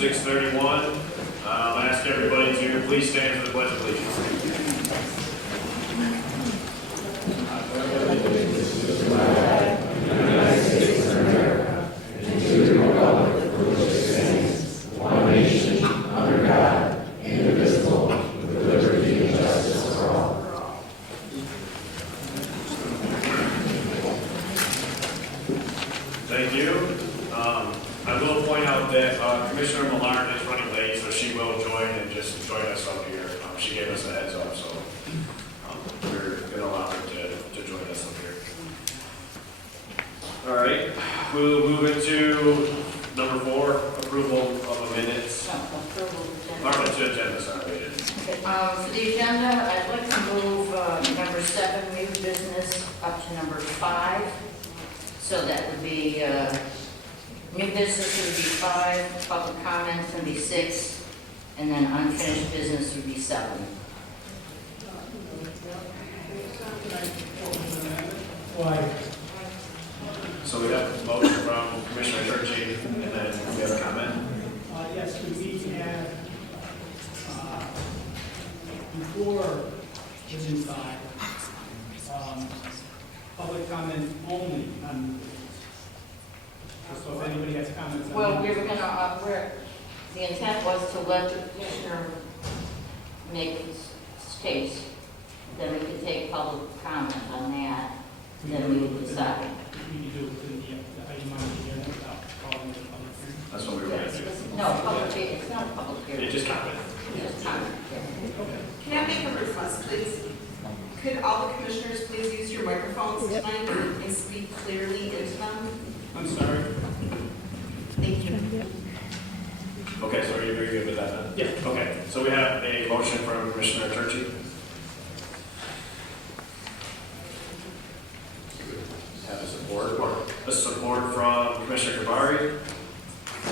6:31. I ask everybody to please stand for the Pledge of Allegiance. Thank you. I will point out that Commissioner Millard is running late, so she will join and just join us up here. She gave us a heads up, so we're going to allow her to join us up here. All right, we'll move into number 4, approval of the minutes. To agenda, sorry. For the agenda, I'd like to move number 7, new business, up to number 5. So that would be, new business would be 5, public comments would be 6, and then unfinished business would be 7. Why? So we have a motion from Commissioner Turchi, and then we have a comment. Yes, we had, before June 5, public comment only on, so if anybody has comments on Well, that. we were gonna, the intent was to let the commissioner make his case, then we could take public comment on that, then we would decide. We could do it within the item on the agenda without calling it a public hearing. That's what we were going to do. No, public, it's not a public hearing. It just comment. It's just comment, yeah. Can I make a request, please? Could all the commissioners please use your microphones tonight and speak clearly into them? I'm sorry. Thank you. Okay, so are you very good with that then? Yeah. Okay, so we have a motion from Commissioner Turchi. Have a support from Commissioner Kabari.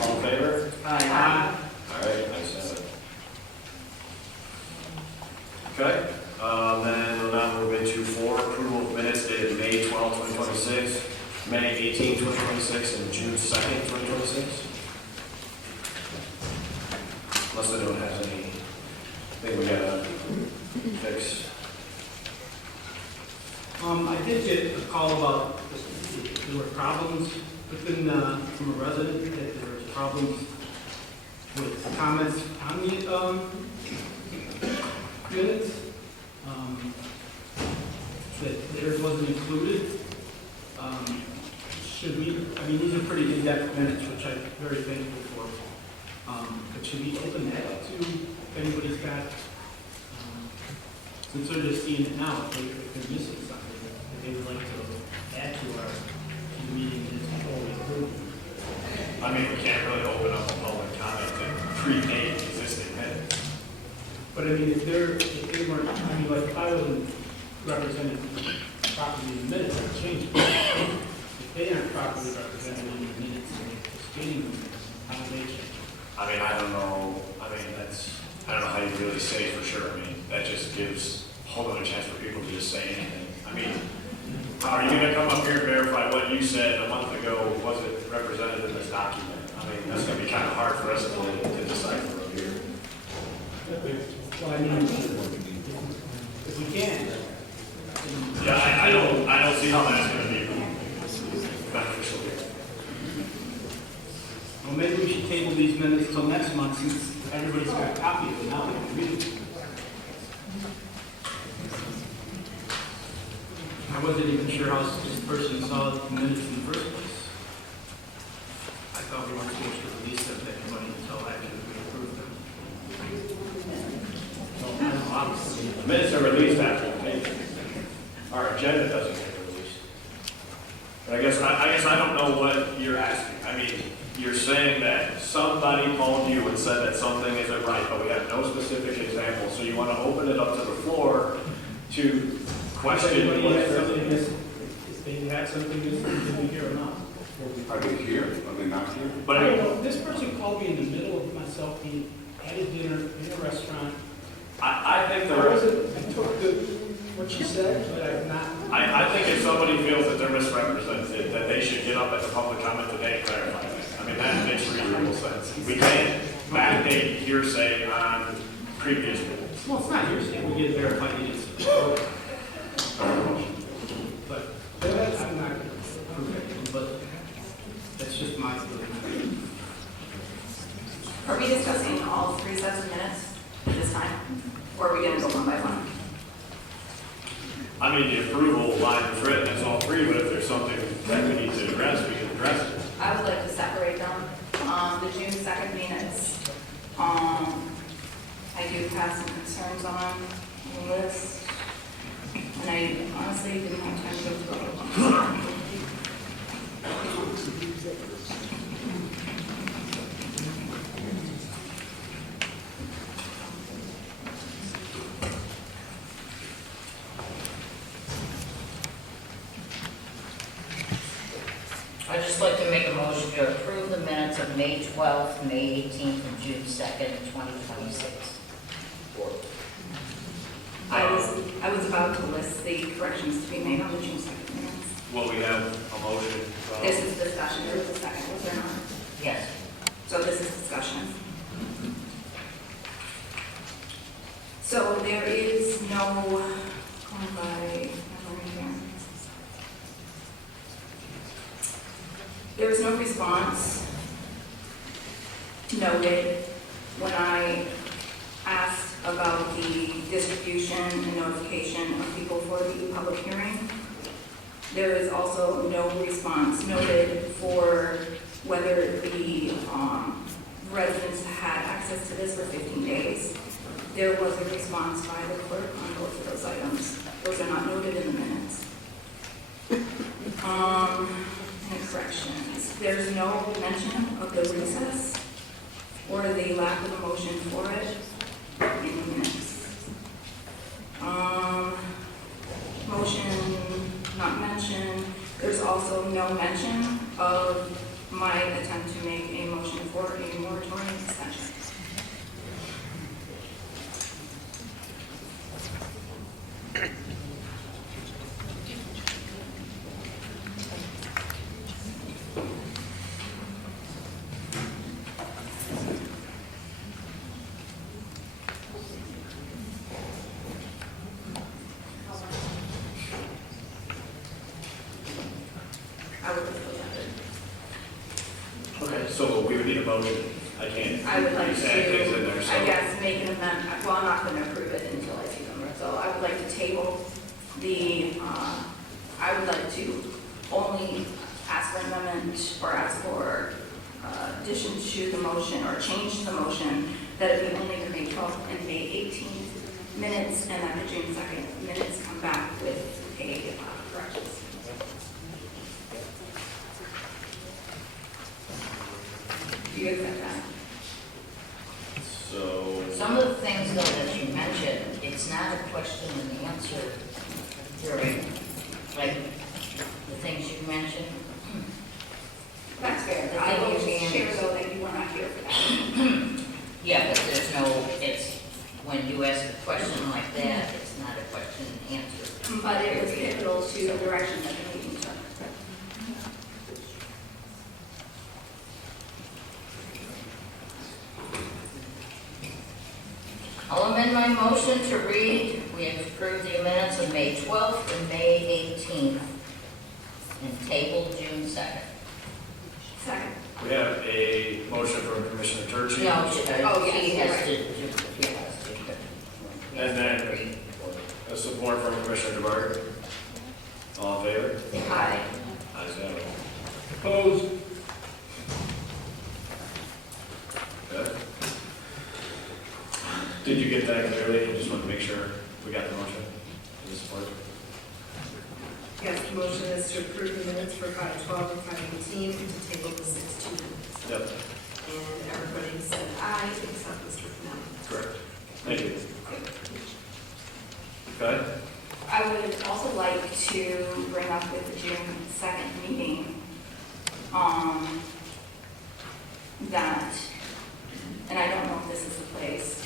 All in favor? Aye. All right, nice to have it. Okay, then we'll now move into 4, approval of minutes dated May 12, 2026, May 18, 2026, and June 2nd, 2026. Unless anyone has anything we gotta fix. I did get a call about, there were problems within, from a resident, that there was problems with comments on the, minutes, that theirs wasn't included. Should we, I mean, these are pretty in-depth minutes, which I'm very thankful for. But should we open that up to if anybody's got, since they're just seeing it now, if they're missing something that they would like to add to the meeting minutes before we approve? I mean, we can't really open up a public comment and predate existing minutes. But I mean, if they weren't, I mean, like, if I wasn't represented properly in the minutes, I'd change it. If they aren't properly represented in the minutes, it's stating how they change. I mean, I don't know. I mean, I don't know how you really say for sure. I mean, that just gives a whole other chance for people to just say anything. I mean, are you going to come up here and verify what you said a month ago wasn't represented in this document? I mean, that's going to be kind of hard for us to decipher up here. Well, I mean, if we can. Yeah, I don't see how that's going to be beneficial here. Well, maybe we should table these minutes till next month, since everybody's got a copy of it now, they can read it. I wasn't even sure how this person saw the minutes in the first place. I thought we weren't supposed to release them to anybody until after we approved them. Well, I don't know, obviously. The minutes are released after the meeting. Our agenda doesn't get released. But I guess I don't know what you're asking. I mean, you're saying that somebody called you and said that something isn't right, but we have no specific example. So you want to open it up to the floor to question If what they had something missing, did we hear or not? Are they here? Are they not here? But I don't know, this person called me in the middle of myself being at a dinner in a restaurant. I think I took what she said, but I've not. I think if somebody feels that they're misrepresented, that they should get up at the public comment today and clarify that. I mean, that makes reasonable sense. We can't backdate hearsay on previous minutes. Well, it's not hearsay, we get verified minutes. But I'm not going to prove it, but that's just my feeling. Are we discussing all 3 sets of minutes this time? Or are we gonna go one by one? I mean, the approval line is written, that's all 3, but if there's something that we need to address, we can address it. I would like to separate them. The June 2nd minutes, I do have some concerns on the list. And I honestly didn't have time to go through all of them. I'd just like to make a motion to approve the minutes of May 12th, May 18th, and June 2nd, 2026. I was about to list the corrections to be made on the June 2nd minutes. Well, we have a motion. This is discussion, there was a second, was there not? Yes. So this is discussion. So there is no, going by, there was no response noted when I asked about the distribution and notification of people for the public hearing. There is also no response noted for whether the residents had access to this for 15 days. There was a response by the clerk on both of those items. Those are not noted in the minutes. And corrections. There's no mention of the recess or the lack of a motion for it in the minutes. Motion not mentioned. There's also no mention of my attempt to make a motion for a moratorium extension. I would propose that. Okay, so we would need a motion. I can't. I would like just add things in to, there, so. I guess, make an amendment, well, I'm not going to approve it until I see them, so I would like to table the, I would like to only ask for an amendment or ask for addition to the motion or change to the motion that it be only the May 12th and May 18th minutes and that the June 2nd minutes come back with a corrections. Do you accept that? So, Some of the things, though, that you mentioned, it's not a question and answer hearing, like the things you mentioned. That's fair. The I thing will is, share though that you were not here for that. Yeah, but there's no, it's, when you ask a question like that, it's not a question and answer. But it was pivotal to the direction that the meeting took. I'll amend my motion to read, we have approved the minutes of May 12th and May 18th, and table June 2nd. Second. we have a motion from Commissioner Turchi. No, Oh, yes, he has right. to, And then- A support from Commissioner DeBarger. All in favor? Aye. Ayes have it. Opposed? Okay. Did you get that clearly? I just want to make sure we got the motion. The support. Yes, the motion is to approve the minutes for 5/12 and 5/18 and to table the 6/2 minutes. Yep, And everybody said aye, except Mr. Fennell. correct. Thank you. Okay. I would also like to bring up with the June 2nd meeting, that, and I don't know if this is the place,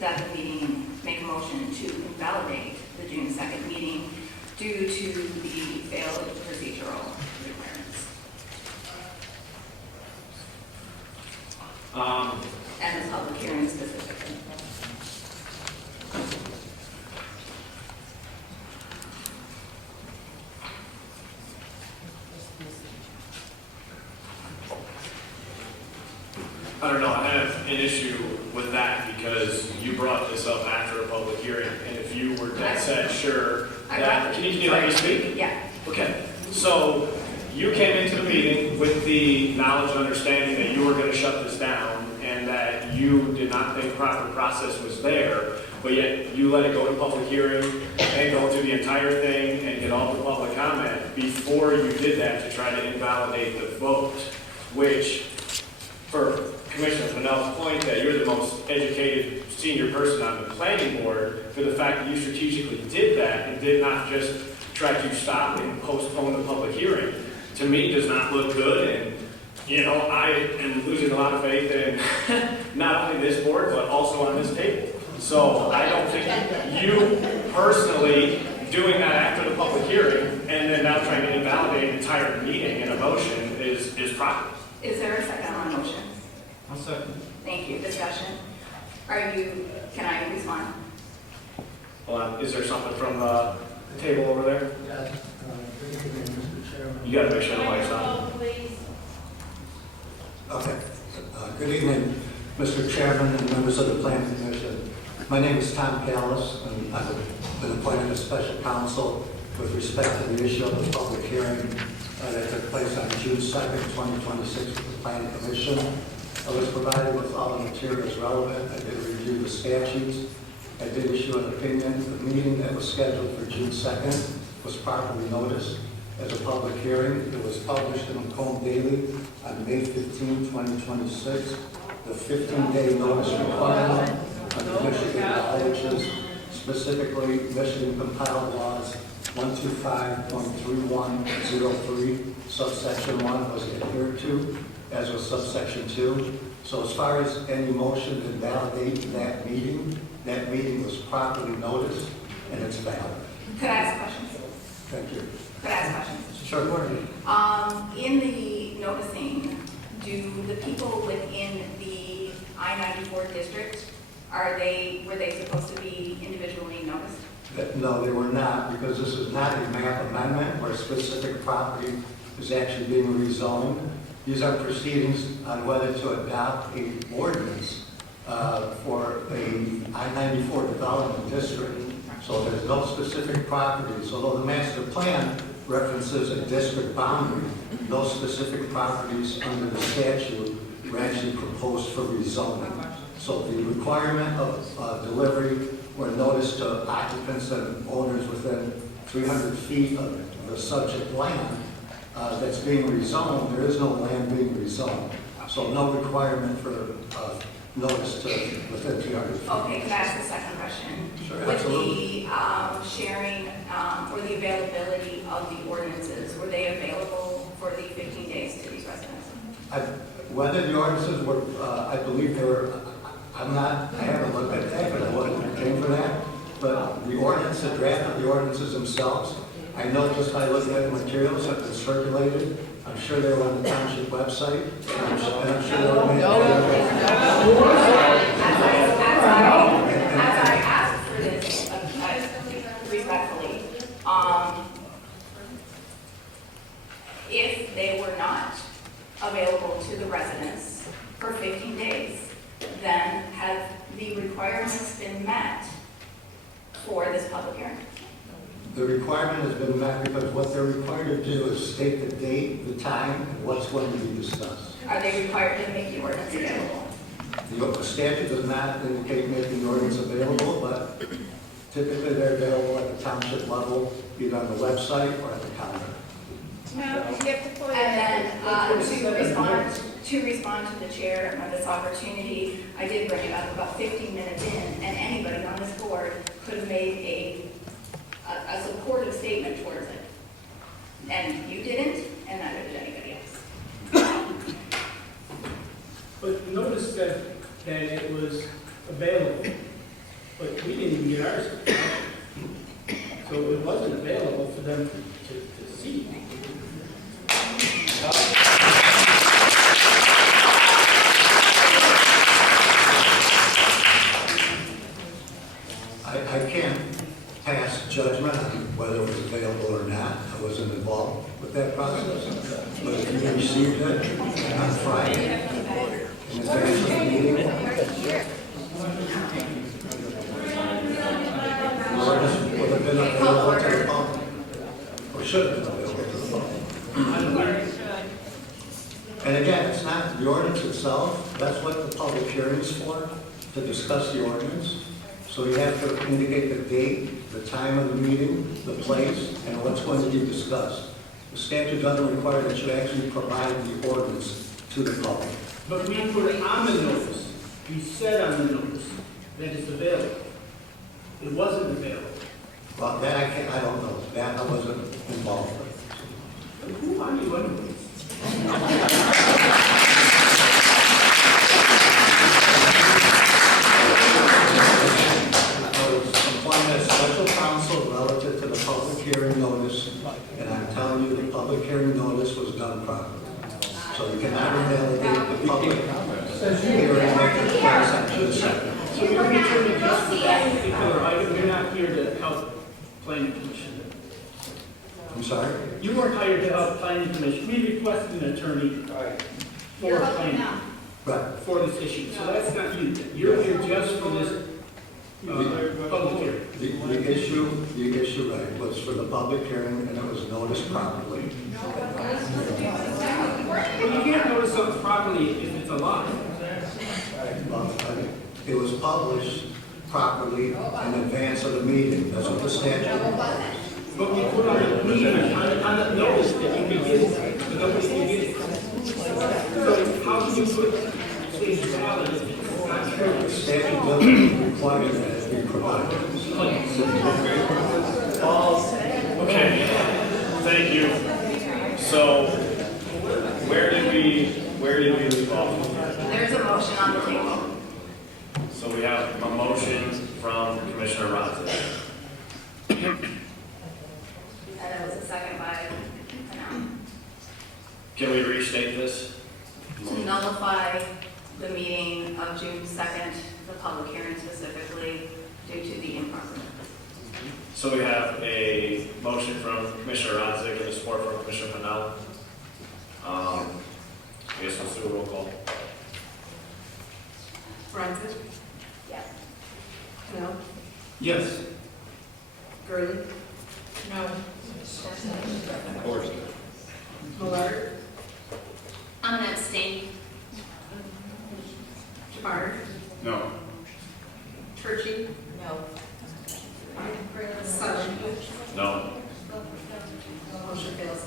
that the meeting make a motion to invalidate the June 2nd meeting due to the failed procedural requirements. And the public hearing specifically. I don't know, I have an issue with that because you brought this up after a public hearing, and if you were dead set sure that, can you let me speak? Yeah. Okay, so you came into the meeting with the knowledge and understanding that you were gonna shut this down and that you did not think proper process was there, but yet you let it go to public hearing and go through the entire thing and get all the public comment before you did that to try to invalidate the vote, which, for Commissioner Fennell's point that you're the most educated senior person on the planning board, for the fact that you strategically did that and did not just try to stop and postpone the public hearing, to me does not look good. And, you know, I am losing a lot of faith in not only this board, but also on this table. So I don't think you personally doing that after the public hearing and then now trying to invalidate an entire meeting in a motion is proper. Is there a second on the motion? I'll second. Thank you. Discussion. Can I respond? Hold on, is there something from the table over there? You gotta make sure the mic's on. Okay. Good evening, Mr. Chairman and members of the Planning Commission. My name is Tom Callis, and I've been appointed as special counsel with respect to the issue of the public hearing that took place on June 2nd, 2026 with the Planning Commission. I was provided with all the materials relevant. I did review the statutes. I did issue an opinion. The meeting that was scheduled for June 2nd was properly noticed as a public hearing. It was published in Macomb Daily on May 15, 2026. The 15-day notice requirement under Michigan law, which is specifically Michigan compiled laws 125.3103, subsection 1 was adhered to, as was subsection 2. So as far as any motion to validate that meeting was properly noticed, and it's valid. Could I ask questions? Thank you. Could I ask questions? Sure. In the noticing, do the people within the I-94 district, were they supposed to be individually noticed? No, they were not, because this is not a map amendment where specific property is actually being rezoned. These are proceedings on whether to adopt a ordinance for a I-94 development district. So there's no specific properties, although the master plan references a district boundary. No specific properties under the statute were actually proposed for rezoning. So the requirement of delivery or notice to occupants and owners within 300 feet of the subject land that's being rezoned, there is no land being rezoned. So no requirement for notice to within 300 feet. Okay, could I ask a second question? Sure, With absolutely. the sharing or the availability of the ordinances, were they available for the 15 days to these residents? Whether the ordinances were, I believe they were, I haven't looked at that, but I wasn't retained for that. But the ordinance, the draft of the ordinances themselves, I know just by looking at the materials that have been circulated, I'm sure they were on the Township website, and I'm sure they were made available. As I asked for this, respectfully, if they were not available to the residents for 15 days, then have the requirements been met for this public hearing? The requirement has been met because what they're required to do is state the date, the time, and what's going to be discussed. Are they required to make the ordinance available? The statute does not indicate making the ordinance available, but typically they're available at the township level, either on the website or at the counter. And then to respond to the chair of this opportunity, I did bring it up about 15 minutes in, and anybody on this board could have made a supportive statement towards it. And you didn't, and neither did anybody else. But notice that it was available, but we didn't even get ours. So it wasn't available for them to see. received it on Friday in advance of the meeting. The ordinance would have been available to the public, or should have been available to the public. And again, it's not the ordinance itself, that's what the public hearing is for, to discuss the ordinance. So you have to indicate the date, the time of the meeting, the place, and what's going to be discussed. The statute doesn't require that you actually provide the ordinance to the public. But we put it on the notice, we said on the notice that it's available. It wasn't available. Well, that I don't know, that I wasn't involved with. Who are you anyways? I was appointed as special counsel relative to the public hearing notice, and I'm telling you, the public hearing notice was done properly. So you cannot revalidate the public hearing that took place on June 2nd. So you're returning just for that particular item, you're not here to help planning commission. I'm sorry? You weren't hired to help planning commission. We requested an attorney for planning, Right. for this issue. So that's not you. You're here just for this public hearing. The issue, right, was for the public hearing, and it was noticed properly. Well, you can't notice something properly if it's a lie. Well, it was published properly in advance of the meeting. That's what the statute requires. But we put on the meeting, on the notice that you can get it, but nobody can get it. So how can you put things valid if it's not true? The statute doesn't require that it be provided. Okay, thank you. So, where did we leave off? There's a motion on the table. So we have a motion from Commissioner Rodzik. And it was a second by Canal. Can we restate this? To nullify the meeting of June 2nd, the public hearing specifically, due to the improper notice. So we have a motion from Commissioner Rodzik and a support from Commissioner Pennell. I guess let's do a roll call. Francis? Yes. No. Yes. Gurley? No. Millard? I'm going to abstain. Jabbar? No. Turchi? No. Sutton? No. Motion fails.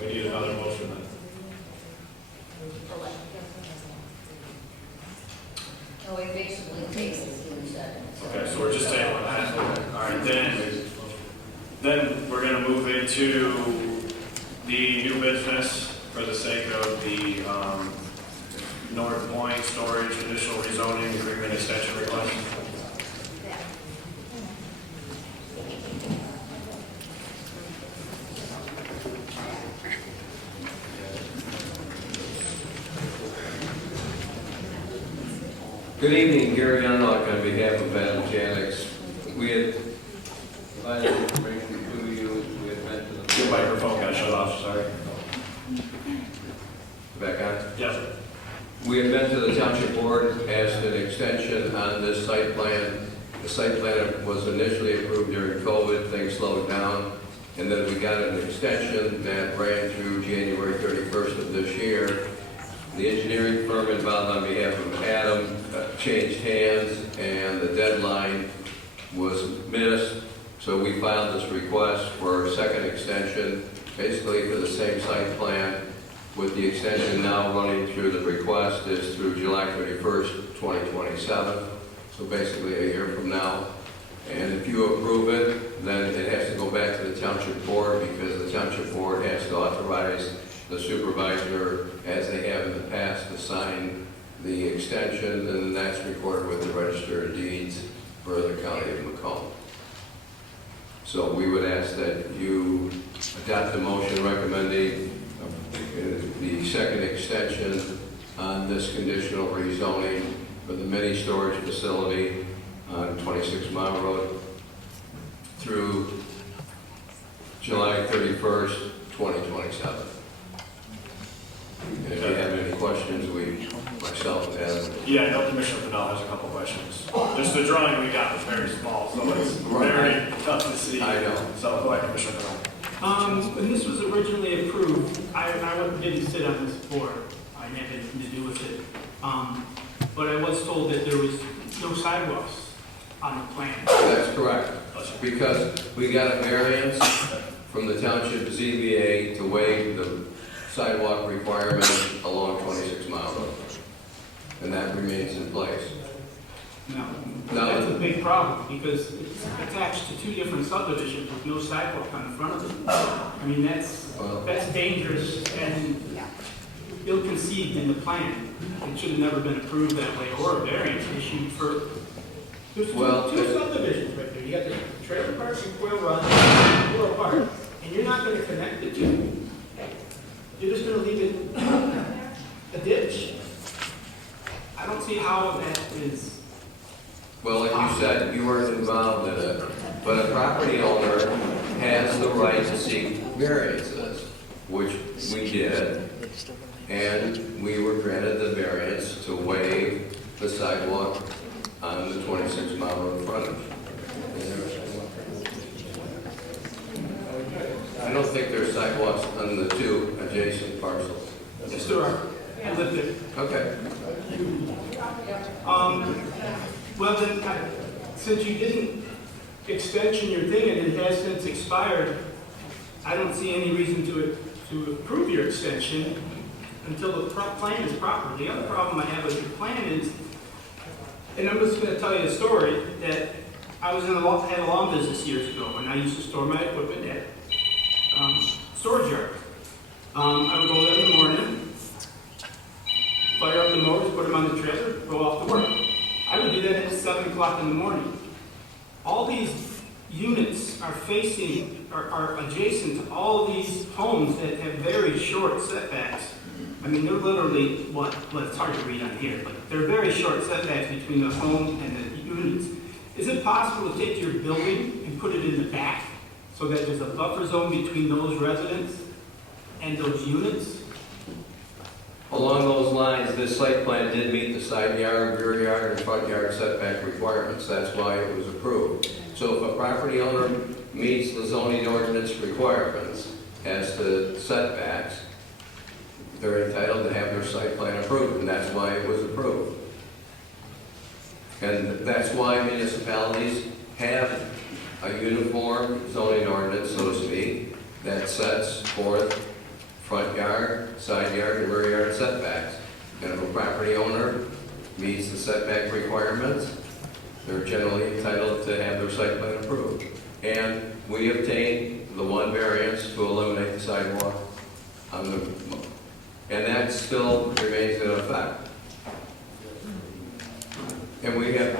We need another motion then. No, we basically takes it June 2nd. Okay, so we're just tabling that. All right, then we're gonna move into the new business for the sake of the North Point Storage Additional Rezoning Agreement Extension Request. Good evening, Gary Unlock on behalf of Adamjanics. We had provided information to you, we had met to the... Your microphone got shut off, sorry. Back on? Yes. We had been to the Township Board, asked an extension on this site plan. The site plan was initially approved during COVID, things slowed down, and then we got an extension that ran through January 31st of this year. The engineering firm involved on behalf of Adam changed hands, and the deadline was missed, so we filed this request for a second extension, basically for the same site plan, with the extension now running through the request is through July 31st, 2027, so basically a year from now. And if you approve it, then it has to go back to the Township Board, because the Township Board has to authorize the supervisor, as they have in the past, to sign the extension, and then that's recorded with the Register of Deeds for the County of Macomb. So we would ask that you adopt the motion recommending the second extension on this conditional rezoning for the mini storage facility on 26 Mile Road through July 31st, 2027. And if you have any questions, myself have. Yeah, I know Commissioner Fennell has a couple questions. Just the drawing we got was very small, so it's very tough to see. I know. So go ahead, Commissioner Fennell. When this was originally approved, I didn't sit on this board. I had anything to do with it. But I was told that there was no sidewalks on the plan. That's correct. Because we got a variance from the Township ZBA to waive the sidewalk requirement along 26 Mile Road. And that remains in place. No, No. that's a big problem, because it's attached to two different subdivisions with no sidewalk on the front of them. I mean, that's dangerous and ill-conceived in the plan. It should have never been approved that way, or a variance issued for, there's two subdivisions right there. You got the trailer park and Quail Run, Quail Park, and you're not gonna connect the two. You're just gonna leave it a ditch. I don't see how that is. Well, like you said, you weren't involved in it, but a property owner has the right to seek variances, which we did, and we were granted the variance to waive the sidewalk on the 26 Mile Road frontage. I don't think there's sidewalks on the two adjacent parcels. Yes, there are. I lived there. Okay. Well, then, since you didn't extension your thing and it has since expired, I don't see any reason to approve your extension until the plan is proper. The other problem I have with your plan is, and I'm just going to tell you a story, that I was had a lawn business years ago, and I used to store my equipment at storage yard. I would go there in the morning, fire up the motors, put them on the trailer, go off to work. I would do that at 7 o'clock in the morning. All these units are adjacent to all these homes that have very short setbacks. I mean, they're literally, well, it's hard to read on here, but they're very short setbacks between the home and the units. Is it possible to take your building and put it in the back so that there's a buffer zone between those residents and those units? Along those lines, this site plan did meet the side yard, rear yard, and front yard setback requirements. That's why it was approved. So if a property owner meets the zoning ordinance requirements as to setbacks, they're entitled to have their site plan approved, and that's why it was approved. And that's why municipalities have a uniform zoning ordinance, so to speak, that sets forth front yard, side yard, and rear yard setbacks. And if a property owner meets the setback requirements, they're generally entitled to have their site plan approved. And we obtained the one variance to eliminate the sidewalk on the, and that still remains in effect. And we have,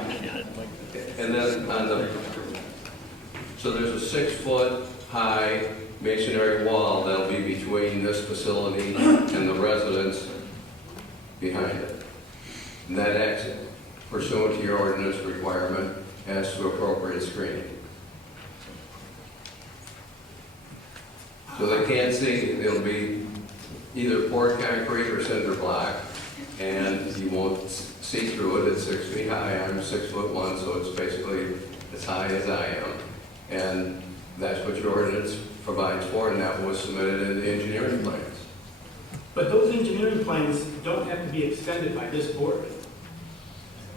and then on the, so there's a 6-foot high masonry wall that'll be between this facility and the residents behind it. And that exit, pursuant to your ordinance requirement, as to appropriate screening. So they can't see, it'll be either poured concrete or cinder block, and you won't see through it. It's 6 feet high. I'm 6'1", so it's basically as high as I am. And that's what your ordinance provides for, and that was submitted in the engineering plans. But those engineering plans don't have to be extended by this board.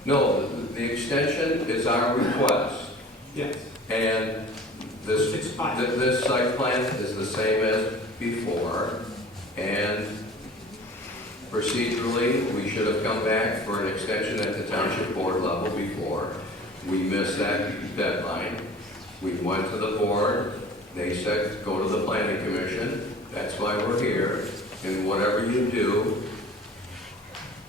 No, the extension is our request, Yes. and this, It's fine. this site plan is the same as before, and procedurally, we should have come back for an extension at the township board level before. We missed that deadline. We went to the board. They said, go to the planning commission. That's why we're here. And whatever you do,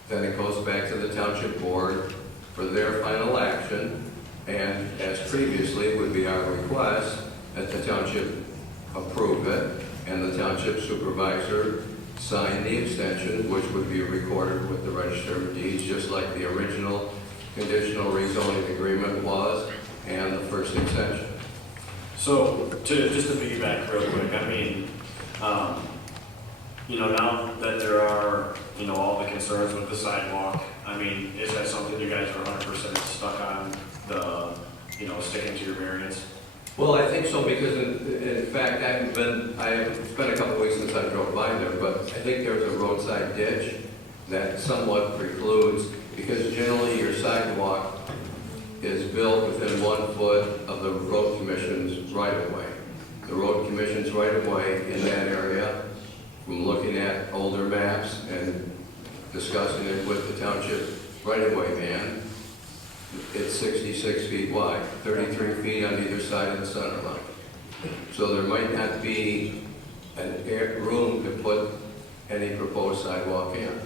then it goes back to the township board for their final action. And as previously would be our request that the township approve it, and the township supervisor sign the extension, which would be recorded with the Register of Deeds, just like the original conditional rezoning agreement was, and the first extension. So, just to piggyback real quick, I mean, now that there are, all the concerns with the sidewalk, I mean, is that something you guys are 100% stuck on, sticking to your variance? Well, I think so, because in fact, it's been a couple of weeks since I drove by there, but I think there's a roadside ditch that somewhat precludes, because generally your sidewalk is built within 1 foot of the road commission's right-of-way. The road commission's right-of-way in that area, from looking at older maps and discussing it with the township right-of-way man, it's 66 feet wide, 33 feet on either side of the center line. So there might not be room to put any proposed sidewalk in.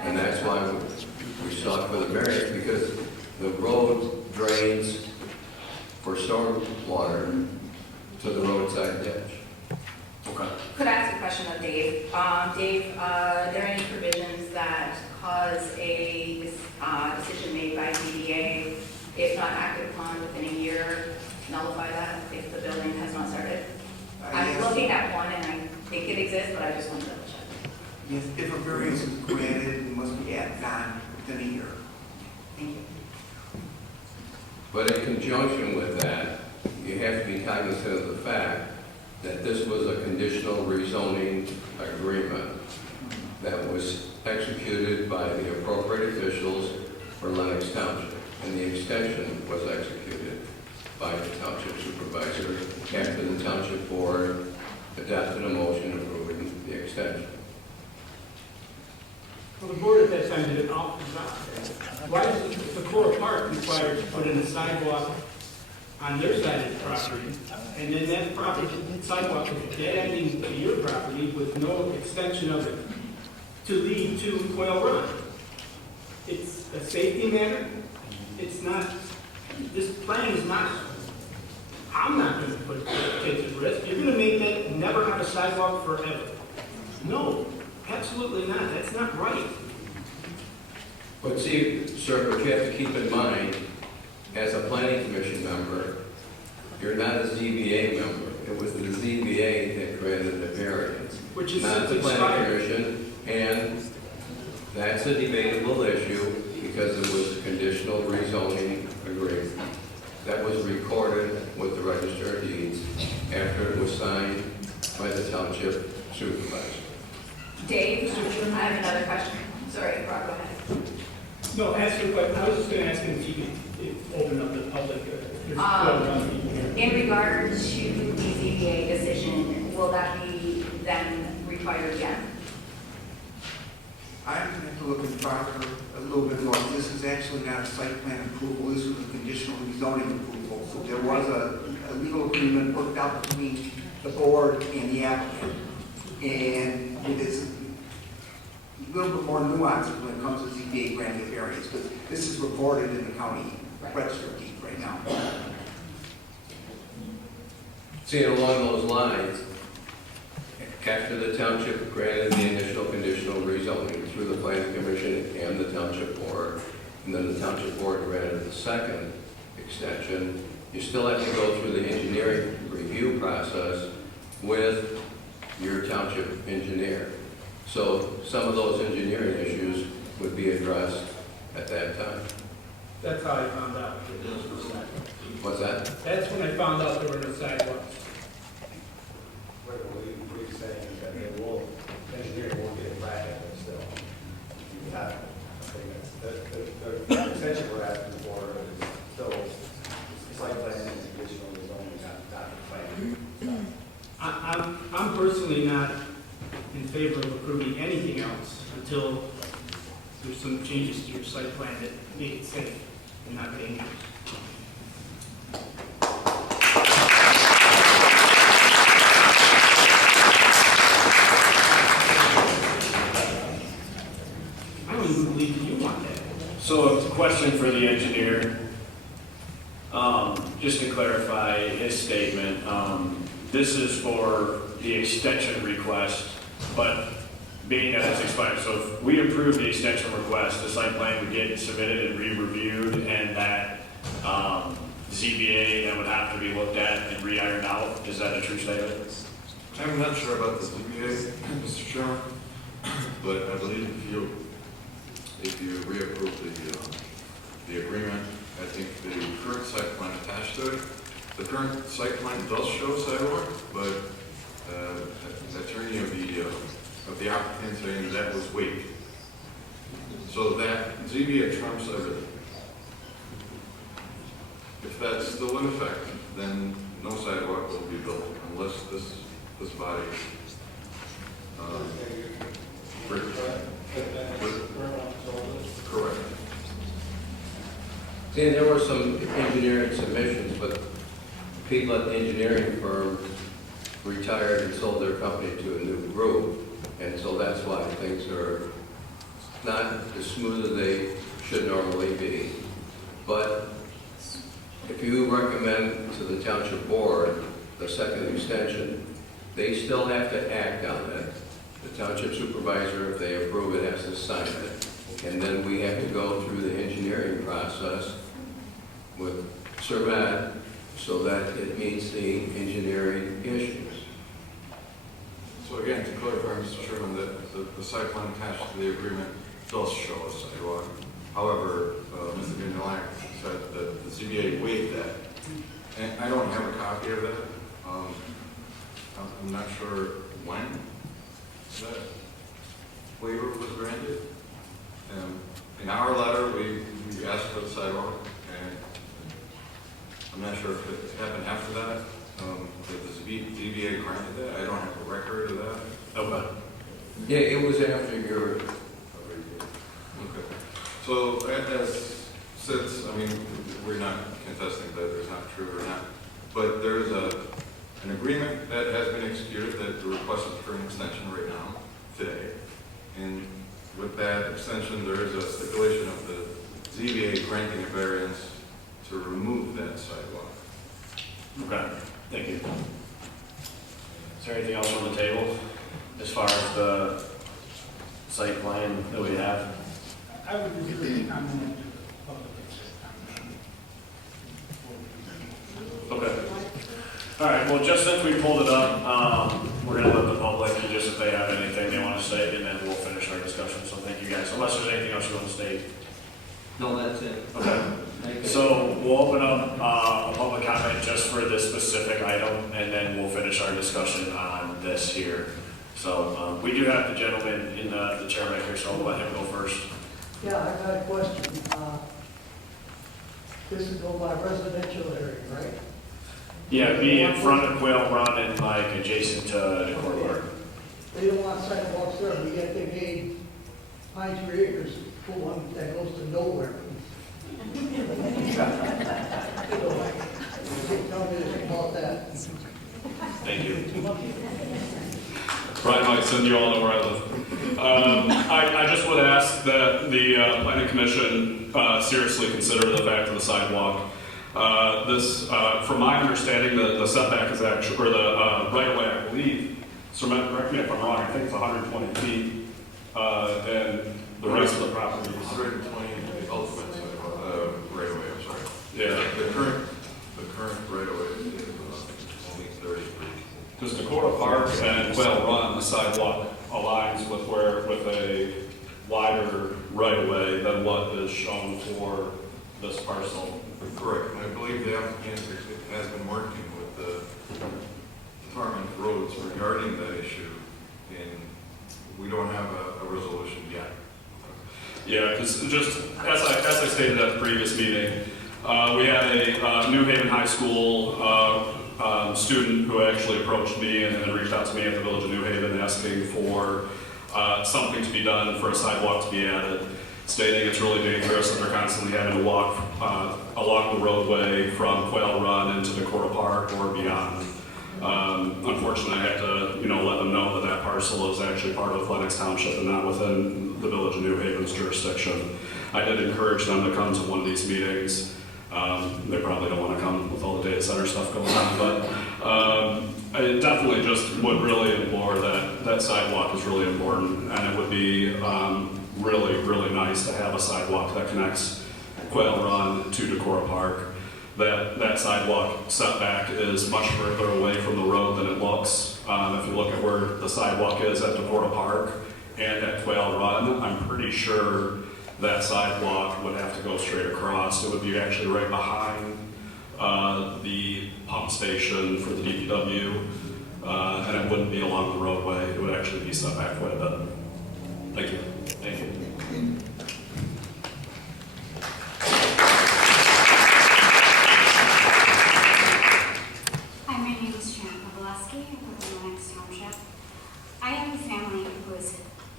And that's why we sought for the variance, because the road drains for storm water to the roadside ditch. Okay. Could I ask a question of Dave? Dave, are there any provisions that cause a decision made by ZBA, if not acted upon within a year, nullify that if the building has not started? I'm Yes. looking at one and I think it exists, but I just want to double check. Yes, if a variance is granted, it must be acted on within a year. Thank you. But in conjunction with that, you have to be cognizant of the fact that this was a conditional rezoning agreement that was executed by the appropriate officials for Lenox Township, and the extension was executed by the township supervisor after the township board adopted a motion approving the extension. Well, the board at that time did an opposite. Why does the core park require to put in a sidewalk on their side of the property, and then that property, sidewalk is dead ending to your property with no extension of it to lead to Quail Run? It's a safety matter. It's not, this plan is not, I'm not going to put kids at risk. You're going to make that never have a sidewalk forever. No, absolutely not. That's not right. But see, sir, what you have to keep in mind, as a planning commission member, you're not a ZBA member. It was the ZBA that granted the variance, Which is not the simply planning expired. commission, and that's a debatable issue because it was a conditional rezoning agreement that was recorded with the Register of Deeds after it was signed by the township supervisor. Dave, I have another question. Sorry, Rob, go ahead. No, ask your question. I was just going to ask him if you could open up the public. In regard to the ZBA decision, will that be then required again? I have to look at the proper a little bit more. This is actually not a site plan approval. This was a conditional rezoning approval. So there was a legal agreement worked out between the board and the applicant. And it is a little bit more nuanced when it comes to ZBA granting a variance, because this is recorded in the county register of deeds right now. See, along those lines, after the township granted the initial conditional rezoning through the planning commission and the township board, and then the township board granted the second extension, you still have to go through the engineering review process with your township engineer. So some of those engineering issues would be addressed at that time. That's how I found out. What's that? That's when I found out there were no sidewalks. What we're saying is that they will, engineer will get it back at it still. I think that's, the extension we're asking for is still site plan and conditional zoning, not the plan. I'm personally not in favor of approving anything else until there's some changes to your site plan that make it safe and not dangerous. I don't even believe that you want that. So a question for the engineer. Just to clarify his statement, this is for the extension request but being that it's expired, so if we approve the extension request, the site plan would get submitted and re-reviewed, and that ZBA then would have to be looked at and re-ironed out. Is that a true statement? I'm not sure about the ZBA, Mr. Chairman, but I believe if you reapprove the agreement, I think the current site plan attached to it, the current site plan does show sidewalk, but the attorney of the applicant saying that was waived. So that ZBA trumps everything. If that's still in effect, then no sidewalk will be built unless this body correct. See, there were some engineering submissions, but people at the engineering firm retired and sold their company to a new group, and so that's why things are not as smooth as they should normally be. But if you recommend to the township board the second extension, they still have to act on it. The township supervisor, if they approve it, has to sign it. And then we have to go through the engineering process with Survet so that it meets the engineering issues. So again, to clarify, Mr. Chairman, that the site plan attached to the agreement does show a sidewalk. However, Mr. Vignolak said that the ZBA waived that. And I don't have a copy of that. I'm not sure when that waiver was granted. In our letter, we asked for the sidewalk, and I'm not sure if it happened after that. That the ZBA granted that. I don't have a record of that. Okay. Yeah, it was after your... Okay. So since, I mean, we're not contesting that it's not true or not, but there's an agreement that has been executed that the request is for an extension right now, today. And with that extension, there is a stipulation of the ZBA granting a variance to remove that sidewalk. Okay, thank you. Is there anything else on the table as far as the site plan that we have? I would reserve the comment to the public at this time. Okay. All right, well, just since we pulled it up, we're going to let the public, just if they have anything they want to say, and then we'll finish our discussion. So thank you guys. Unless there's anything else you want to state. No, that's it. Okay. So we'll open up a public comment just for this specific item, and then we'll finish our discussion on this here. So we do have the gentleman in the chair right here, so I'll let him go first. Yeah, I've got a question. This is go by residential area, right? Yeah, be in front of Quail Run and like adjacent to the courtyard. They don't want sidewalks there, but yet they made Pine Tree Acres, full one that goes to nowhere. Tell me about that. Thank you. Brian Mikeson, you all know where I live. I just would ask that the planning commission seriously consider the fact of the sidewalk. From my understanding, the setback is actually, or the right of way, I believe, correct me if I'm wrong, I think it's 120 feet, and the rest of the property is 120 the ultimate right away, I'm sorry. Yeah. The current right away is only 30 feet. Because Dakota Park and Quail Run, the sidewalk aligns with a wider right of way than what is shown for this parcel. Correct. And I believe the applicant has been working with the Department of Roads regarding that issue, and we don't have a resolution yet. Yeah, because just as I stated at the previous meeting, we had a New Haven High School student who actually approached me and then reached out to me at the Village of New Haven asking for something to be done for a sidewalk to be added, stating it's really dangerous that they're constantly having to walk along the roadway from Quail Run into Dakota Park or beyond. Unfortunately, I had to let them know that parcel is actually part of Lenox Township and not within the Village of New Haven's jurisdiction. I did encourage them to come to one of these meetings. They probably don't want to come with all the data center stuff going on, but I definitely just would really implore that sidewalk is really important, and it would be really nice to have a sidewalk that connects Quail Run to Decorah Park. That sidewalk setback is much further away from the road than it looks. If you look at where the sidewalk is at Decorah Park and at Quail Run, I'm pretty sure that sidewalk would have to go straight across. It would be actually right behind the pump station for the DPW, and it wouldn't be along the roadway. It would actually be set back quite a bit. Thank you. Thank you. Hi, my name is Sharon Pavlovsky. I live in Lenox Township. I have a family who is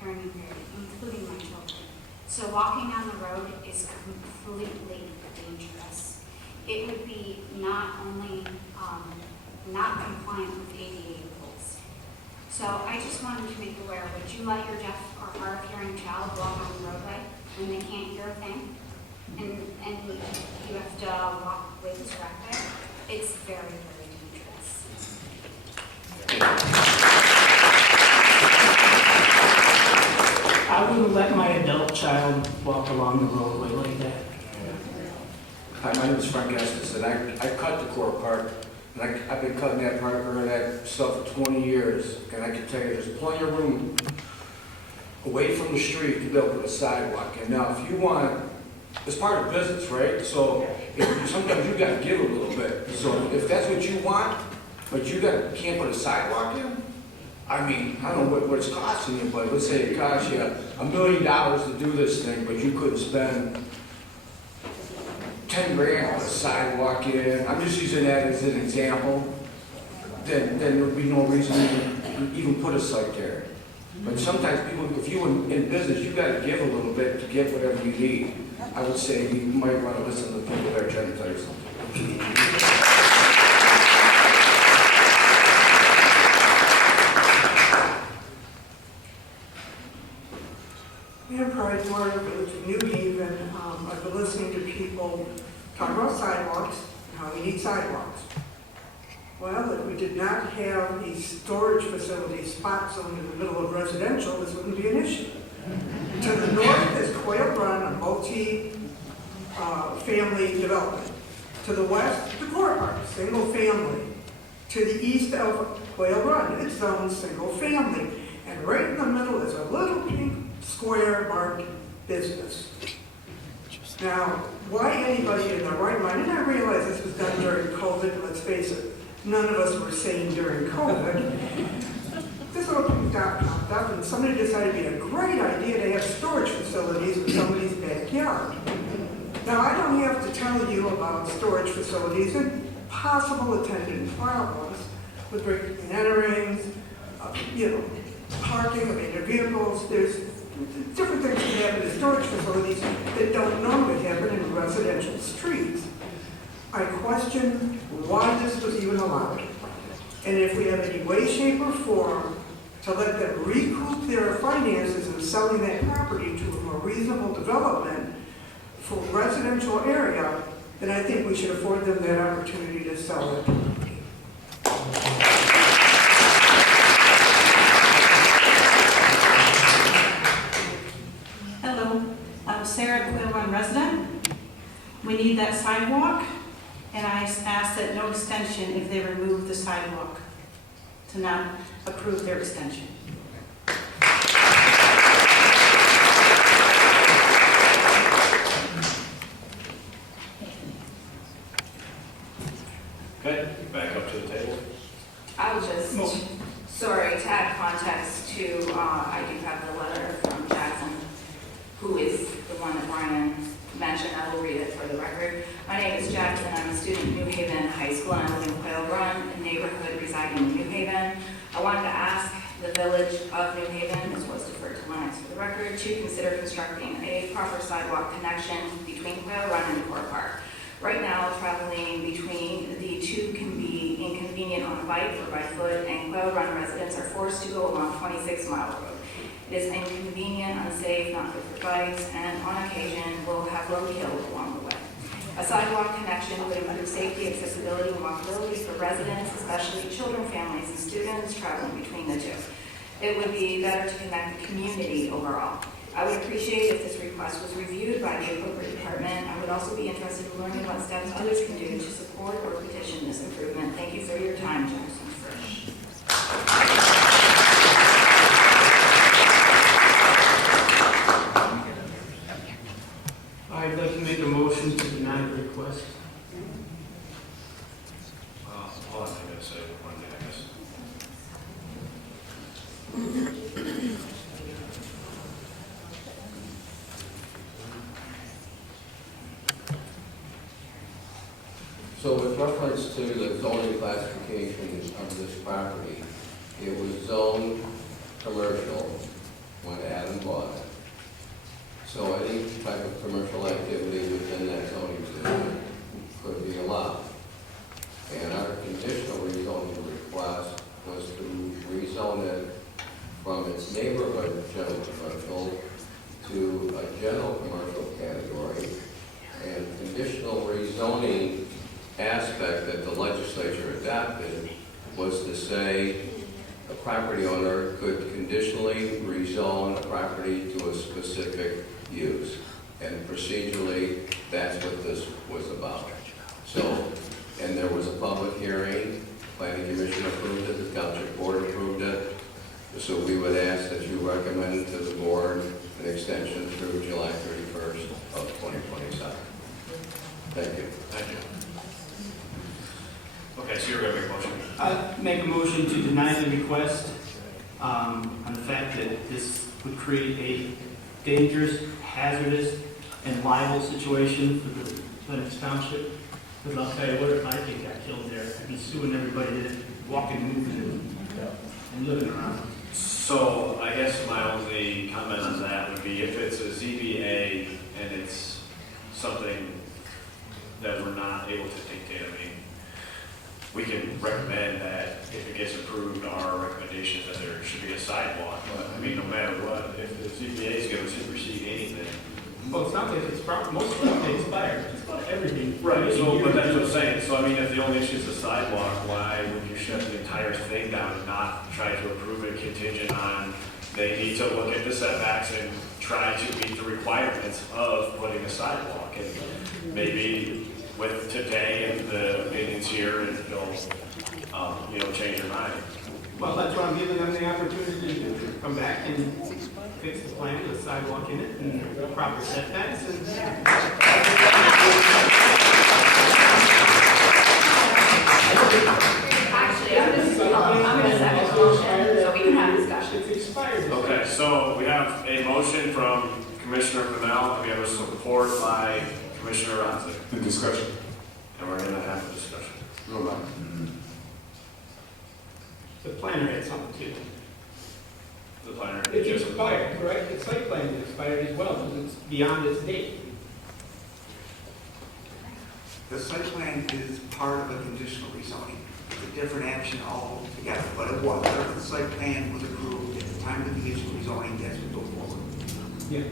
very impaired, including my children. So walking on the road is completely dangerous. It would be not only not compliant with ADA rules. So I just wanted to make aware, would you let your deaf or hard of hearing child walk on the roadway when they can't hear a thing? And you have to walk with this rack there? It's very dangerous. I wouldn't let my adult child walk along the roadway like that. Hi, my name is Frank Estes, and I cut Decorah Park, and I've been cutting that park or that stuff for 20 years, and I can tell you, there's plenty of room away from the street to be able to put a sidewalk. And now, if you want, it's part of business, right? So sometimes you got to give a little bit. So if that's what you want, but you can't put a sidewalk in, I mean, I don't know what it's costing you, but let's say it costs you $1 million to do this thing, but you couldn't spend 10 grand on a sidewalk in. I'm just using that as an example. Then there would be no reason to even put a site there. But sometimes people, if you're in business, you got to give a little bit to get whatever you need. I would say you might want to listen to the people that are trying to tell you something. Ann Pridemore, Village of New Haven. I've been listening to people talk about sidewalks and how we need sidewalks. Well, if we did not have a storage facility spot zone in the middle of residential, this wouldn't be an issue. To the north is Quail Run, a multi-family development. To the west, Decorah Park, single family. To the east of Quail Run, it's zoned single family. And right in the middle is a little pink square marked business. Now, why anybody in their right mind, and I realize this was done during COVID, let's face it, none of us were sane during COVID. This little pink dot popped up and somebody decided it'd be a great idea to have storage facilities in somebody's backyard. Now, I don't have to tell you about storage facilities and possible attendant problems with breaking and enterings, parking of their vehicles. There's different things that happen in storage facilities that don't normally happen in residential streets. I question why this was even allowed. And if we have any way, shape, or form to let them recoup their finances in selling that property to a more reasonable development for residential area, then I think we should afford them that opportunity to sell it. Hello, I'm Sarah, Quail Run resident. We need that sidewalk, and I asked that no extension if they remove the sidewalk, to not approve their extension. Okay, back up to the table. I was just, sorry, to add context to, I do have the letter from Jackson, who is the one that Brian mentioned. I will read it for the record. My name is Jackson. I'm a student at New Haven High School, and I live in Quail Run, a neighborhood residing in New Haven. I wanted to ask the Village of New Haven, as was deferred to Lenox for the record, to consider constructing a proper sidewalk connection between Quail Run and Decorah Park. Right now, traveling between the two can be inconvenient on a bike or by foot, and Quail Run residents are forced to go along 26-mile road. It is inconvenient, unsafe, not good for bikes, and on occasion will have low hills along the way. A sidewalk connection would improve safety, accessibility, and walkability for residents, especially children, families, and students traveling between the two. It would be better to connect the community overall. I would appreciate if this request was reviewed by the appropriate department. I would also be interested in learning what steps others can do to support or petition this improvement. Thank you for your time, Jackson Frisch. I'd like to make a motion to deny the request. Hold on, I gotta say one thing, I guess. So with reference to the zoning classification of this property, it was zoned commercial when Adam bought it. So any type of commercial activity within that zoning district could be allowed. And our conditional rezoning request was to rezone it from its neighborhood general commercial to a general commercial category. And conditional rezoning aspect that the legislature adopted was to say a property owner could conditionally rezone a property to a specific use. And procedurally, that's what this was about. So, and there was a public hearing, planning commission approved it, the township board approved it. So we would ask that you recommend to the board an extension through July 31st of 2027. Thank you. Thank you. Okay, so you're gonna make a motion. I'd make a motion to deny the request on the fact that this would create a dangerous, hazardous, and liable situation for the Lenox Township. Because I'll tell you what, if my kid got killed there, I'd be suing everybody that's walking, moving, and living around. So I guess my only comment on that would be if it's a ZBA and it's something that we're not able to dictate, I mean, we can recommend that if it gets approved, our recommendation is that there should be a sidewalk. But I mean, no matter what, if the ZBA is going to supersede anything. Well, it's not that it's proper, most of them expire, it's about everything. Right, so, but that's what I'm saying. So I mean, if the only issue is the sidewalk, why would you shut the entire thing down and not try to approve it contingent on they need to look at the setbacks and try to meet the requirements of putting a sidewalk? And maybe with today and the opinions here, and you'll change your mind. Well, that's why I'm giving them the opportunity to come back and fix the plan with sidewalk in it and proper setbacks and. Actually, I'm gonna second the motion, so we can have discussion. It's expired. Okay, so we have a motion from Commissioner Fennell, and we have a support by Commissioner Ronstadt. The discussion. And we're gonna have a discussion. Hold on. The planner had something too. The planner. It's expired, correct? The site plan is expired as well, because it's beyond its date. The site plan is part of a conditional rezoning. It's a different action altogether, but it was, whatever the site plan was approved at the time of the conditional rezoning, that's what goes forward. Yeah.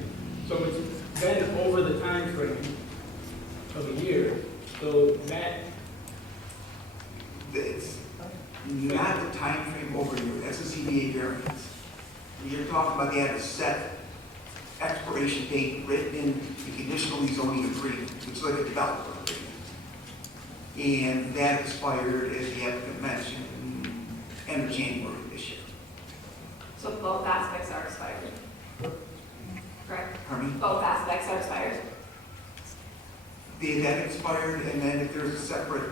So it's been over the time frame of a year, so that. It's not the time frame over a year, that's a ZBA variance. You're talking about they have a set expiration date written in the conditional rezoning agreement, which is like a developer agreement. And that expired, as the applicant mentioned, end of January this year. So both aspects are expired. Correct? Pardon me? Both aspects are expired. That expired, and then if there's a separate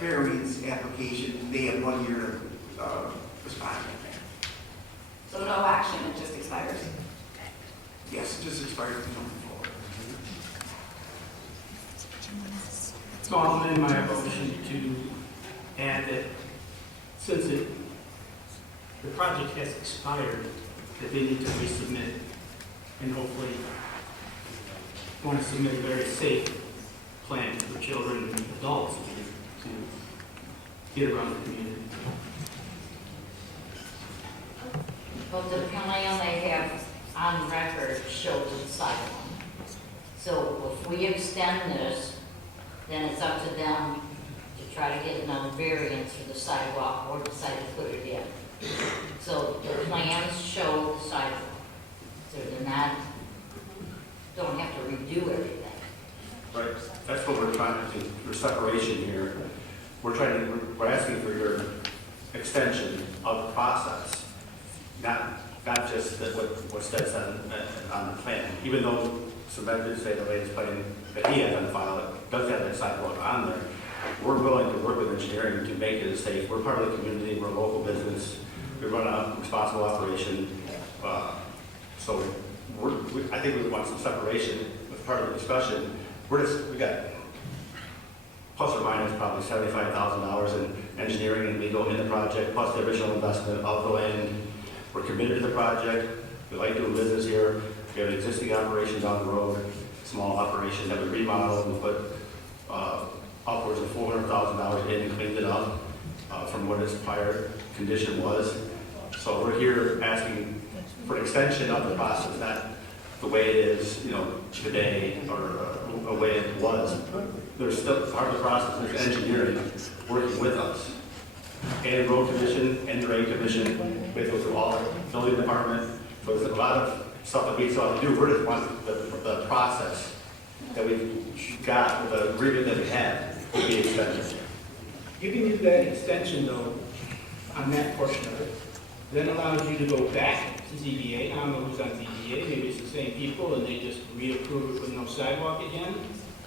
variance application, they have 1 year to respond. So no action, it just expires. Yes, it just expired going forward. So I'll amend my motion to add that since the project has expired, that they need to resubmit and hopefully want to submit a very safe plan for children and adults to get around the community. But the plan they have on record shows the sidewalk. So if we extend this, then it's up to them to try to get another variance for the sidewalk or decide to put it in. So the plans show the sidewalk, so they're not, don't have to redo everything. Right, that's what we're trying to do, for separation here. We're asking for your extension of the process, not just what's on the plan. Even though Cement did say the latest plan that he has on file does have that sidewalk on there, we're willing to work with engineering to make it safe. We're part of the community, we're a local business, we run a responsible operation. So I think we want some separation as part of the discussion. We got plus or minus probably $75,000 in engineering and legal in the project, plus the original investment of the land. We're committed to the project. We like doing business here. We have an existing operation down the road, small operation that we remodeled and put upwards of $400,000 in and cleaned it up from what its prior condition was. So we're here asking for an extension of the process, not the way it is, today or a way it was. There's still part of the process, there's engineering working with us. And road commission and drain commission, we go through all the building department. So there's a lot of stuff that we still have to do. We're just want the process that we've got, with the agreement that we have, to be extended. Giving you that extension though, on that portion of it, then allows you to go back to ZBA. I don't know who's on ZBA, maybe it's the same people and they just reapprove it with no sidewalk again.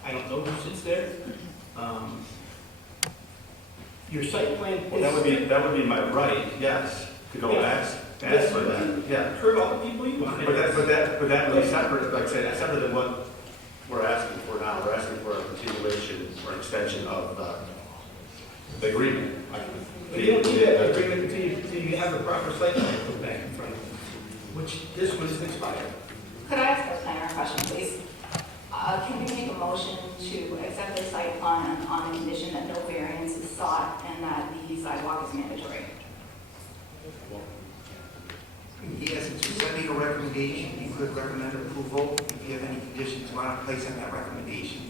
I don't know who sits there. Your site plan. Well, that would be my right, yes, to go back, ask for that, yeah. Heard all the people you want. But that would be separate, like I said, separate than what we're asking for now. We're asking for a continuation or extension of the agreement. But you don't need that agreement until you have a proper site plan put back in front of you, which this one is expired. Could I ask a planner a question, please? Can we make a motion to accept the site plan on the condition that no variance is sought and that the sidewalk is mandatory? Yes, since you're sending a recommendation, you could recommend approval if you have any conditions you want to place on that recommendation.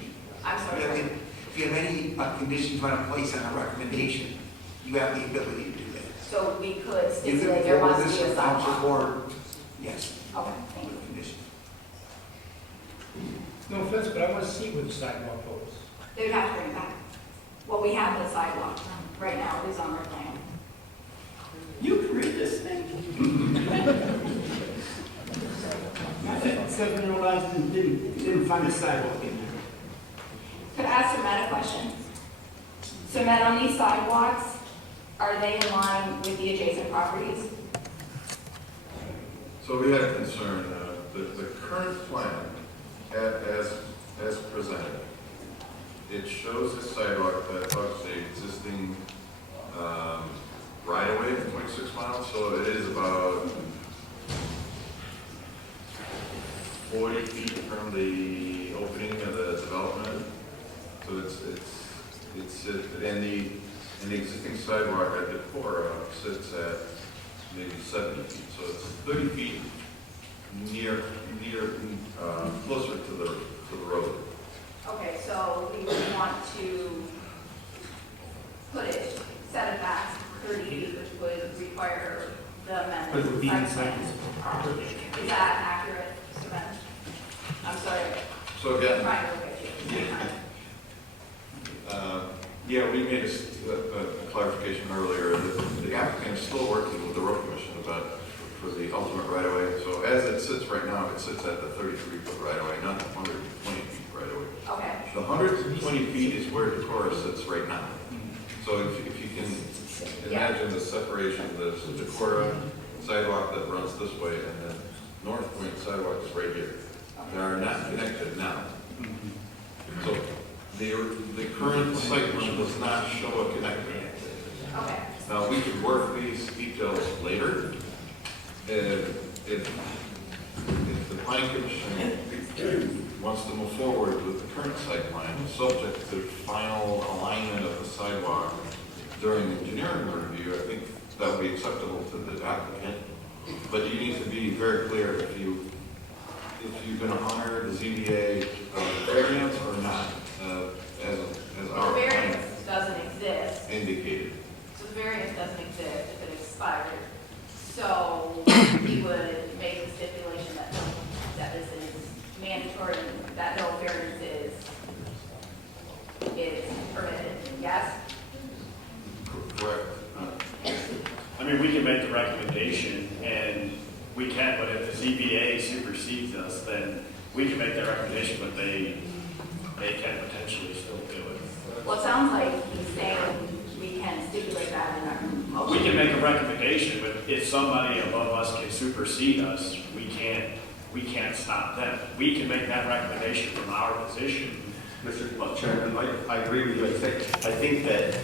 I'm sorry. If you have any conditions you want to place on a recommendation, you have the ability to do that. So we could You stipulate could there forward must this be to a the township sidewalk. board, yes, Okay, thank you. condition. No offense, but I want to see where the sidewalk goes. They would have to bring it back. Well, we have the sidewalk right now, it is on our plan. You can read this thing. My 7-year-old eyes didn't find a sidewalk in there. Could I ask Cement a question? Cement, on these sidewalks, are they in line with the adjacent properties? So we had a concern, the current plan, as presented, it shows a sidewalk that hugs the existing right-of-way, 0.6 miles, so it is about 40 feet from the opening of the development. So it's and the existing sidewalk at the core sits at maybe 70 feet, so it's 30 feet near closer to the road. Okay, so we would want to put it, set it back 30 feet, which would require the But amendment. it would be site inside plan. this property. Is that accurate, Cement? I'm sorry. So again, I'm trying to look at you. yeah, we made a clarification earlier that the applicant is still working with the road commission about for the ultimate right-of-way. So as it sits right now, it sits at the 33-foot right-of-way, not the 120 feet right-of-way. Okay. The 120 feet is where Decorah sits right now. So if you can imagine the separation, the Decorah sidewalk that runs this way and then North Point sidewalk is right here. They are not connected now. So the current site plan does not show a connector. Okay. Now, we could work these details later. If the planning commission wants to move forward with the current site plan, subject to final alignment of the sidewalk during the engineering review, I think that would be acceptable to the applicant. But you need to be very clear if you're going to honor the ZBA variance or not, as as The our plan variance doesn't exist, indicated. so the variance doesn't exist if it expired. So we would make a stipulation that this is mandatory, that no variance is permitted, yes? Correct. I mean, we can make the recommendation, and we can, but if the ZBA supersedes us, then we can make that recommendation, but they can potentially still do it. Well, it sounds like he's saying we can stipulate that in our motion. We can make a recommendation, but if somebody above us can supersede us, we can't stop them. We can make that recommendation from our position. Mr. Chairman, I agree with you. I think that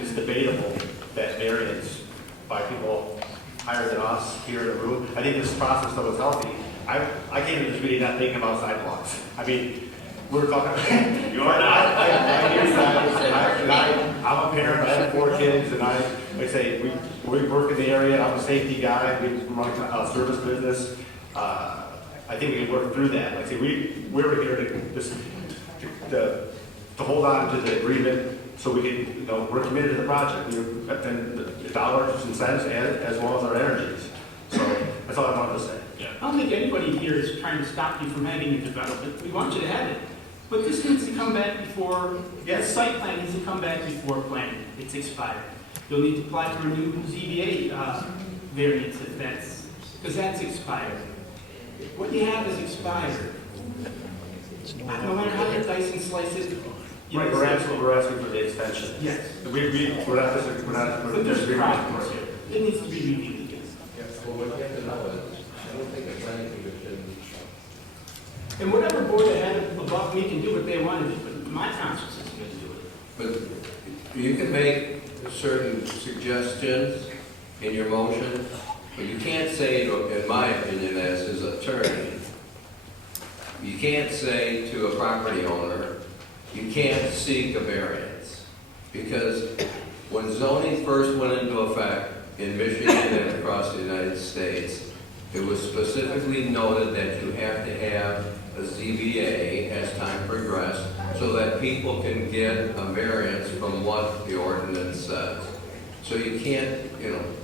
it's debatable that variance by people higher than us here in the room. I think this process though is healthy. I came to this meeting not thinking about sidewalks. I mean, we're talking. You are not. I hear you guys, and I'm a parent. I have 4 kids, and like I say, we work in the area. I'm a safety guy. We run a service business. I think we can work through that. Like I say, we're here to hold on to the agreement so we can, we're committed to the project. And the dollars and cents as well as our energies. So that's all I wanted to say. I don't think anybody here is trying to stop you from having a development. We want you to have it. But this needs to come back before, the site plan needs to come back before planning. It's expired. You'll need to apply for a new ZBA variance if because that's expired. What you have is expired. No matter how you dice and slice it. Right, we're asking for the extension. Yes. We're not. But there's problems here. It needs to be reviewed again. Well, what you have to know is, I don't think a planning commission. And whatever board that had above me can do what they want to do, but my township isn't going to do it. But you can make certain suggestions in your motion, but you can't say, in my opinion, as his attorney, you can't say to a property owner, you can't seek a variance. Because when zoning first went into effect in Michigan and across the United States, it was specifically noted that you have to have a ZBA as time progressed so that people can get a variance from what the ordinance says. So you can't,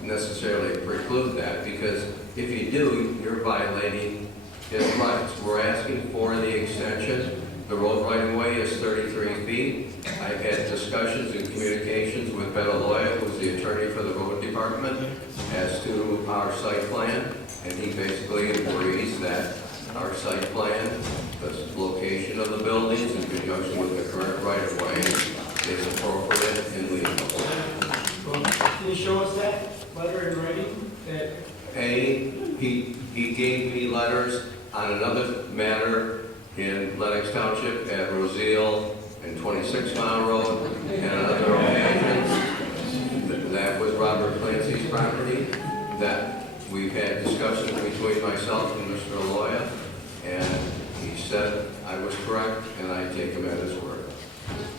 necessarily preclude that, because if you do, you're violating his rights. We're asking for the extension. The road right-of-way is 33 feet. I've had discussions and communications with Bettaloya, who's the attorney for the road department, as to our site plan, and he basically agrees that our site plan, the location of the buildings in conjunction with the current right-of-way is appropriate and legal. Well, can you show us that letter in writing? He gave me letters on another matter in Lenox Township at Roselle and 26 Mile Road and other occasions. That was Robert Clancy's property. That we've had discussions between myself and Mr. Aloya, and he said I was correct, and I take him at his word.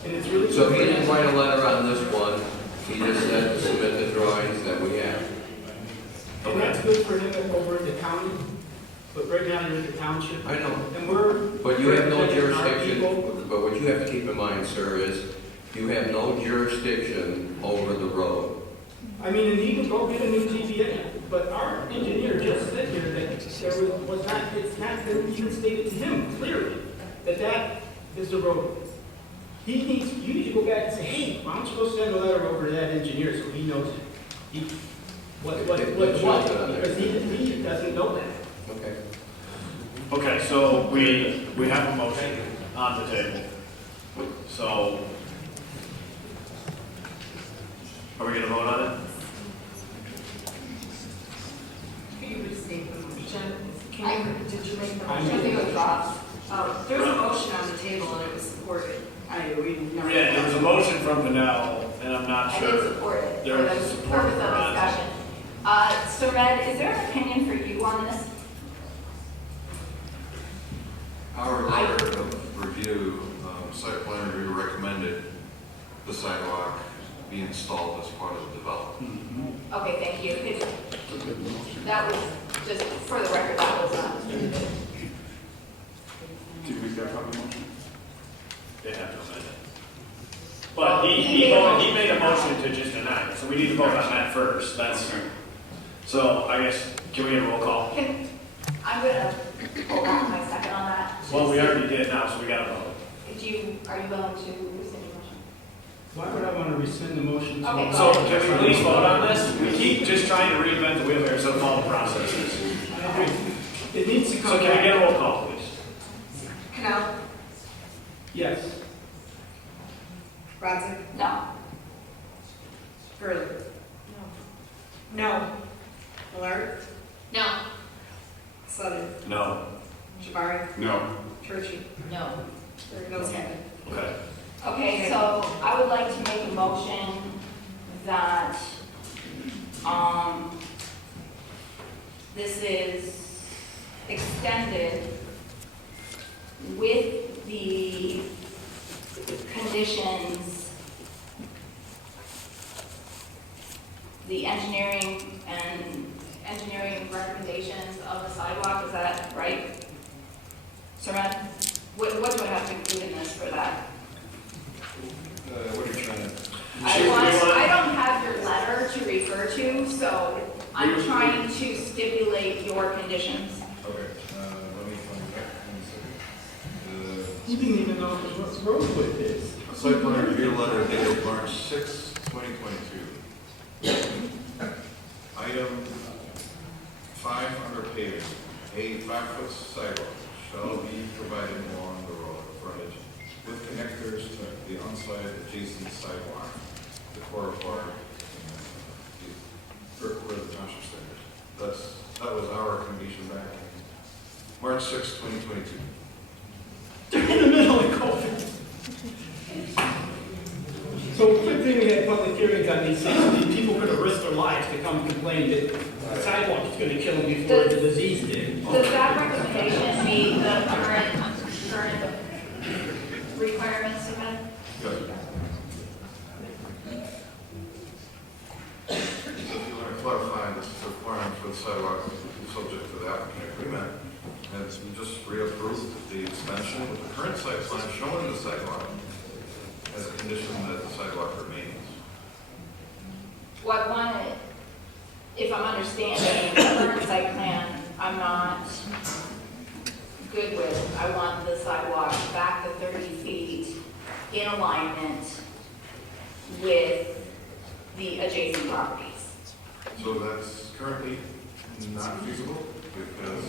And it's really So he didn't write a letter on this one. He just said to submit the drawings that we have. And that's good for him over at the county, but right now you're at the township. I know. And we're. But you have no representing our jurisdiction, people. but what you have to keep in mind, sir, is you have no jurisdiction over the road. I mean, and he can go get a new ZBA, but our engineer just said here that there was not, it's not been even stated to him clearly that is the road. You need to go back and say, hey, why don't you go send a letter over to that engineer so he knows it. Because he doesn't know that. Okay. Okay, so we have a motion on the table. So, are we gonna vote on it? Can you restate the motion? Did you make the I motion? think it was dropped. There was a motion on the table and it was supported. Yeah, there was a motion from Pinnell, and I'm not I sure. did support it. There was For support the from us. discussion. So Red, is there an opinion for you on this? Our letter of review, site plan review recommended the sidewalk be installed as part of the development. Okay, thank you. That was, just for the record, that was not. Did we make that copy motion? They have to amend it. But he made a motion to just deny it, so we need to vote on that first, that's, so I guess, can we get a roll call? I'm gonna hold on my second on that. Well, we already did now, so we gotta vote. Are you willing to rescind your motion? Why would I want to rescind the motion? Okay, So can we at least vote on this? We keep just trying to reinvent the wheel here, so follow the processes. I agree. It needs to come So back. can we get a roll call, please? Canal, Yes. Rodzik, No. Gurley. No. Millard, No. Sutton, No. Jabari, No. Churchy, No. no second. Okay. Okay, so I would like to make a motion that, this is extended with the conditions, the engineering recommendations of the sidewalk, is that right? Surratt, what do I have to include in this for that? What are you trying to? I don't have your letter to refer to, so I'm trying to stipulate your conditions. Okay, let me find that in a second. You didn't even know what roadway it is. Site plan review letter dated March 6, 2022. Item 5 under paving, a 5-foot sidewalk shall be provided along the road frontage with connectors to the on-site adjacent sidewalk, the core part, for the township standards. That was our condition back in March 6, 2022. In the middle of COVID. So quick thing, we had public hearings on these things, these people could have risked their lives to come complain that the sidewalk is going to kill them before the disease did. Does that recommendation meet the current requirements again? Good. If you want to clarify this requirement for the sidewalk, subject to the applicant agreement, and we just reapproved the extension with the current site plan showing the sidewalk as a condition that the sidewalk remains. What one, if I'm understanding, the current site plan, I'm not good with. I want the sidewalk back to 30 feet in alignment with the adjacent properties. So that's currently not feasible because,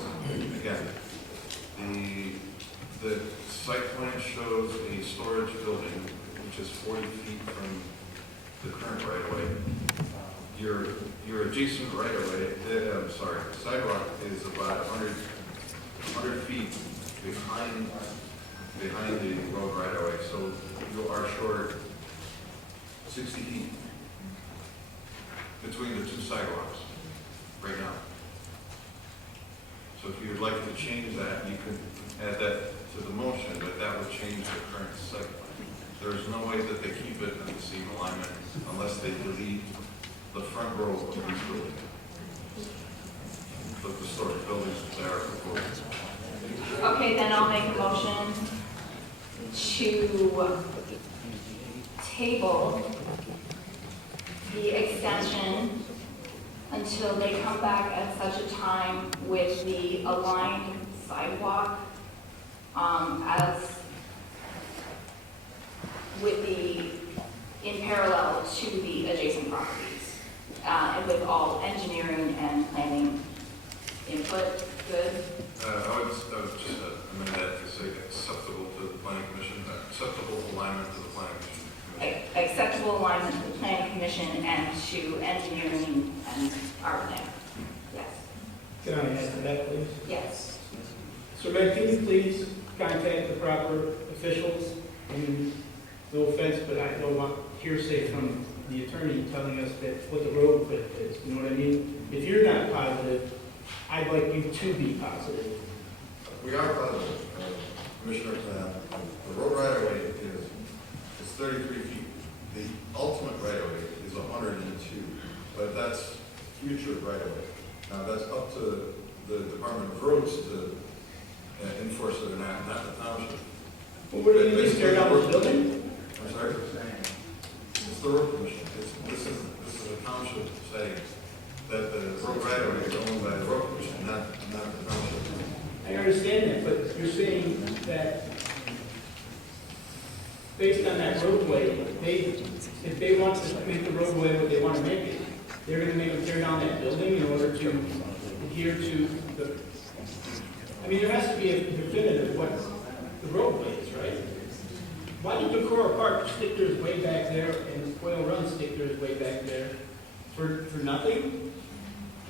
again, the site plan shows a storage building which is 40 feet from the current right-of-way. Your adjacent right-of-way, sidewalk is about 100 feet behind the road right-of-way, so you are short 60 feet between the two sidewalks right now. So if you would like to change that, you could add that to the motion, but that would change the current site plan. There is no way that they keep it in the same alignment unless they delete the front row of these buildings. But the storage buildings that are proposed. Okay, then I'll make a motion to table the extension until they come back at such a time with the aligned sidewalk, as with in parallel to the adjacent properties, and with all engineering and planning input. Good? I would just amend that to say acceptable to the planning commission, acceptable alignment to the planning commission. Acceptable alignment to the planning commission and to engineering and our plan. Yes. Can I add to that, please? Yes. So, Red, can you please contact the proper officials? And no offense, but I don't want hearsay from the attorney telling us that what the road width is. You know what I mean? If you're not positive, I'd like you to be positive. We are positive, Commissioner, the road right-of-way is 33 feet. The ultimate right-of-way is 102, but that's future right-of-way. Now, that's up to the Department of Roads to enforce it or not the township. Well, what do you mean, tear down the building? I'm sorry? It's the road commission. This is a township saying that the road right of way is owned by the road commission, not the township. I understand that, but you're saying that based on that roadway, if they want to make the roadway what they want to make it, they're gonna make them tear down that building in order to adhere to the, I mean, there has to be a definitive what the roadway is, right? Why did Decorah Park stick theirs way back there and Quail Run stick theirs way back there? For nothing?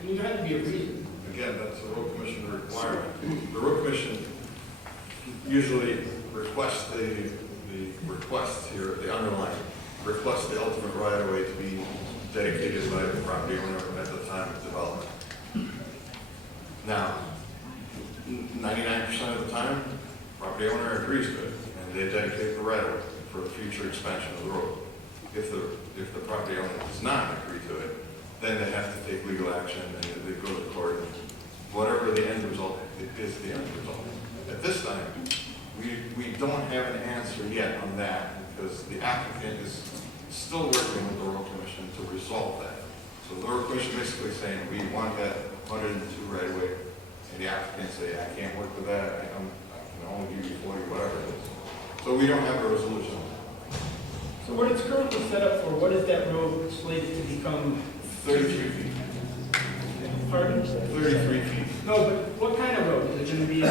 I mean, there had to be a reason. Again, that's a road commission requirement. The road commission usually requests the request here, the underlying, request the ultimate right of way to be dedicated by the property owner at the time of development. Now, 99% of the time, property owner agrees to it, and they dedicate the right of way for the future expansion of the road. If the property owner does not agree to it, then they have to take legal action and they go to court. And whatever the end result is, the end result. At this time, we don't have an answer yet on that because the applicant is still working with the road commission to resolve that. So the road commission basically saying we want that 102 right away, and the applicant say I can't work with that. I can only give you 40, whatever it is. So we don't have a resolution. So what it's currently set up for, what is that road slated to become? 33 feet. Pardon? 33 feet. No, but what kind of road? Is it going to be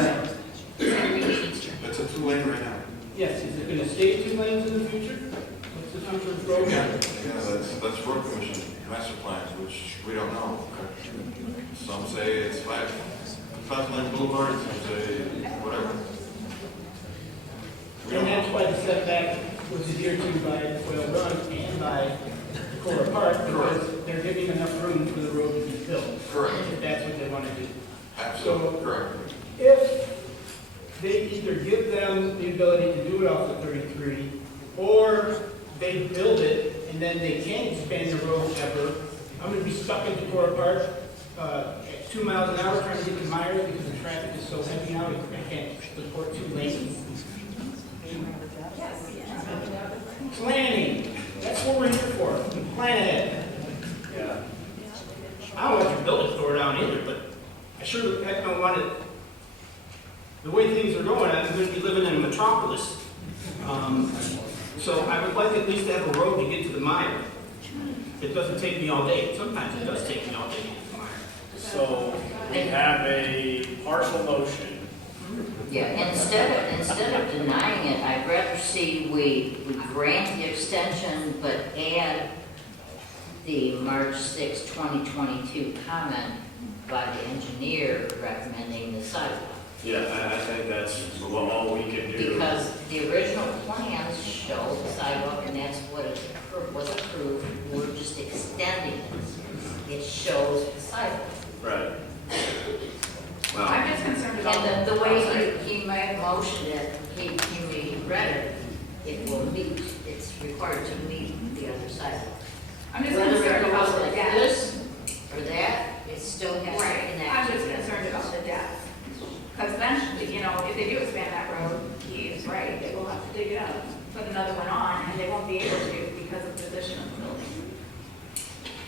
It's a 2-lane right now. Yes, is it going to stay 2 lanes in the future? What's the future of road? Yeah, that's road commission master plans, which we don't know. Some say it's 5,000-lane boulevard, some say whatever. And that's why the setback was adhered to by Quail Run and by Decorah Park, because they're giving enough room for the road to be built. Correct. If that's what they want to do. Absolutely, correct. If they either give them the ability to do it off the 33, or they build it and then they can't expand the road ever, I'm going to be stuck in Decorah Park at 2 miles an hour trying to get to Myers because the traffic is so heavy now, I can't support 2 lanes. Planning, that's what we're here for, plan ahead. Yeah. I don't want your building store down either, but I sure don't want it. The way things are going, I'm going to be living in a metropolis. So I would like at least to have a road to get to the mine. It doesn't take me all day. Sometimes it does take me all day to get to the mine. So we have a partial motion. Yeah, instead of denying it, I'd rather see we grant the extension, but add the March 6, 2022 comment by the engineer recommending the sidewalk. Yeah, I think that's all we can do. Because the original plans show the sidewalk, and that's what was approved. We're just extending it. It shows the sidewalk. Right. Well, I'm just concerned about. And the way he made motion it, he read it, it will meet, it's required to meet the other sidewalk. I'm just Whether concerned it about goes the like depth. this or that, it still has to Right, connect. I'm just concerned about the depth. Because eventually, you know, if they do expand that road, he is right, they will have to dig it up, put another one on, and they won't be able to because of the position of the building.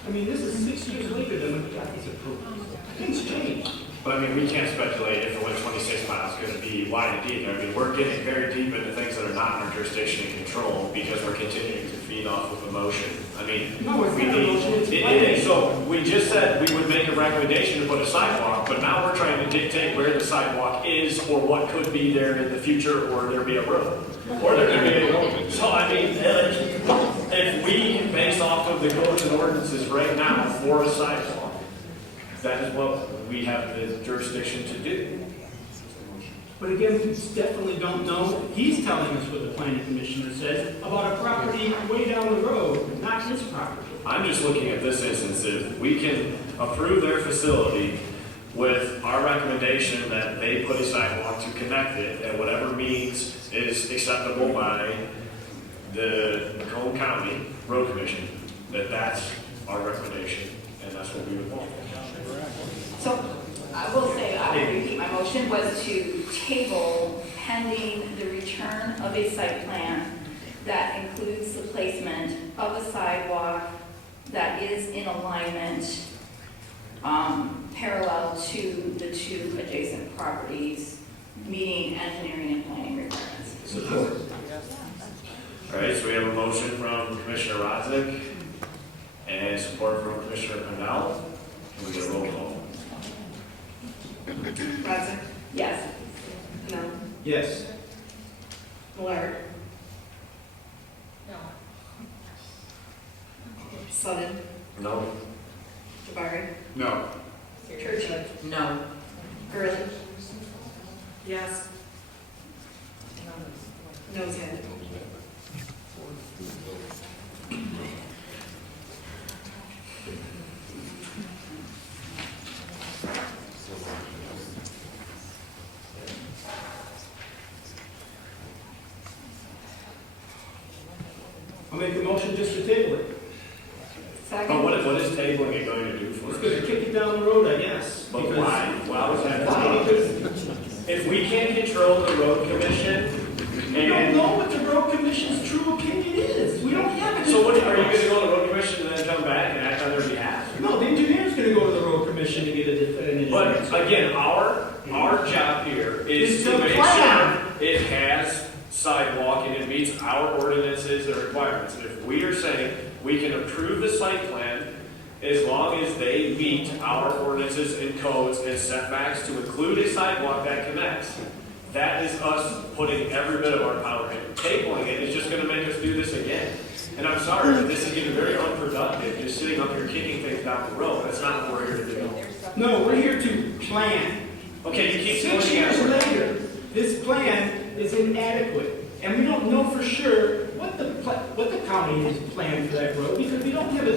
I mean, this is 6 years later than when we got these approvals. Things change. but I mean, we can't speculate if and when 26 miles is going to be wide and deep. I mean, we're getting very deep into things that are not in our jurisdiction and control because we're continuing to feed off of emotion. I mean, No, it's we not need, emotion, it's it planning. is. So we just said we would make a recommendation to put a sidewalk, but now we're trying to dictate where the sidewalk is or what could be there in the future, or there be a road. Or there could be a road. So I mean, if we, based off of the codes and ordinances right now for a sidewalk, that is what we have the jurisdiction to do. But again, we definitely don't know. He's telling us what the planning commissioner says about a property way down the road, not his property. I'm just looking at this instance, if we can approve their facility with our recommendation that they put a sidewalk to connect it at whatever means is acceptable by the Macomb County Road Commission, that's our recommendation, and that's what we would want. So I will say, I will repeat, my motion was to table pending the return of a site plan that includes the placement of a sidewalk that is in alignment, parallel to the two adjacent properties, meeting engineering and planning requirements. Support. All right, so we have a motion from Commissioner Rodzik and support from Commissioner Pennell. Can we get a roll call? Radzik? Yes. No. Yes. Millard? No. Sutton? No. Jabari? No. Churchy? No. Gurley? Yes. Nose head? I'll make a motion just to table it. But what is tabling it going to do for It's us? going to kick it down the road, I guess. But because- why? Why was that? Why? Because If we can't control the road commission, we don't and know what the road commission's true opinion is. We don't have it. so what, are you going to go to the road commission and then come back and act on their behalf? No, the engineer's going to go to the road commission to get an engineer. But again, our job here is It's to the make plan. sure it has sidewalk and it meets our ordinances and requirements. And if we are saying we can approve the site plan as long as they meet our ordinances and codes and setbacks to include a sidewalk that connects, that is us putting every bit of our power in. Tabling it is just going to make us do this again. And I'm sorry, but this is getting very unproductive, just sitting up here kicking things down the road. That's not what we're here to do. No, we're here to plan. Okay, you keep 6 pushing years it. later, this plan is inadequate, and we don't know for sure what the county has planned for that road, because we don't have a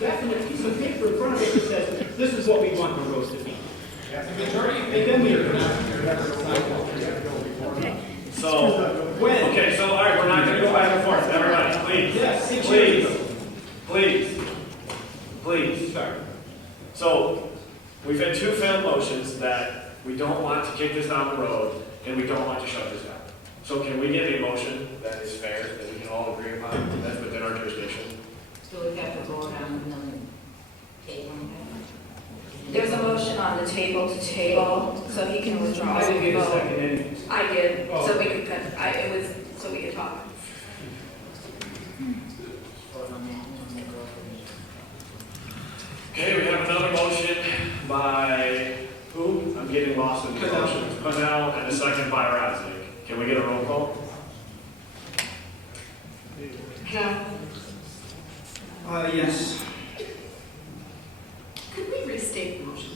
definite piece of paper in front of us that says, this is what we want the road to be. And then we are So, when? okay, so, all right, we're not gonna go back and forth, everybody, please. Yes, 6 Please, years. please. Sorry. So, we've had two failed motions that we don't want to kick this down the road, and we don't want to shut this down. So can we get a motion that is fair, that we can all agree upon, that's within our jurisdiction? So we have to go around the table. There's a motion on the table to table, so he can withdraw. I didn't get a Vote. second anyways. I did, Oh. so we could, it was, so we could talk. Okay, we have another motion by, who? I'm getting lost in the Pennell. motions. Pennell, and a second by Rodzik. Can we get a roll call? No. Yes. Could we restate the motion?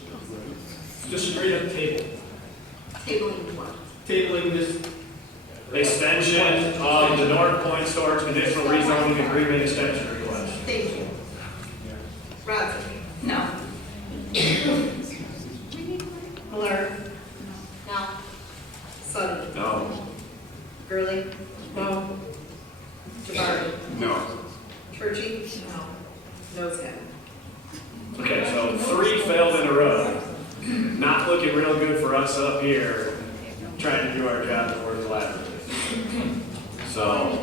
Just straight up table. Tabling what? Tabling this. Extension of the North Point Storage Conditional Rezoning Agreement Extension Request. Thank you. Radzik? No. Millard? No. Sutton? No. Gurley? No. Jabari? No. Churchy? No. Nose head? Okay, so 3 failed in a row. Not looking real good for us up here, trying to do our job that we're collaborative. So,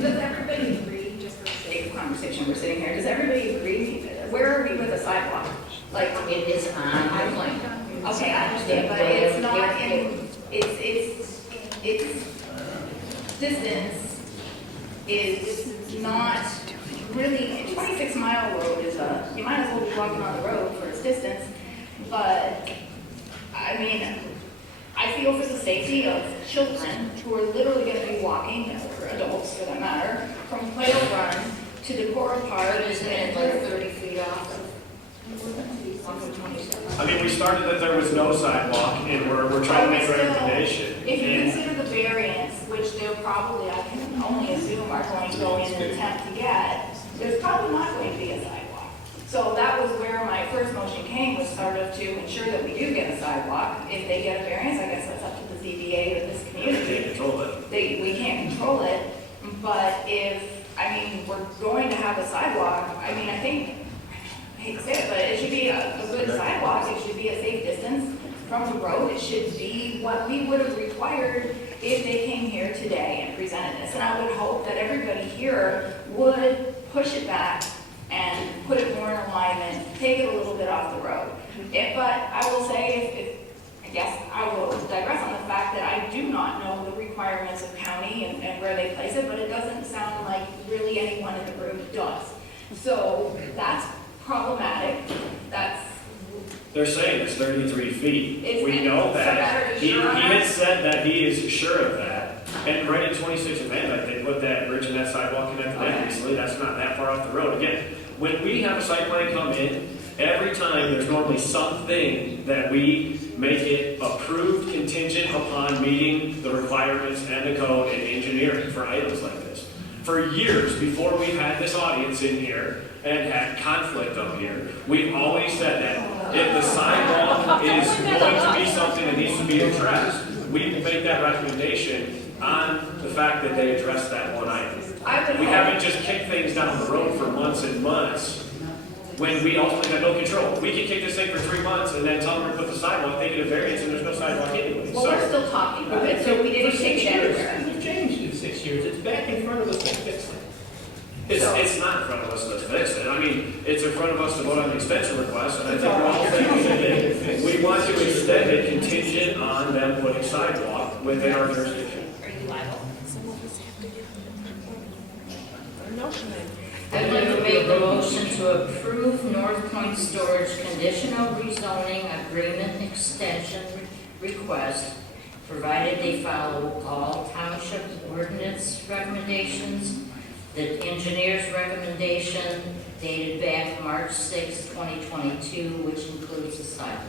Does everybody agree, just for the sake of conversation, we're sitting here, does everybody agree? Where are we with the sidewalk? Like, It is on the plan. okay, I understand, but it's not in, its distance is not really, a 26-mile road is you might as well be walking on the road for its distance, but, I mean, I feel for the safety of children who are literally gonna be walking, or adults for that matter, from Quail Run to the core part, Isn't it like 30 feet off of 27? I mean, we started that there was no sidewalk, and we're trying to make a recommendation. If you And consider the variance, which they'll probably, I can only assume are going to go in and attempt to get, there's probably not going to be a sidewalk. So that was where my first motion came, was sort of to ensure that we do get a sidewalk. If they get a variance, I guess that's up to the ZBA of this we community. can't control it. We can't control it, but if, I mean, we're going to have a sidewalk, I mean, I think, I hate to say it, but it should be a good sidewalk, it should be a safe distance from the road, it should be what we would have required if they came here today and presented this. And I would hope that everybody here would push it back and put it more in alignment, take it a little bit off the road. But I will say, I guess I will digress on the fact that I do not know the requirements of county and where they place it, but it doesn't sound like really anyone in the room does. So that's problematic. They're saying it's 33 feet. We know So that. better He sure on had that? said that he is sure of that. And right in 26th and Van Dyke, they put that bridge and that sidewalk in that Okay. recently. That's not that far off the road. Again, when we have a site plan come in, every time there's normally something that we make it approved contingent upon meeting the requirements and the code and engineering for items like this. For years before we had this audience in here and had conflict up here, we've always said that if the sidewalk is going to be something that needs to be addressed, we will make that recommendation on the fact that they address that one item. We haven't just kicked things down the road for months and months when we ultimately have no control. We can kick this thing for 3 months and then tell them to put the sidewalk, they get a variance, and there's no sidewalk anyway. Well, we're still talking about it, so we didn't take it anywhere. It's changed in 6 years, it's back in front of us, let's fix it. It's not in front of us to fix it. I mean, it's in front of us to vote on the extension request, and I think we're all thinking we want to extend it contingent on them putting sidewalk within our jurisdiction. Are you liable? I'd like to make a motion to approve North Point Storage conditional rezoning agreement extension request, provided they follow all township ordinance recommendations, the engineer's recommendation dated back March 6, 2022, which includes the sidewalk.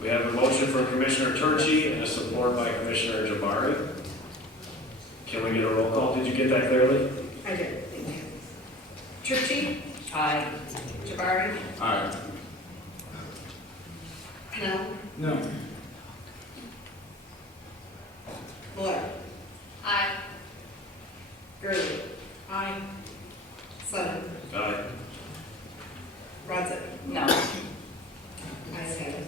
We have a motion from Commissioner Turchi and a support by Commissioner Jabari. Can we get a roll call? Did you get that clearly? I did, thank you. Turchi? Aye. Jabari? Aye. Pennell? No. Blair? Aye. Gurley? Aye. Sutton? Aye. Radzik? No. Ayes have it.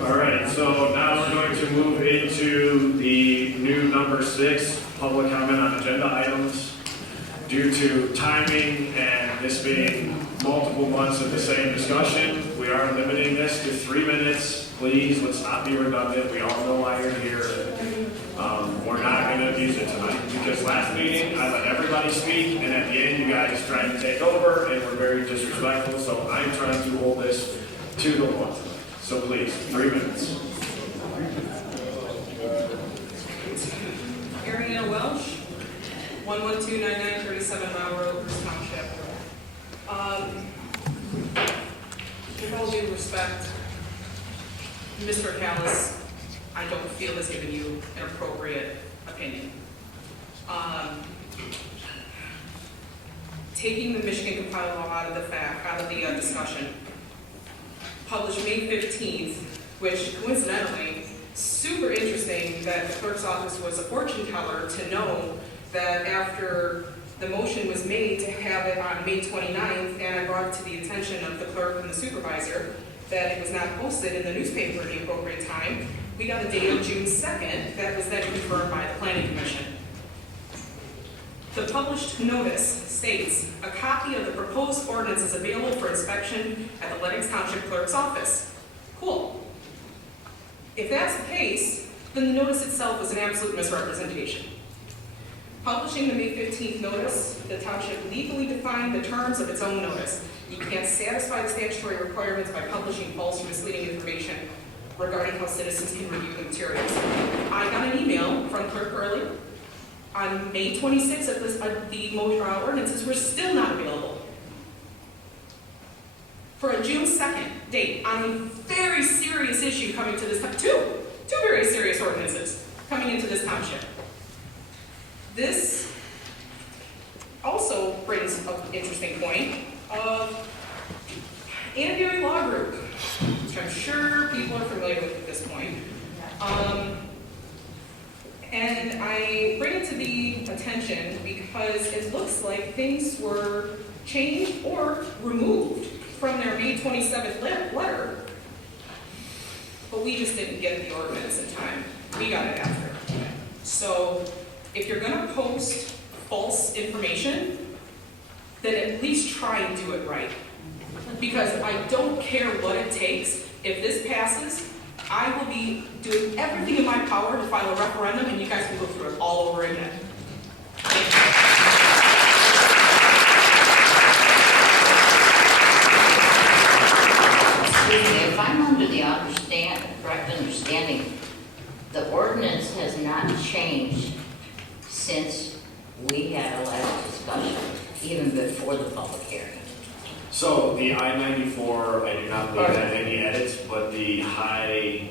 All right, so now we're going to move into the new number 6, public comment on agenda items. Due to timing and this being multiple months of the same discussion, we are limiting this to 3 minutes. Please, let's not be redundant. We all know why you're here. We're not going to abuse it tonight because last meeting I let everybody speak, and at the end you guys tried to take over and were very disrespectful. So I'm trying to hold this to the law tonight. So please, 3 minutes. Ariana Welsh, 11299 37 Mile Road, Bruce Township. With all due respect, Mr. Callis, I don't feel has given you an appropriate opinion. Taking the Michigan compiled law out of the discussion, published May 15th, which coincidentally, super interesting that the clerk's office was a fortune teller to know that after the motion was made to have it on May 29th, and I brought it to the attention of the clerk and the supervisor that it was not posted in the newspaper at the appropriate time, we got a date of June 2nd that was then confirmed by the Planning Commission. The published notice states, a copy of the proposed ordinance is available for inspection at the Lenox Township Clerk's office. Cool. If that's the case, then the notice itself was an absolute misrepresentation. Publishing the May 15th notice, the township legally defined the terms of its own notice. You can't satisfy the statutory requirements by publishing false or misleading information regarding how citizens can review the materials. I got an email from Clerk Early on May 26th that the ordinances were still not available. For a June 2nd date on a very serious issue coming to this town, two very serious ordinances coming into this township. This also brings up an interesting point of Anbury Law Group, which I'm sure people are familiar with at this point, And I bring it to the attention because it looks like things were changed or removed from their May 27th letter, but we just didn't get the ordinance in time. We got it after. So if you're gonna post false information, then at least try and do it right. Because I don't care what it takes. If this passes, I will be doing everything in my power to file a referendum, and you guys can go through it all over again. Excuse me, if I'm under the correct understanding, the ordinance has not changed since we had a last discussion, even before the public hearing. So the I-94, I do not believe had any edits, but the high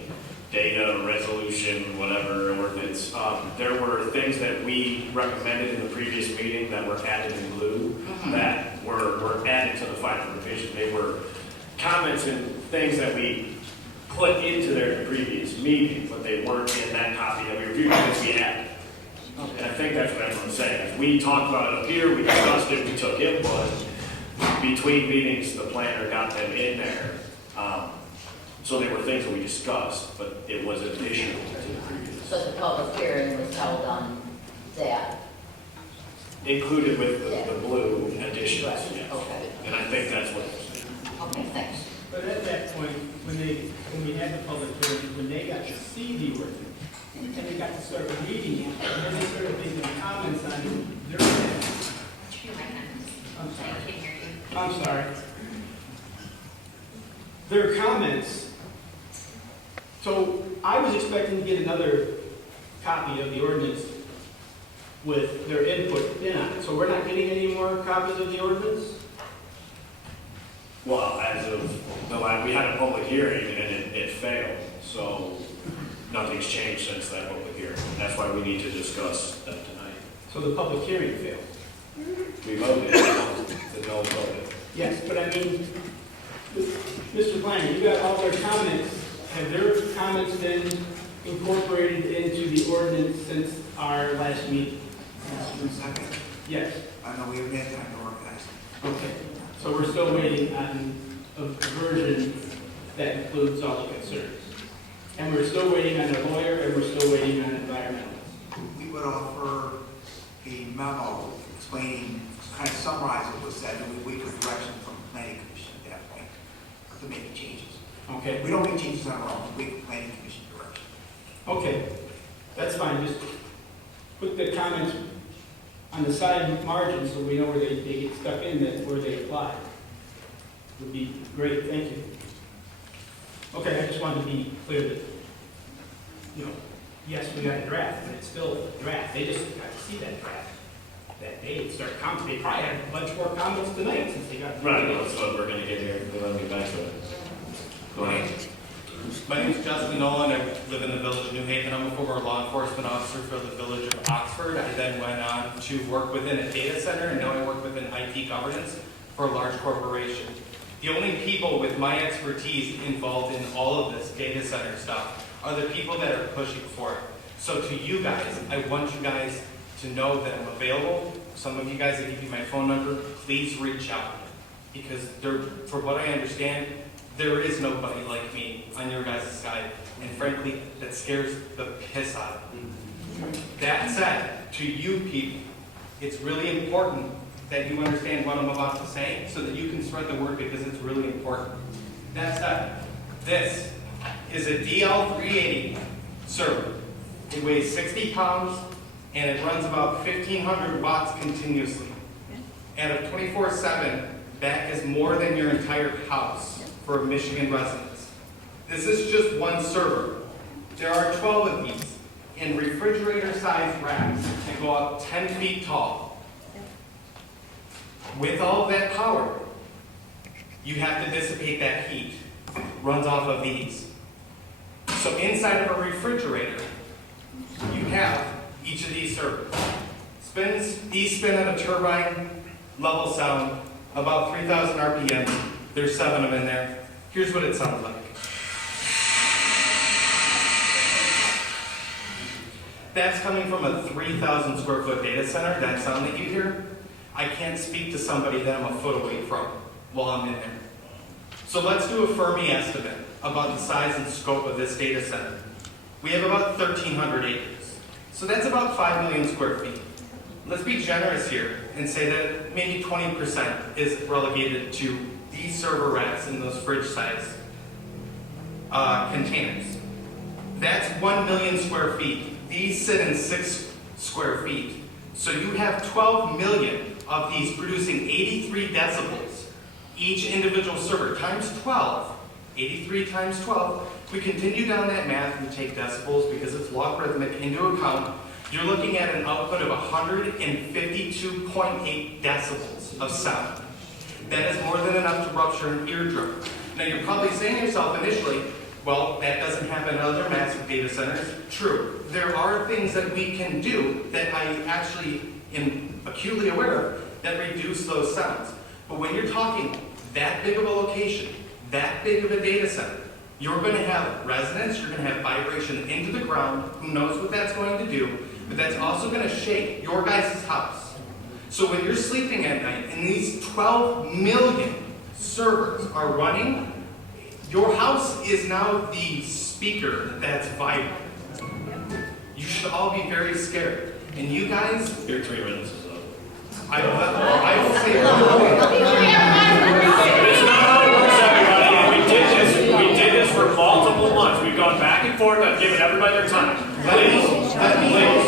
data resolution, whatever ordinance, there were things that we recommended in the previous meeting that were added in blue that were added to the final revision. They were comments and things that we put into their previous meeting, but they weren't in that copy that we reviewed because we added. And I think that's what everyone's saying. As we talked about it up here, we discussed it, we took input. Between meetings, the planner got them in there. So they were things that we discussed, but it was additional to the previous. So the public hearing was held on that? Included with the blue additions, Right. yes. Okay. And I think that's what. Okay, thanks. But at that point, when we had the public hearing, when they got to see the ordinance, and they got to start reading it, and then they started making comments on their ordinance. I'm sorry. I'm sorry. Their comments, so I was expecting to get another copy of the ordinance with their input in on it. So we're not getting any more copies of the ordinance? Well, as of the last, we had a public hearing and it failed. So nothing's changed since that public hearing. That's why we need to discuss that tonight. So the public hearing failed? We voted, the no voted. Yes, but I mean, Mr. Planner, you got all their comments. Have their comments been incorporated into the ordinance since our last meeting? Yes. I know we haven't had time to organize. Okay, so we're still waiting on a version that includes all the concerns. And we're still waiting on a lawyer, and we're still waiting on environmentalists. We would offer a memo explaining, kind of summarize what was said, and we wait for direction from the planning commission at that point to make the changes. Okay. We don't make changes on our own, we wait for planning commission direction. Okay, that's fine, just put the comments on the side margin so we know where they get stuck in, that where they apply. Would be great, thank you. Okay, I just wanted to be clear that, you know, yes, we got a draft, but it's still a draft. They just got to see that draft that day and start commenting. They probably have a bunch more comments tonight since they got. Right, well, that's what we're gonna get here, we're gonna get back to it. Go ahead. My name is Justin Nolan. I live in the village of New Haven. I'm a former law enforcement officer for the village of Oxford. I then went on to work within a data center, and now I work within IT governance for a large corporation. The only people with my expertise involved in all of this data center stuff are the people that are pushing for it. So to you guys, I want you guys to know that I'm available. Some of you guys, I give you my phone number, please reach out. Because for what I understand, there is nobody like me on your guys' side. And frankly, that scares the piss out of me. That said, to you people, it's really important that you understand what I'm about to say so that you can spread the word because it's really important. That said, this is a DL380 server. It weighs 60 pounds and it runs about 1,500 watts continuously. And at 24/7, that is more than your entire house for a Michigan residence. This is just one server. There are 12 of these in refrigerator-sized racks that go up 10 feet tall. With all of that power, you have to dissipate that heat. Runs off of these. So inside of a refrigerator, you have each of these servers. These spin at a turbine level sound, about 3,000 RPM. There's 7 of them in there. Here's what it sounds like. That's coming from a 3,000 square foot data center, that sound that you hear. I can't speak to somebody that I'm a foot away from while I'm in there. So let's do a Fermi estimate about the size and scope of this data center. We have about 1,300 acres. So that's about 5 million square feet. Let's be generous here and say that maybe 20% is relegated to these server racks in those fridge size containers. That's 1 million square feet. These sit in 6 square feet. So you have 12 million of these producing 83 decibels. Each individual server times 12. 83 times 12. If we continue down that math and take decibels because it's logarithmic into account, you're looking at an output of 152.8 decibels of sound. That is more than enough to rupture an eardrum. Now you're probably saying to yourself initially, well, that doesn't happen in other massive data centers. True. There are things that we can do that I actually am acutely aware of that reduce those sounds. But when you're talking that big of a location, that big of a data center, you're going to have resonance, you're going to have vibration into the ground, who knows what that's going to do, but that's also going to shake your guys' house. So when you're sleeping at night and these 12 million servers are running, your house is now the speaker that's vibrant. You should all be very scared. And you guys... You're 3 witnesses, though. I will say... It's not how it works, everybody. We did this for multiple months. We've gone back and forth. I've given everybody their time. Please,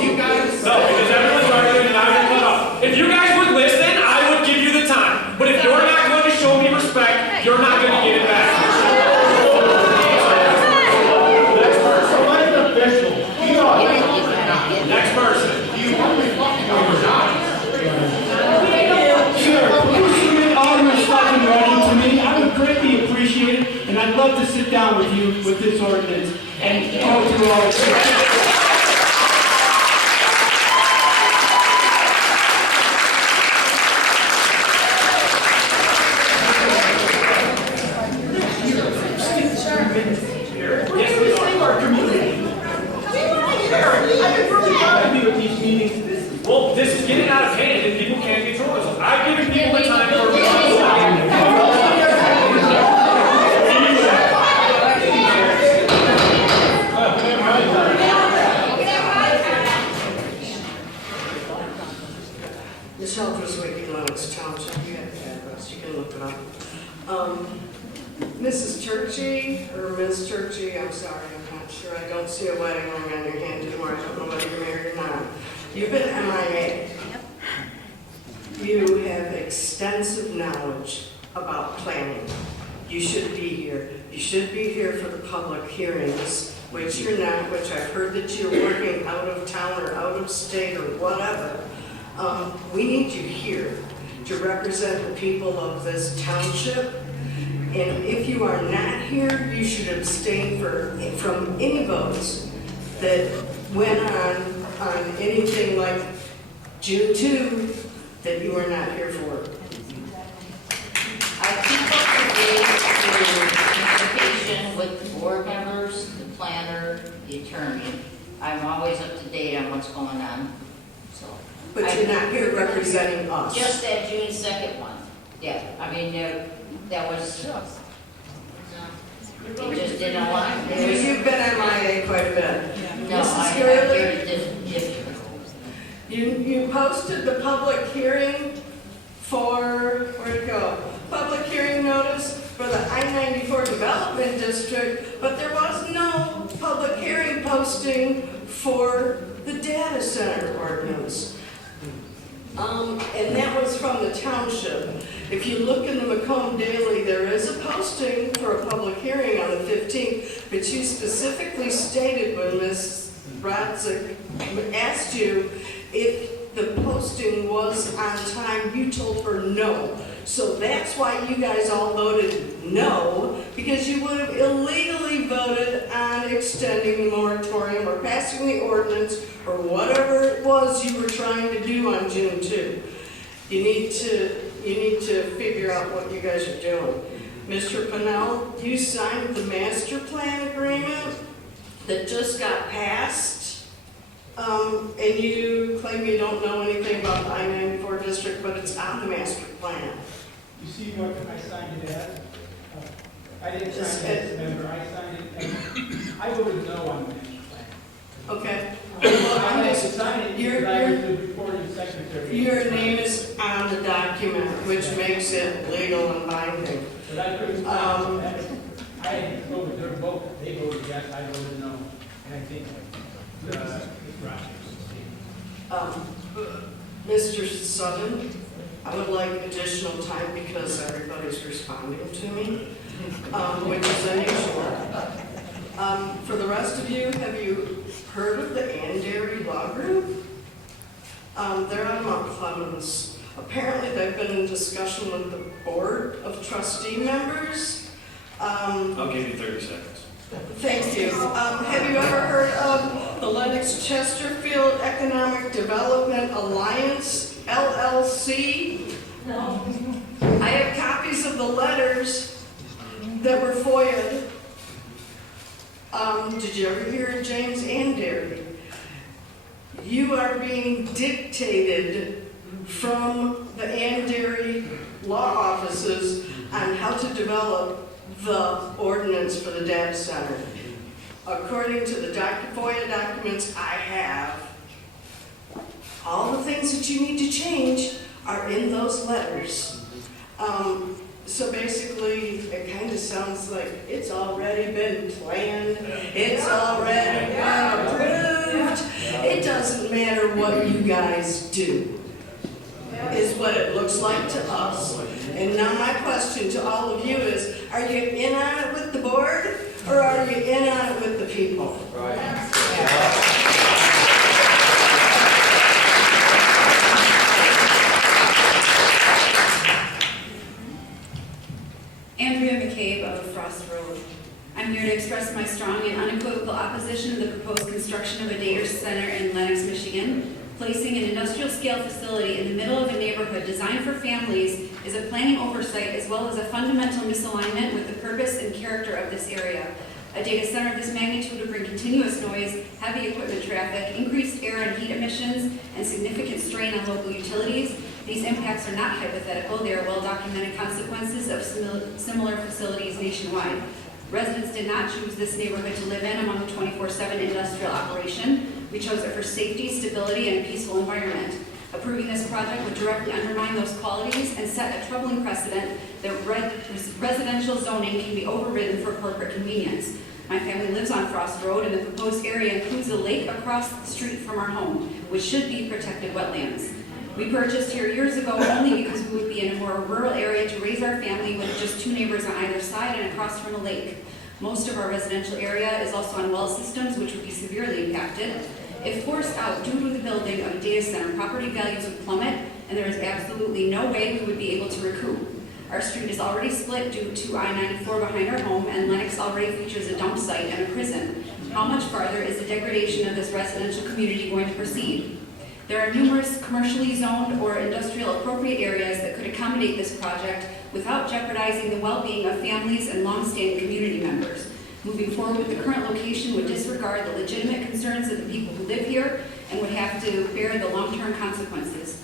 you guys... No, because everyone's arguing and I'm going to cut off. If you guys would listen, I would give you the time. But if you're not going to show me respect, you're not going to get it back. Next person. Sir, please submit all your stuff in writing to me. I would greatly appreciate it, and I'd love to sit down with you with this ordinance and go through all of it. Well, this is getting out of hand and people can't control themselves. I've given people the time for This help was Wiki Lenox Township. You have the address. You can look it up. Mrs. Churchy, or Ms. Churchy, I'm sorry, I'm not sure. I don't see a wedding ring on your hand anymore. I don't know whether you're married or not. You've been MIA. You have extensive knowledge about planning. You should be here. You should be here for the public hearings, which you're not, which I've heard that you're working out of town or out of state or whatever. We need you here to represent the people of this township. And if you are not here, you should abstain from any votes that went on anything like June 2 that you are not here for. I keep up to date through communication with the board members, the planner, the attorney. I'm always up to date on what's going on, so. But you're not here representing us. Just that June 2nd one. Yeah, I mean, that was, they just didn't want. You've been MIA quite a bit. No, Mrs. I'm Gurley, here to district. you posted the public hearing for, where'd it go? Public hearing notice for the I-94 Development District, but there was no public hearing posting for the data center ordinance. And that was from the township. If you look in the Macomb Daily, there is a posting for a public hearing on the 15th, but you specifically stated when Ms. Rodzik asked you if the posting was on time, you told her no. So that's why you guys all voted no, because you would have illegally voted on extending the moratorium or passing the ordinance or whatever it was you were trying to do on June 2. You need to figure out what you guys are doing. Mr. Pennell, you signed the master plan agreement that just got passed And you claim you don't know anything about the I-94 district, but it's on the master plan. You see what I signed it as? I didn't sign it as a member, I signed it as, I voted no on the master plan. Okay. I had to sign it because I was the recording secretary. Your name is on the document, which makes it legal and binding. But I couldn't, I had voted, their vote, they voted yes, I voted no. And I think it's Mr. Sutton, I would like additional time because everybody's responding to me, which is unusual. For the rest of you, have you heard of the Andary Law Group? They're on Mount Clemens. Apparently, they've been in discussion with the Board of Trustee members. I'll give you 30 seconds. Thank you. Have you ever heard of the Lenox Chesterfield Economic Development Alliance, LLC? No. I have copies of the letters that were FOIA'd. Did you ever hear of James Andary? You are being dictated from the Andary law offices on how to develop the ordinance for the data center. According to the FOIA documents I have, all the things that you need to change are in those letters. So basically, it kind of sounds like it's already been planned, it's already been approved. It doesn't matter what you guys do, is what it looks like to us. And now my question to all of you is, are you in on it with the board, or are you in on it with the people? Andrea McCabe of Frost Road. I'm here to express my strong and unequivocal opposition to the proposed construction of a data center in Lenox, Michigan. Placing an industrial scale facility in the middle of a neighborhood designed for families is a planning oversight as well as a fundamental misalignment with the purpose and character of this area. A data center of this magnitude would bring continuous noise, heavy equipment traffic, increased air and heat emissions, and significant strain on local utilities. These impacts are not hypothetical, they are well-documented consequences of similar facilities nationwide. Residents did not choose this neighborhood to live in among the 24/7 industrial operation. We chose it for safety, stability, and a peaceful environment. Approving this project would directly undermine those qualities and set a troubling precedent that residential zoning can be overridden for corporate convenience. My family lives on Frost Road, and the proposed area includes a lake across the street from our home, which should be protected wetlands. We purchased here years ago only because we would be in a more rural area to raise our family with just 2 neighbors on either side and across from a lake. Most of our residential area is also on well systems, which would be severely impacted. If forced out due to the building of a data center, property values would plummet, and there is absolutely no way we would be able to recoup. Our street is already split due to I-94 behind our home, and Lenox already features a dump site and a prison. How much farther is the degradation of this residential community going to proceed? There are numerous commercially zoned or industrial appropriate areas that could accommodate this project without jeopardizing the well-being of families and long-standing community members. Moving forward with the current location would disregard the legitimate concerns of the people who live here and would have to bear the long-term consequences.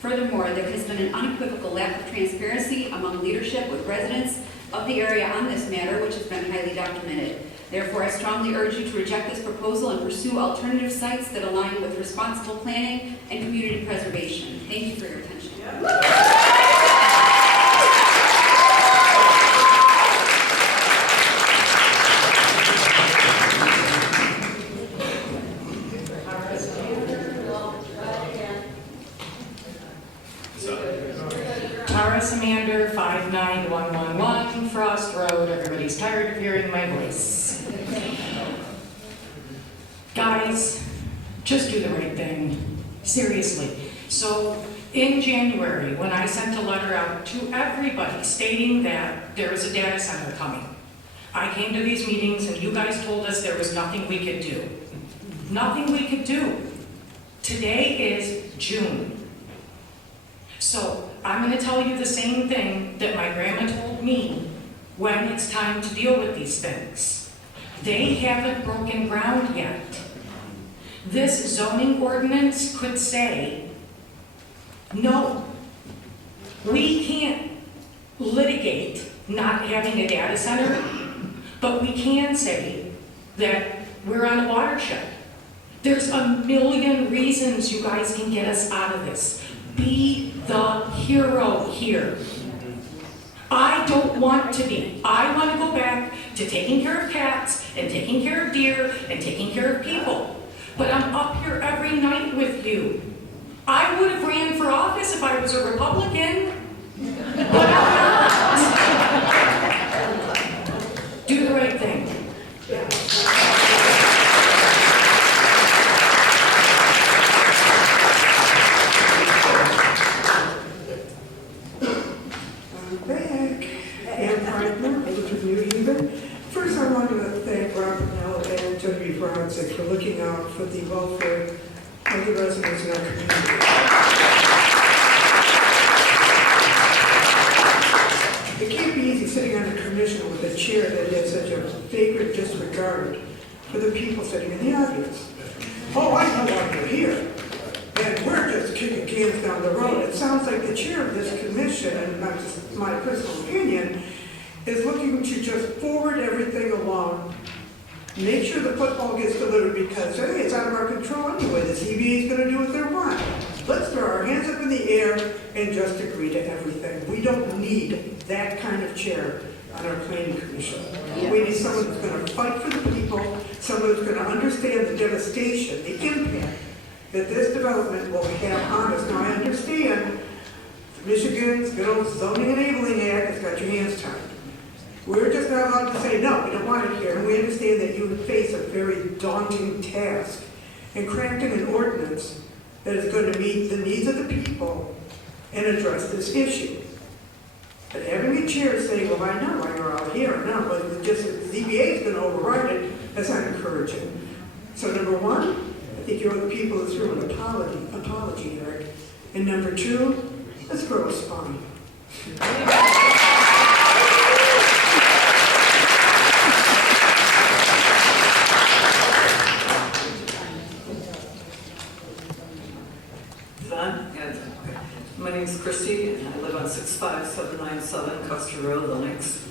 Furthermore, there has been an unequivocal lack of transparency among leadership with residents of the area on this matter, which has been highly documented. Therefore, I strongly urge you to reject this proposal and pursue alternative sites that align with responsible planning and community preservation. Thank you for your attention. Tara Samander, 59111 Frost Road. Everybody's tired of hearing my voice. Guys, just do the right thing. Seriously. So, in January, when I sent a letter out to everybody stating that there is a data center coming, I came to these meetings and you guys told us there was nothing we could do. Nothing we could do. Today is June. So, I'm going to tell you the same thing that my grandma told me when it's time to deal with these things. They haven't broken ground yet. This zoning ordinance could say, no, we can't litigate not having a data center, but we can say that we're on a watershed. There's a million reasons you guys can get us out of this. Be the hero here. I don't want to be. I want to go back to taking care of cats and taking care of deer and taking care of people. But I'm up here every night with you. I would have ran for office if I was a Republican, but I'm not. Do the right thing. First, I wanted to thank Robert Nell and Genevieve Bronzik for looking out for the welfare of the residents in our community. It can't be easy sitting on a commission with a chair that has such a vagrant disregard for the people sitting in the audience. Oh, I know why you're here. And we're just kicking cans down the road. It sounds like the chair of this commission, and not just my personal opinion, is looking to just forward everything along, make sure the football gets delivered because, hey, it's out of our control anyway. The ZBA is going to do what they want. Let's throw our hands up in the air and just agree to everything. We don't need that kind of chair on our planning commission. We need someone who's going to fight for the people, someone who's going to understand the devastation, the impact that this development will have on us. Now, I understand Michigan's good old zoning enabling act has got your hands tied. We're just not allowed to say, no, we don't want it here. And we understand that you would face a very daunting task in crafting an ordinance that is going to meet the needs of the people and address this issue. But having a chair say, well, I know why you're out here. No, but just the ZBA is going to override it. That's not encouraging. So number one, I think you owe the people of this room an apology, Eric. And number two, let's grow a spine. My name is Christy, and I live on 65797 Custer Road, Lenox.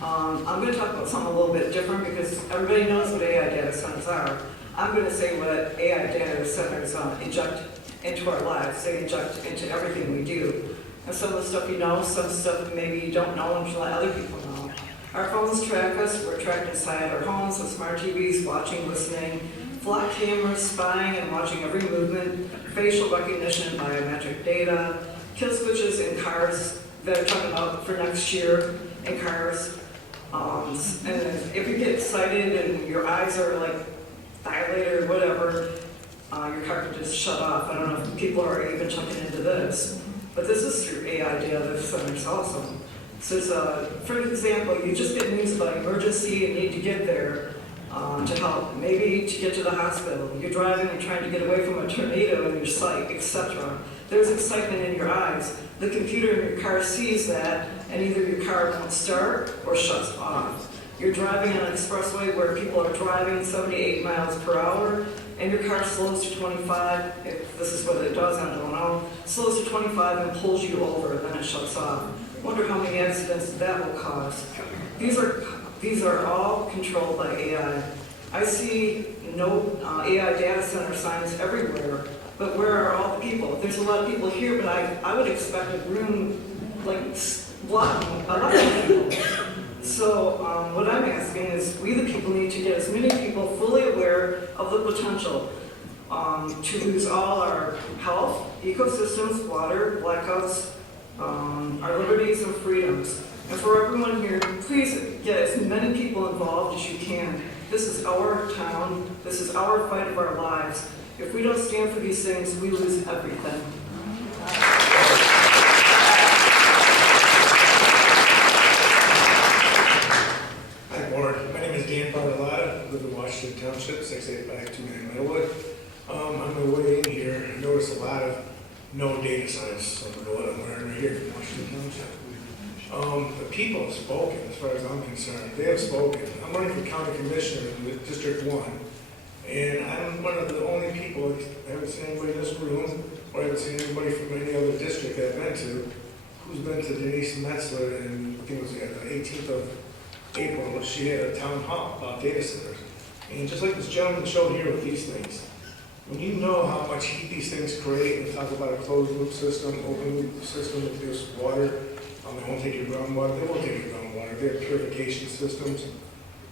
I'm going to talk about something a little bit different because everybody knows what AI data centers are. I'm going to say what AI data centers inject into our lives. They inject into everything we do. And some of the stuff you know, some stuff maybe you don't know and let other people know. Our phones track us. We're tracked inside our homes with smart TVs, watching, listening, flock cameras, spying and watching every movement, facial recognition, biometric data, kill switches in cars that are talking about for next year in cars. And if you get excited and your eyes are like dilated or whatever, your car can just shut off. I don't know if people are even checking into this, but this is through AI data centers also. So, for example, you just get news about emergency and need to get there to help, maybe to get to the hospital. You're driving and trying to get away from a tornado in your sight, etc. There's excitement in your eyes. The computer in your car sees that, and either your car won't start or shuts off. You're driving on an expressway where people are driving 78 miles per hour, and your car slows to 25, if this is what it does, I don't know, slows to 25 and pulls you over, then it shuts off. Wonder how many accidents that will cause. These are all controlled by AI. I see no AI data center signs everywhere, but where are all the people? There's a lot of people here, but I would expect a room like a lot of people. So what I'm asking is we the people need to get as many people fully aware of the potential to lose all our health, ecosystems, water, blackouts, our liberties and freedoms. And for everyone here, please get as many people involved as you can. This is our town. This is our fight of our lives. If we don't stand for these things, we lose everything. Hi, Board. My name is Dan Bartolotta. I live in Washington Township, 68529 Middlewood. On my way in here, I noticed a lot of no data signs, similar to what I'm wearing right here from Washington Township. The people have spoken, as far as I'm concerned. They have spoken. I'm running for county commissioner in District 1, And I'm one of the only people, I haven't seen anybody in this room, or I haven't seen anybody from any other district that I've been to, who's been to Denise Metzler, and I think it was the 18th of April, she had a town hall about data centers. And just like this gentleman showed here with these things, when you know how much heat these things create, and talk about a closed loop system, open loop system with this water, they won't take your groundwater, they won't take your groundwater, they have purification systems.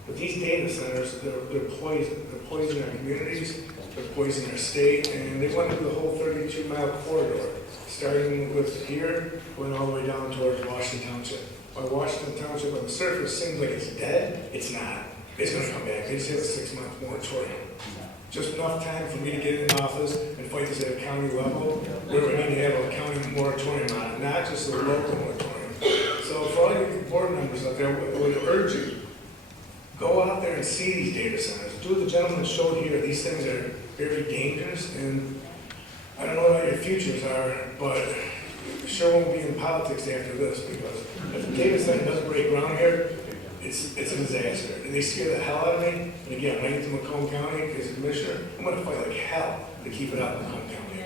But these data centers, they're poison. They're poisoning our communities, they're poisoning our state, and they want to do the whole 32-mile corridor, starting with here, going all the way down towards Washington Township. While Washington Township on the surface seems like it's dead, it's not. It's going to come back. They just have a 6-month moratorium. Just enough time for me to get in office and fight this at a county level, where we need to have a county moratorium on it, not just a local moratorium. So for all you board members out there, I would urge you, go out there and see these data centers. Do what the gentleman showed here. These things are very dangerous, and I don't know what your futures are, but you sure won't be in politics after this, because if the data center doesn't break ground here, it's a disaster. And they scare the hell out of me. And again, when I get to Macomb County as a commissioner, I'm going to fight like hell to keep it out of Macomb County.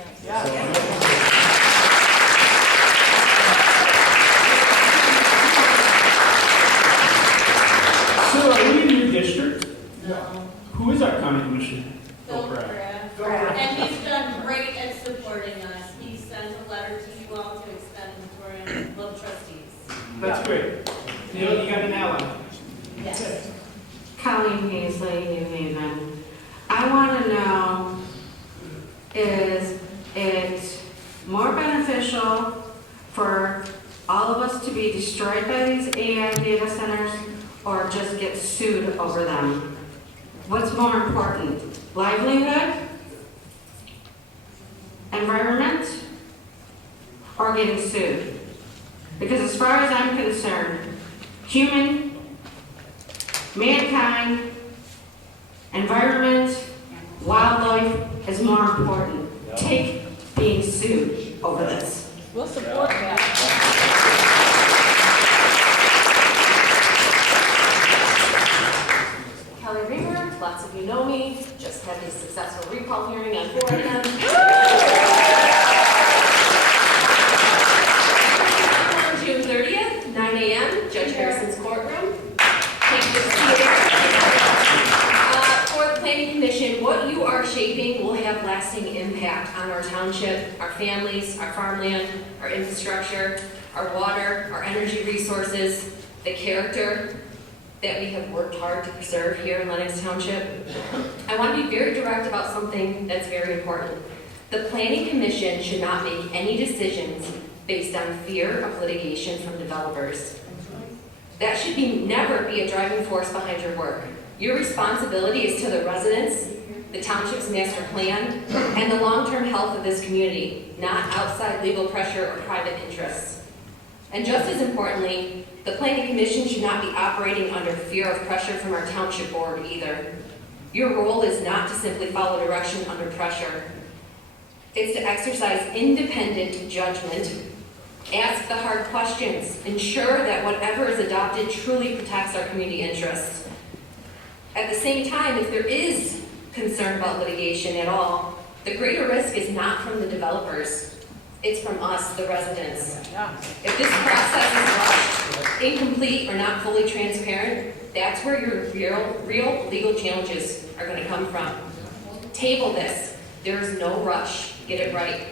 So are we in your district? No. Who is our county commissioner? Phil Pratt. And he's done great at supporting us. He sent a letter to you all to extend the moratorium, well, trustees. That's great. You got an ally. Yes. Colleen Paisley, New Haven. I want to know, is it more beneficial for all of us to be destroyed by these AI data centers, or just get sued over them? What's more important, livelihood, environment, or getting sued? Because as far as I'm concerned, mankind, environment, wildlife is more important. Take being sued over this. We'll support that. Kelly Reamer, lots of you know me, just had a successful recall hearing on 4 of them. June 30th, 9 a.m., Judge Harrison's courtroom. Thank you to see you. For the Planning Commission, what you are shaping will have lasting impact on our township, our families, our farmland, our infrastructure, our water, our energy resources, the character that we have worked hard to preserve here in Lenox Township. I want to be very direct about something that's very important. The Planning Commission should not make any decisions based on fear of litigation from developers. That should never be a driving force behind your work. Your responsibility is to the residents, the township's master plan, and the long-term health of this community, not outside legal pressure or private interests. And just as importantly, the Planning Commission should not be operating under fear of pressure from our township board either. Your role is not to simply follow direction under pressure. It's to exercise independent judgment, ask the hard questions, ensure that whatever is adopted truly protects our community interests. At the same time, if there is concern about litigation at all, the greater risk is not from the developers, it's from us, the residents. If this process is rushed, incomplete, or not fully transparent, that's where your real legal challenges are going to come from. Table this. There is no rush. Get it right.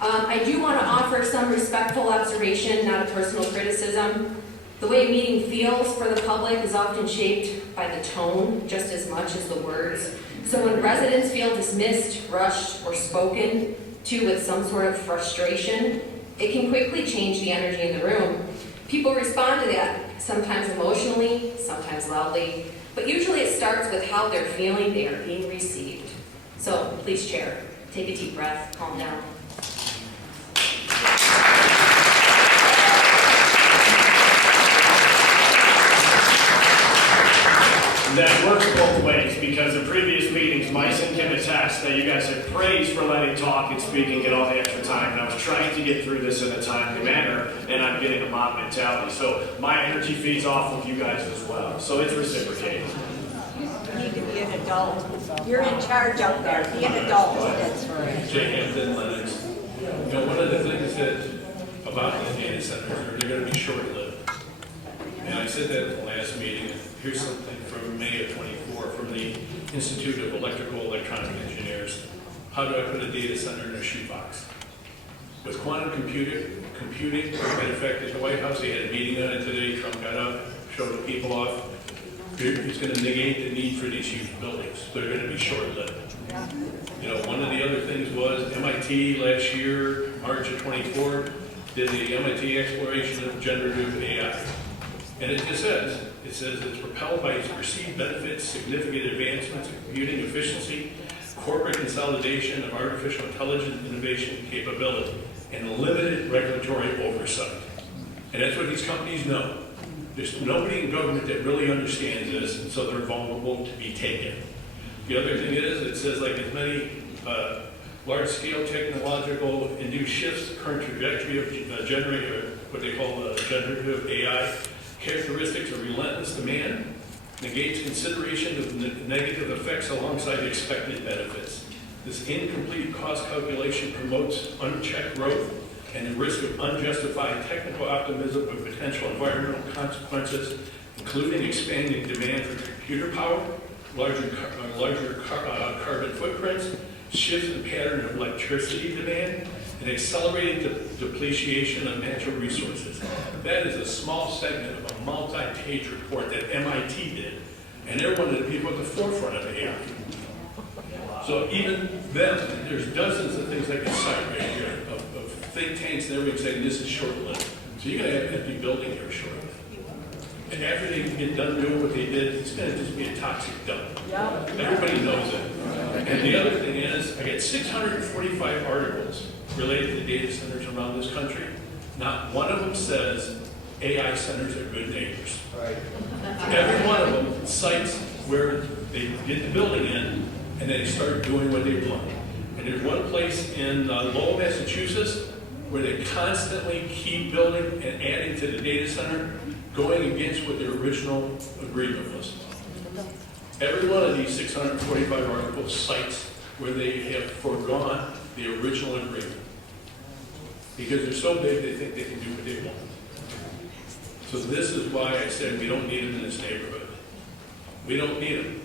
I do want to offer some respectful observation, not a personal criticism. The way a meeting feels for the public is often shaped by the tone just as much as the words. So when residents feel dismissed, rushed, or spoken to with some sort of frustration, it can quickly change the energy in the room. People respond to that, sometimes emotionally, sometimes loudly, but usually it starts with how they're feeling they are being received. So please, Chair, take a deep breath, calm down. That works both ways, because in previous meetings, Myson can attest that you guys have praised for letting talk and speak and get all the extra time, and I was trying to get through this in a timely manner, and I'm getting a mob mentality. So my energy feeds off of you guys as well, so it's reciprocated. need to be an adult. You're in charge out there, be an adult. That's right. Jay Hampton, Lenox. You know, one of the things that about these data centers are they're going to be short-lived. And I said that at the last meeting. Here's something from May of '24 from the Institute of Electrical Electronic Engineers. How do I put a data center in a shoebox? With quantum computing, in effect, at the White House, they had a meeting on it today. Trump got up, showed the people off. It's going to negate the need for these huge buildings. They're going to be short-lived. You know, one of the other things was MIT last year, March of '24, did the MIT exploration of generative AI. And it just says, it's propelled by its perceived benefits, significant advancements in computing efficiency, corporate consolidation of artificial intelligence innovation capability, and limited regulatory oversight. And that's what these companies know. There's nobody in government that really understands this, and so they're vulnerable to be taken. The other thing is, it says like as many large-scale technological induced shifts, current trajectory of generator, what they call generative AI, characteristics of relentless demand, negates consideration of negative effects alongside expected benefits. This incomplete cost calculation promotes unchecked growth and the risk of unjustified technical optimism of potential environmental consequences, including expanding demand for computer power, larger carbon footprints, shifts in pattern of electricity demand, and accelerating depletion of natural resources. That is a small segment of a multi-page report that MIT did, and they're one of the people at the forefront of AI. So even then, there's dozens of things I can cite right here of think tanks and everything saying this is short-lived. So you're going to have an empty building here short-lived. And after they get done doing what they did, it's going to just be a toxic dump. Everybody knows it. And the other thing is, I get 645 articles related to data centers around this country. Not one of them says AI centers are good neighbors. Right. Every one of them cites where they get the building in and then they start doing what they want. And there's one place in Lowell, Massachusetts, where they constantly keep building and adding to the data center, going against what their original agreement was. Every one of these 645 articles cites where they have foregone the original agreement. Because they're so big, they think they can do what they want. So this is why I said we don't need them in this neighborhood. We don't need them.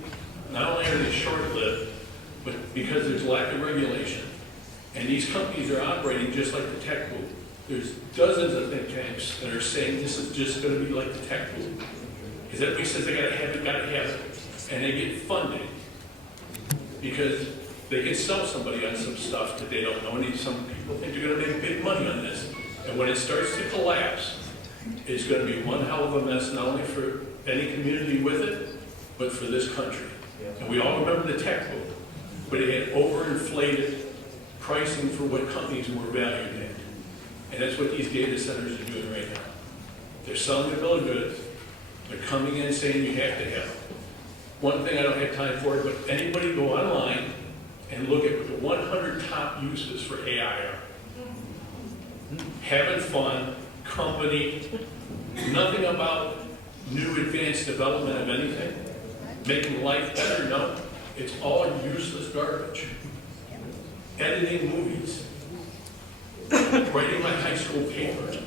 Not only are they short-lived, but because there's lack of regulation. And these companies are operating just like the tech boom. There's dozens of think tanks that are saying this is just going to be like the tech boom. Because everybody says they got to have it. And they get funding because they can sell somebody on some stuff that they don't know. And some people think they're going to make big money on this. And when it starts to collapse, it's going to be one hell of a mess, not only for any community with it, but for this country. And we all remember the tech boom, but it had overinflated pricing for what companies were valued at. And that's what these data centers are doing right now. They're selling a bill of goods. They're coming in saying you have to have it. One thing I don't have time for, but anybody go online and look at what the 100 top uses for AI are. Having fun, company, nothing about new advanced development of anything, making life better, no. It's all useless garbage. Editing movies, writing my high school paper,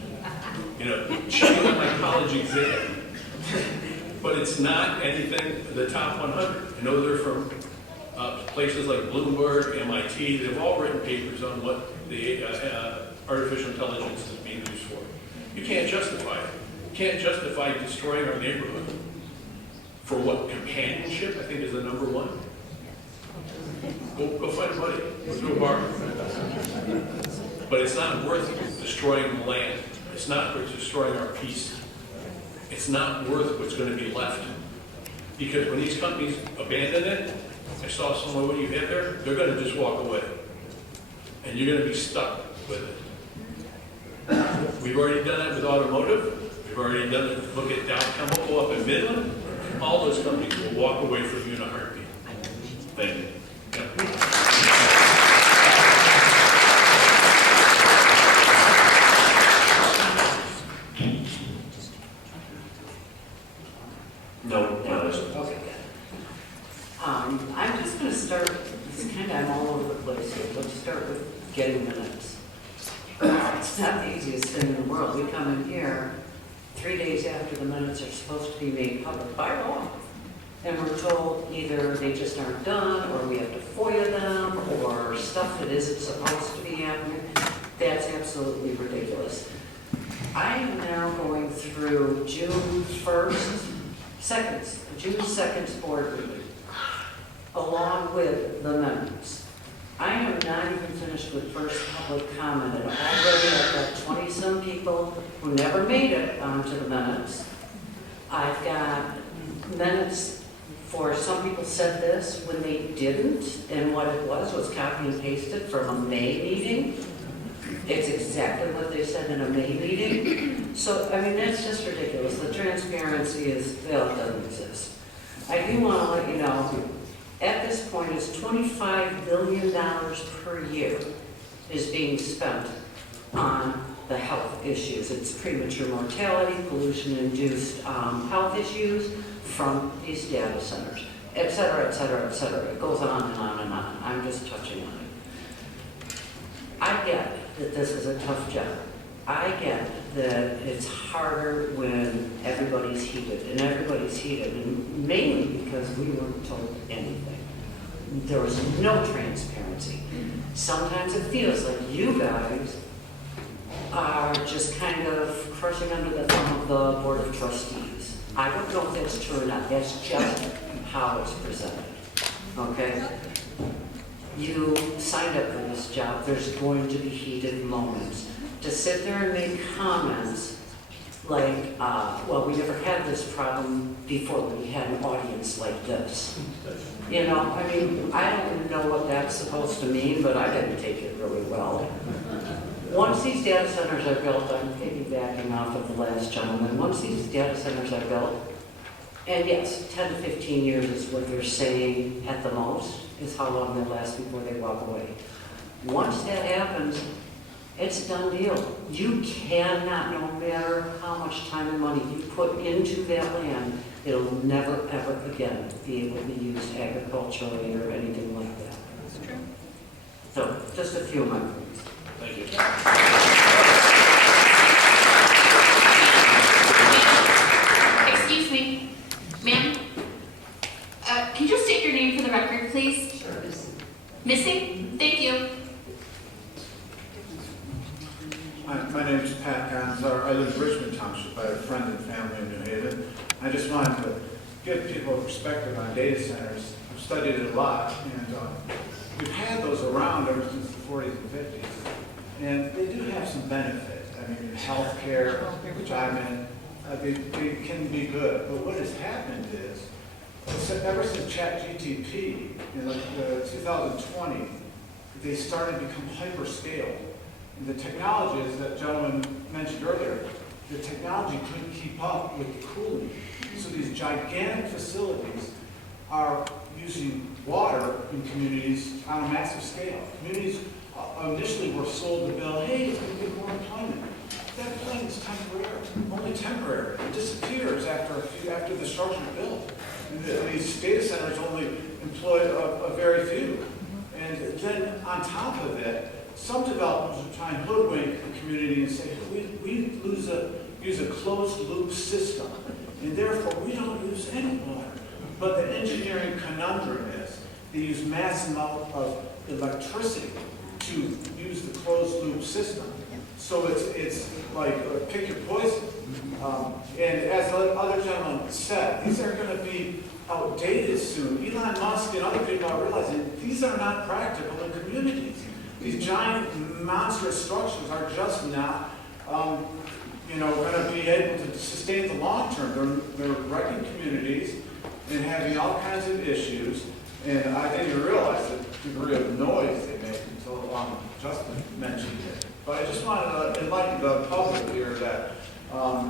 cheating on my college exam. But it's not anything, the top 100. I know they're from places like Bloomberg, MIT. They've all written papers on what the artificial intelligence is being used for. You can't justify it. You can't justify destroying our neighborhood. For what? Companionship, I think, is the number one. Go find a buddy. Go to a bar. But it's not worth destroying the land. It's not worth destroying our peace. It's not worth what's going to be left. Because when these companies abandon it, I saw some of what you had there, they're going to just walk away. And you're going to be stuck with it. We've already done it with automotive. We've already done it, look at Dow Chemical up in Midland. All those companies will walk away from you in a heartbeat. Thank you. No, there's Okay. start, it's kind of, I'm all over the place here. Let's start with getting minutes. It's not the easiest thing in the world. We come in here 3 days after the minutes are supposed to be made public by law. And we're told either they just aren't done, or we have to FOIA them, or stuff that isn't supposed to be happening. That's absolutely ridiculous. I am now going through June 2nd's board meeting, along with the minutes. I am not even finished with first public comment, and already I've got 20-some people who never made it onto the minutes. I've got minutes for, some people said this when they didn't, and what it was copy and pasted from a May meeting. It's exactly what they said in a May meeting. So, I mean, that's just ridiculous. The transparency is, well, it doesn't exist. I do want to let you know, at this point, it's $25 billion per year is being spent on the health issues. It's premature mortality, pollution-induced health issues from these data centers, et cetera, et cetera, et cetera. It goes on and on and on. I'm just touching on it. I get that this is a tough job. I get that it's harder when everybody's heated, and mainly because we weren't told anything. There was no transparency. Sometimes it feels like you guys are just kind of crushing under the thumb of the Board of Trustees. I don't know if that's true or not. That's just how it's presented, okay? You signed up for this job. There's going to be heated moments. To sit there and make comments like, well, we never had this problem before when we had an audience like this. You know, I mean, I don't even know what that's supposed to mean, but I didn't take it really well. Once these data centers are built, I'm piggybacking off of the last gentleman, once these data centers are built, and yes, 10 to 15 years is what they're saying at the most, is how long they last before they walk away. Once that happens, it's a done deal. You cannot, no matter how much time and money you put into that land, it'll never, ever again be able to be used agriculturally or anything like that. That's true. So, just a few of my points. Thank you. Excuse me, ma'am? Can you just state your name for the record, please? Sure. Missing? Thank you. My name is Pat Gonzar. I live in Richmond Township. I have a friend and family in New Haven. I just wanted to give people a perspective on data centers. I've studied it a lot, and we've had those around ever since the 40s and 50s. And they do have some benefit. I mean, healthcare, which I'm in, they can be good. But what has happened is, ever since ChatGPT in 2020, they started to become hyperscale. And the technologies that gentleman mentioned earlier, the technology couldn't keep up with the cooling. So these gigantic facilities are using water in communities on a massive scale. Communities initially were sold the bill, hey, it's going to get more employment. That employment is temporary, only temporary. It disappears after the structure is built. And these data centers only employ a very few. And then on top of it, some developers are trying to hoodwink the community and say, we use a closed loop system, and therefore we don't use any water. But the engineering conundrum is they use mass amount of electricity to use the closed loop system. So it's like pick your poison. And as the other gentleman said, these are going to be outdated soon. Elon Musk and other people are realizing these are not practical in communities. These giant, monstrous structures are just not, going to be able to sustain the long term. They're wrecking communities and having all kinds of issues. And I didn't even realize the degree of noise they make until Justin mentioned it. But I just wanted to enlighten the public here that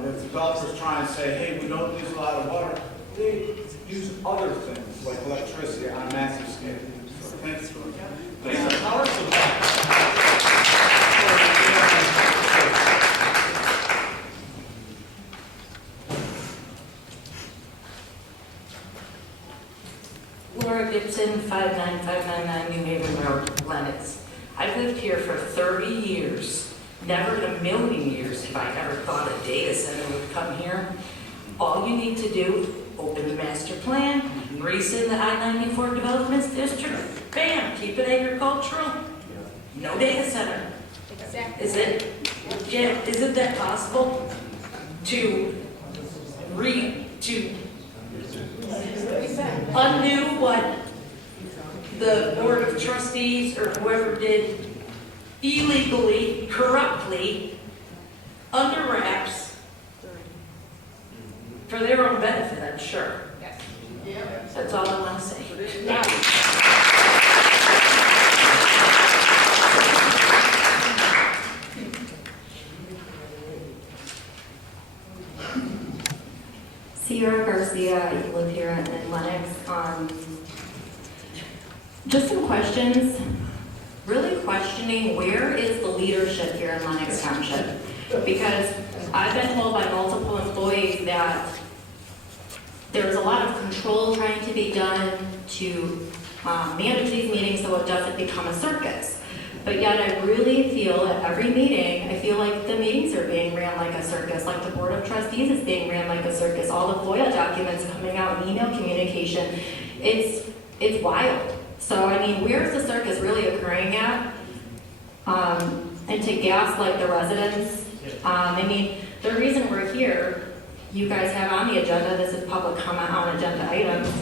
if developers try and say, hey, we don't use a lot of water, they use other things like electricity on a massive scale. So thanks for that. Power supply. Laura Gibson, 59599 New Haven Road, Lenox. I've lived here for 30 years. Never in a million years have I ever thought a data center would come here. All you need to do, open the master plan, rescind the I-94 Developments District, bam, keep it agricultural, no data center. Isn't that possible to undo what the Board of Trustees or whoever did illegally, corruptly, under wraps, for their own benefit, I'm sure. That's all I want to say. Sierra Garcia, I live here in Lenox. Just some questions, really questioning where is the leadership here in Lenox Township? Because I've been told by multiple employees that there's a lot of control trying to be done to manage these meetings so it doesn't become a circus. But yet I really feel at every meeting, I feel like the meetings are being ran like a circus, like the Board of Trustees is being ran like a circus, all the FOIA documents coming out, email communication, it's wild. So, I mean, where's the circus really occurring at? And to gaslight the residents, I mean, the reason we're here, you guys have on the agenda, this is public comment on agenda items,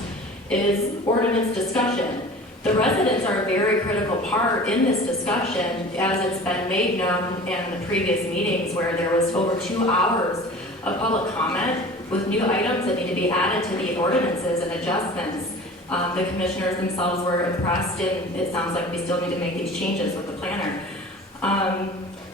is ordinance discussion. The residents are a very critical part in this discussion, as it's been made known in the previous meetings where there was over 2 hours of public comment with new items that need to be added to the ordinances and adjustments. The commissioners themselves were impressed, and it sounds like we still need to make these changes with the planner.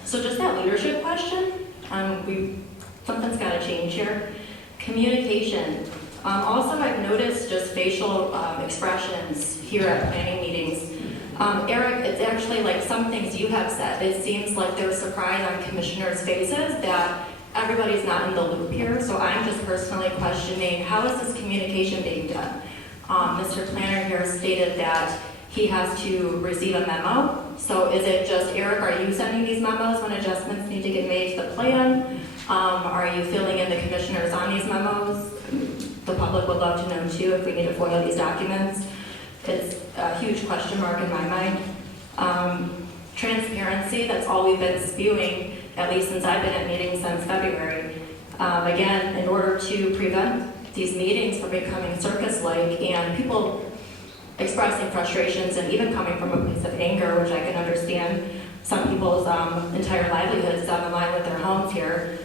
So just that leadership question, something's got to change here. Communication. Also, I've noticed just facial expressions here at planning meetings. Eric, it's actually like some things you have said. It seems like there's surprise on commissioners' faces that everybody's not in the loop here. So I'm just personally questioning, how is this communication being done? Mr. Planner here stated that he has to receive a memo. So is it just, Eric, are you sending these memos when adjustments need to get made to the plan? Are you filling in the commissioners on these memos? The public would love to know too if we need to FOIA these documents. It's a huge question mark in my mind. Transparency, that's all we've been spewing, at least since I've been at meetings since February. Again, in order to prevent these meetings from becoming circus-like and people expressing frustrations and even coming from a place of anger, which I can understand. Some people's entire livelihoods is on the line with their homes here.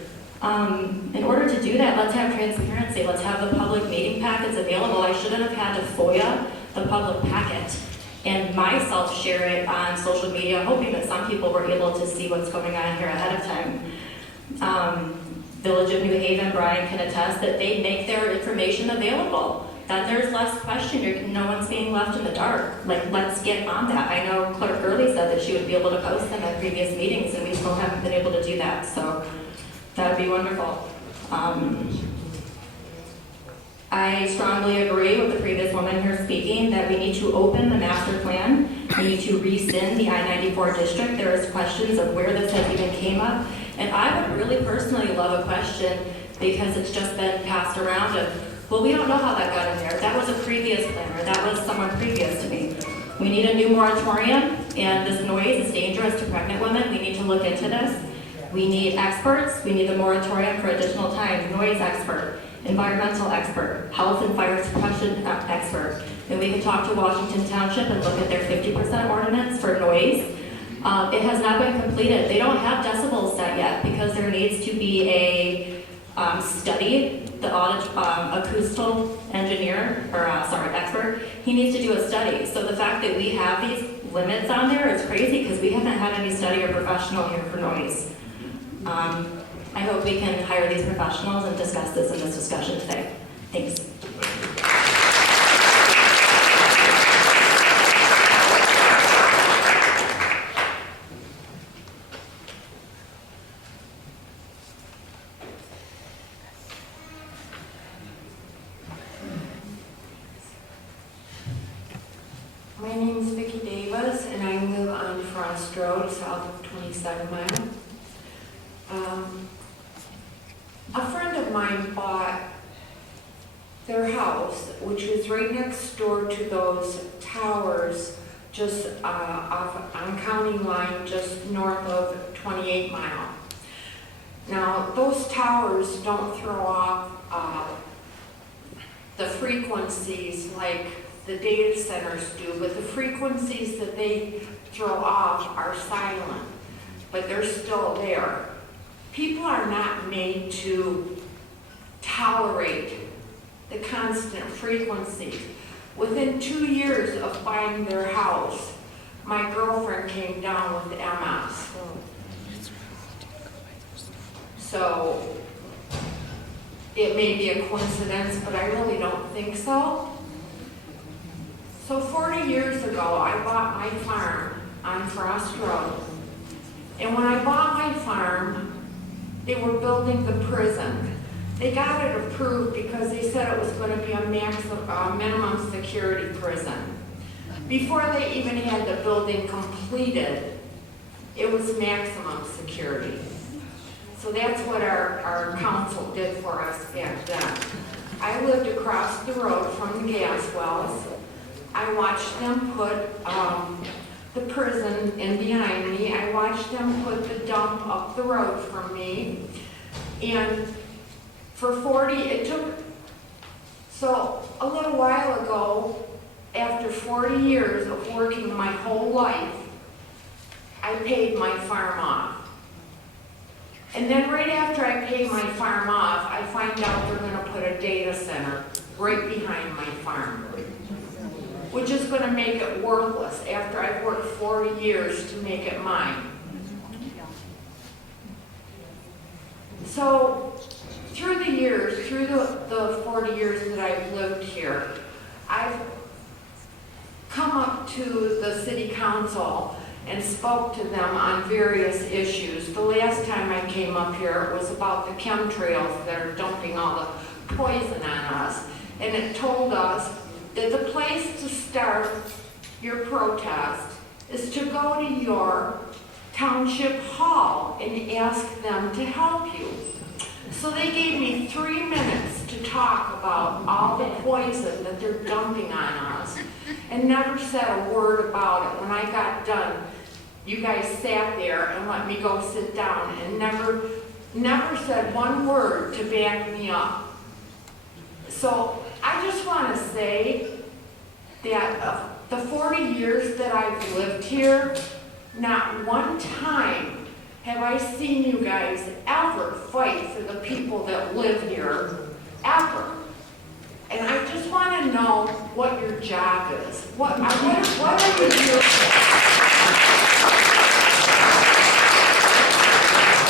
In order to do that, let's have transparency. Let's have the public meeting packets available. I shouldn't have had to FOIA the public packet and myself share it on social media, hoping that some people were able to see what's going on here ahead of time. Village of New Haven, Brian can attest that they make their information available, that there's less question, no one's being left in the dark. Like, let's get on that. I know Clerk Gurley said that she would be able to post them at previous meetings, and we still haven't been able to do that, so that would be wonderful. I strongly agree with the previous woman here speaking that we need to open the master plan. We need to rescind the I-94 district. There is questions of where this has even came up. And I would really personally love a question, because it's just been passed around of, well, we don't know how that got in there. That was a previous planner. That was someone previous to me. We need a new moratorium, and this noise is dangerous to pregnant women. We need to look into this. We need experts. We need a moratorium for additional time. Noise expert, environmental expert, health and fire suppression expert. And we can talk to Washington Township and look at their 50% ordinance for noise. It has not been completed. They don't have decibels set yet because there needs to be a study. The acoustical engineer, or expert, he needs to do a study. So the fact that we have these limits on there is crazy, because we haven't had any study or professional here for noise. I hope we can hire these professionals and discuss this in this discussion today. Thanks. name's Vicki Davis, and I live on Frost Road, south of 27 Mile. A friend of mine bought their house, which was right next door to those towers, just on county line, just north of 28 Mile. Now, those towers don't throw off the frequencies like the data centers do, but the frequencies that they throw off are silent, but they're still there. People are not made to tolerate the constant frequencies. Within 2 years of buying their house, my girlfriend came down with MS. So it may be a coincidence, but I really don't think so. So 40 years ago, I bought my farm on Frost Road. And when I bought my farm, they were building the prison. They got it approved because they said it was going to be a minimum security prison. Before they even had the building completed, it was maximum security. So that's what our council did for us back then. I lived across the road from the gas wells. I watched them put the prison in behind me. I watched them put the dump up the road from me. And for 40, it took, so a little while ago, after 40 years of working my whole life, I paid my farm off. And then right after I pay my farm off, I find out they're going to put a data center right behind my farm, which is going to make it worthless after I've worked 40 years to make it mine. So through the years, through the 40 years that I've lived here, I've come up to the city council and spoke to them on various issues. The last time I came up here, it was about the chemtrails that are dumping all the poison on us. And it told us that the place to start your protest is to go to your township hall and ask them to help you. So they gave me 3 minutes to talk about all the poison that they're dumping on us and never said a word about it. When I got done, you guys sat there and let me go sit down and never said one word to back me up. So I just want to say that of the 40 years that I've lived here, not one time have I seen you guys ever fight for the people that live here, ever. And I just want to know what your job is. What are you doing?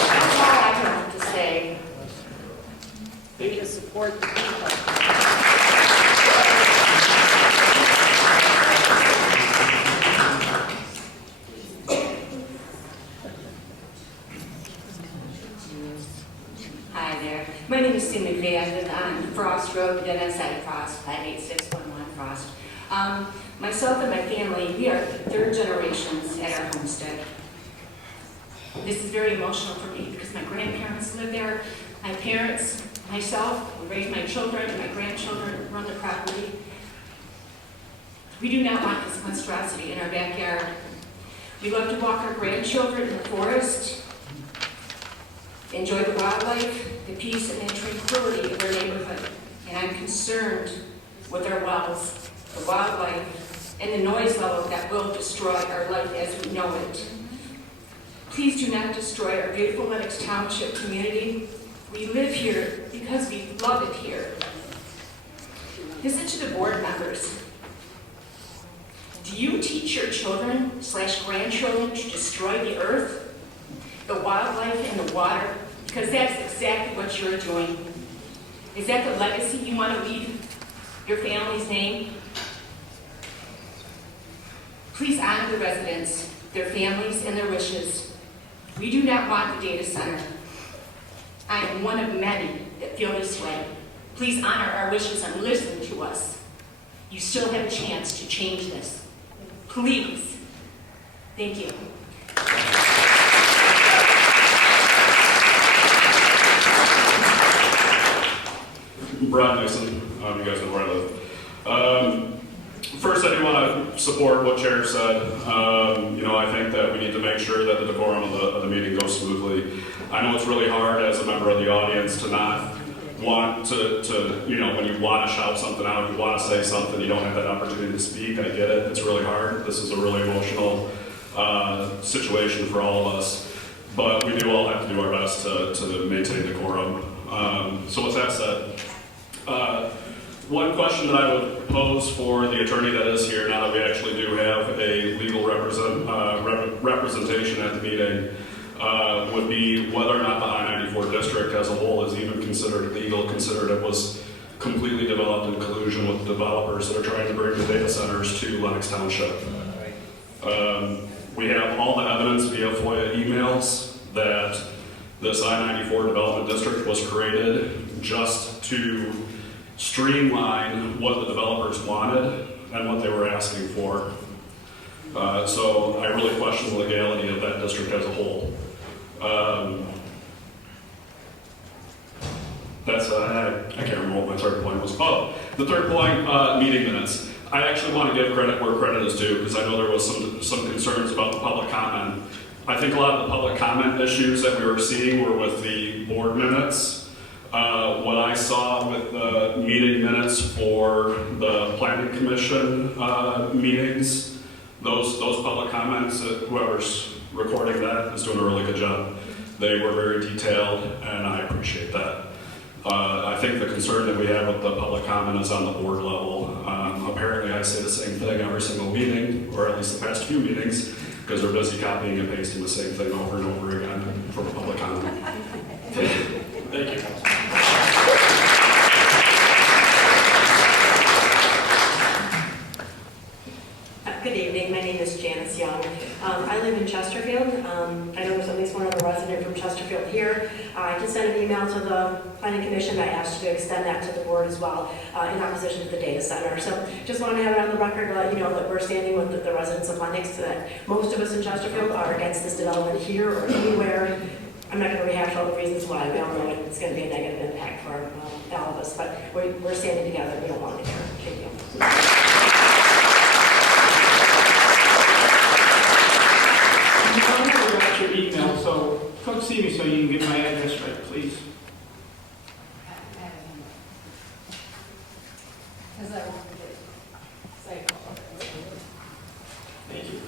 That's all I have to say. We just support the people. Hi there. My name is Sue McVeigh. I live on Frost Road, dead end side of Frost, 58611 Frost. Myself and my family, we are third generations at our homestead. This is very emotional for me because my grandparents live there. My parents, myself, we raised my children and my grandchildren run the property. We do not want this monstrosity in our backyard. We love to walk our grandchildren in the forest, enjoy the wildlife, the peace and the tranquility of our neighborhood. And I'm concerned with our wells, the wildlife, and the noise level that will destroy our life as we know it. Please do not destroy our beautiful Lenox Township community. We live here because we love it here. Listen to the board members. Do you teach your children/grandchildren to destroy the earth, the wildlife, and the water? Because that's exactly what you're doing. Is that the legacy you want to leave your family's name? Please honor the residents, their families, and their wishes. We do not want the data center. I am one of many that feel this way. Please honor our wishes and listen to us. You still have a chance to change this. please. Thank you. Brad Nixon, you guys know where I live. First, I do want to support what Chair said. I think that we need to make sure that the decorum of the meeting goes smoothly. I know it's really hard as a member of the audience to not want to when you want to shout something out, you want to say something, you don't have that opportunity to speak. I get it. It's really hard. This is a really emotional situation for all of us. But we do all have to do our best to maintain decorum. So with that said, one question that I would pose for the attorney that is here, now that we actually do have a legal representation at the meeting, would be whether or not the I-94 district as a whole is even considered legal, considered it was completely developed in collusion with developers that are trying to bring the data centers to Lenox Township. We have all the evidence via FOIA emails that this I-94 development district was created just to streamline what the developers wanted and what they were asking for. So I really question the legality of that district as a whole. I can't remember what my third point was. Oh, the third point, meeting minutes. I actually want to give credit where credit is due, because I know there was some concerns about the public comment. I think a lot of the public comment issues that we were seeing were with the board minutes. What I saw with the meeting minutes for the planning commission meetings, those public comments, whoever's recording that is doing a really good job. They were very detailed, and I appreciate that. I think the concern that we have with the public comment is on the board level. Apparently I say the same thing every single meeting, or at least the past few meetings, because they're busy copying and pasting the same thing over and over again from a public comment. Thank you. Good evening, my name is Janice Young. I live in Chesterfield. I know there's at least one other resident from Chesterfield here. I just sent an email to the Planning Commission. I asked you to extend that to the board as well in opposition to the data center. So just want to have it on the record to let you know that we're standing with the residents of Lenox, that most of us in Chesterfield are against this development here or anywhere. I'm not going to rehash all the reasons why. We all know it's going to be a negative impact for all of us, but we're standing together. We don't want it here. Thank you. I'm going to write your email, so come see me so you can get my address right, please. Thank you.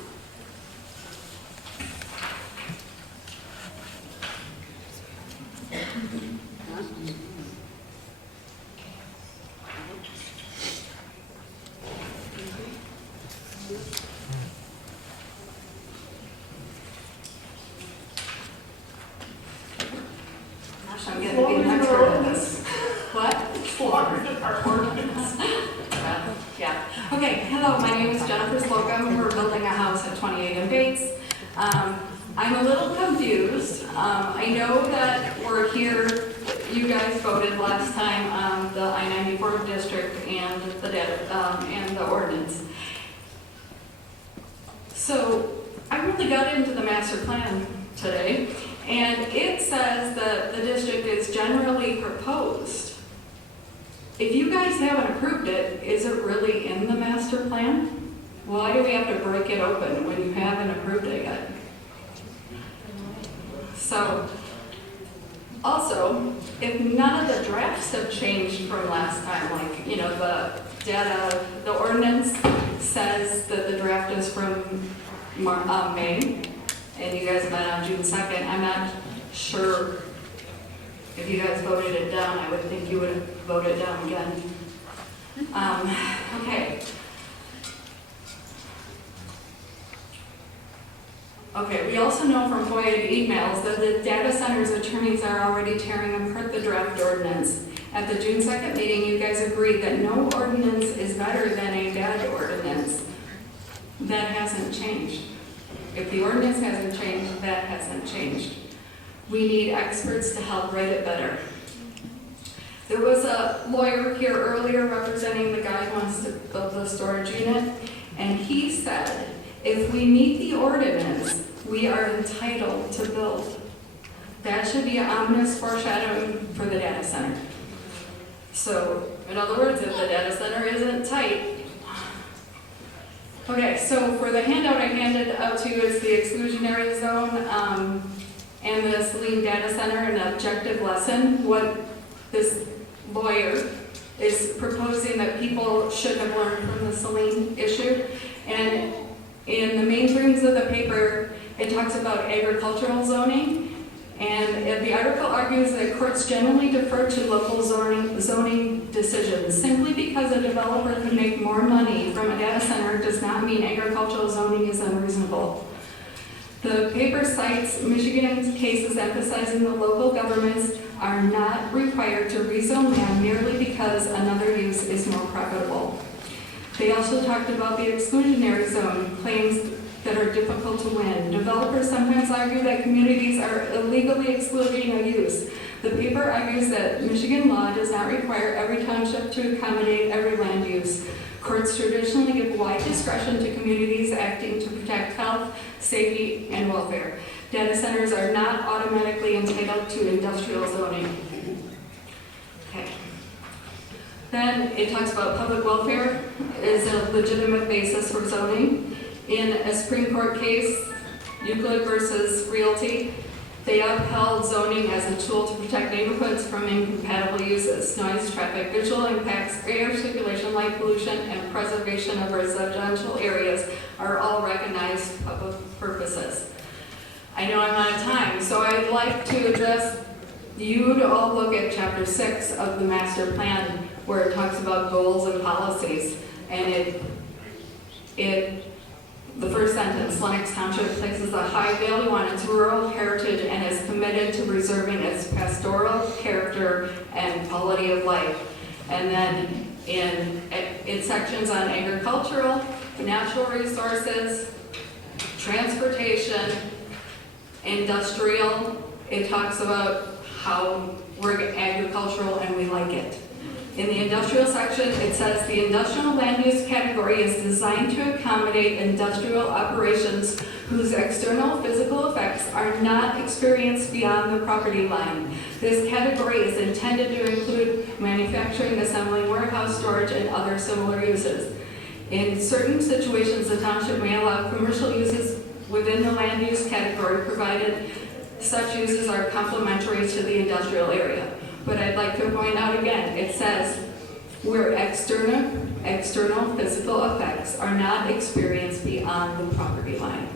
I'm getting to be an expert in this. What? Yeah. Okay, hello, my name is Jennifer Slocum. We're building a house at 28 and Bates. I'm a little confused. I know that we're here, you guys voted last time on the I-94 district and the data, and the ordinance. So I really got into the master plan today, and it says that the district is generally proposed. If you guys haven't approved it, is it really in the master plan? Why do we have to break it open when you haven't approved it yet? So, also, if none of the drafts have changed from last time, like, you know, the data, the ordinance says that the draft is from May, and you guys met on June 2nd. I'm not sure if you guys voted it down. I would think you would vote it down again. Okay. Okay, we also know from FOIA emails that the data center's attorneys are already tearing apart the draft ordinance. At the June 2nd meeting, you guys agreed that no ordinance is better than a bad ordinance. That hasn't changed. If the ordinance hasn't changed, that hasn't changed. We need experts to help write it better. There was a lawyer here earlier representing the guy who wants to build the storage unit, And he said, if we meet the ordinance, we are entitled to build. That should be an ominous foreshadowing for the data center. So, in other words, if the data center isn't tight. Okay, so for the handout I handed out to you is the exclusionary zone and the Saline Data Center, an objective lesson. What this lawyer is proposing that people should have learned from the Saline issue. And in the main themes of the paper, it talks about agricultural zoning. And the article argues that courts generally defer to local zoning decisions. Simply because a developer can make more money from a data center does not mean agricultural zoning is unreasonable. The paper cites Michigan's cases emphasizing that local governments are not required to rezone land merely because another use is more profitable. They also talked about the exclusionary zone, claims that are difficult to win. Developers sometimes argue that communities are illegally excluding a use. The paper argues that Michigan law does not require every township to accommodate every land use. Courts traditionally give wide discretion to communities acting to protect health, safety, and welfare. Data centers are not automatically entitled to industrial zoning. Okay. Then it talks about public welfare is a legitimate basis for zoning. In a Supreme Court case, Euclid versus Realty, they upheld zoning as a tool to protect neighborhoods from incompatible uses. Noise, traffic, visual impacts, air circulation, light pollution, and preservation of residential areas are all recognized public purposes. I know I'm out of time, so I'd like to address you to all look at Chapter 6 of the Master Plan, where it talks about goals and policies. And the first sentence, Lenox Township places a high value on its rural heritage and is committed to preserving its pastoral character and quality of life. And then in sections on agricultural, natural resources, transportation, industrial, it talks about how we're agricultural and we like it. In the industrial section, it says the industrial land use category is designed to accommodate industrial operations whose external physical effects are not experienced beyond the property line. This category is intended to include manufacturing, assembling, warehouse storage, and other similar uses. In certain situations, the township may allow commercial uses within the land use category, provided such uses are complementary to the industrial area. But I'd like to point out again, it says where external physical effects are not experienced beyond the property line.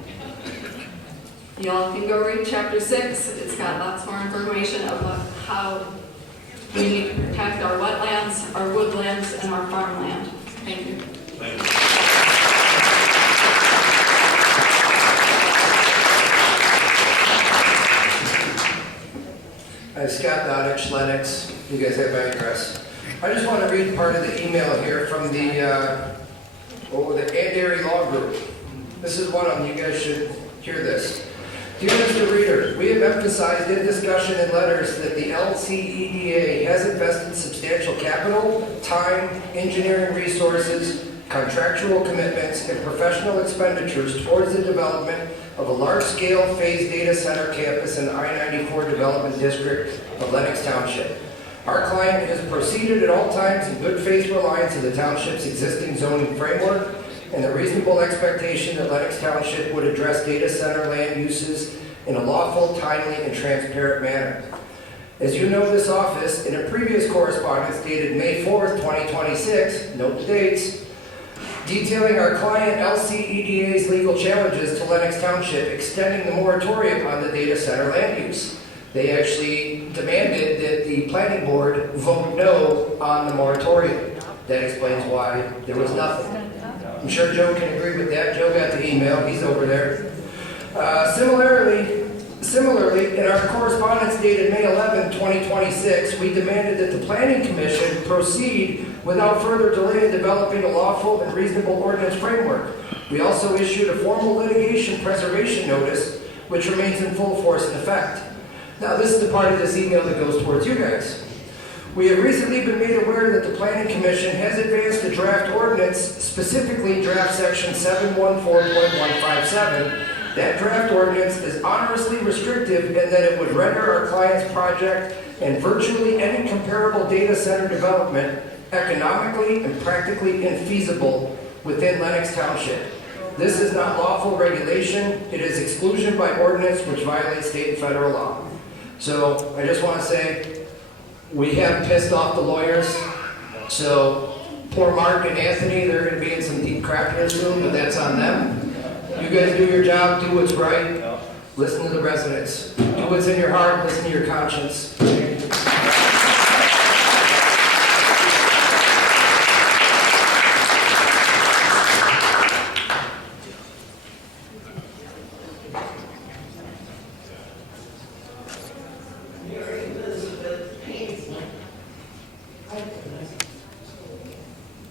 Y'all can go read Chapter 6. It's got lots more information about how we need to protect our wetlands, our woodlands, and our farmland. Thank you. Thank you. Scott Dodich, Lenox. You guys have my address. I just want to read part of the email here from the Dairy Law Group. This is one of them. You guys should hear this. Dear Mr. Reader, we have emphasized in discussion and letters that the LCEDA has invested substantial capital, time, engineering resources, contractual commitments, and professional expenditures towards the development of a large-scale phased data center campus in the I-94 development district of Lenox Township. Our client has proceeded at all times in good faith reliance of the township's existing zoning framework and the reasonable expectation that Lenox Township would address data center land uses in a lawful, timely, and transparent manner. As you know, this office, in a previous correspondence dated May 4th, 2026, note the dates, detailing our client LCEDA's legal challenges to Lenox Township, extending the moratorium on the data center land use. They actually demanded that the planning board vote no on the moratorium. That explains why there was nothing. I'm sure Joe can agree with that. Joe got the email. He's over there. Similarly, in our correspondence dated May 11, 2026, we demanded that the Planning Commission proceed without further delay in developing a lawful and reasonable ordinance framework. We also issued a formal litigation preservation notice, which remains in full force and effect. Now, this is the part of this email that goes towards you guys. We have recently been made aware that the Planning Commission has advanced a draft ordinance, specifically draft section 714.157. That draft ordinance is onerously restrictive in that it would render our client's project and virtually any comparable data center development economically and practically infeasible within Lenox Township. This is not lawful regulation. It is exclusion by ordinance which violates state and federal law. So I just want to say, we have pissed off the lawyers. So poor Mark and Anthony, they're going to be in some deep crap here soon, but that's on them. You guys do your job, do what's right. Listen to the residents. Do what's in your heart, listen to your conscience.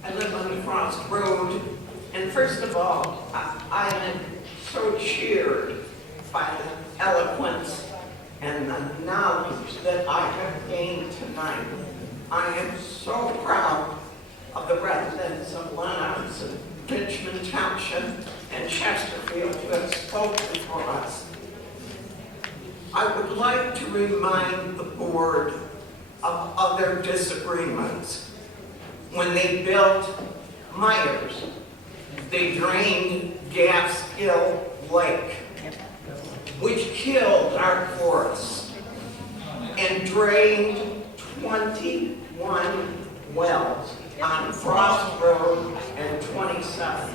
I live on Frost Road, and first of all, I am so cheered by the eloquence and the knowledge that I have gained tonight. I am so proud of the residents of Lenox and Richmond Township and Chesterfield who have spoken for us. I would like to remind the board of other disagreements. When they built Myers, they drained Gaskill Lake, which killed our forests, and drained 21 wells on Frost Road and 27.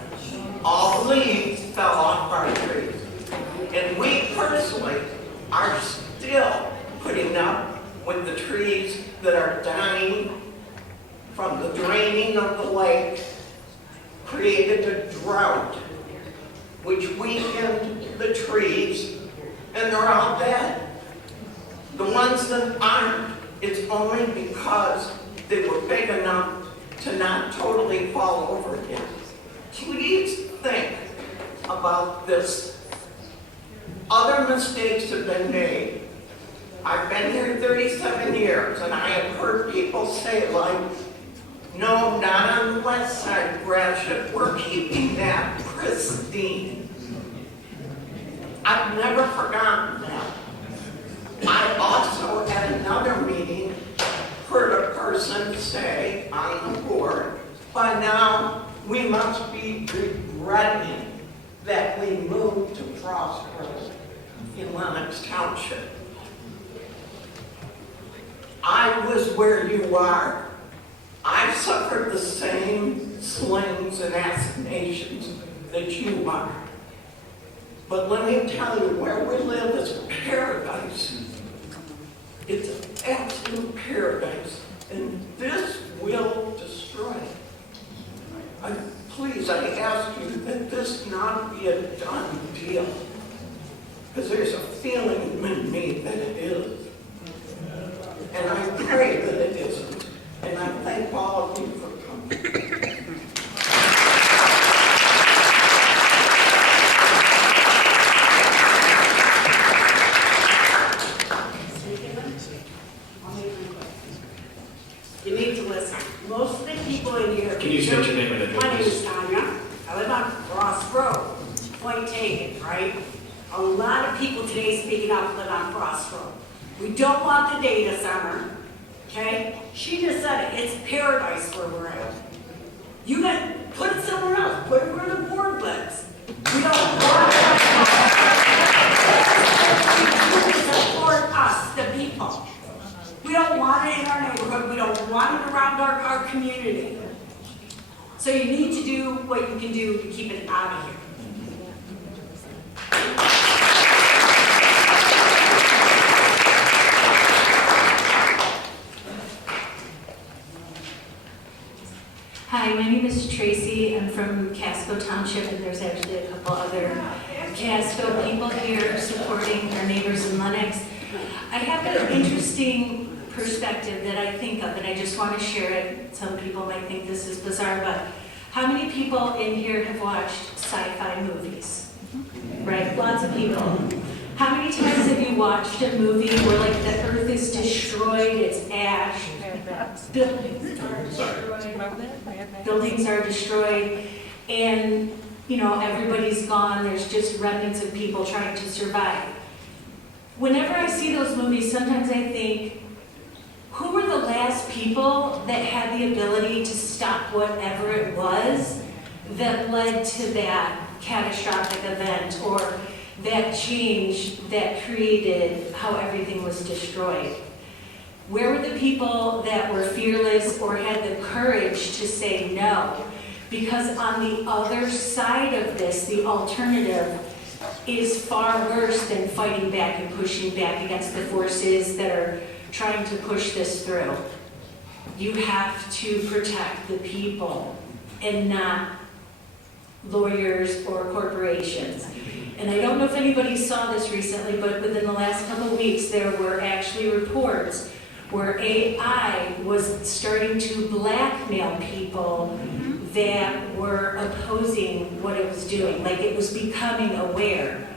All the leaves fell off our trees. And we personally are still putting up with the trees that are dying from the draining of the lake, created a drought, which weakened the trees, and they're all dead. The ones that aren't, it's only because they were big enough to not totally fall over again. Please think about this. Other mistakes have been made. I've been here 37 years, and I have heard people say, like, no, not on the west side of Gratiot. We're keeping that pristine. I've never forgotten that. I also, at another meeting, heard a person say on the board, by now we must be regretting that we moved to Frost Road in Lenox Township. I was where you are. I've suffered the same slings and assassinations that you are. But let me tell you, where we live is paradise. It's an absolute paradise. And this will destroy it. Please, I ask you that this not be a done deal. Because there's a feeling in me that it is. And I pray that it isn't. And I thank all of you for coming. You need to listen. Most of the people in here. Can you state your name and address? My name is Tanya. I live on Frost Road. Point taken, right? A lot of people today speaking up live on Frost Road. We don't want the data center, okay? She just said it. It's paradise where we're at. You got to put it somewhere else. Put it where the board lives. We don't want it. Support us, the people. We don't want it in our neighborhood. We don't want it around our community. So you need to do what you can do to keep it out of here. Hi, my name is Tracy. I'm from Casco Township, and there's actually a couple other Casco people here supporting our neighbors in Lenox. I have an interesting perspective that I think of, and I just want to share it. Some people might think this is bizarre, but how many people in here have watched sci-fi movies? Right? Lots of people. How many times have you watched a movie where like the earth is destroyed, it's ash, Buildings are destroyed, and, you know, everybody's gone, there's just remnants of people trying to survive. Whenever I see those movies, sometimes I think, who were the last people that had the ability to stop whatever it was that led to that catastrophic event or that change that created how everything was destroyed? Where were the people that were fearless or had the courage to say no? Because on the other side of this, the alternative is far worse than fighting back and pushing back against the forces that are trying to push this through. You have to protect the people and not lawyers or corporations. And I don't know if anybody saw this recently, but within the last couple of weeks, there were actually reports where AI was starting to blackmail people that were opposing what it was doing, like it was becoming aware.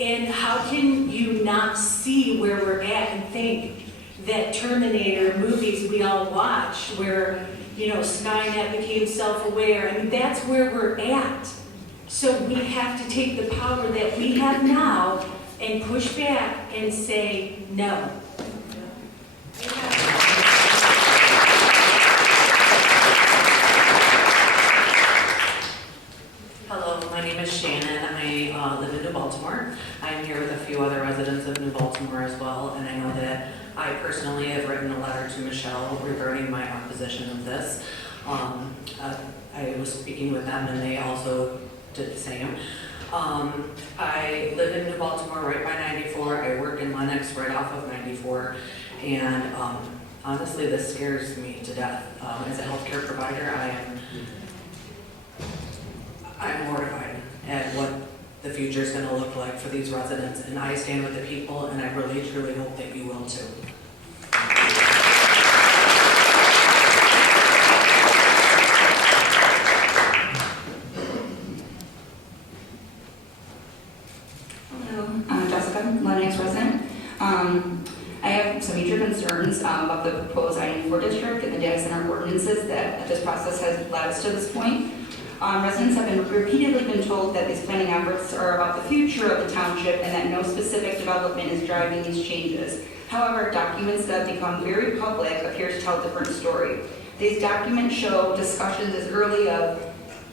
And how can you not see where we're at and think that Terminator movies we all watch, where, you know, Skynet became self-aware? I mean, that's where we're at. So we have to take the power that we have now and push back and say no. Hello, my name is Shannon. I live in New Baltimore. I'm here with a few other residents of New Baltimore as well, and I know that I personally have written a letter to Michelle regarding my opposition of this. I was speaking with them, and they also did the same. I live in New Baltimore right by 94. I work in Lenox right off of 94, and honestly, this scares me to death. As a healthcare provider, I'm mortified at what the future is going to look like for these residents, and I stand with the people, and I really, truly hope that you will too. Hello, I'm Jessica, Lenox resident. I have some major concerns about the proposed I-94 district and the data center ordinances that this process has led us to this point. Residents have repeatedly been told that these planning efforts are about the future of the township and that no specific development is driving these changes. However, documents that have become very public appear to tell a different story. These documents show discussions as early as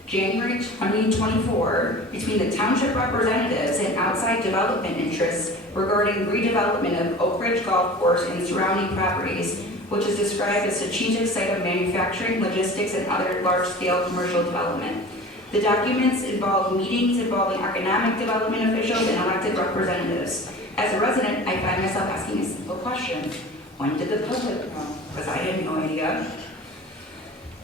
January 2024 between the township representatives and outside development interests regarding redevelopment of Oak Ridge Golf Course and surrounding properties, which is described as a strategic site of manufacturing, logistics, and other large-scale commercial development. The documents involve meetings involving economic development officials and elected representatives. As a resident, I find myself asking a simple question. When did the public know? Because I had no idea.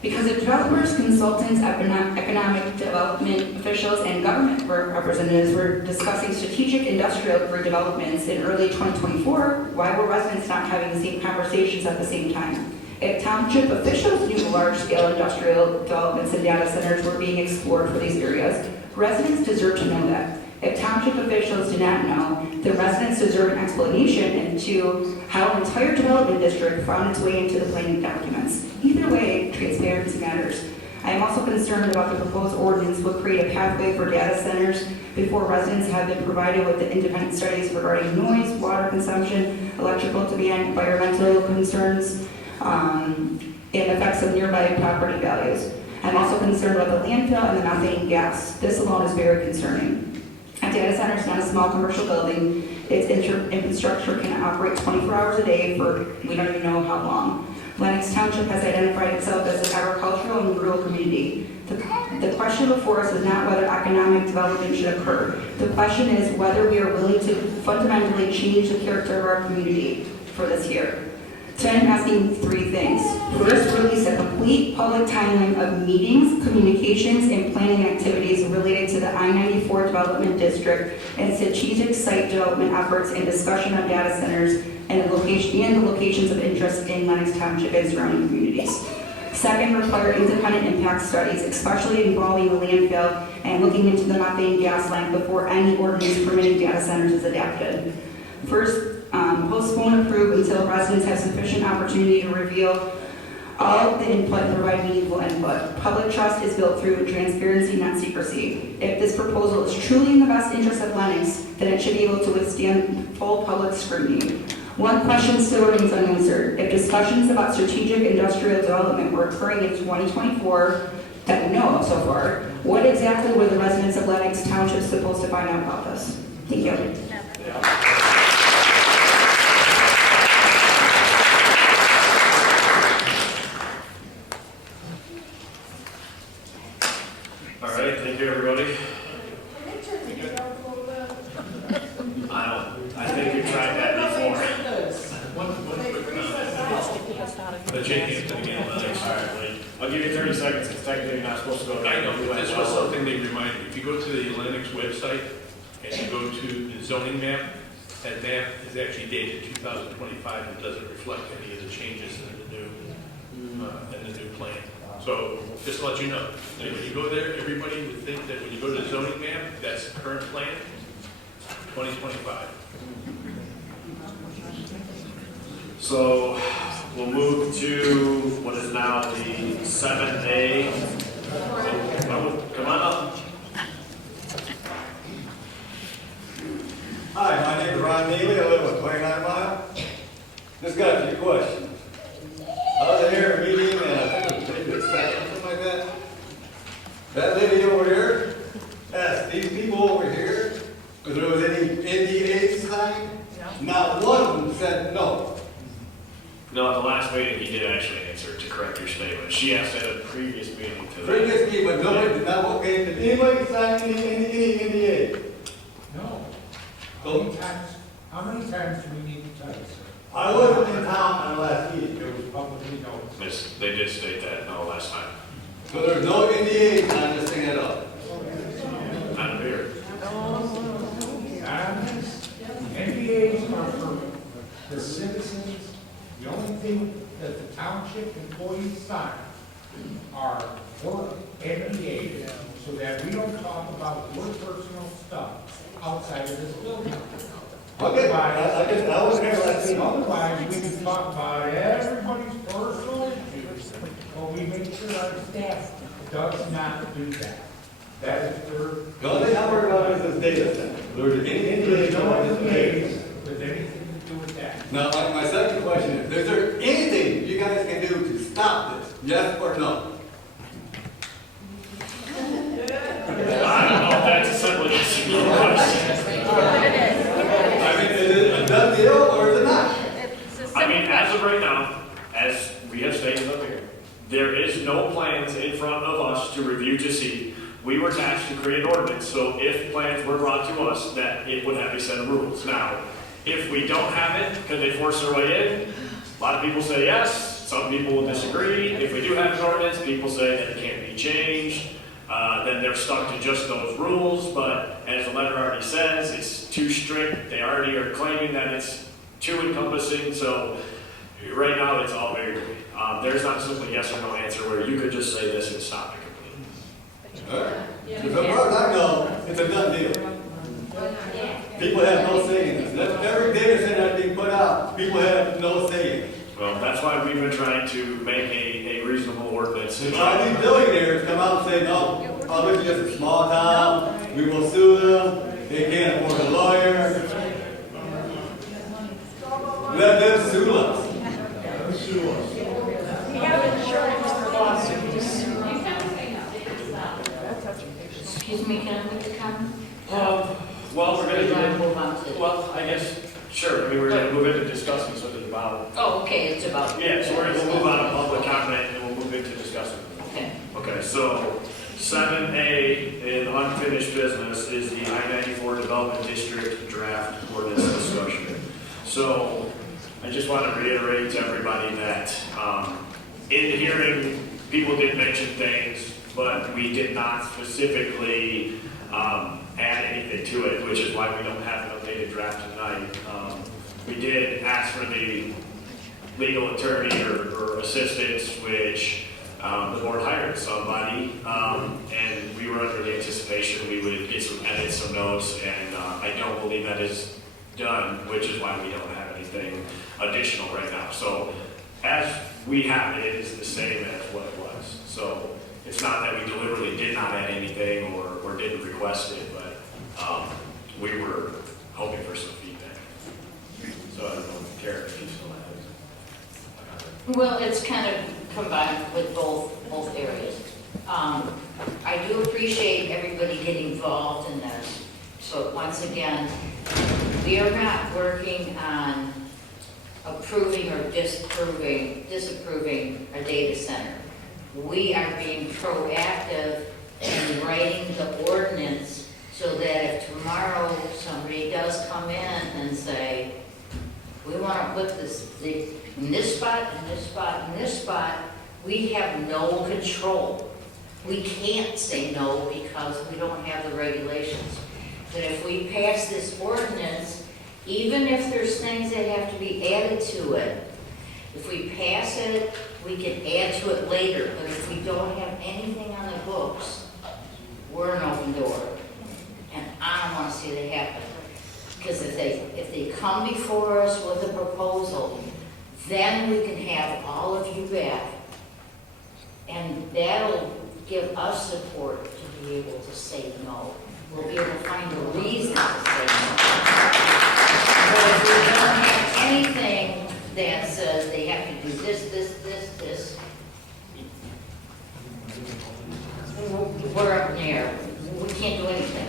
Because the developers, consultants, economic development officials, and government representatives were discussing strategic industrial redevelopments in early 2024, why were residents not having the same conversations at the same time? If township officials knew large-scale industrial developments and data centers were being explored for these areas, residents deserve to know that. If township officials do not know, the residents deserve an explanation into how an entire development district found its way into the planning documents. Either way, transparency matters. I am also concerned about the proposed ordinance will create a pathway for data centers before residents have been provided with the independent studies regarding noise, water consumption, electrical demand, environmental concerns, and effects of nearby property values. I'm also concerned about the landfill and the methane gas. This alone is very concerning. A data center is not a small commercial building. Its infrastructure can operate 24 hours a day for we don't even know how long. Lenox Township has identified itself as an agricultural and rural community. The question before us is not whether economic development should occur. The question is whether we are willing to fundamentally change the character of our community for this year. So I'm asking three things. First, release a complete public timeline of meetings, communications, and planning activities related to the I-94 Development District and strategic site development efforts and discussion of data centers and the locations of interest in Lenox Township and surrounding communities. Second, require independent impact studies, especially involving the landfill and looking into the methane gas line before any ordinance permitting data centers is adopted. First, postpone approve until residents have sufficient opportunity to review All the input provide meaningful input. Public trust is built through transparency, not secrecy. If this proposal is truly in the best interest of Lenox, then it should be able to withstand full public scrutiny. One question still remains unanswered. If discussions about strategic industrial development were occurring in 2024 that we know of so far, what exactly were the residents of Lenox Township supposed to find out about this? Thank you. All right, thank you, everybody. I think we've tried that before. One quick comment. The J. Hampton again, Lenox. All right, wait. I'll give you 30 seconds. It's technically not supposed to go. I know, but this was something they reminded me. If you go to the Lenox website and you go to the zoning map, that map is actually dated 2025 and doesn't reflect any of the changes in the new plan. So just to let you know, that when you go there, everybody would think that when you go to the zoning map, that's the current plan, 2025. So we'll move to what is now the 7A. Come on up. Hi, my name is Ron Neely. I live on 29 Mile. Just got a few questions. I was here at a meeting, and I think it was maybe something like that. That lady over here asked these people over here if there was any NDA signed. Not one of them said no. No, at the last meeting, he did actually answer to correct your statement. She asked at a previous meeting to Previous meeting, but nobody did not, okay, did anybody sign any NDA? No. So, How many times do we need to tell you, sir? I wasn't in town on the last meeting. It was publicly known. Yes, they did state that no last time. So there's no NDAs on this thing at all? Not here. NDAs are for the citizens. The only thing that the township employees sign are work NDAs, so that we don't talk about your personal stuff outside of this building. Okay, I was here last meeting. Otherwise, we can talk about everybody's personal issues, but we make sure our staff does not do that. That is their. The only thing I'm worried about is this data center. There's any NDAs No on this data NDAs center. with anything to do with that. Now, my second question is there anything you guys can do to stop this? Yes or no? I don't know if that's a simple yes or no question. I mean, is it a done deal or is it not? I mean, as of right now, as we have stated up here, there is no plans in front of us to review to see. We were tasked to create an ordinance, so if plans were brought to us, that it would have a set of rules. Now, if we don't have it, could they force their way in? A lot of people say yes, some people will disagree. If we do have an ordinance, people say that it can't be changed. Then they're stuck to just those rules, but as the letter already says, it's too strict. They already are claiming that it's too encompassing, so right now it's all very vague. There's not a simple yes or no answer where you could just say this and stop it completely. All right. As far as I know, it's a done deal. People have no say in this. Every data center that's being put out, people have no say in it. Well, that's why we've been trying to make a reasonable ordinance. And all these billionaires come out and say, no, oh, this is just a small town, we will sue them, they can't afford a lawyer. Let them sue us. We have insurance for lawsuits. Excuse me, can I make a comment? Well, we're going to move on to. Well, I guess, sure. I mean, we're going to move into discussing something about. Oh, okay, it's about. Yeah, so we'll move on to public comment and we'll move into discussing. Okay. Okay, so 7A in unfinished business is the I-94 Development District draft ordinance discussion. So I just want to reiterate to everybody that in the hearing, people did mention things, but we did not specifically add anything to it, which is why we don't have an updated draft tonight. We did ask for the legal attorney or assistance, which the board hired somebody, and we were under the anticipation we would get some edits, some notes, and I don't believe that is done, which is why we don't have anything additional right now. So as we have it, it is the same as what it was. So it's not that we deliberately did not add anything or didn't request it, but we were hoping for some feedback. So I don't know, Karen, if you still have it. Well, it's kind of combined with both areas. I do appreciate everybody getting involved in this. So once again, we are not working on approving or disapproving a data center. We are being proactive in writing the ordinance so that if tomorrow somebody does come in and say, we want to put this in this spot, in this spot, in this spot, we have no control. We can't say no because we don't have the regulations. But if we pass this ordinance, even if there's things that have to be added to it, if we pass it, we can add to it later. But if we don't have anything on the books, we're an open door. And I don't want to see that happen. Because if they come before us with a proposal, then we can have all of you back. And that'll give us support to be able to say no. We'll be able to find a reason to say no. But if we don't have anything that says they have to do this, we're up in the air. We can't do anything.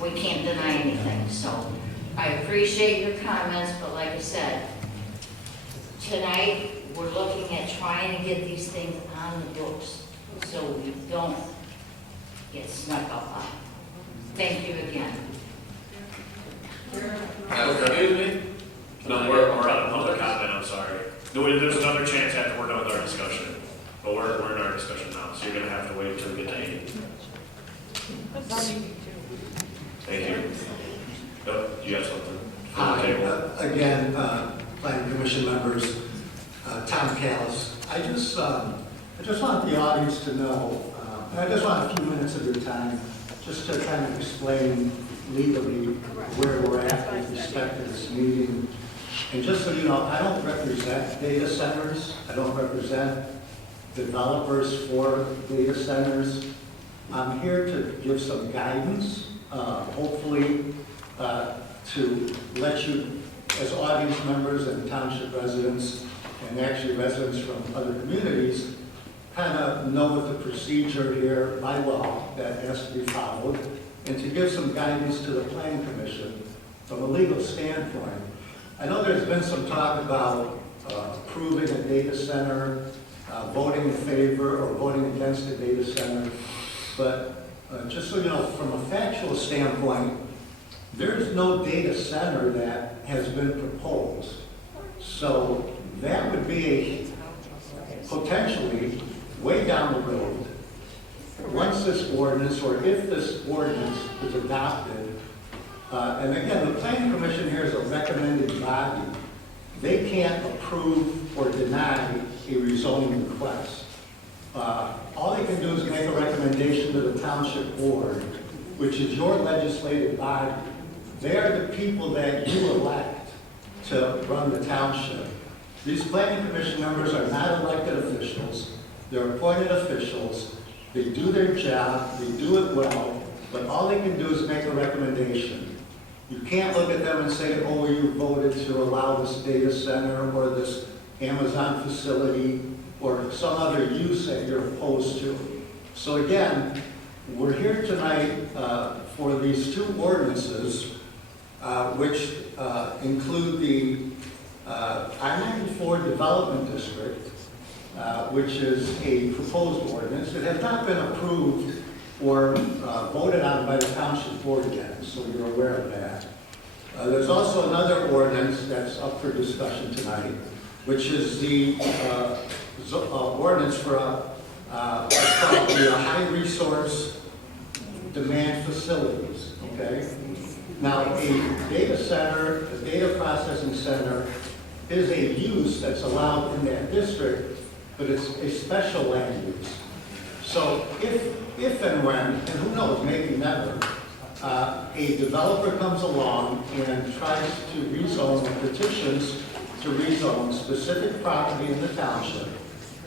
We can't deny anything. So I appreciate your comments, but like I said, tonight we're looking at trying to get these things on the books so we don't get snuck up on. Thank you again. Excuse me? No, we're on a public comment, I'm sorry. No, there's another chance after we're done with our discussion. But we're in our discussion now, so you're gonna have to wait until we get to 8. Thank you. Oh, you have something? Hi, again, Planning Commission members, Tom Callis. I just want the audience to know, and I just want a few minutes of your time, just to kind of explain legally where we're at with respect to this meeting. And just so you know, I don't represent data centers. I don't represent developers for data centers. I'm here to give some guidance, hopefully to let you, as audience members and township residents, and actually residents from other communities, kind of know what the procedure here by law that has to be followed, and to give some guidance to the Planning Commission from a legal standpoint. I know there's been some talk about approving a data center, voting in favor or voting against a data center, but just so you know, from a factual standpoint, there's no data center that has been proposed. So that would be potentially way down the road, once this ordinance, or if this ordinance is adopted, and again, the Planning Commission here is a recommended body. They can't approve or deny a rezoning request. All they can do is make a recommendation to the Township Board, which is your legislative body. They are the people that you elect to run the township. These Planning Commission members are not elected officials. They're appointed officials. They do their job. They do it well. But all they can do is make a recommendation. You can't look at them and say, oh, you voted to allow this data center or this Amazon facility or some other use that you're opposed to. So again, we're here tonight for these two ordinances, which include the I-94 Development District, which is a proposed ordinance. It has not been approved or voted on by the Township Board yet, so you're aware of that. There's also another ordinance that's up for discussion tonight, which is the ordinance for what's called the high resource demand facilities, okay? Now, a data center, a data processing center, is a use that's allowed in that district, but it's a special land use. So if and when, and who knows, maybe never, a developer comes along and tries to rezone or petitions to rezone specific property in the township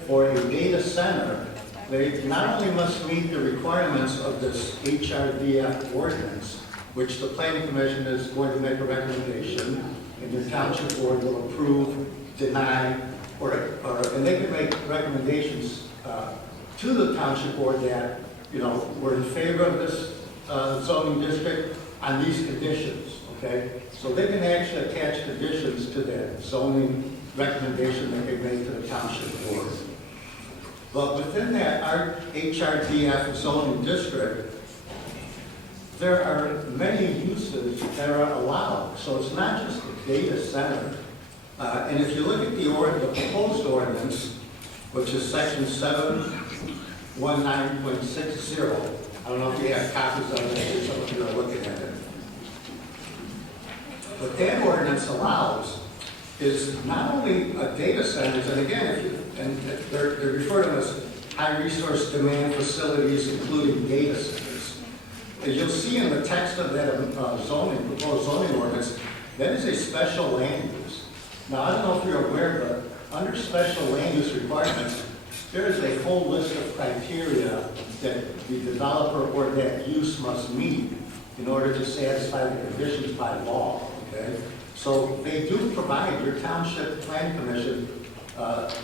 for a data center, they not only must meet the requirements of this HRDF ordinance, which the planning commission is going to make a recommendation, and your township board will approve, deny, and they can make recommendations to the township board that, you know, we're in favor of this zoning district on these conditions, okay? So they can actually attach conditions to that zoning recommendation that they made to the township board. But within that HRDF zoning district, there are many uses that are allowed. So it's not just a data center. And if you look at the proposed ordinance, which is section 719.60, I don't know if you have copies of it, or some of you are looking at it. What that ordinance allows is not only data centers, and again, they're referred to as high resource demand facilities, including data centers. As you'll see in the text of that proposed zoning ordinance, that is a special land use. Now, I don't know if you're aware, but under special land use requirements, there is a whole list of criteria that the developer or that use must meet in order to satisfy the conditions by law, okay? So they do provide, your township plan commission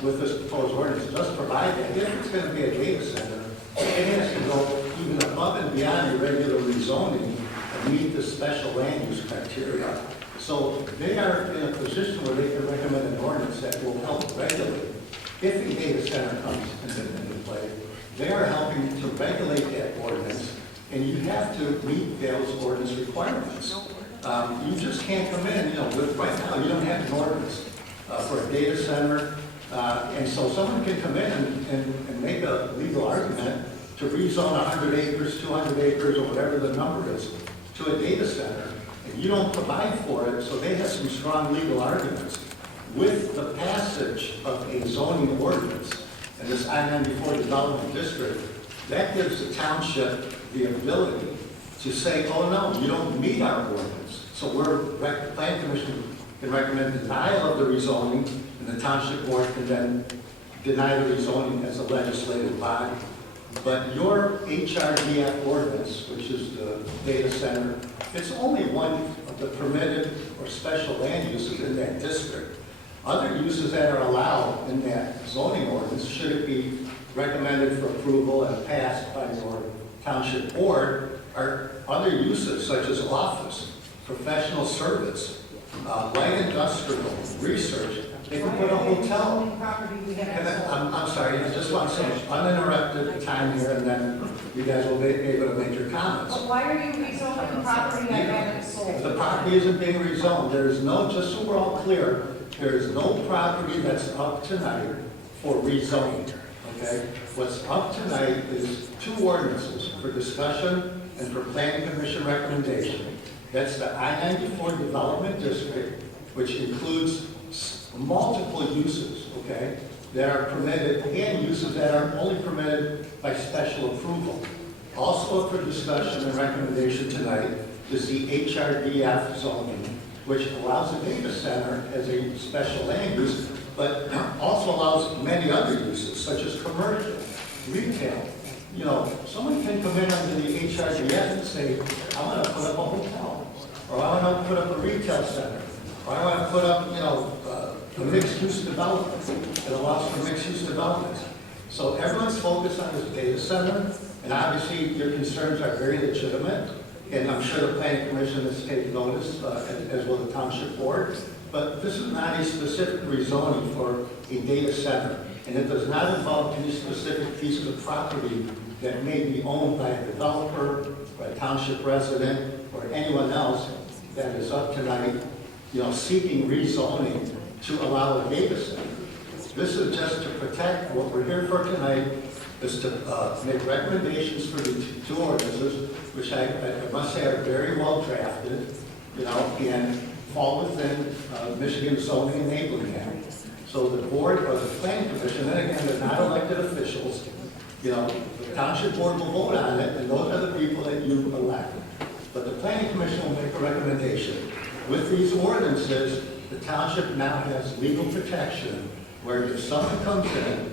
with this proposed ordinance does provide that. If it's going to be a data center, it has to go even above and beyond your regular rezoning and meet the special land use criteria. So they are in a position where they can recommend an ordinance that will help regulate. If a data center comes into play, they are helping to regulate that ordinance, and you have to meet those ordinance requirements. You just can't come in, right now you don't have an ordinance for a data center, and so someone can come in and make a legal argument to rezone 100 acres, 200 acres, or whatever the number is, to a data center, and you don't provide for it, so they have some strong legal arguments. With the passage of a zoning ordinance in this I-94 development district, that gives the township the ability to say, oh no, you don't meet our ordinance. So the Planning Commission can recommend denial of the rezoning, and the township board can then deny the rezoning as a legislative body. But your HRDF ordinance, which is the data center, it's only one of the permitted or special land uses in that district. Other uses that are allowed in that zoning ordinance, should it be recommended for approval and passed by your township board, are other uses such as office, professional service, light industrial, research. They can put a hotel. I'm sorry, I just want some uninterrupted time here, and then you guys will be able to make your comments. But why are you rezoning the property I haven't sold? The property isn't being rezoned. There is no, just so we're all clear, there is no property that's up tonight for rezoning, okay? What's up tonight is two ordinances for discussion and for planning commission recommendation. That's the I-94 development district, which includes multiple uses, okay, that are permitted, and uses that are only permitted by special approval. Also for discussion and recommendation tonight is the HRDF zoning, which allows a data center as a special land use, but also allows many other uses, such as commercial, retail. Someone can come in under the HRDF and say, I want to put up a hotel, or I want to put up a retail center, or I want to put up, a mixed-use development that allows for mixed-use development. So everyone's focused on this data center, and obviously your concerns are very legitimate, and I'm sure the Planning Commission has taken notice, as well as the Township Board, but this is not a specific rezoning for a data center, and it does not involve any specific piece of property that may be owned by a developer, or a township resident, or anyone else that is up tonight, seeking rezoning to allow a data center. This is just to protect, what we're here for tonight is to make recommendations for the two ordinances, which I must say are very well drafted, and fall within Michigan Zoning Enabling Act. So the board or the planning commission, and again, they're not elected officials, the township board will vote on it, and those are the people that you elect. But the planning commission will make a recommendation. With these ordinances, the township now has legal protection where if someone comes in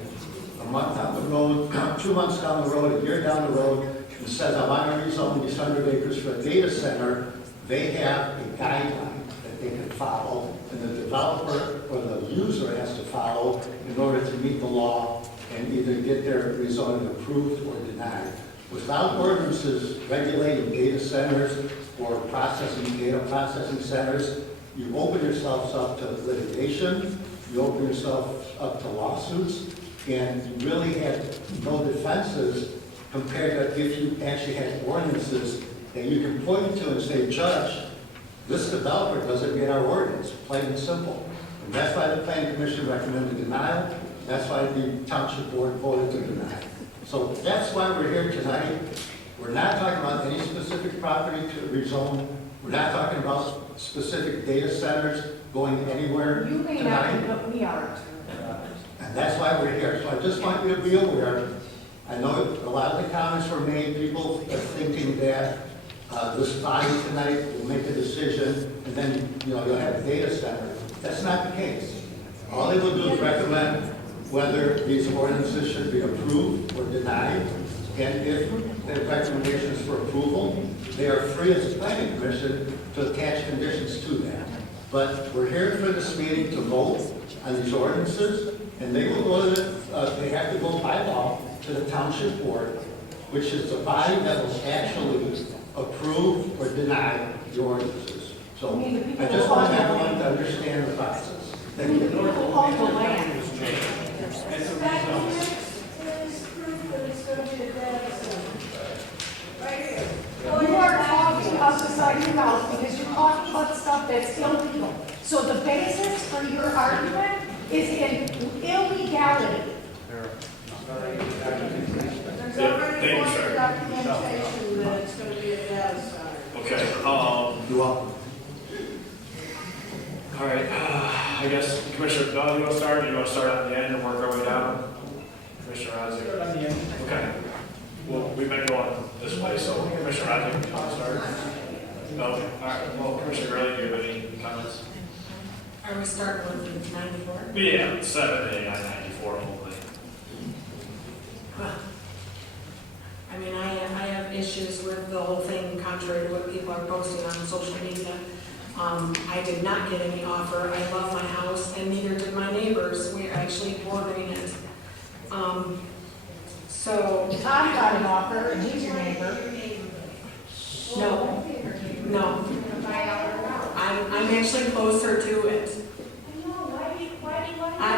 a month down the road, 2 months down the road, a year down the road, and says, I want to rezone these 100 acres for a data center, they have a guideline that they can follow, and the developer or the user has to follow in order to meet the law and either get their rezoning approved or denied. Without ordinances regulating data centers or data processing centers, you open yourselves up to litigation, you open yourself up to lawsuits, and you really have no defenses compared to if you actually had ordinances that you can point to and say, Judge, this developer doesn't meet our ordinance, plain and simple. And that's why the Planning Commission recommended denial. That's why the Township Board voted to deny. So that's why we're here tonight. We're not talking about any specific property to rezone. We're not talking about specific data centers going anywhere You may tonight. not, but we are. And that's why we're here. So I just want you to be aware. I know a lot of the comments were made. People are thinking that this body tonight will make a decision and then you'll have a data center. That's not the case. All they will do is recommend whether these ordinances should be approved or denied. And if their recommendation is for approval, they are free as a planning commission to attach conditions to that. But we're here for this meeting to vote on these ordinances, and they will go to they have to go by law to the Township Board, which is the body that will actually approve or deny the ordinances. So I just want everyone to understand the process. Thank you. People own the land. You are talking outside your mouth because you're talking about stuff that's illegal. So the basis for your argument is in illegality. There's Thank you, sir. documentation that it's going to be a data center. Okay, You're welcome. all right, I guess Commissioner Bell, you want to start, or you want to start at the end and work our way down? Commissioner Isaac? Start on the end. Okay. Well, we've been going this way, so Commissioner Isaac, you want to start? Okay, all right, well, Commissioner Gurley, do you have any comments? Are we starting with 94? Yeah, 78994 only. I mean, I have issues with the whole thing, contrary to what people are posting on social media. I did not get any offer. I love my house, and neither did my neighbors. We're actually bordering it. So Tom got an offer, and he's your neighbor. no, no. I'm actually closer to it.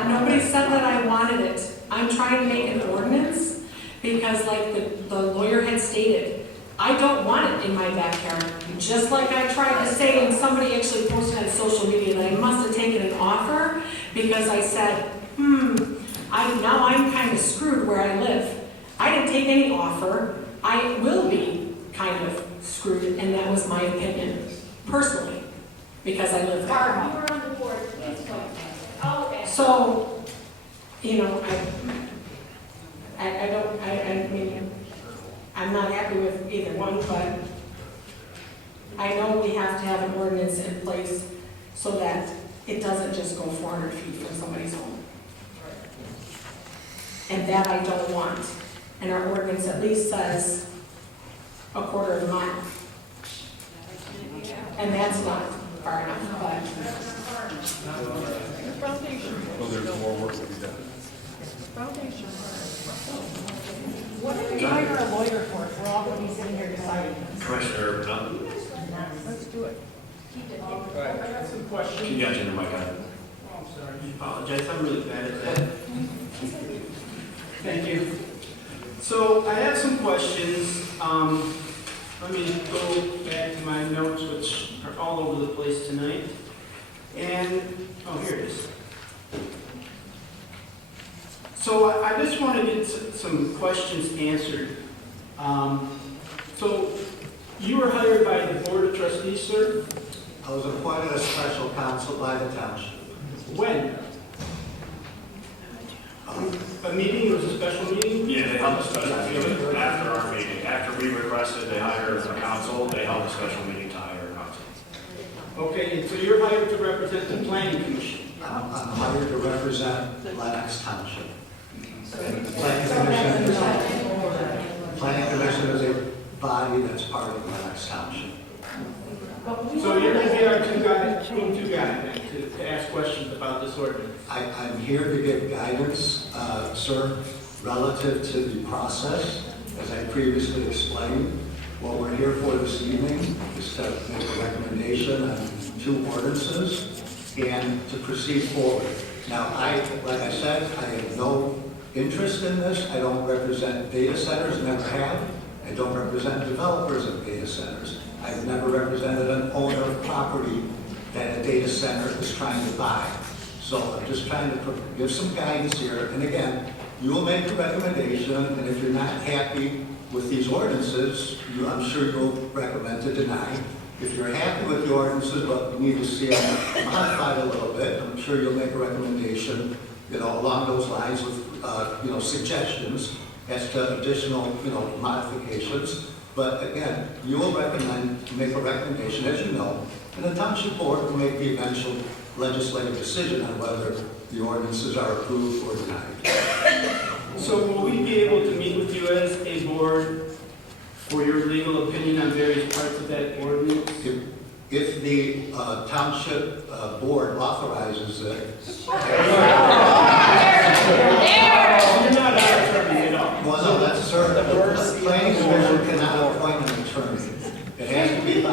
Nobody said that I wanted it. I'm trying to make an ordinance because, like the lawyer had stated, I don't want it in my backyard. Just like I tried to say, and somebody actually posted on social media that I must have taken an offer because I said, now I'm kind of screwed where I live. I didn't take any offer. I will be kind of screwed, and that was my opinion, personally, because I live there. So, you know, I mean, I'm not happy with either one, but I know we have to have an ordinance in place so that it doesn't just go 400 feet from somebody's home. And that I don't want. And our ordinance at least says a quarter of a mile. And that's not far enough, but. Well, there's more work to be done. What did we hire a lawyer for? If we're all going to be sitting here deciding this. Commissioner Bell? Let's do it. I got some questions. Can you get your mic on? Oh, I'm sorry. I apologize. I'm really bad at that. Thank you. So I have some questions. Let me go back to my notes, which are all over the place tonight. And, oh, here it is. So I just want to get some questions answered. So you were hired by the Board of Trustees, sir? I was appointed as special counsel by the township. When? A meeting, it was a special meeting? Yeah, they held a special meeting after our meeting. After we requested they hire a council, they held a special meeting to hire a council. Okay, and so you're hired to represent the planning commission. I'm hired to represent Lenox Township. And the planning commission is a body that's part of Lenox Township. So you're going to be our go-to guy to ask questions about this ordinance. I'm here to give guidance, sir, relative to the process. As I previously explained, what we're here for this evening is to make a recommendation on 2 ordinances and to proceed forward. Now, like I said, I have no interest in this. I don't represent data centers, never have. I don't represent developers of data centers. I've never represented an owner of property that a data center is trying to buy. So I'm just trying to give some guidance here. And again, you will make a recommendation, and if you're not happy with these ordinances, I'm sure you'll recommend to deny. If you're happy with the ordinances, but you need to see them modified a little bit, I'm sure you'll make a recommendation, along those lines with, suggestions as to additional, modifications. But again, you will make a recommendation, as you know, and the township board will make the eventual legislative decision on whether the ordinances are approved or denied. So will we be able to meet with you as a board for your legal opinion on various parts of that ordinance? If the township board authorizes it. You're not our attorney at all. Well, no, that's certain. The planning commission cannot appoint an attorney. It has to be by.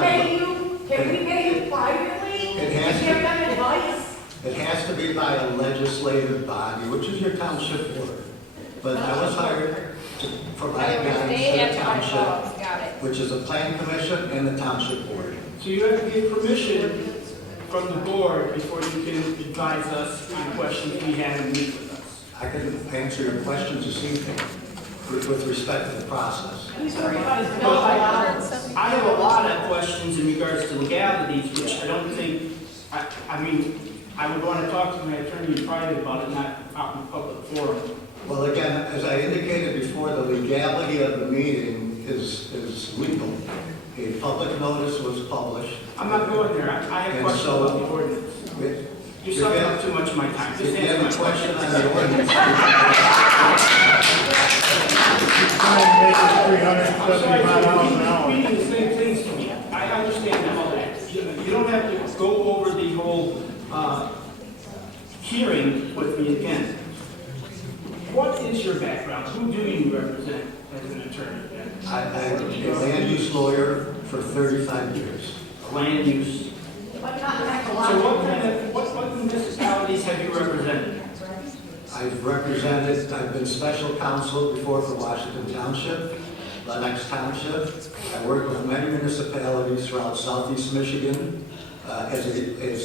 Can we pay you privately? It has to give them advice? It has to be by a legislative body, which is your township board. But I was hired to provide guidance to the township, which is the planning commission and the township board. So you have to get permission from the board before you can advise us on questions we have and meet with us. I can answer your questions this evening with respect to the process. Well, I have a lot of questions in regards to legalities, which I don't think, I would want to talk to my attorney in private about it, not out in public forum. Well, again, as I indicated before, the legality of the meeting is legal. A public notice was published. I'm not going there. I have questions about the ordinance. You're sucking up too much of my time. Just If you have a answer my question question. on the ordinance. I'm sorry, you're repeating the same things to me. I understand all that. You don't have to go over the whole hearing with me again. What is your background? Who do you represent as an attorney? I'm a land use lawyer for 35 years. Land use. So what municipalities have you represented? I've been special counsel before for Washington Township, Lenox Township. I worked with many municipalities throughout southeast Michigan as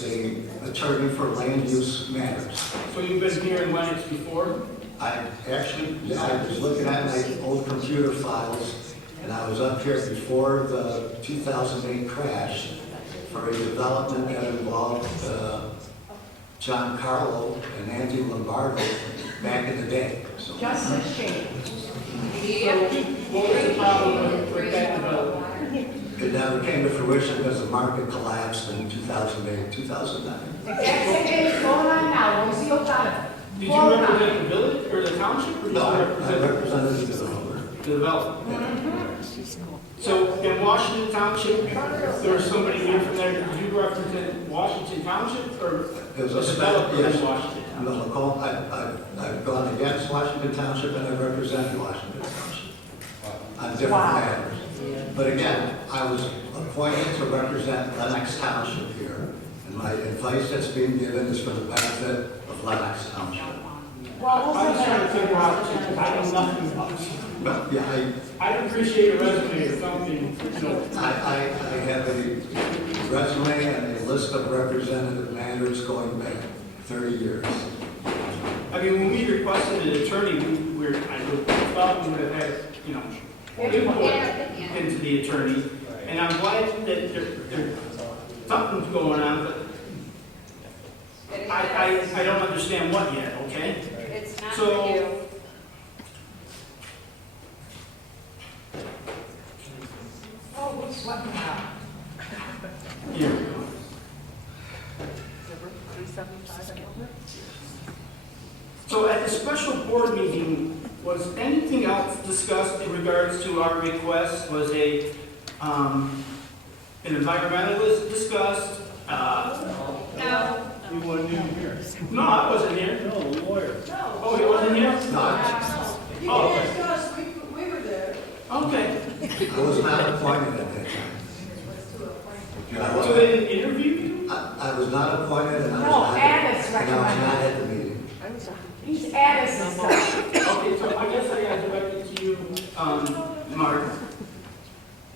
a attorney for land use matters. So you've been here in Lenox before? I was looking at my old computer files, and I was up here before the 2008 crash for a development that involved John Carlo and Andy Lombardo back in the day. So, Just a shame. What was the problem with that development? it never came to fruition because the market collapsed in 2008, 2009. Exact same thing is going on now, we'll see what's on it. Did you represent the village or the township? Or did No, you I represent represented the developer. the development? So in Washington Township, there was somebody here from there. Did you represent Washington Township or It was the a developer yes. in Washington Township? No, I've gone against Washington Township and I've represented Washington Township on different matters. But again, I was appointed to represent Lenox Township here, and my advice that's being given is for the benefit of Lenox Township. I'm just trying to figure out, I know nothing about this. But yeah, I'd appreciate a resume or something. I have a resume and a list of representative matters going back 30 years. I mean, when we requested an attorney, I thought we would have had, input into the attorney. And I'm glad that there's something's going on, but I don't understand what yet, okay? It's not So- for you. Oh, what's what now? Here we go. So at the special board meeting, was anything else discussed in regards to our request? Was an environmentalist discussed? No. We weren't even here. No, I wasn't here. No, lawyer. Oh, he wasn't here? No, You Oh. can ask us, we were there. Okay. I was not appointed at that time. So they didn't interview you? I was not appointed and I was No, not, Addis and I was not recommended. at the meeting. He's Addis and stuff. Okay, so I guess I got directed to you, Mark.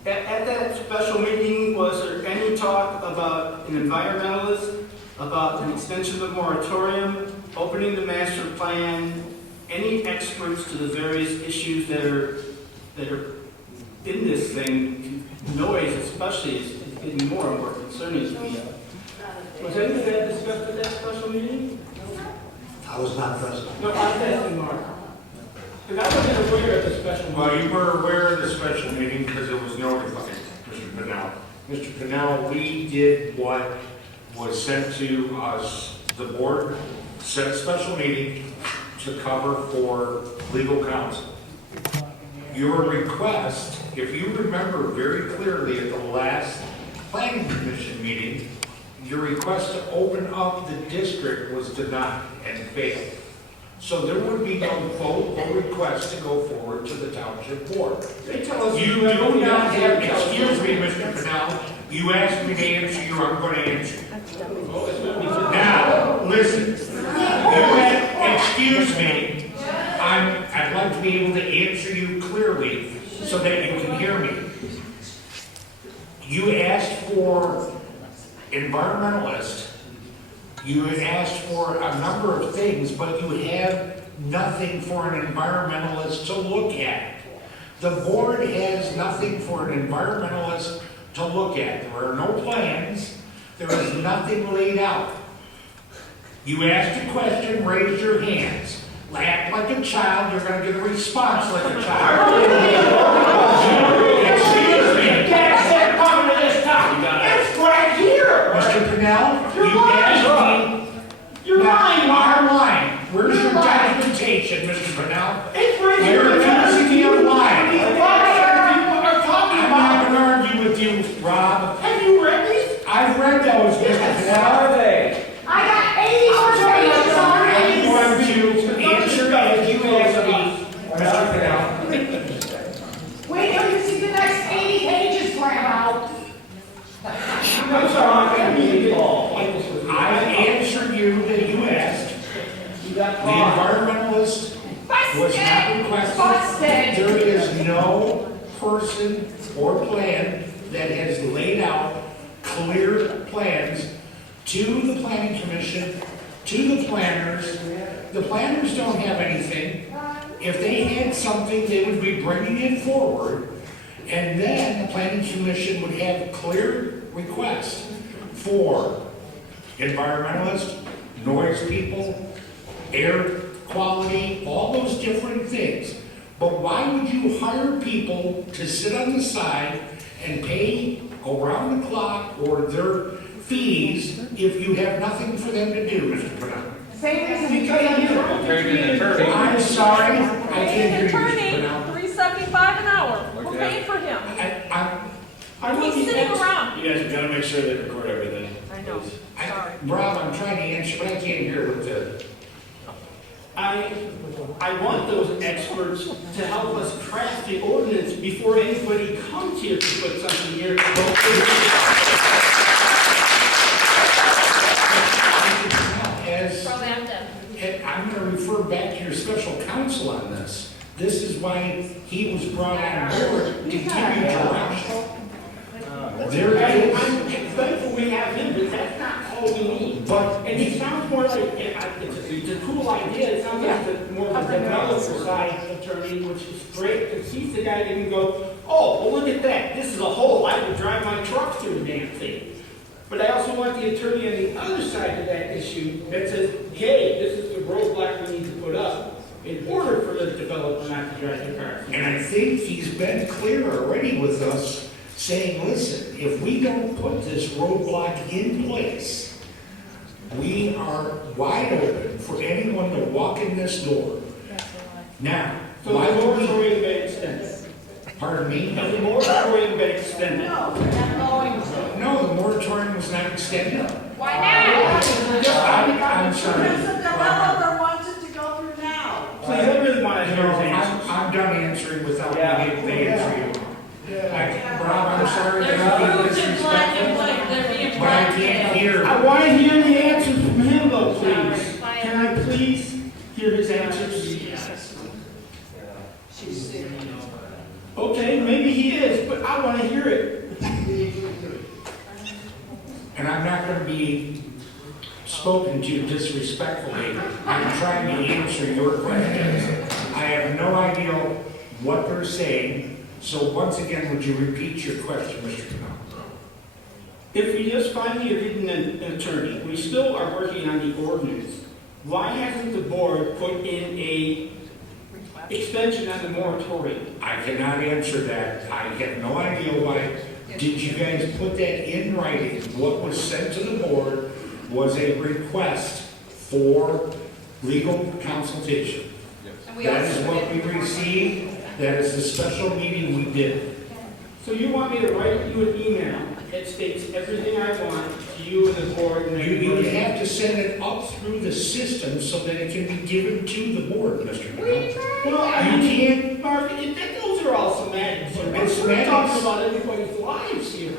At that special meeting, was there any talk about an environmentalist, about an extension of the moratorium, opening the master plan, any experts to the various issues that are in this thing? Noise especially is getting more and more concerning to me. Was any of that discussed at that special meeting? I was not present. No, I'm asking Mark. Because I wasn't aware of the special meeting. Well, you were aware of the special meeting because it was notified, Mr. Pennell. Mr. Pennell, we did what was sent to us. The board set a special meeting to cover for legal counsel. Your request, if you remember very clearly at the last planning commission meeting, your request to open up the district was denied and failed. So there would be no vote or request to go forward to the township board. They tell us You do not have, excuse me, Mr. Pennell, you asked me to answer you, I'm going to answer you. Now, listen, excuse me, I'd like to be able to answer you clearly so that you can hear me. You asked for environmentalist, you had asked for a number of things, but you have nothing for an environmentalist to look at. The board has nothing for an environmentalist to look at. There are no plans. There is nothing laid out. You asked a question, raised your hands. Act like a child, you're going to get a response like a child. Excuse me. It's right here! Mr. Pennell, you asked me. You're lying, You Mark! are lying. Where's your documentation, Mr. Pennell? It's right here! You're accusing me of lying. These people are talking I'm about. not going to argue with you, Rob. Have you read these? I've read those, Mr. Pennell. they? I got 80 pages I'm already. going to answer if you ask me, Mr. Pennell. Wait till you see the next 80 pages, Grandma. I'm sorry, I didn't mean to get like this with you. I answered you that you asked. You got The environmentalist was not requested. There is no person or plan that has laid out clear plans to the planning commission, to the planners. The planners don't have anything. If they had something, they would be bringing it forward, and then the planning commission would have clear requests for environmentalists, noise people, air quality, all those different things. But why would you hire people to sit on the side and pay around the clock or their fees if you have nothing for them to do, Mr. Pennell? Same reason because I'm I'm sorry, I can't hear you, Mr. Pennell. $3.75 an hour. We're paying for him. He's sitting around. You guys have got to make sure they record everything. I know. Sorry. Rob, I'm trying to answer, but I can't hear what the... I want those experts to help us craft the ordinance before anybody comes here to put something here. As, Probably have to. and I'm going to refer back to your special counsel on this. This is why he was brought on board to give you direction. There is... I'm thankful we have him, but that's not all we need. And it sounds more like, it's a cool idea, it sounds like it's more of a developer side attorney, which is great, because he's the guy that can go, oh, well, look at that, this is a hole, I would drive my truck through the damn thing. But I also want the attorney on the other side of that issue that says, hey, this is the roadblock we need to put up in order for the developer not to drive their car. And I think he's been clear already with us, saying, listen, if we don't put this roadblock in place, We are wide open for anyone to walk in this door. Now, So why the would we, moratorium been extended? pardon me? Has the moratorium been extended? No, the moratorium was not extended. Why not? I'm sorry. Because the developer wants it to go through now. Please, I really want to You hear know, his answers. I'm done answering without the Yeah. answer you. Rob, I'm sorry to be disrespectful, but I can't hear. I want to hear the answers from him though, please. Can I please hear his answers? Okay, maybe he is, but I want to hear it. And I'm not going to be spoken to disrespectfully. I'm trying to answer your questions. I have no idea what they're saying. So once again, would you repeat your question, Mr. Canal? If we just finally are getting an attorney, we still are working on the ordinance. Why hasn't the board put in a extension on the moratorium? I cannot answer that. I have no idea why. Did you guys put that in writing? What was sent to the board was a request for legal consultation. That is what we received. That is the special meeting we did. So you want me to write you an email that states everything I want to you and the board and You everybody? have to send it up through the system so that it can be given to the board, Mr. Canal. Well, I You mean, can't. Mark, those are all semantics. It's We're talking semantics. about everybody's lives here.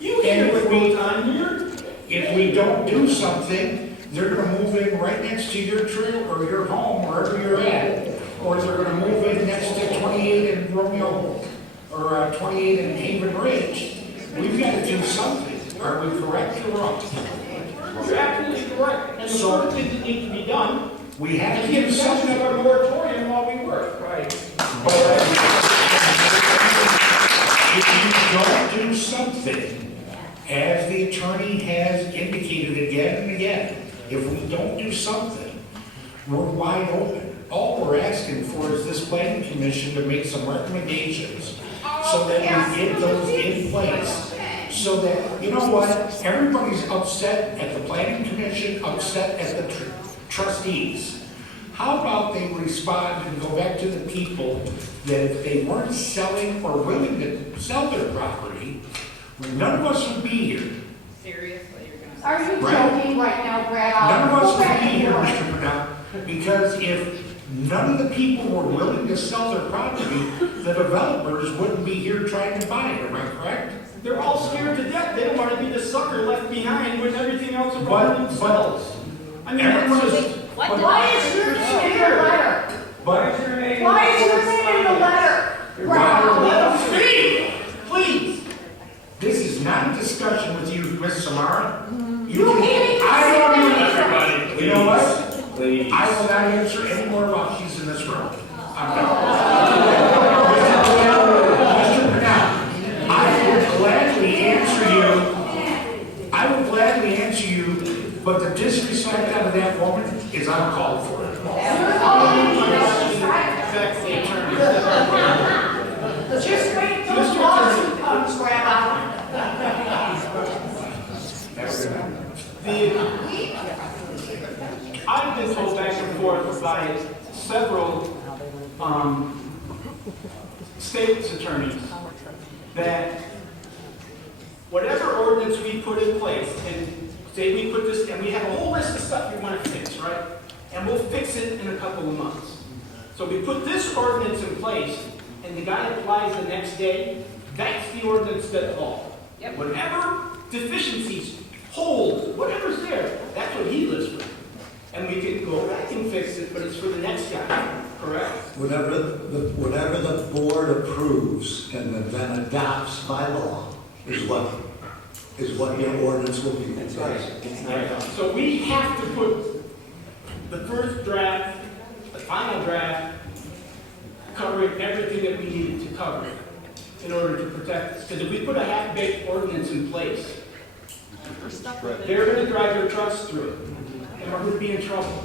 You hear what goes on here? If we don't do something, they're gonna move in right next to your trail or your home, wherever you're at. Or they're gonna move in next to 28 in Romeo, or 28 in Haven Ridge. We've gotta do something. Are we correct or wrong? You're absolutely correct. And the So- first thing that needs to be done We have is to the do extension something. of our moratorium while we work. Right. If you don't do something, as the attorney has indicated again and again, if we don't do something, we're wide open. All we're asking for is this planning commission to make some recommendations so that we get those in place. So that, you know what, everybody's upset at the planning commission, upset at the trustees. How about they respond and go back to the people that if they weren't selling or willing to sell their property, none of us would be here. Are you Right. joking right now, Brad? None of us Go would back be to here, work. Mr. Burnett, because if none of the people were willing to sell their property, the developers wouldn't be here trying to buy it, am I correct? They're all scared to death. They don't want to be the sucker left behind when everything else is But- running themselves. I mean, Everyone that's is, just... Why is your name in the letter? but Why is your name in the letter? Robert, Let them speak, please. this is not a discussion with you, Ms. Samara. You can't even I say don't that. know. You know what? Please. I will not answer any more while she's in this room. I'm done. Mr. Burnett, I would gladly answer you. I would gladly answer you, but the disrespect out of that woman is uncalled for. Just wait till the lawsuit comes, Grandma. I've been told back and forth by several state's attorneys that whatever ordinance we put in place, and say we put this, and we have a whole list of stuff we want to fix, right? And we'll fix it in a couple of months. So we put this ordinance in place, and the guy applies the next day, that's the ordinance that falls. Whatever deficiencies, holes, whatever's there, that's what he lives with. And we can go back and fix it, but it's for the next guy, correct? Whatever the board approves and then adopts by law is what your ordinance will be. That's right. So we have to put the first draft, the final draft, covering everything that we needed to cover in order to protect us. Because if we put a half-baked ordinance in place, they're going to drive their trucks through it, and we're going to be in trouble.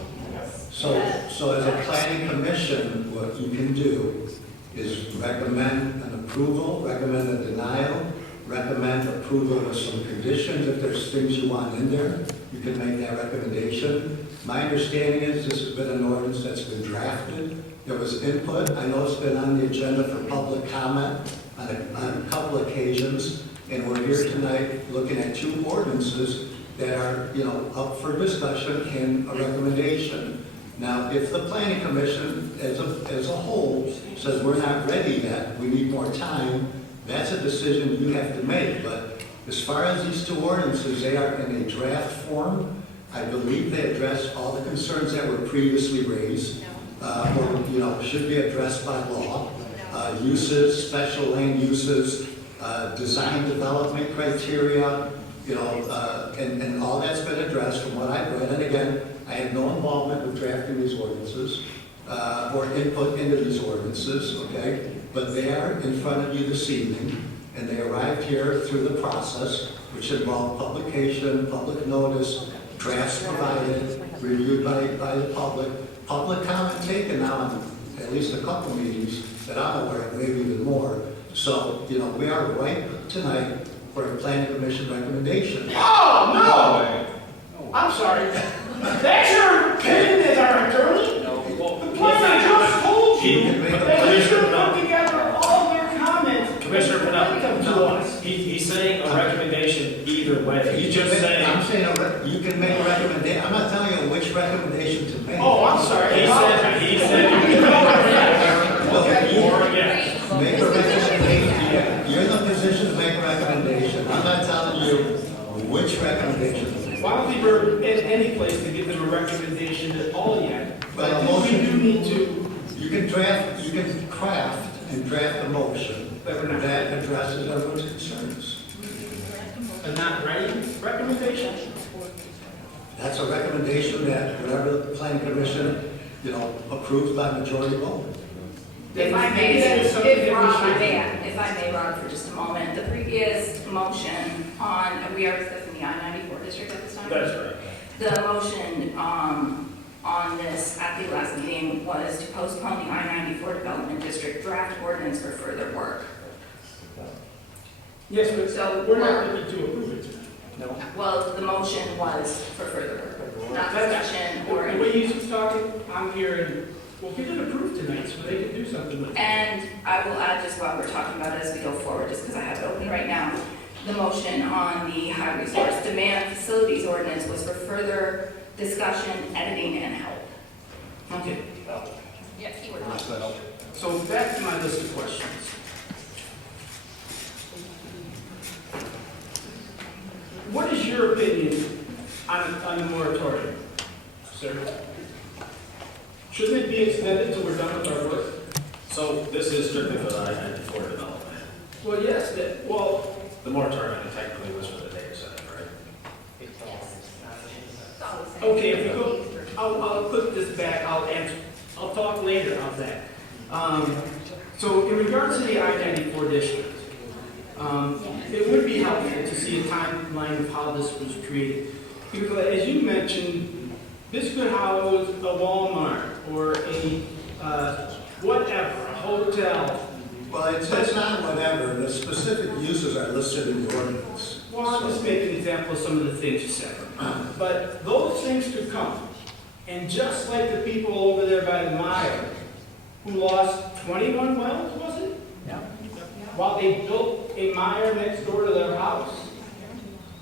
So as a planning commission, what you can do is recommend an approval, recommend a denial, recommend a approval with some conditions. If there's things you want in there, you can make that recommendation. My understanding is this has been an ordinance that's been drafted. There was input. I know it's been on the agenda for public comment on a couple occasions. And we're here tonight looking at two ordinances that are, up for discussion and a recommendation. Now, if the planning commission as a whole says we're not ready yet, we need more time, that's a decision you have to make. But as far as these two ordinances, they are in a draft form. I believe they address all the concerns that were previously raised, or, should be addressed by law. Uses, special land uses, design development criteria, and all that's been addressed from what I've read. And again, I had no involvement with drafting these ordinances or input into these ordinances, okay? But they are in front of you this evening, and they arrived here through the process, which involved publication, public notice, drafts provided, reviewed by the public comment taken now on at least a couple meetings that I'm aware of, maybe even more. So, we are right tonight for a planning commission recommendation. Oh, no! I'm sorry. That's your opinion as our attorney? The planner just told you that he should put together all their comments. Commissioner Come to Pinell, us. he's saying a recommendation either way. He's just saying. I'm saying you can make a recommendation. I'm not telling you which recommendation to make. Oh, I'm sorry. He said you can or against. Make a recommendation. You're in the position to make a recommendation. I'm not telling you which recommendation to make. Well, I don't think we're in any place to give them a recommendation at all yet. But Well, I a think we motion- do need to. You can craft and draft a motion that addresses everyone's concerns. A not ready recommendation? That's a recommendation that whatever the planning commission, approves by majority vote. If I Maybe that is something that we should- If I may, Rob, for just a moment, the previous motion on, we are discussing the I-94 district at this time? That's right. The motion on this at the last meeting was to postpone the I-94 development district draft ordinance for further work. Yes, but So we're not looking to approve it tonight. No. Well, the motion was for further work, not discussion or The way you keep talking, I'm hearing, well, get it approved tonight so they can do something with it. And I will add just while we're talking about it as we go forward, just because I have it open right now, the motion on the high resource demand facilities ordinance was for further discussion, editing, and help. Okay. Yeah, keyword. So back to my list of questions. What is your opinion on the moratorium, sir? Shouldn't it be extended till we're done with our work? So this is strictly for the I-94 development. Well, yes, The moratorium technically was for the data center, right? okay, if we go, I'll put this back, I'll talk later on that. So in regards to the I-94 district, it would be helpful to see a timeline of how this was created. Because as you mentioned, this could house a Walmart or a whatever, a hotel. Well, it's not whatever. The specific uses are listed in the ordinance. Well, I'll just make an example of some of the things you said. But those things could come. And just like the people over there by the mire who lost 21 wells, was it? Yeah. While they built a mire next door to their house.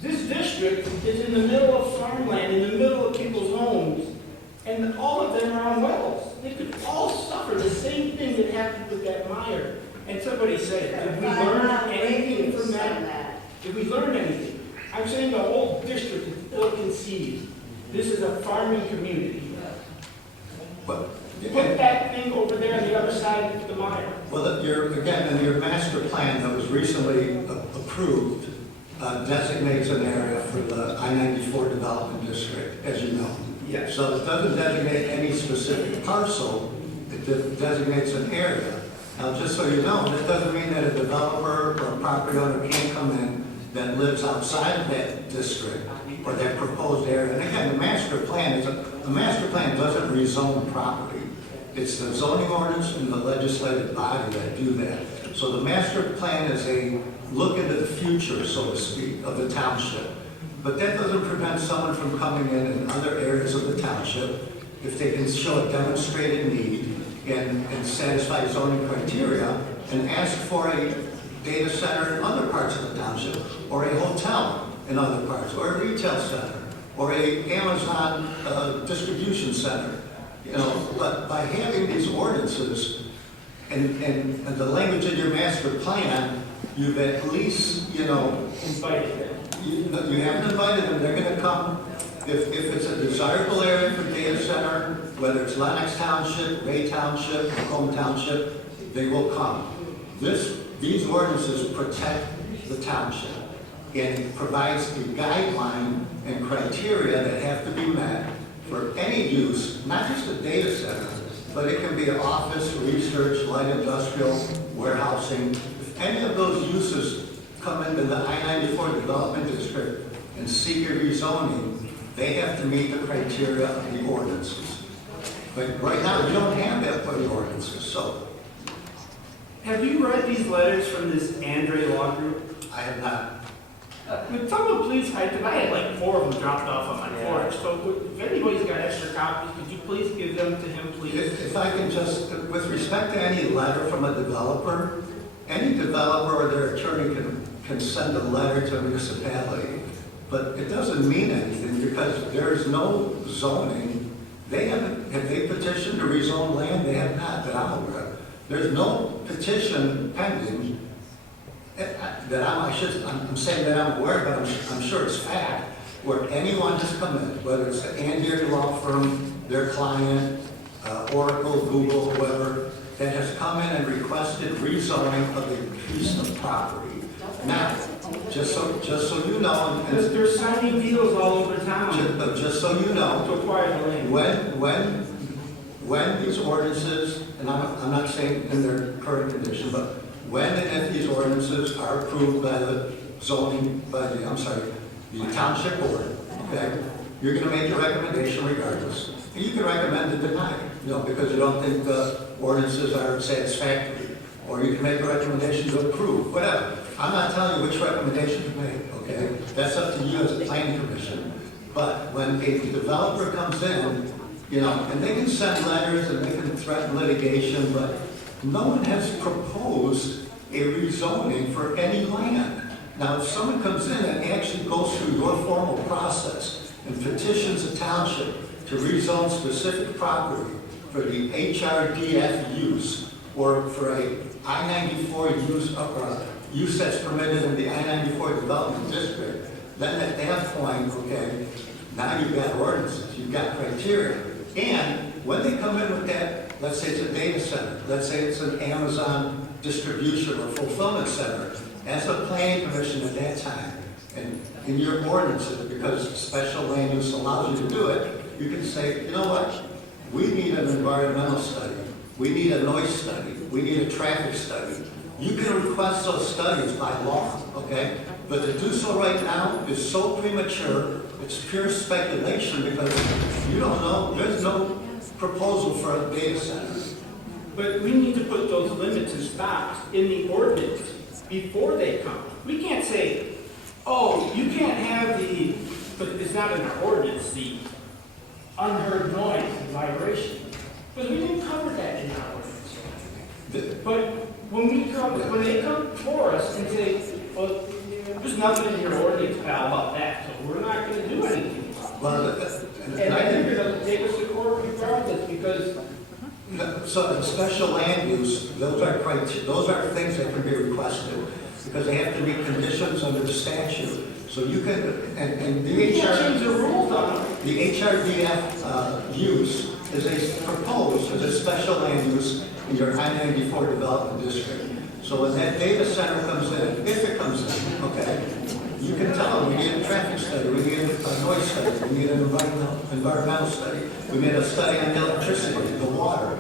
This district is in the middle of farmland, in the middle of people's homes, and all of them are on wells. They could all suffer the same thing that happened with that mire. And somebody said, did we learn anything from that? Did we learn anything? I'm saying the whole district is ill-conceived. This is a farming community. But Put that thing over there on the other side of the mire. well, in your master plan that was recently approved designates an area for the I-94 development district, as you know. Yes. So it doesn't designate any specific parcel. It designates an area. Now, just so you know, that doesn't mean that a developer or a property owner can't come in that lives outside of that district or that proposed area. And again, the master plan doesn't rezone property. It's the zoning ordinance and the legislative body that do that. So the master plan is a look into the future, so to speak, of the township. But that doesn't prevent someone from coming in other areas of the township if they can show a demonstrated need and satisfy zoning criteria and ask for a data center in other parts of the township, or a hotel in other parts, or a retail center, or a Amazon distribution center. You know, but by having these ordinances and the language in your master plan, you've at least, you know, Invited them. you haven't invited them, they're gonna come. If it's a desirable area for data center, whether it's Lenox Township, Ray Township, Macomb Township, they will come. These ordinances protect the township and provides the guideline and criteria that have to be met for any use, not just a data center, but it can be an office, research, light industrial, warehousing. If any of those uses come into the I-94 development district and seek a rezoning, they have to meet the criteria of the ordinances. But right now, you don't have that for the ordinances, so. Have you read these letters from this Andre Law Group? I have not. Would someone please, I had like 4 of them dropped off on my porch, so if anybody's got extra copies, could you please give them to him, please? If I can just, with respect to any letter from a developer, any developer or their attorney can send a letter to a municipality, but it doesn't mean anything because there's no zoning. Have they petitioned to rezone land? They have not, that I'm aware of. There's no petition pending that I'm saying that I'm aware, but I'm sure it's fact, where anyone has come in, whether it's the Angier law firm, their client, Oracle, Google, whoever, that has come in and requested rezoning of a piece of property. Now, just so you know, Because they're signing deals all over town just so you know, to acquire the land. when these ordinances, and I'm not saying in their current condition, but when and if these ordinances are approved by the the township board, okay, you're gonna make a recommendation regardless. And you can recommend to deny, because you don't think the ordinances are satisfactory. Or you can make a recommendation to approve, whatever. I'm not telling you which recommendation to make, okay? That's up to you as a planning commission. But when a developer comes in, and they can send letters and they can threaten litigation, but no one has proposed a rezoning for any land. Now, if someone comes in and actually goes through your formal process and petitions the township to rezone specific property for the HRDF use or for a I-94 use that's permitted in the I-94 development district, then at that point, okay, now you've got ordinances, you've got criteria. And when they come in with that, let's say it's a data center, let's say it's an Amazon distribution or fulfillment center, as a planning commission at that time, and in your ordinances, because special land use allows you to do it, you can say, you know what, we need an environmental study, we need a noise study, we need a traffic study. You can request those studies by law, okay? But to do so right now is so premature, it's pure speculation because you don't know, there's no proposal for a data center. But we need to put those limits and stops in the ordinance before they come. We can't say, oh, you can't have but it's not in our ordinance, the unheard noise and vibration. Because we didn't cover that in our ordinance. But when they come for us and say, well, there's nothing in your ordinance, pal, about that, so we're not going to do anything about it. And I think you're going to take us to court regardless because... So the special land use, those are things that can be requested because they have to meet conditions under the statute. So you can, and the HRDF use is proposed as a special land use in your I-94 development district. So when that data center comes in, if it comes in, okay, you can tell them we need a traffic study, we need a noise study, we need an environmental study, we need a study on the electricity, the water.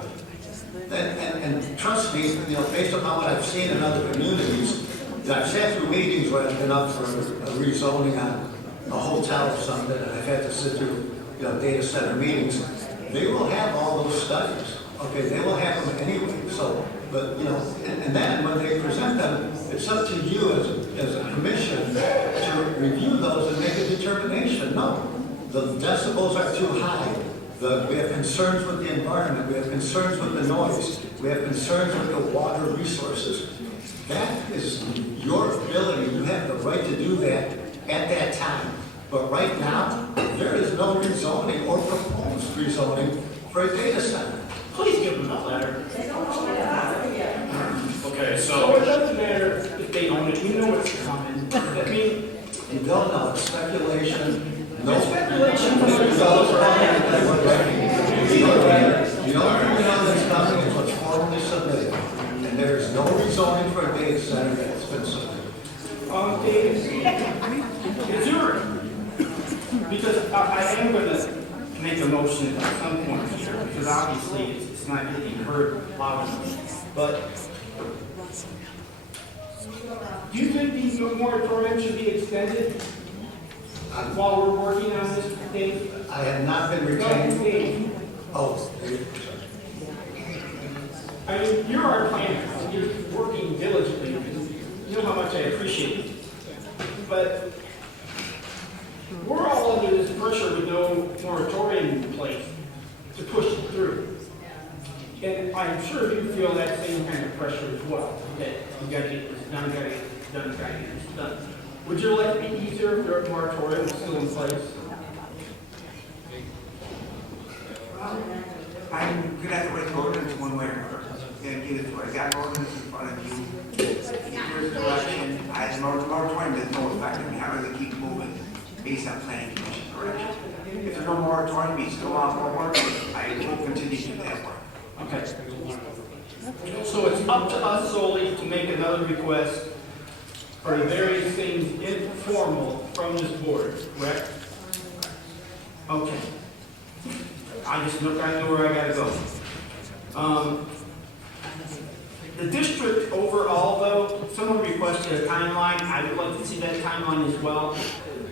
And trust me, based upon what I've seen in other communities, I've sat through meetings where I've been up for a rezoning on a hotel or something, and I've had to sit through data center meetings. They will have all those studies. Okay, they will have them anyway. So But, you know, and then when they present them, it's up to you as a commission to review those and make a determination. No, the decibels are too high. We have concerns with the environment. We have concerns with the noise. We have concerns with the water resources. That is your ability. You have the right to do that at that time. But right now, there is no rezoning or proposed rezoning for a data center. Please give them a letter. Okay, So it doesn't matter if they own it, you know it's coming. I mean, You don't know, it's speculation. No speculation. The only thing you know that's coming is what's formally submitted. And there's no rezoning for a data center that's been submitted. David, is there, because I am going to make a motion at some point here, because obviously it's not getting heard loud enough. But do you think these moratorium should be extended while we're working on this, Dave? I have not been retained. Oh, I mean, you're our planner, and you're working diligently. You know how much I appreciate it. But we're all under this pressure with no moratorium in place to push it through. And I'm sure you feel that same kind of pressure as well, that you gotta get this done, gotta get this done, gotta get this done. Would your life be easier if your moratorium was still in place? I'm gonna have to write the ordinance one way or another. And give it to, I got an ordinance in front of you. If there's direction, the moratorium has no effect on me. I really keep moving based on planning commission direction. If there's no moratorium, we still want more work, I will continue to do that work. Okay. So it's up to us solely to make another request for the various things informal from this board, correct? Okay. I know where I gotta go. The district overall, though, someone requested a timeline. I would like to see that timeline as well.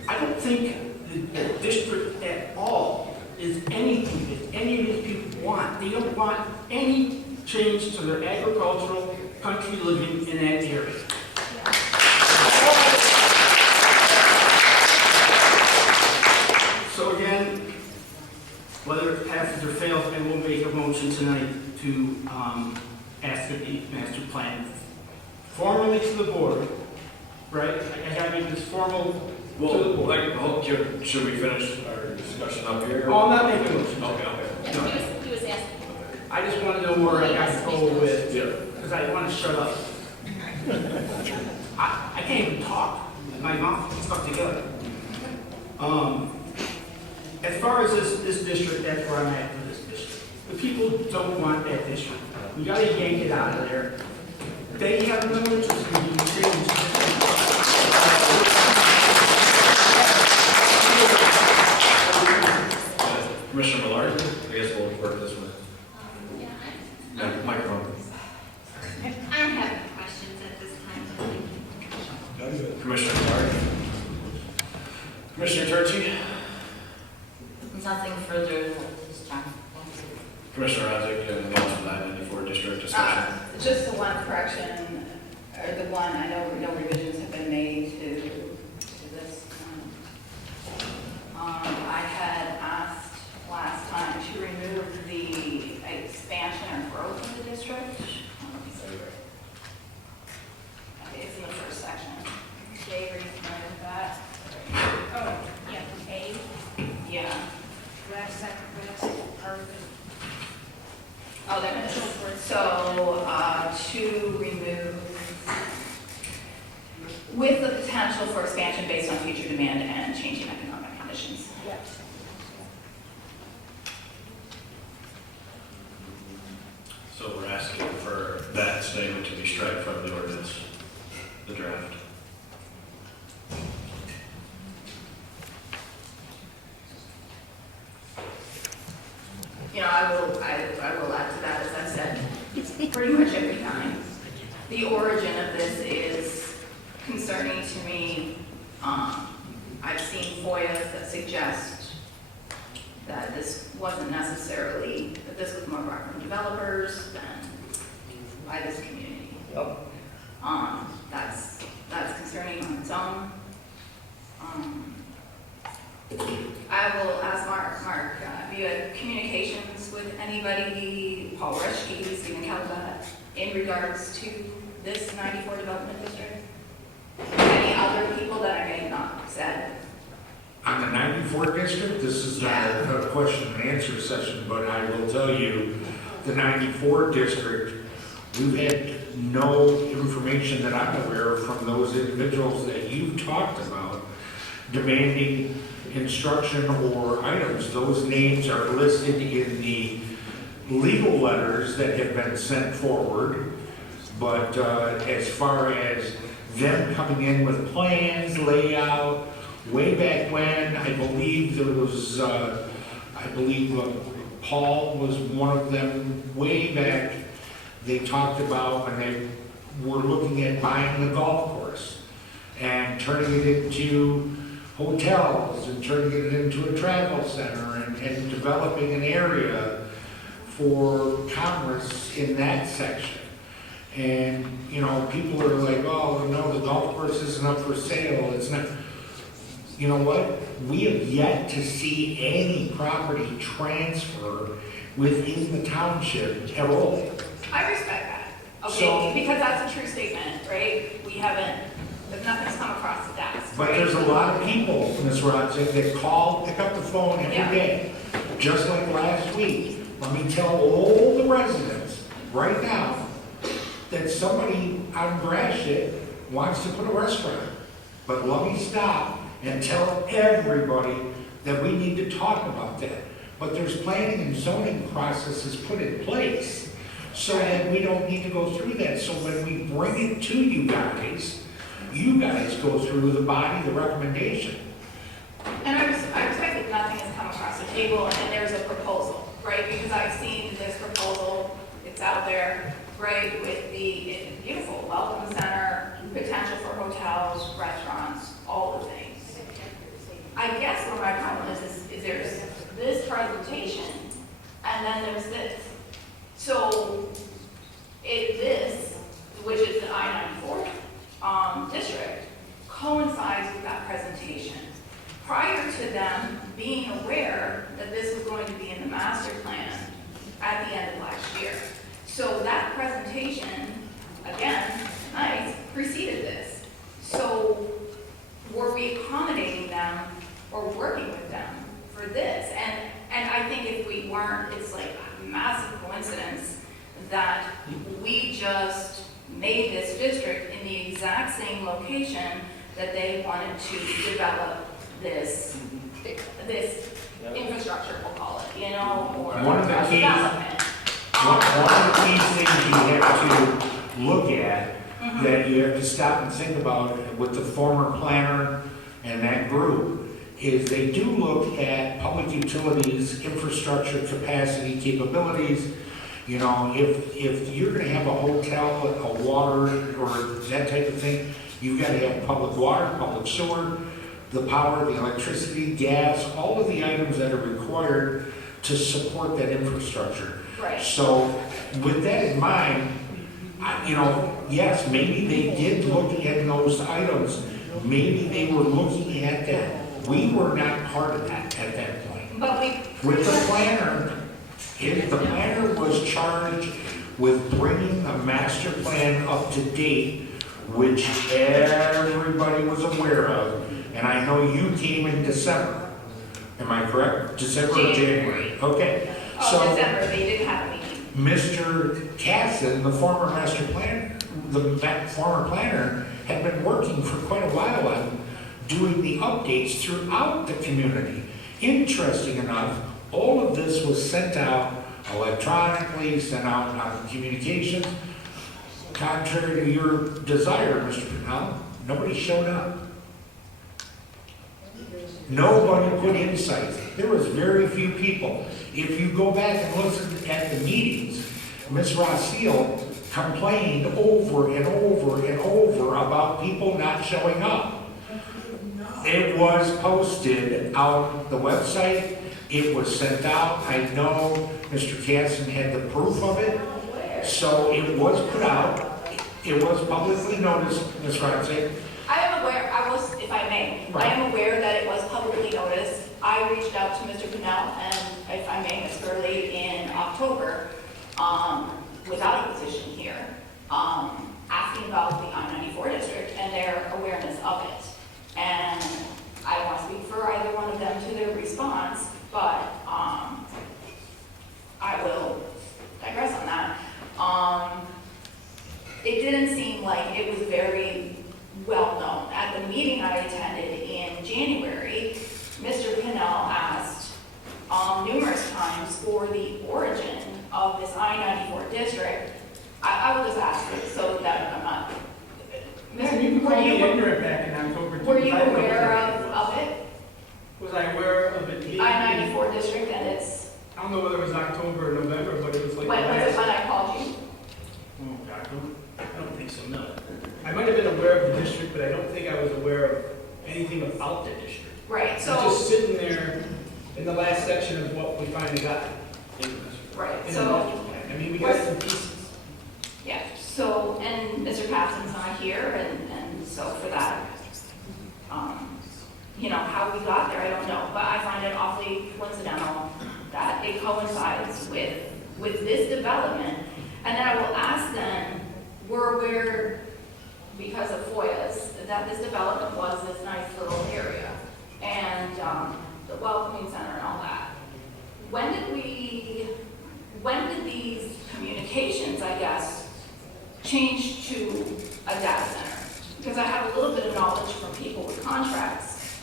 I don't think the district at all is anything that any of these people want. They don't want any change to their agricultural country living in that area. So again, whether it passes or fails, I will make a motion tonight to ask that the master plan formally to the board, right? I gotta make this formal to the board. Should we finish our discussion up here? Oh, I'm not making a motion. Okay. No. He was asking. I just want to know where I got to go with, because I want to shut up. I can't even talk. My mouth is stuck together. As far as this district, that's where I'm at for this district. The people don't want that district. We got to yank it out of there. They have no interest in being changed. Commissioner Millard, I guess we'll work this way. Microphone. I don't have any questions at this time. Commissioner Millard. Commissioner Turchi. Nothing further this time. Commissioner Radzic, anything else for that 94 district discussion? Just the one correction, or the one, I know no revisions have been made to this. I had asked last time to remove the expansion or growth of the district. It's in the first section. Jay, are you familiar with that? Oh, yeah, A. Yeah. Last part of it. Oh, there it is. So, to remove, with the potential for expansion based on future demand and changing economic conditions. Yes. So we're asking for that statement to be struck from the ordinance, the draft. You know, I will add to that, as I've said, pretty much every time. The origin of this is concerning to me. I've seen FOIAs that suggest that this wasn't necessarily, that this was more brought from developers than by this community. Yep. That's concerning on its own. I will ask Mark, have you had communications with anybody, Paul Reschke, Stephen Calvat, in regards to this 94 development district? Any other people that I may have not said? On the 94 district, this is not a question and answer session, but I will tell you, the 94 district, we've had no information that I'm aware of from those individuals that you've talked about demanding instruction or items. Those names are listed in the legal letters that have been sent forward, but as far as them coming in with plans, layout, way back when, I believe there was, Paul was one of them way back. They talked about when they were looking at buying the golf course and turning it into hotels and turning it into a travel center and developing an area for commerce in that section. And, you know, people are like, oh, no, the golf course isn't up for sale. It's not. You know what? We have yet to see any property transfer within the township at all. I respect that, okay, So- because that's a true statement, right? We haven't, nothing's come across the desk. But right? there's a lot of people, Ms. Rodzik, that call, pick up the phone every Yeah. day. Just like last week. Let me tell all the residents right now that somebody on Gratiot wants to put a restaurant. But let me stop and tell everybody that we need to talk about that. But there's planning and zoning processes put in place so that we don't need to go through that. So when we bring it to you guys go through the body, the recommendation. And I respect that nothing has come across the table and there's a proposal, right? Because I've seen this proposal, it's out there, right, with the beautiful welcome center, potential for hotels, restaurants, all the things. I guess what my problem is there's this presentation and then there's this. So this, which is the I-94 district, coincides with that presentation. Prior to them being aware that this was going to be in the master plan at the end of last year. So that presentation, again, nice, preceded this. So were we accommodating them or working with them for this? And I think if we weren't, it's like a massive coincidence that we just made this district in the exact same location that they wanted to develop this infrastructure, we'll call it, you know, or One of the keys- development. One of the key things you have to look at, that you have to stop and think about with the former planner and that group, is they do look at public utilities, infrastructure capacity, capabilities. You know, if you're gonna have a hotel, a water, or that type of thing, you've gotta have public water, public sewer, the power, the electricity, gas, all of the items that are required to support that infrastructure. Right. So with that in mind, you know, yes, maybe they did look at those items. Maybe they were looking at that. We were not part of that at that point. But With the planner, the planner was charged with bringing the master plan up to date, which everybody was aware of. And I know you came in December. Am I correct? December or January? Okay. So December, they didn't have a meeting. Mr. Casson, the former master planner, former planner, had been working for quite a while on doing the updates throughout the community. Interesting enough, all of this was sent out electronically, sent out on communications. Contrary to your desire, Mr. Pinell, nobody showed up. Nobody put insights. There was very few people. If you go back and listen at the meetings, Ms. Rossio complained over and over and over about people not showing up. It was posted on the website. It was sent out. I know Mr. Casson had the proof of it. So it was put out, it was publicly noticed, Ms. Ronstadt. I am aware, if I may, I am aware that it was publicly noticed. I reached out to Mr. Pennell, and if I may, Ms. Gurley, in October, without a position here, asking about the I-94 district and their awareness of it. And I don't want to speak for either one of them to their response, but I will digress on that. It didn't seem like it was very well known. At the meeting I attended in January, Mr. Pennell asked numerous times for the origin of this I-94 district. I will just ask it so that I'm not. Man, you called me ignorant back in October. Were you aware of it? Was I aware of it? I-94 district and it's. I don't know whether it was October or November, but it was like. When was it when I called you? Oh, October? I don't think so, no. I might have been aware of the district, but I don't think I was aware of anything about the district. Right, so. It's just sitting there in the last section of what we finally got. Right, In so. the budget. I mean, we got some pieces. Yeah, so, and Mr. Paxton's not here, and so for that, you know, how we got there, I don't know, but I find it awfully coincidental that it coincides with this development. And then I will ask them, we're aware, because of FOIAs, that this development was this nice little area, and the welcoming center and all that. When did these communications, I guess, change to a data center? Because I have a little bit of knowledge from people with contracts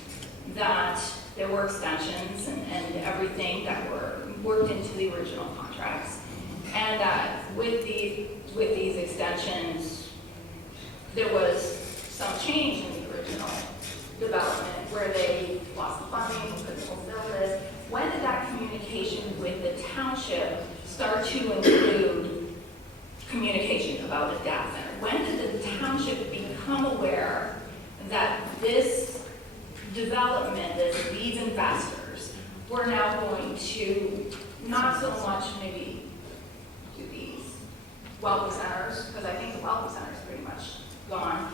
that there were extensions and everything that were worked into the original contracts. And that with these extensions, there was some change in the original development where they lost the funding, couldn't fulfill this. When did that communication with the township start to include communication about a data center? When did the township become aware that this development, these investors, were now going to not so much maybe do these welcome centers, because I think the welcome center is pretty much gone.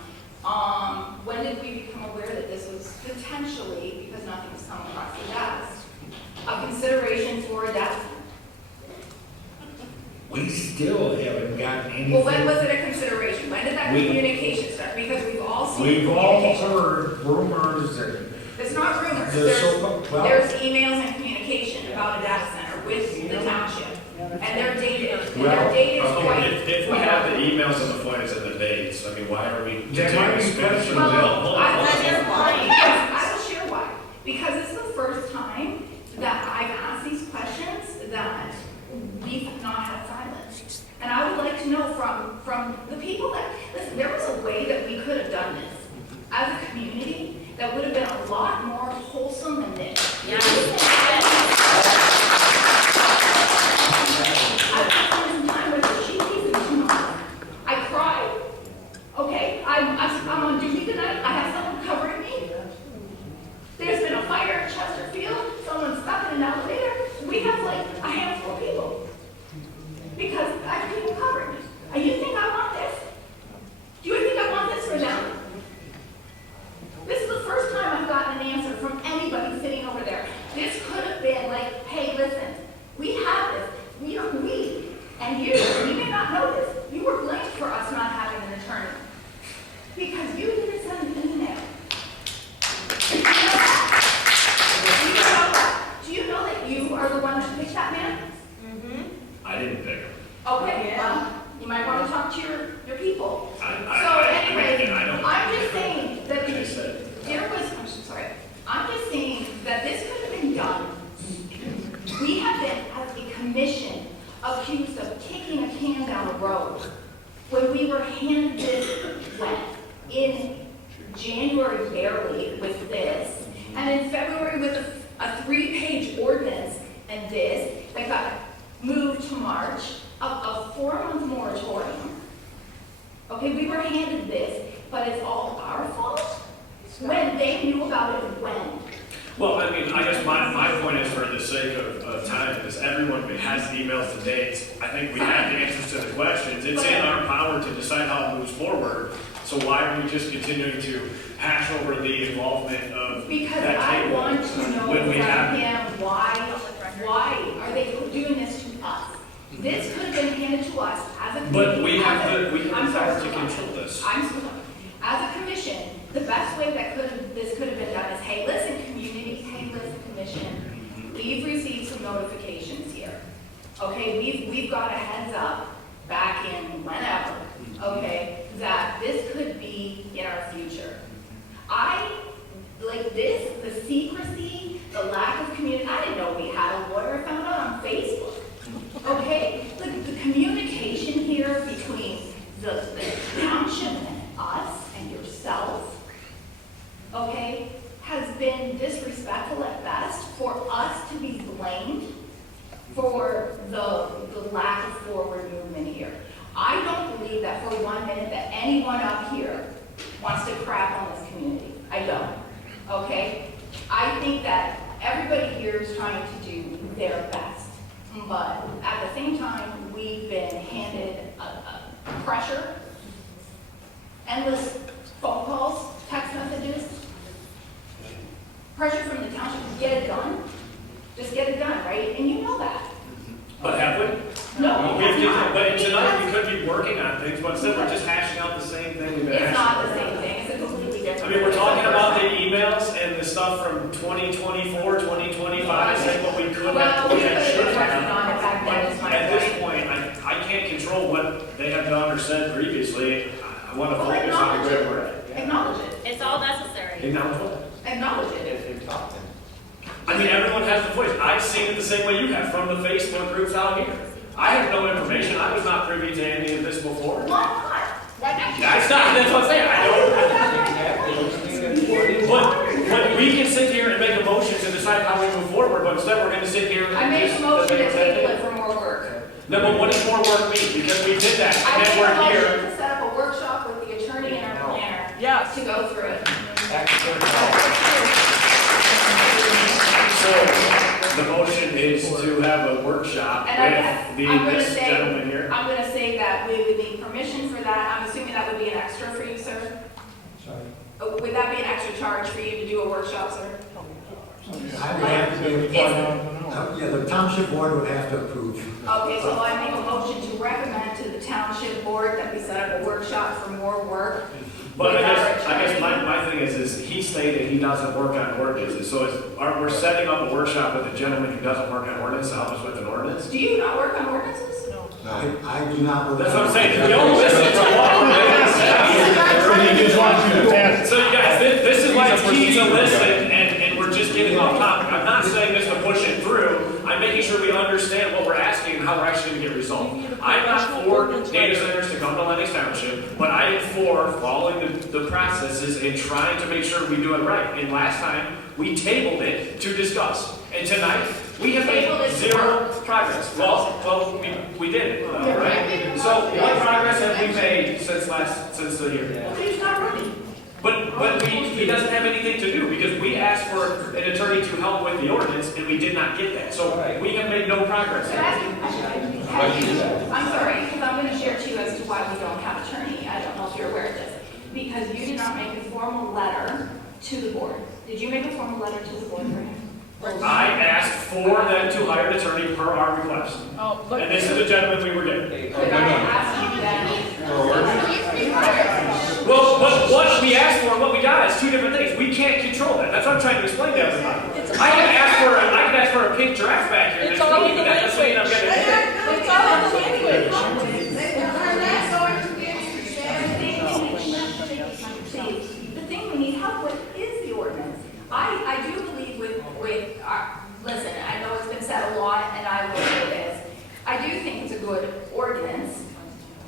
When did we become aware that this was potentially, because nothing was coming across the desk, a consideration for a data center? We still haven't gotten anything. Well, when was it a consideration? When did that communication start? Because we've all seen We've all communication. heard rumors and. It's not rumors. Well- There's emails and communication about a data center with the township. And they're dated. And Well, they're dated quite. If we have the emails and the FOIAs and the dates, I mean, why are we That might be continuing to spend? questions. Well, I will share why. Because it's the first time that I've asked these questions that we've not had silence. And I would like to know from the people that, listen, there was a way that we could have done this as a community that would have been a lot more wholesome than this. Yeah. I've spent some time with the sheepies and tomorrow. I cried. Okay, I'm on duty tonight. I have someone covering me. There's been a fire in Chesterfield. Someone's stuck in an elevator. We have like a handful of people because I have people covering me. And you think I want this? Do you think I want this for them? This is the first time I've gotten an answer from anybody sitting over there. This could have been like, hey, listen, we have this. We and you may not know this. You were blamed for us not having an attorney because you didn't send an email. Do you know that? Do you know that you are the one that picked that man? Mm-hmm. I didn't pick him. Okay, well, you might want to talk to your people. Anyway, I'm just saying that Like I said. I'm just saying that this could have been done. We have been, as a commission, accused of kicking a can down the road when we were handed this in January barely with this, and in February with a 3-page ordinance and this that got moved to March, a 4-month moratorium. Okay, we were handed this, but it's all our fault? When they knew about it when? Well, I mean, I guess my point is, for the sake of time, is everyone has emails to date. I think we have the answers to the questions. It's in our power to decide how it moves forward. So why are we just continuing to hash over the involvement of Because that I table want to know when from we have? him why are they doing this to us? This could have been handed to us as a committee. But we have the I'm power sorry, to control this. I'm sorry. As a commission, the best way that this could have been done is, hey, listen, community, hey, listen, commission, we've received some notifications here. Okay, we've got a heads up back in whenever, okay, that this could be in our future. Like this, the secrecy, the lack of community, I didn't know we had a lawyer, found out on Facebook. Okay, the communication here between the township and us and yourself, okay, has been disrespectful at best. For us to be blamed for the lack of forward movement here. I don't believe that for 1 minute that anyone up here wants to crap on this community. I don't, okay? I think that everybody here is trying to do their best. But at the same time, we've been handed pressure, endless phone calls, text messages, pressure from the township to get it done. Just get it done, right? And you know that. But have we? No, We have to, not. but tonight we could be working on things, but instead we're just hashing out the same thing we've been It's hashing not out. the same thing. It's a completely different. I mean, we're talking about the emails and the stuff from 2024, 2025, saying what we could have, Well, we what could we should have worked have. on it back then, is my At this point. point, I can't control what they have done or said previously. I want to Well, focus on acknowledge where we're at. it. Acknowledge it. It's all necessary. Acknowledge what? Acknowledge it. I mean, everyone has the voice. I've seen it the same way you have from the Facebook groups out here. I have no information. I was not privy to any of this before. Why not? Why not? That's what I'm saying. I don't. But we can sit here and make a motion to decide how we move forward, but instead we're going to sit here and I made a just motion to debate table that. it for more work. No, but what does more work mean? Because we did that, I and then made a we're here. motion to set up a workshop with the attorney and our planner. Yes. To go through it. So the motion is to have a workshop And I guess with I'm gonna this say, gentleman here. I'm gonna say that we would need permission for that. I'm assuming that would be an extra for you, sir? Sorry. Would that be an extra charge for you to do a workshop, sir? I would have to be, yeah, the township board would have to approve. Okay, so I make a motion to recommend to the township board that we set up a workshop for more work. But with our I guess attorney. my thing is he stated he doesn't work on ordinances, so we're setting up a workshop with a gentleman who doesn't work on ordinance to help us with an ordinance? Do you not work on ordinances? No. I do not work. That's what I'm saying, you don't listen to what. So you guys, this is why it's key to listen, and we're just getting off topic. I'm not saying this to push it through, I'm making sure we understand what we're asking and how we're actually gonna get resolved. I'm not for data centers to come to Lenox Township, but I am for following the processes and trying to make sure we do it right. And last time, we tabled it to discuss. And tonight, we have made zero progress. Well, we did it, right? So what progress have we made since the hearing? He's not running. But he doesn't have anything to do, because we asked for an attorney to help with the ordinance, and we did not get that. So we have made no progress. Can I ask you a question? I'm sorry, because I'm gonna share too as to why we don't have attorney. I don't know if you're aware of this. Because you did not make a formal letter to the board. Did you make a formal letter to the board for him? I asked for them to hire an attorney per our request. And this is the gentleman we were getting. Could I ask you then? Well, what we asked for and what we got is two different things. We can't control that. That's what I'm trying to explain to everybody. I can ask for a pink giraffe back here. It's all in the That's what I'm getting. It's all in the language. The thing we need help with is the ordinance. I do believe with our, listen, I know it's been said a lot, and I will say this. I do think it's a good ordinance,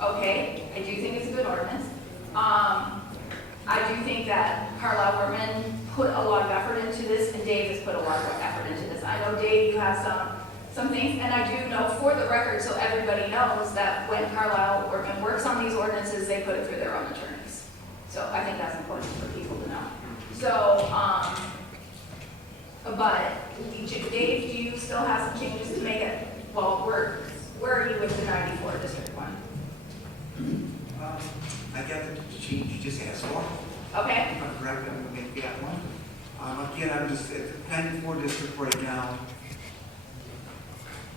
okay? I do think it's a good ordinance. I do think that Carlisle Werman put a lot of effort into this, and Dave has put a lot of effort into this. I know, Dave, you have some things, and I do know for the record, so everybody knows, that when Carlisle Werman works on these ordinances, they put it through their own attorneys. So I think that's important for people to know. So, Okay? If I'm correct, I'm gonna make that one. Again, I'm just at the 94 district right now.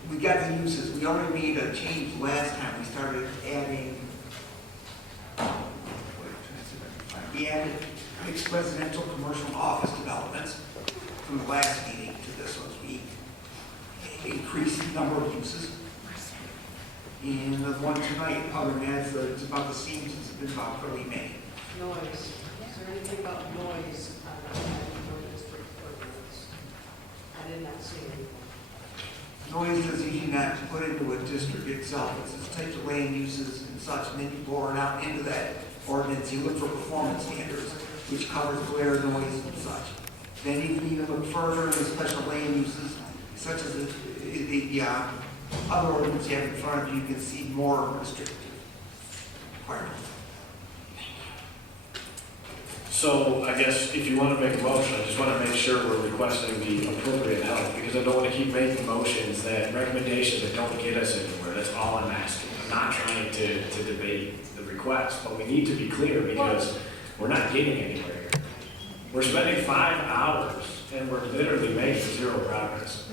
We got the uses, we already made a change last time, we started adding, we added mixed residential, commercial, and office developments from the last meeting to this one. We increased the number of uses. And the one tonight, other than that, it's about the same as it's been about early May. Noise. Is there anything about noise on the district ordinance? I did not see anything. Noise is usually not put into a district itself. It's the types of land uses and such, and then you bore it out into that ordinance. You look for performance standards, which covers glare, noise, and such. Then you can even look further into special land uses, such as the other ordinance you have in front of you, you can see more restrictive requirements. So I guess if you want to make a motion, I just want to make sure we're requesting the appropriate help, because I don't want to keep making motions recommendations that don't get us anywhere. That's all I'm asking. I'm not trying to debate the request, but we need to be clear because we're not getting anywhere here. We're spending 5 hours and we're literally making zero progress.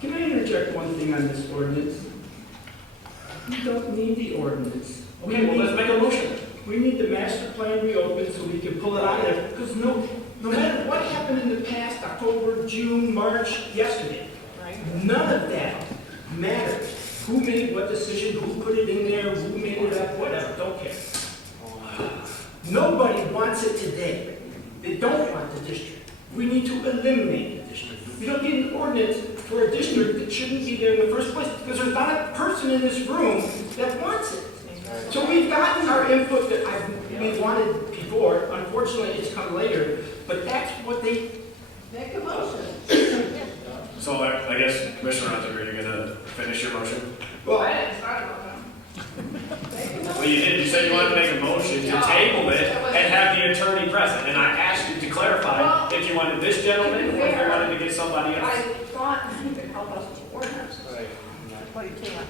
Can I interject one thing on this ordinance? We don't need the ordinance. Okay, well, let's make a motion. We need the master plan reopened so we can pull it out of there, because no matter what happened in the past, October, June, March, yesterday, none of that matters. Who made what decision, who put it in there, who made it up, whatever, don't care. Nobody wants it today. They don't want the district. We need to eliminate the district. We don't need an ordinance for a district that shouldn't be there in the first place, because there's not a person in this room that wants it. So we've gotten our input that we wanted before. Unfortunately, it's come later, but that's what they Make a motion. So I guess, Commissioner Hunter, you're going to finish your motion? Well, I didn't start about Well, you did. You said you wanted to make a motion to table it and have the attorney present. And I asked you to clarify if you wanted this gentleman or if you wanted to get somebody else. I thought he could help us with ordinance. But he can't.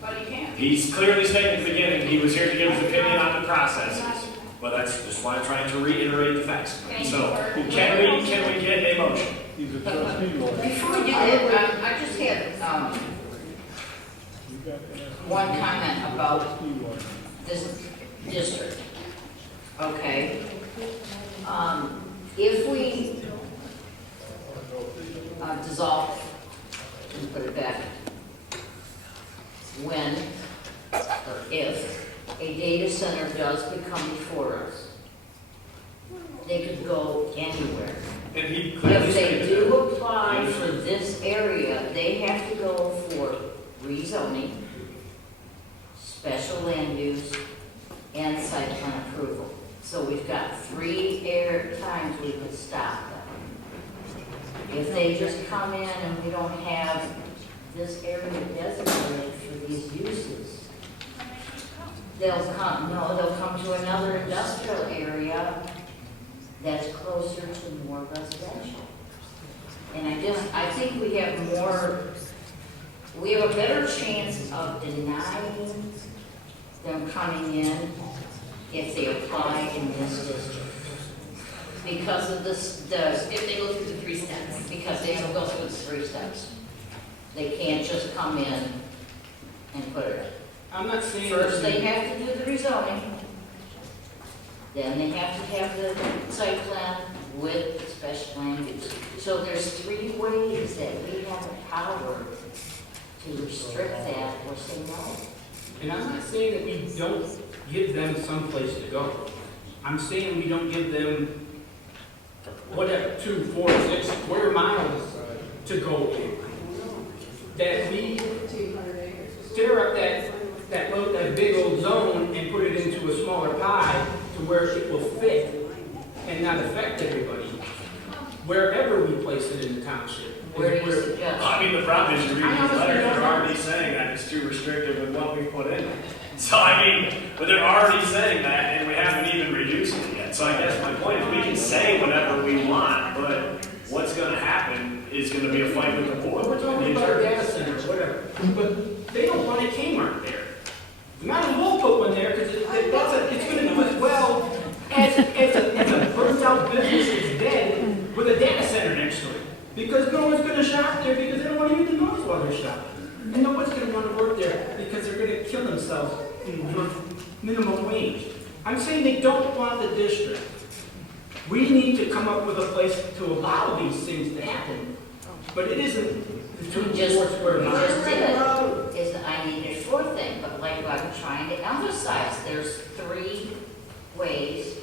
But he can't. He's clearly stated at the beginning he was here to give his opinion on the processes. But that's just why I'm trying to reiterate the facts. So can we get a motion? Before we do that, I just had one comment about this district. Okay. If we dissolve and put it back, when or if a data center does become before us, they could go anywhere. And he clearly If they stated do that. apply for this area, they have to go for rezoning, special land use, and site plan approval. So we've got 3 times we could stop them. If they just come in and we don't have this area designated for these uses, they'll come to another industrial area that's closer to more residential. And I think we have a better chance of denying them coming in if they apply in this district. Because of this, If they go through the 3 steps. because they have to go through the 3 steps. They can't just come in and put it. I'm not saying. First, they have to do the rezoning. Then they have to have the site plan with the special land use. So there's 3 ways that we have the power to restrict that or say no. And I'm not saying that we don't give them someplace to go. I'm saying we don't give them whatever, 2, 4, 6 square miles to go in. That we tear up that big old zone and put it into a smaller pie to where it will fit and not affect everybody, wherever we place it in the township. Where do you suggest? I mean, the problem is you read these letters, they're already saying that it's too restrictive with what we put in. So I mean, but they're already saying that and we haven't even reduced it yet. So I guess my point is we can say whatever we want, but what's going to happen is going to be a fight with the board. We're talking about data centers, whatever. But they don't want a Kmart there. Not a we'll put one there because it's going to do as well as a Because no one's gonna shop there because they don't wanna hear the noise while they're shopping. And no one's gonna wanna work there because they're gonna kill themselves for minimum wage. I'm saying they don't want the district. We need to come up with a place to allow these things to happen. But it isn't the two sports where We just did it, is the I-94 thing, but like I'm trying to emphasize, there's 3 ways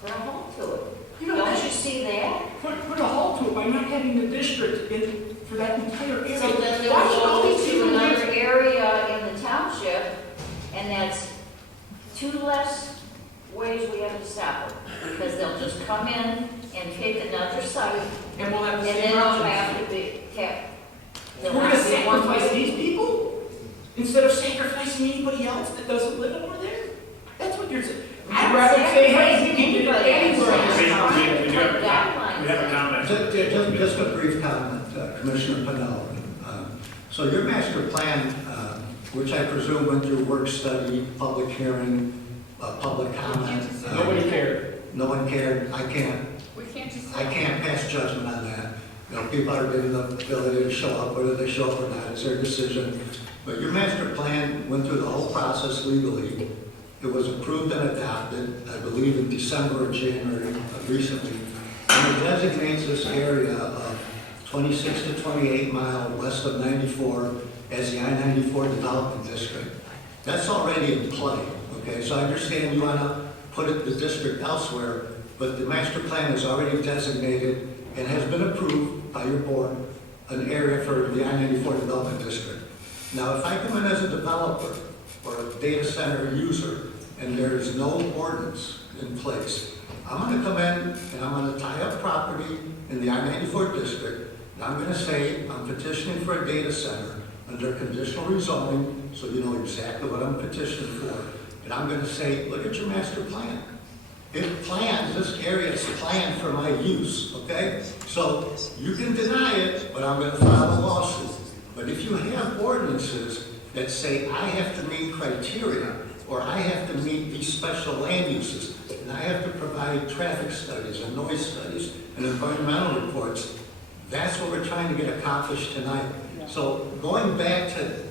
for a halt to it. Don't you see that? Put a halt to it by not having the district in, for that entire area. So then they'll Why should all go these to people another live- area in the township, and that's 2 less ways we have to stop it. Because they'll just come in and pick another site, And we'll have the and same then they'll options. have to be kept. We're gonna sacrifice these people instead of sacrificing anybody else that doesn't live over there? That's what you're saying. I'd rather say, hey, you can do it anywhere in this town. We have a comment. Just a brief comment, Commissioner Pennell. So your master plan, which I presume went through work study, public hearing, public comment. Nobody cared. No one cared. I can't pass judgment on that. You know, people are given the ability to show up, whether they show up or not, it's their decision. But your master plan went through the whole process legally. It was approved and adopted, I believe, in December or January recently. And it designates this area of 26 to 28 mile west of 94 as the I-94 Development District. That's already in play, okay? So I understand you want to put the district elsewhere, but the master plan is already designated and has been approved by your board, an area for the I-94 Development District. Now, if I come in as a developer or a data center user and there is no ordinance in place, I'm going to come in and I'm going to tie up property in the I-94 district, and I'm going to say I'm petitioning for a data center under conditional rezoning, so you know exactly what I'm petitioning for. And I'm going to say, look at your master plan. It plans, this area is planned for my use, okay? So you can deny it, but I'm going to file a lawsuit. But if you have ordinances that say I have to meet criteria, or I have to meet these special land uses, and I have to provide traffic studies and noise studies and environmental reports, that's what we're trying to get accomplished tonight. So going back to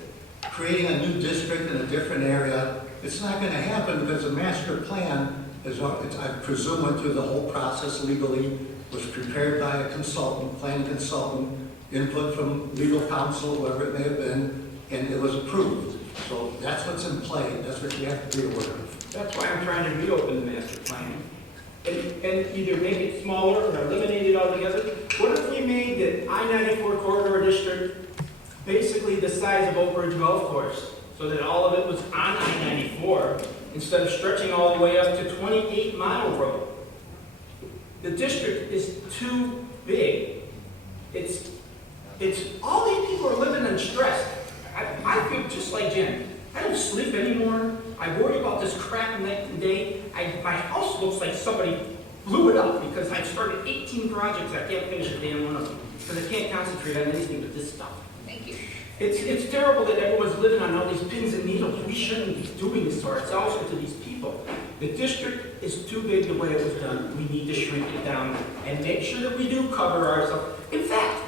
creating a new district in a different area, it's not going to happen because the master plan is, I presume, went through the whole process legally, was prepared by a consultant, planning consultant, input from legal counsel, whoever it may have been, and it was approved. So that's what's in play. That's what you have to be aware of. That's why I'm trying to reopen the master plan. And either make it smaller or eliminate it altogether. What if we made the I-94 corridor district basically the size of Oak Ridge Golf Course, so that all of it was on I-94 instead of stretching all the way up to 28 Mile Road? The district is too big. It's all these people are living in stress. I feel just like Jen. I don't sleep anymore. I worry about this crap night and day. My house looks like somebody blew it up because I've started 18 projects. I can't finish a damn one of them because I can't concentrate on anything but this stuff. Thank you. It's terrible that everyone's living on all these pins and needles. We shouldn't be doing this to ourselves or to these people. The district is too big the way it was done. We need to shrink it down and make sure that we do cover ourselves. In fact,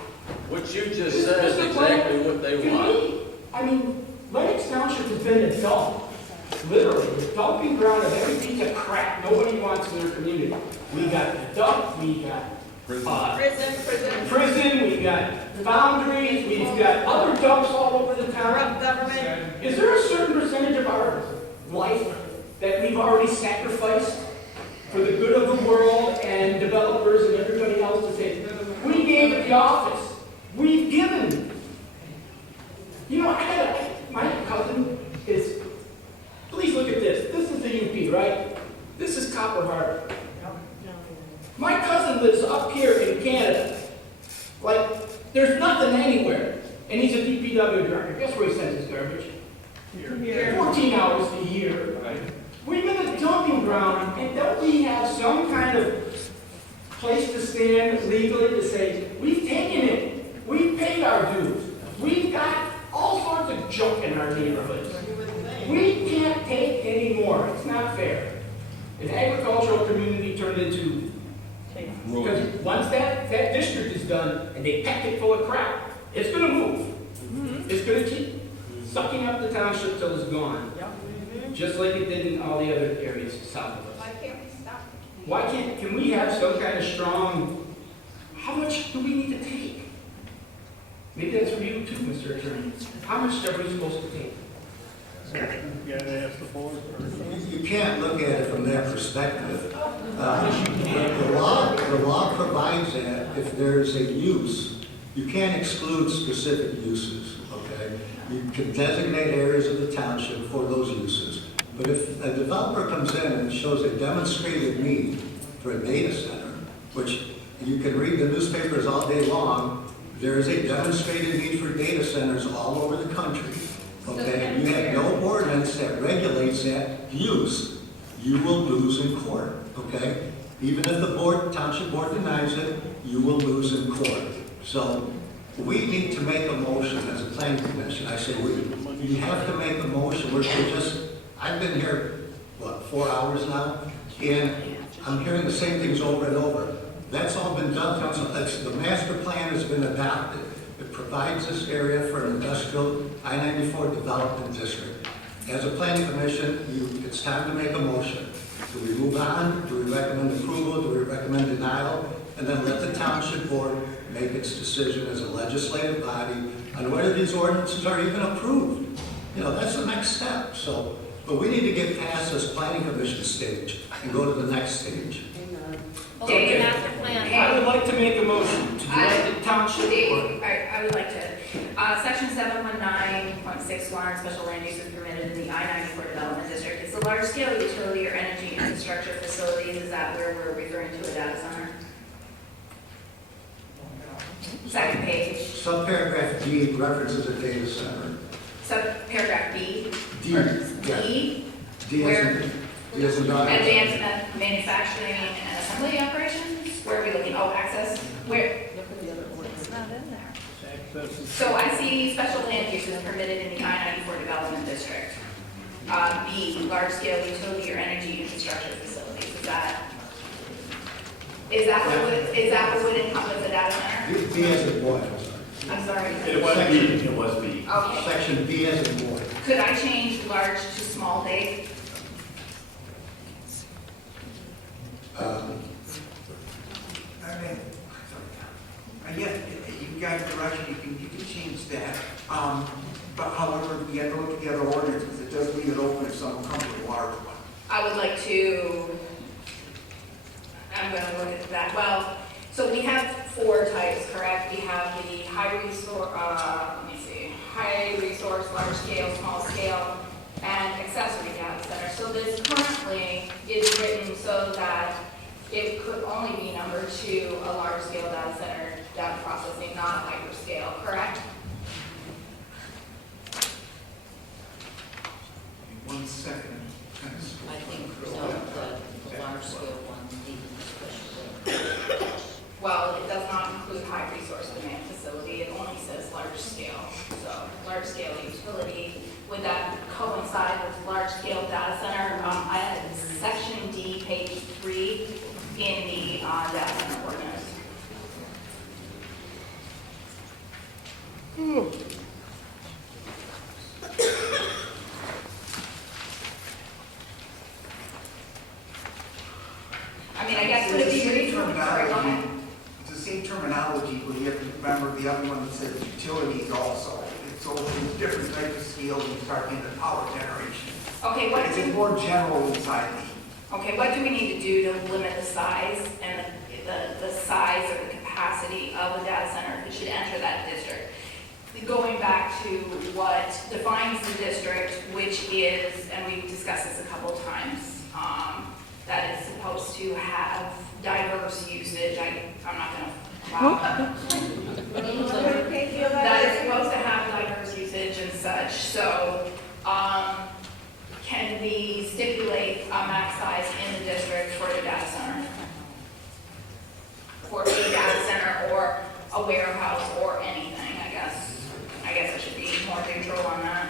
what you just said is exactly what they want. I mean, Lenox Township has been a dump. Literally, the dumping ground of every piece of crap nobody wants in their community. We got the dump, we got prison, we got boundaries, we've got other dumps all over the town. Government. Is there a certain percentage of our life that we've already sacrificed for the good of the world and developers and everybody else to say, we gave it the office, we've given. You know, my cousin is, please look at this. This is the UP, right? This is Copper Harbor. My cousin lives up here in Canada. Like, there's nothing anywhere. And he's a DPW director. Guess where he sends his garbage? Here. 14 hours a year. Right. We've been a dumping ground, and don't we have some kind of place to stand legally to say, we've taken it, we've paid our dues, we've got all sorts of junk in our neighborhoods. We can't take any more. It's not fair. An agricultural community turned into Because once that district is done and they pack it full of crap, it's gonna move. It's gonna keep sucking up the township till it's gone. Just like it did in all the other areas south of us. Why can't we stop? Why can we have some kind of strong, how much do we need to take? Maybe that's for you too, Mr. Attorney. How much are we supposed to take? You can't look at it from that perspective. The law provides that if there's a use, you can't exclude specific uses, okay? You can designate areas of the township for those uses. But if a developer comes in and shows a demonstrated need for a data center, which you can read the newspapers all day long, there is a demonstrated need for data centers all over the country. Okay, you have no ordinance that regulates that use, you will lose in court, okay? Even if the township board denies it, you will lose in court. So we need to make a motion as a planning commission. I say we have to make a motion. I've been here, 4 hours now? And I'm hearing the same things over and over. That's all been done. So the master plan has been adopted. It provides this area for an industrial I-94 development district. As a planning commission, it's time to make a motion. Do we move on? Do we recommend approval? Do we recommend denial? And then let the township board make its decision as a legislative body on whether these ordinances are even approved. You know, that's the next step. So, but we need to get past this planning commission stage and go to the next stage. Okay, master plan. I would like to make a motion to direct the township board. I would like to, section 719.61, special land use is permitted in the I-94 development district. It's a large-scale utility or energy infrastructure facilities. Is that where we're referring to a data center? Second page. Subparagraph D references a data center. Subparagraph B. D. D as in dog. Advanced manufacturing and assembly operations? Where are we looking? Oh, access? Where? It's not in there. So I see special land uses permitted in the I-94 development district. B, large-scale utility or energy infrastructure facilities. Is that what would encompass a data center? B as in boy. I'm sorry. It was B. It was B. Okay. Section B as in boy. Could I change large to small, Dave? You guys direction, you can change that. But however, we have to look at the other ordinance because it does leave it open if someone comes with a large one. I would like to, I'm going to look at that. Well, so we have 4 types, correct? We have the high resource, high resource, large scale, small scale, and accessory data center. So this currently is written so that it could only be numbered to a large scale data center data processing, not a hyperscale, correct? 1 second. I think the large scale one needs to Well, it does not include high resource demand facility, it only says large scale. So large scale utility, would that coincide with large scale data center? I had section D, page 3 in the data center ordinance. I mean, I guess would it be reasonable? Sorry, go ahead. It's the same terminology, but you have to remember the other one that says utilities also. So it's different types of scale when you start getting the power generation. Okay, It's more general inside Okay, what do we need to do to limit the size and the size or the capacity of a data center that should enter that district? Going back to what defines the district, which is, and we've discussed this a couple of times, that it's supposed to have diverse usage. I'm not gonna, that it's supposed to have diverse usage and such. So, can we stipulate a max size in the district for the data center? For a data center or a warehouse or anything, I guess. I guess I should be more neutral on that.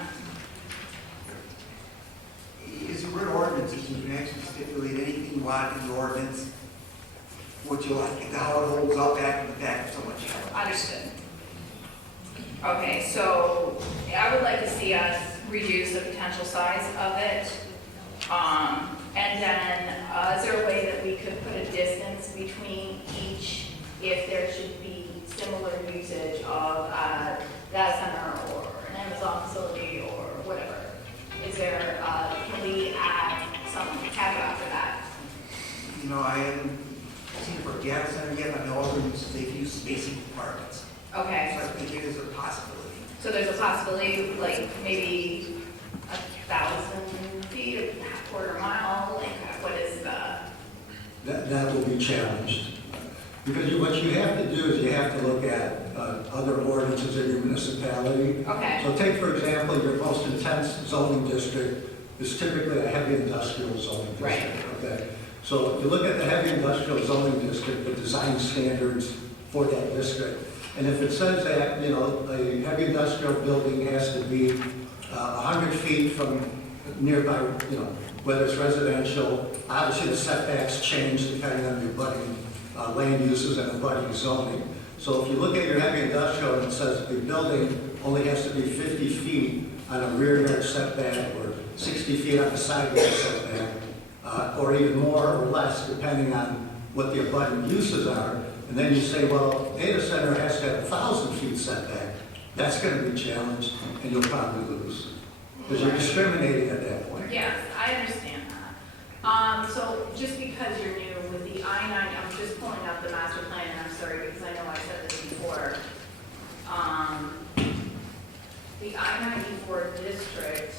Is it written ordinance, you can actually stipulate anything you want in the ordinance. what you like, and how it holds up after the fact, so much. Understood. Okay, so I would like to see us reduce the potential size of it. And then, is there a way that we could put a distance between each if there should be similar usage of a data center or an Amazon facility or whatever? Is there, can we add some caveat for that? You know, I haven't seen it for a data center yet, I know others, they've used spacing requirements. Okay. So I think it is a possibility. So there's a possibility, like maybe 1,000 feet, a quarter mile, like what is the? That will be challenged. Because what you have to do is you have to look at other ordinances in your municipality. Okay. So take, for example, your most intense zoning district is typically a heavy industrial zoning district. Right. Okay. So if you look at the heavy industrial zoning district, the design standards for that district, and if it says that, you know, a heavy industrial building has to be 100 feet from nearby, you know, whether it's residential, obviously the setbacks change depending on your budding land uses and the budding zoning. So if you look at your heavy industrial and it says the building only has to be 50 feet on a rear yard setback or 60 feet on the side yard setback, or even more or less depending on what the abutting uses are, and then you say, well, data center has to have 1,000 feet setback, that's going to be challenged and you'll probably lose. Because you're discriminating at that point. Yes, I understand that. So just because you're new with the I-90, I'm just pulling up the master plan, and I'm sorry because I know I said this before. The I-94 district.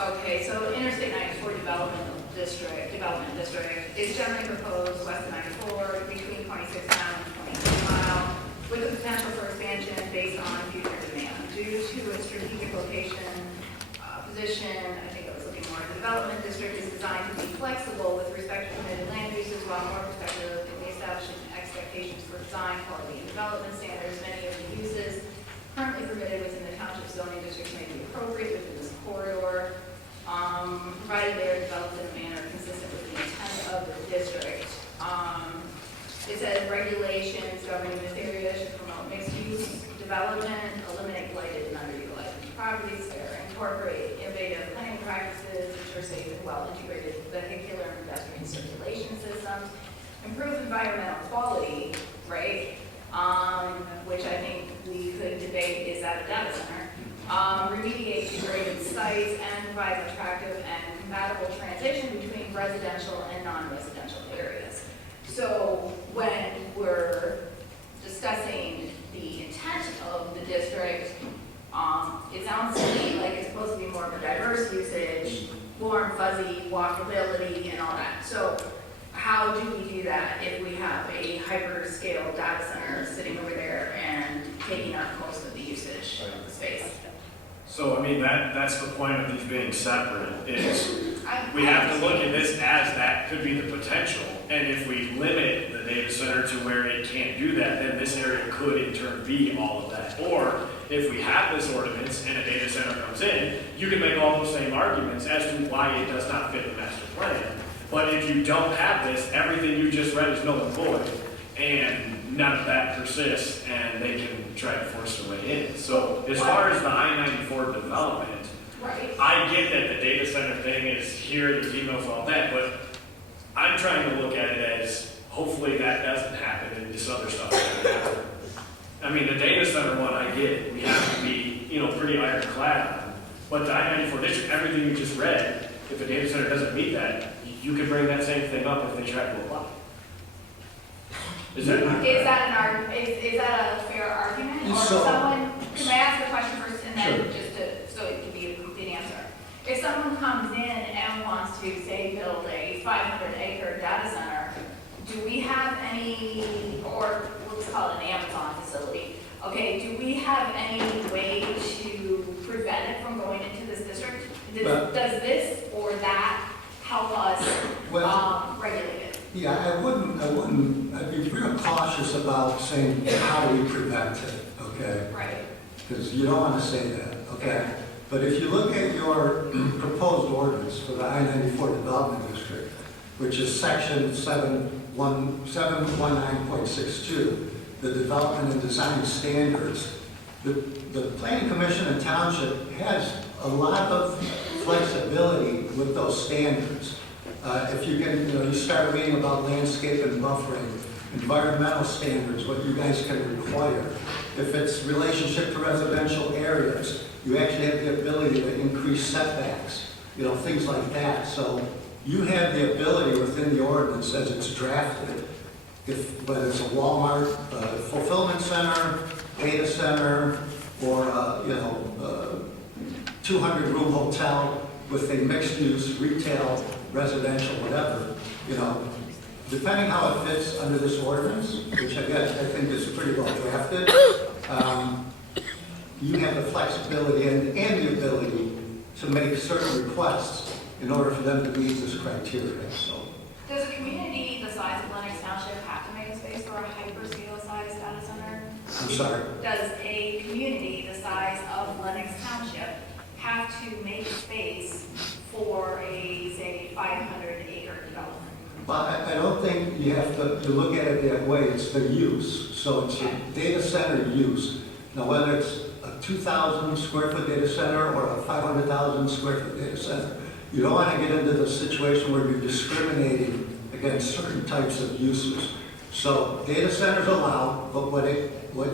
Okay, so Interstate 94 Development District is generally proposed west of 94 between 26 mile and 23 mile with the potential for expansion based on future demand. Due to its strategic location, position, I think I was looking more at the development district is designed to be flexible with respect to permitted land uses while more protective in the establishing expectations for design, quality, and development standards. Many of the uses currently permitted within the township zoning districts may be appropriate within this corridor, provided they are developed in a manner consistent with the intent of the district. It says regulations governing this area should promote mixed-use development, eliminate blighted and underutilized properties there, incorporate innovative planning practices, ensure safe and well-integrated vehicular and pedestrian circulation systems, improve environmental quality, right? Which I think we could debate, is that a data center? Remediate degraded sites and provide an attractive and compatible transition between residential and non-residential areas. So when we're discussing the intent of the district, it sounds to me like it's supposed to be more of a diverse usage, warm, fuzzy, walkability, and all that. So how do we do that if we have a hyperscale data center sitting over there and taking up most of the usage of the space? So, I mean, that's the point of these being separate, is we have to look at this as that could be the potential. And if we limit the data center to where it can't do that, then this area could in turn be all of that. Or if we have this ordinance and a data center comes in, you can make all those same arguments as to why it does not fit the master plan. But if you don't have this, everything you just read is null and void, and none of that persists, and they can try to force their way in. So as far as the I-94 development, right. I get that the data center thing is here, there's emails, all that, but I'm trying to look at it as hopefully that doesn't happen and this other stuff doesn't happen. I mean, the data center one, I get it. We have to be, pretty ironclad on. But the I-94 district, everything you just read, if a data center doesn't meet that, you could bring that same thing up if they try to apply. Is that a fair argument? Or someone, can I ask the question first and then so it can be a complete answer? If someone comes in and wants to, say, build a 500-acre data center, do we have any, or let's call it an Amazon facility, okay, about saying, how do we prevent it, okay? Right. Because you don't want to say that, okay? But if you look at your proposed ordinance for the I-94 Development District, which is section 719.62, the development and design standards, the Planning Commission and Township has a lot of flexibility with those standards. If you can, you start reading about landscape and buffering, environmental standards, what you guys can require. If it's relationship to residential areas, you actually have the ability to increase setbacks, things like that. So you have the ability within the ordinance as it's drafted, whether it's a Walmart, fulfillment center, data center, or 200-room hotel with a mixed-use retail, residential, whatever, depending how it fits under this ordinance, which I think is pretty well drafted, you have the flexibility and the ability to make certain requests in order for them to meet this criteria. So, does a community the size of Lenox Township have to make a space for a hyperscale-sized data center? I'm sorry? Does a community the size of Lenox Township have to make space for a, say, 500-acre development? But I don't think you have to look at it that way. It's the use. So it's a data center use. Now, whether it's a 2,000 square foot data center or a 500,000 square foot data center, you don't want to get into the situation where you're discriminating against certain types of uses. So data centers allowed, but what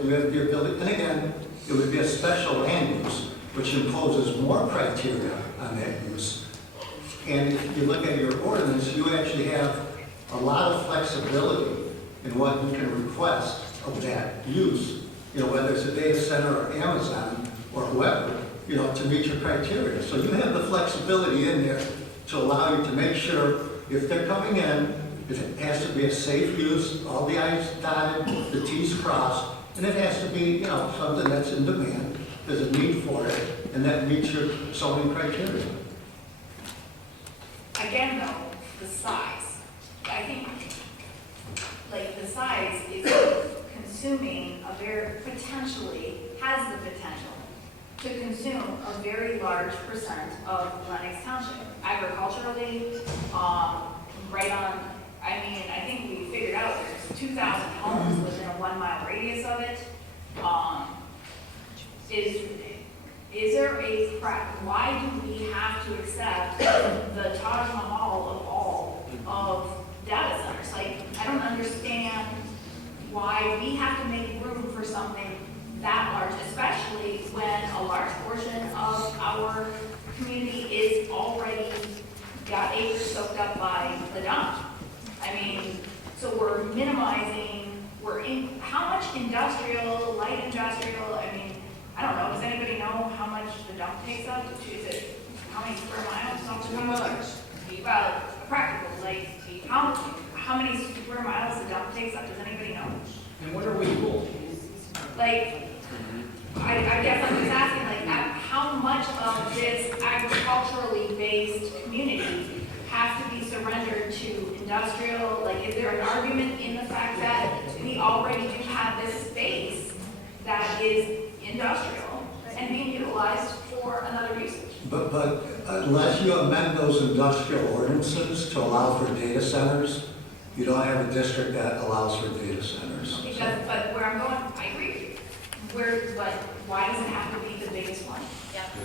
you have the ability, and again, it would be a special land use, which imposes more criteria on that use. And if you look at your ordinance, you actually have a lot of flexibility in what you can request of that use, whether it's a data center or Amazon or whoever, to meet your criteria. So you have the flexibility in there to allow you to make sure if they're coming in, it has to be a safe use, all the I's dotted, the T's crossed, and it has to be, something that's in demand, there's a need for it, and that meets your zoning criteria. Again, though, the size. I think, the size is consuming potentially has the potential to consume a very large percent of Lenox Township. Agriculturally, right on, I think we figured out there's 2,000 homes within a 1 mile radius of it. Is there why do we have to accept the Taj Mahal of all of data centers? I don't understand why we have to make room for something that large, especially when a large portion of our community is already got acres soaked up by the dump. So we're minimizing, how much industrial, light industrial, I don't know, does anybody know how much the dump takes up? Is it, how many square miles? Well, practical, how many square miles the dump takes up, does anybody know? And what are we for? I guess I'm just asking, how much of this agriculturally based community has to be surrendered to industrial? Is there an argument in the fact that we already do have this space that is industrial and being utilized for another usage? But unless you amend those industrial ordinances to allow for data centers, you don't have a district that allows for data centers. But where I'm going, I agree with you. Why does it have to be the biggest one?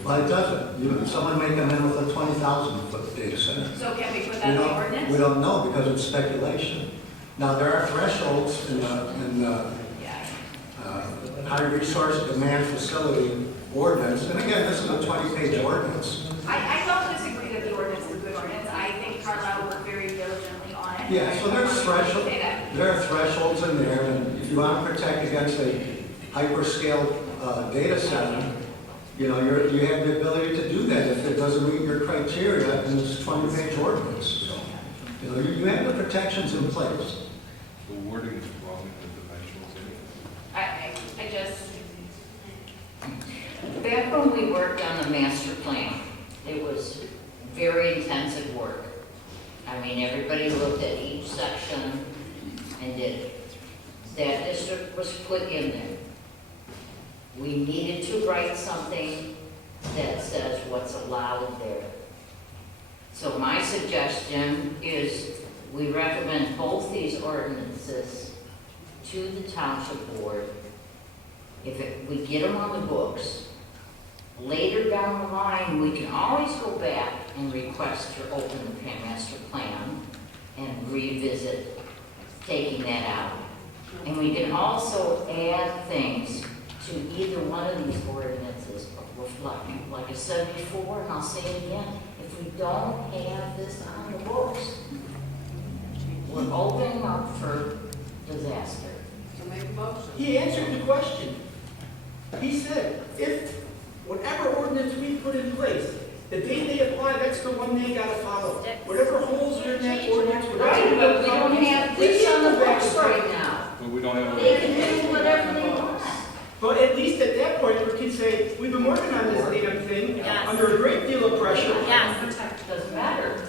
Well, it doesn't. Someone may come in with a 20,000-foot data center. So can we put that in the ordinance? We don't know because it's speculation. Now, there are thresholds in high resource demand facility ordinance. And again, this is a 20-page ordinance. I don't disagree that the ordinance is a good ordinance. I think Carlisle worked very diligently on it. Yeah, so there are thresholds in there, and if you want to protect against a hyperscale data center, you have the ability to do that if it doesn't meet your criteria in this 20-page ordinance. So, you have the protections in place. The wording is wrong in the dimensionals anyway. Back when we worked on the master plan, it was very intensive work. Everybody looked at each section and did it. that district was put in there. We needed to write something that says what's allowed there. So my suggestion is we recommend both these ordinances to the township board. We get them on the books, later down the line, we can always go back and request to open the master plan and revisit taking that out. And we can also add things to either one of these ordinances, like I said before, and I'll say it again, if we don't have this on the books, we're opening up for disaster. He answered the question. He said, if whatever ordinance we put in place, the day they apply, that's the one they gotta follow. Whatever holes are in that ordinance, whatever. Right, but we don't have this on the books right now. But we don't have. They can do whatever they want. But at least at that point, we can say, we've been working on this damn thing under a great deal of pressure. Doesn't matter.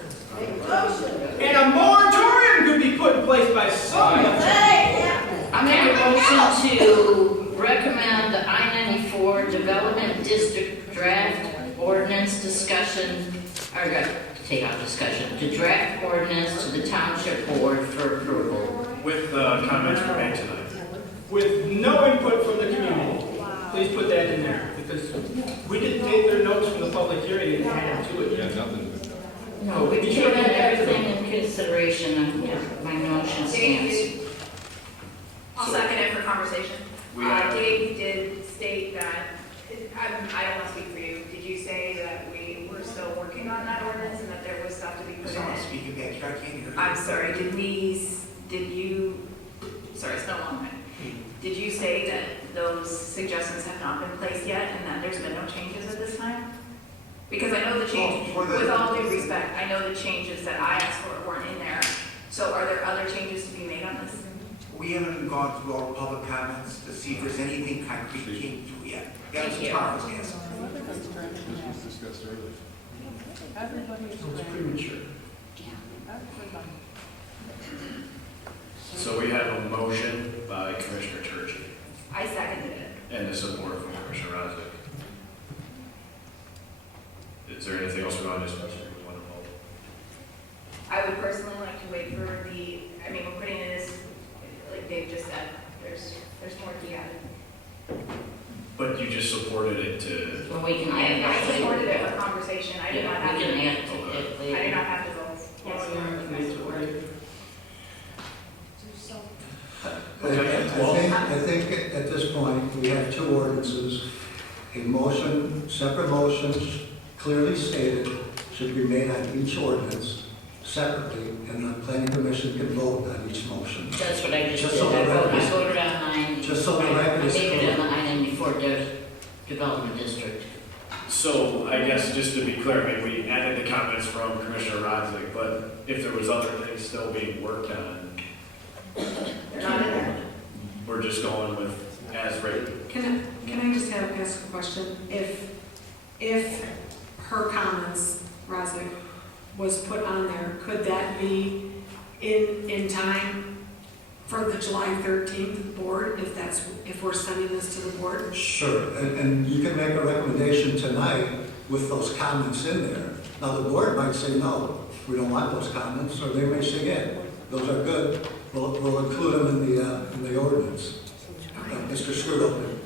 And a moratorium could be put in place by someone. I make a motion to recommend the I-94 Development District Draft Ordinance discussion, or take out discussion, to draft ordinance to the Township Board for approval. With comments from me tonight. With no input from the community. Please put that in there, because we didn't take their notes from the public hearing and add to it. Yeah, nothing. No, we've taken everything in consideration, and my motion stands. I'll second it for conversation. Dave did state that, I don't want to speak for you, did you say that we were still working on that ordinance and that there was stuff to be put in Someone it? speak again, I can't hear you. I'm sorry, sorry, it's no longer. Did you say that those suggestions have not been placed yet and that there's been no changes at this time? Because I know the change, with all due respect, I know the changes that I asked for weren't in there. So are there other changes to be made on this? We haven't gone through all the public comments to see if there's anything concrete came through yet. That's Thank you. tomorrow's answer. This was discussed earlier. It's premature. So we have a motion by Commissioner Turkey I seconded it. and a support from Commissioner Rosnick. Is there anything else we want to discuss? We want to vote? I would personally like to wait for we're putting in this, like Dave just said, there's more to be added. But you just supported it to. Well, we can add I that supported it later. for conversation, I did not have We to. can add it later. I did not have to vote. I think at this point, we have two ordinances. A motion, separate motions, clearly stated, should be made on each ordinance separately, and the planning commission can vote on each motion. That's what I just Just did. so the record I is- voted on mine. Just so the record is I made it clear. in the I-94 Development District. So I guess just to be clear, I mean, we added the comments from Commissioner Rosnick, but if there was other things still being worked on, They're not in there. we're just going with as written. Can I just ask a question? If her comments, Rosnick, was put on there, could that be in time for the July 13th board, if we're sending this to the board? Sure, and you can make a recommendation tonight with those comments in there. Now, the board might say, no, we don't want those comments, or they may say, yeah, those are good, we'll include them in the ordinance. Mr. Skrudo.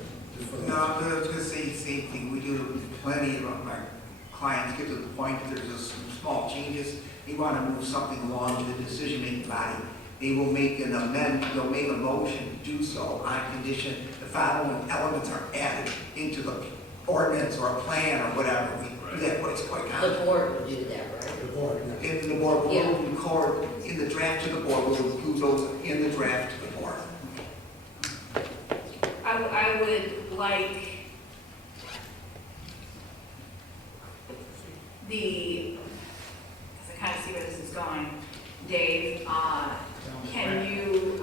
No, I was gonna say the same thing, we do plenty of our clients get to the point that there's just some small changes, they wanna move something along to the decision-making body. They will make an amendment, they'll make a motion to do so on condition the following elements are added into the ordinance or a plan or whatever. We do that, but it's quite common. The board would do that, right? The board, yeah. In the board, we'll record in the draft to the board, we'll include those in the draft to the board. I would like because I kind of see where this is going. Dave, can you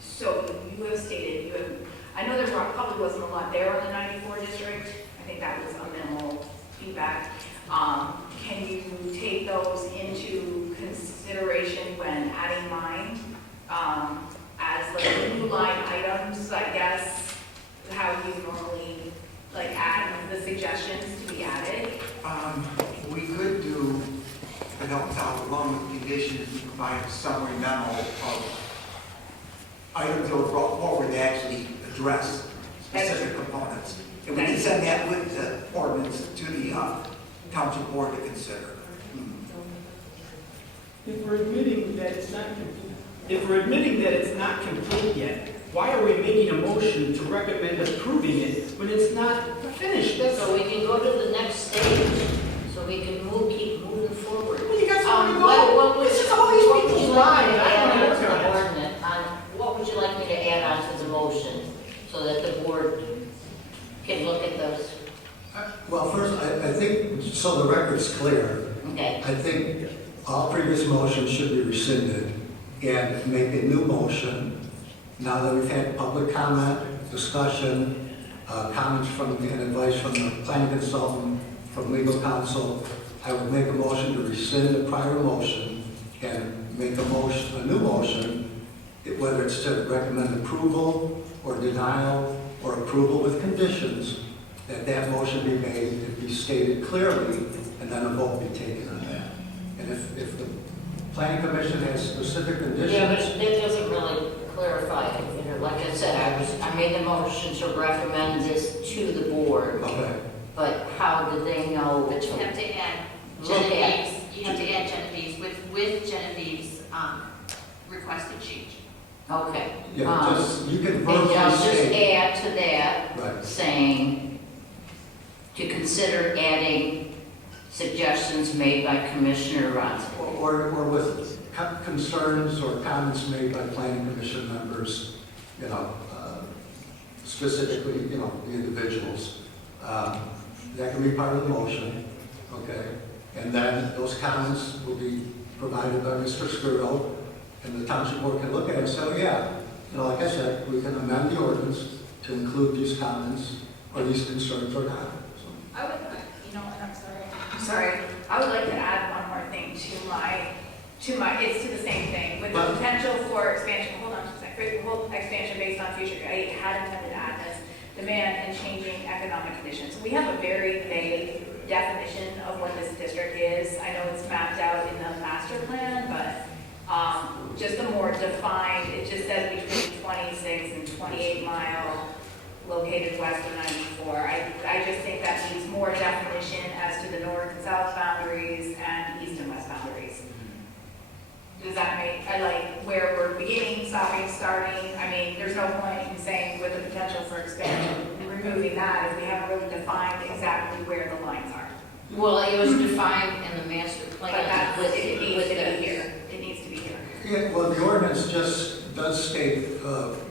so you have stated, I know there probably wasn't a lot there on the 94 district. I think that was a minimal feedback. Can you take those into consideration when adding mine? do you normally, like, add the suggestions to be added? We could do, if it helps out, along with conditions, we provide a summary memo of items that were brought forward that actually address specific components. And we can send that with the ordinance to the township board to consider. If we're admitting that it's not complete, if we're admitting that it's not complete yet, why are we making a motion to recommend approving it when it's not finished? That's So we can go to the next stage, so we can keep moving forward. Well, you guys want to What go? would This is all these what would people's you like me lives. to I don't add know on what's to going the on. ordinance? What would you like me to add on to the motion, so that the board can look at those? Well, first, I think, so the record's clear, Okay. I think all previous motions should be rescinded and make a new motion. Now that we've had public comment, discussion, comments from, and advice from the planning consultant, from legal counsel, I would make a motion to rescind the prior motion and make a new motion, whether it's to recommend approval or denial or approval with conditions, that motion be made and be stated clearly, and then a vote be taken on that. And if the planning commission has specific conditions. Yeah, but that doesn't really clarify it. You know, like I said, I made the motion to recommend this to the board. Okay. But how do they know? But you have to add Look at- Genevieve's, you have to add Genevieve's with Genevieve's requested change. Okay. Yeah, just, you can And verbally I'll just say. add to that, Right. saying to consider adding suggestions made by Commissioner Ronson. Or with concerns or comments made by planning commission members, specifically, the individuals. That can be part of the motion, okay? And then those comments will be provided by Mr. Skirdo, and the township board can look at it and say, oh, yeah, like I said, we can amend the ordinance to include these comments or these concerns or not. I would, sorry, I would like to add one more thing to my, it's to the same thing, with the potential for expansion, hold on just a second, expansion based on future, I had intended to add this, demand and changing economic conditions. We have a very vague definition of what this district is. I know it's mapped out in the master plan, but just a more defined, it just says between 26 and 28 mile, located west of 94. I just think that needs more definition as to the north and south boundaries and east and west boundaries. Does that make, I like where we're beginning, stopping, starting? I mean, there's no point in saying with the potential for expansion and removing that if we haven't really defined exactly where the lines are. Well, it was defined in the master plan. But that, it needs to with be here. It needs to be here. Yeah, well, the ordinance just does state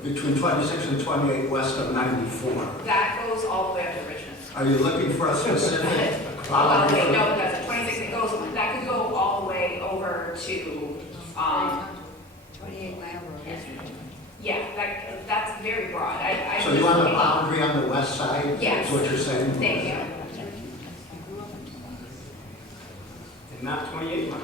between 26 and 28 west of 94. That goes all the way up to Richmond. Are you looking for a specific? Wait, no, it doesn't. 26, it goes, that could go all the way over to, 28 mile road. yeah, that's very broad. I So you want a boundary on the west side? Yes. Is what you're saying? Thank you. And not 28 miles.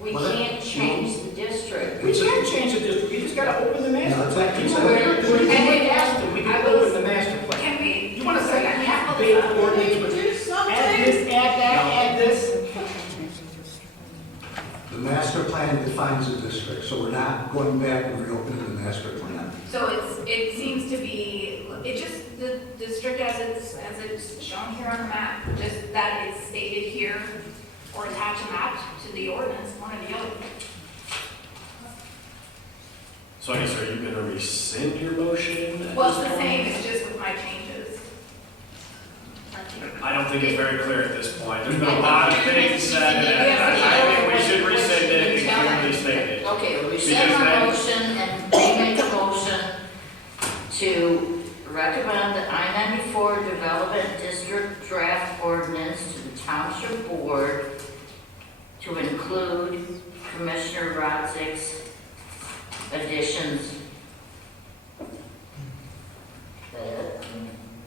We Well, can't change the district. We can't change the district, we just gotta open the master No, it's plan. like- You it's know, like- we asked them, we can open the master plan. Can we? You wanna say, half the ordinance, but add this, add that, add this? The master plan defines the district, so we're not going back and reopening the master plan. So it seems to be, the district as it's shown here on the map, just that it's stated here, or attach a map to the ordinance, one or the other. So I guess, are you gonna rescind your motion? at Well, it's this the point? same, it's just with my changes. I don't think it's very clear at this point. There's been a lot of things said, and I think we should rescind it and clearly state it. Okay, we Because rescind our then- motion and remake a motion to recommend the I-94 Development District Draft Ordinance to the Township Board to include Commissioner Rotzik's additions.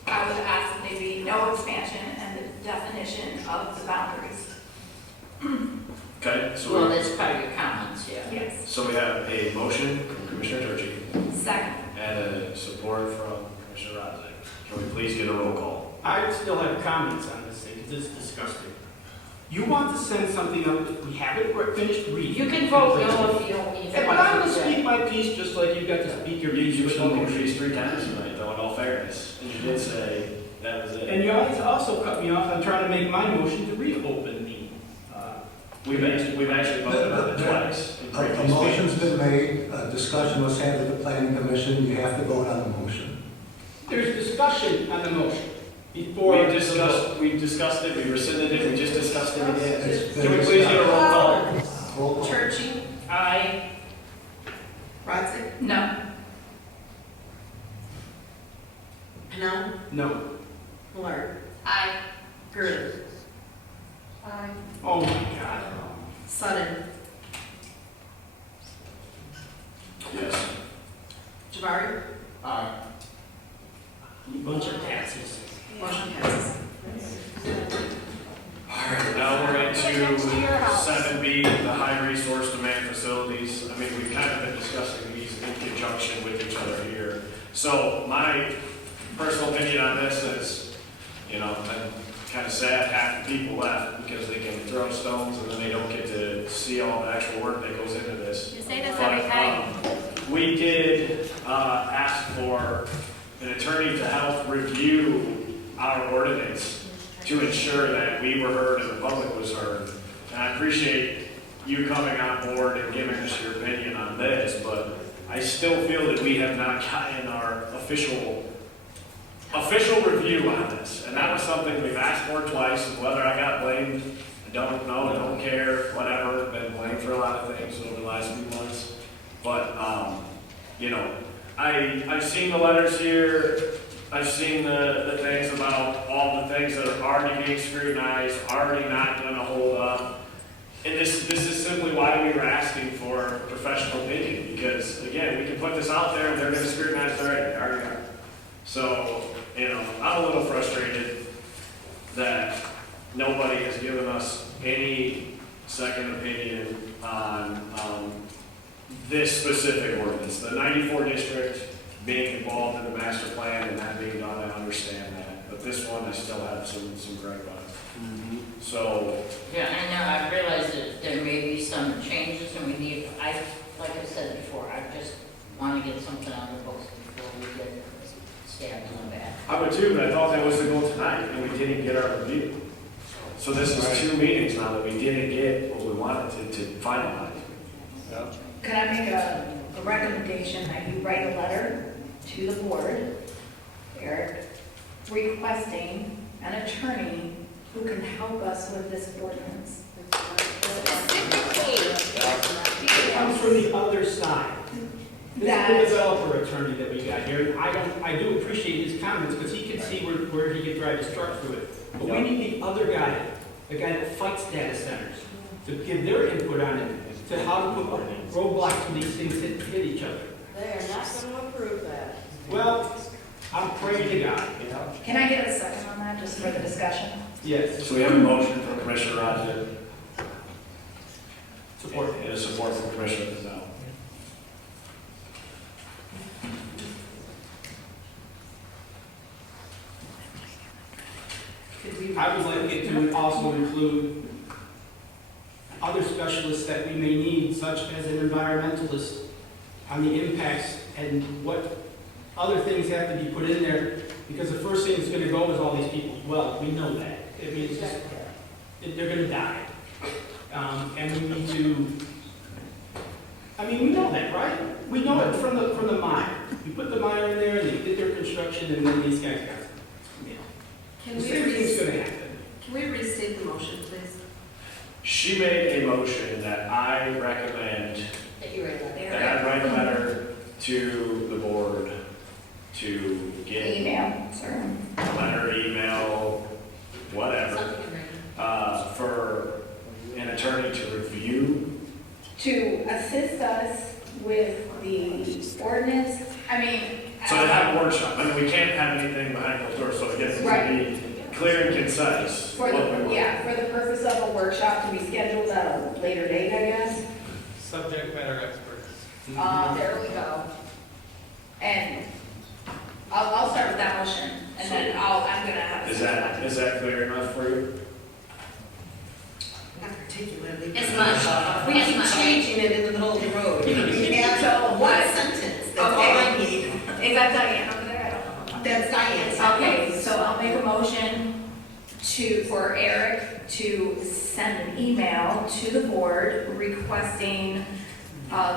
I would ask that there be no expansion and the definition of the boundaries. Okay, Well, so that's part of your comments, yeah. Yes. we have a motion from Commissioner Turchi Second. and a support from please get a roll call. I still have comments on this thing, because it's disgusting. You want to send something up that we haven't finished reading. You can vote no if you don't need to. But I'm gonna speak my piece just like you got to speak your piece. You with spoke the your motion. piece 3 times tonight, though, in all fairness, and you did say that was it. And you always also cut me off on trying to make my motion to reopen the, We've actually voted on it twice. in A previous motion's meetings. been made, a discussion was had with the planning commission, you have to vote on the motion. there's discussion on the motion before. We discussed it, we rescinded it, we just discussed it again. It's been Can we please get a roll call? Roll call. Churchy, Aye. Rodzik, No. Pennell, No. Millard, Aye. Gertz. Aye. Oh my God. Sudden, Yes. Jabari, Aye. Bunch of passes. motion passes. Alright, now we're into 7B, the high resource demand facilities. I mean, we've kind of been discussing these in conjunction with each other here. So my personal opinion on this is, you know, I'm kind of sad half the people left because they can throw stones and then they don't get to see all the actual work that goes into this. You say this But, every time. we did ask for an attorney to help review our ordinance to ensure that we were heard and the public was heard. And I appreciate you coming on board and giving us your opinion on this, but I still feel that we have not gotten our official review on this. And that was something we've asked for twice, and whether I got blamed, I don't know, I don't care, whatever. Been blamed for a lot of things over the last few months. But, you know, I've seen the letters here, I've seen the things about all the things that are already being scrutinized, already not gonna hold up. And this is simply why we were asking for professional opinion, because again, we can put this out there and they're gonna scrutinize it already, they already are. So, you know, I'm a little frustrated that nobody has given us any second opinion on this specific ordinance. The 94 district being involved in the master plan and that being done, I understand that. But this one, I still have some gripe on it. So, Yeah, I know, I realize that there may be some changes and we need, like I said before, I just want to get something on the books before we get stabbed in the back. I would too, but I thought that was the goal tonight and we didn't get our review. So this is 2 meetings now that we didn't get what we wanted to finalize. Could I make a recommendation that you write a letter to the board, Eric, requesting an attorney who can help us with this ordinance? It comes from the other side. This is the developer attorney that we got here. I do appreciate his comments because he can see where he can drive his truck through it. But we need the other guy, the guy that fights data centers, to give their input on it, to how to put roadblocks when these things hit each other. They are not going to approve that. Well, I'm praying to God, you know? Can I get a second on that, just for the discussion? Yes. So we have a motion from Commissioner Rogers. Support. And a support from Commissioner Pizarro. I would like it to also include other specialists that we may need, such as an environmentalist on the impacts and what other things have to be put in there, because the first thing that's gonna go is all these people's wells, we know that. I mean, it's just, they're gonna die. And we need to, I mean, we know that, right? We know it from the mine. We put the mine in there, and they did their construction, and then these guys got, you know. Can The we same thing's gonna happen. Can we restate the motion, please? She made a motion that I recommend That you write a letter. that I write a letter to the board to get Email, sir. letter, email, whatever, for an attorney to review. To assist us with the ordinance, I mean. So to have a workshop, I mean, we can't have anything behind closed doors, so I guess it Right. should be clear and concise. For what we the, want. yeah, for the purpose of a workshop to be scheduled at a later date, I guess. Subject matter experts. There we go. And I'll start with that motion, and then Is that clear enough for you? Not particularly. It's much. We keep changing it in the middle of the road. So One sentence, that's all I need. Is that Diane over there? I don't know. That's Diane. Okay, so I'll make a motion for Eric to send an email to the board requesting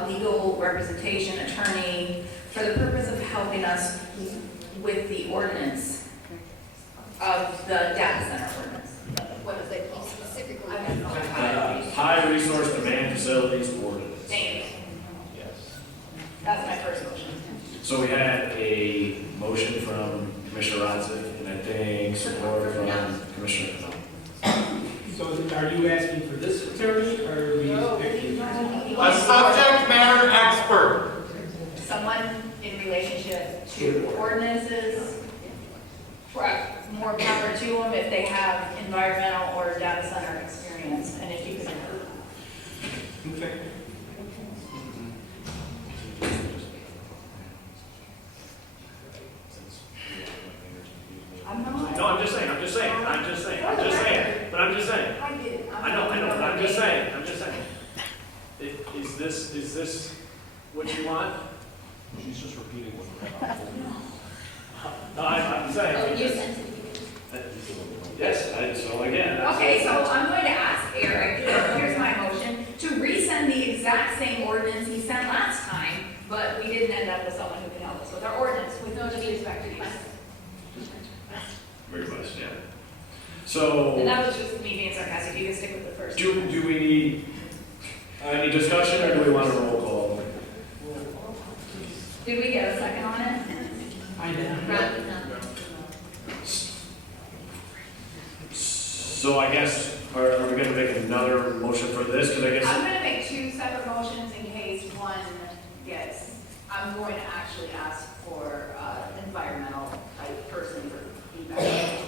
legal representation attorney for the purpose of helping us with the ordinance of the data center ordinance. What is it specifically? High resource demand facilities ordinance. Thank you. That's my first motion. So we had a motion from Commissioner Rodzik, and I think support from Commissioner Canal. So are you asking for this attorney, or are we? A subject matter expert. Someone in relationship to ordinances, more power to them if they have environmental or data center experience, and if you could improve. Okay. I'm not. No, I'm just saying, but I'm just saying. I get it. I know, but I'm just saying. Is this what you want? She's just repeating what we're about. No, I'm saying. Oh, you sent it. Yes, so again. that's- Okay, so I'm going to ask Eric, here's my motion, to resend the exact same ordinance he sent last time, but we didn't end up with someone who can help us with our ordinance, with no disrespect to you. Very much, yeah. So. And that was just me being sarcastic, you can stick with the first. Do we need any discussion, or do we want a roll call? Did we get a second on it? I know. So I guess, are we gonna make another motion for this? Because I guess. I'm gonna make two separate motions in case one gets, I'm going to actually ask for environmental type person for feedback.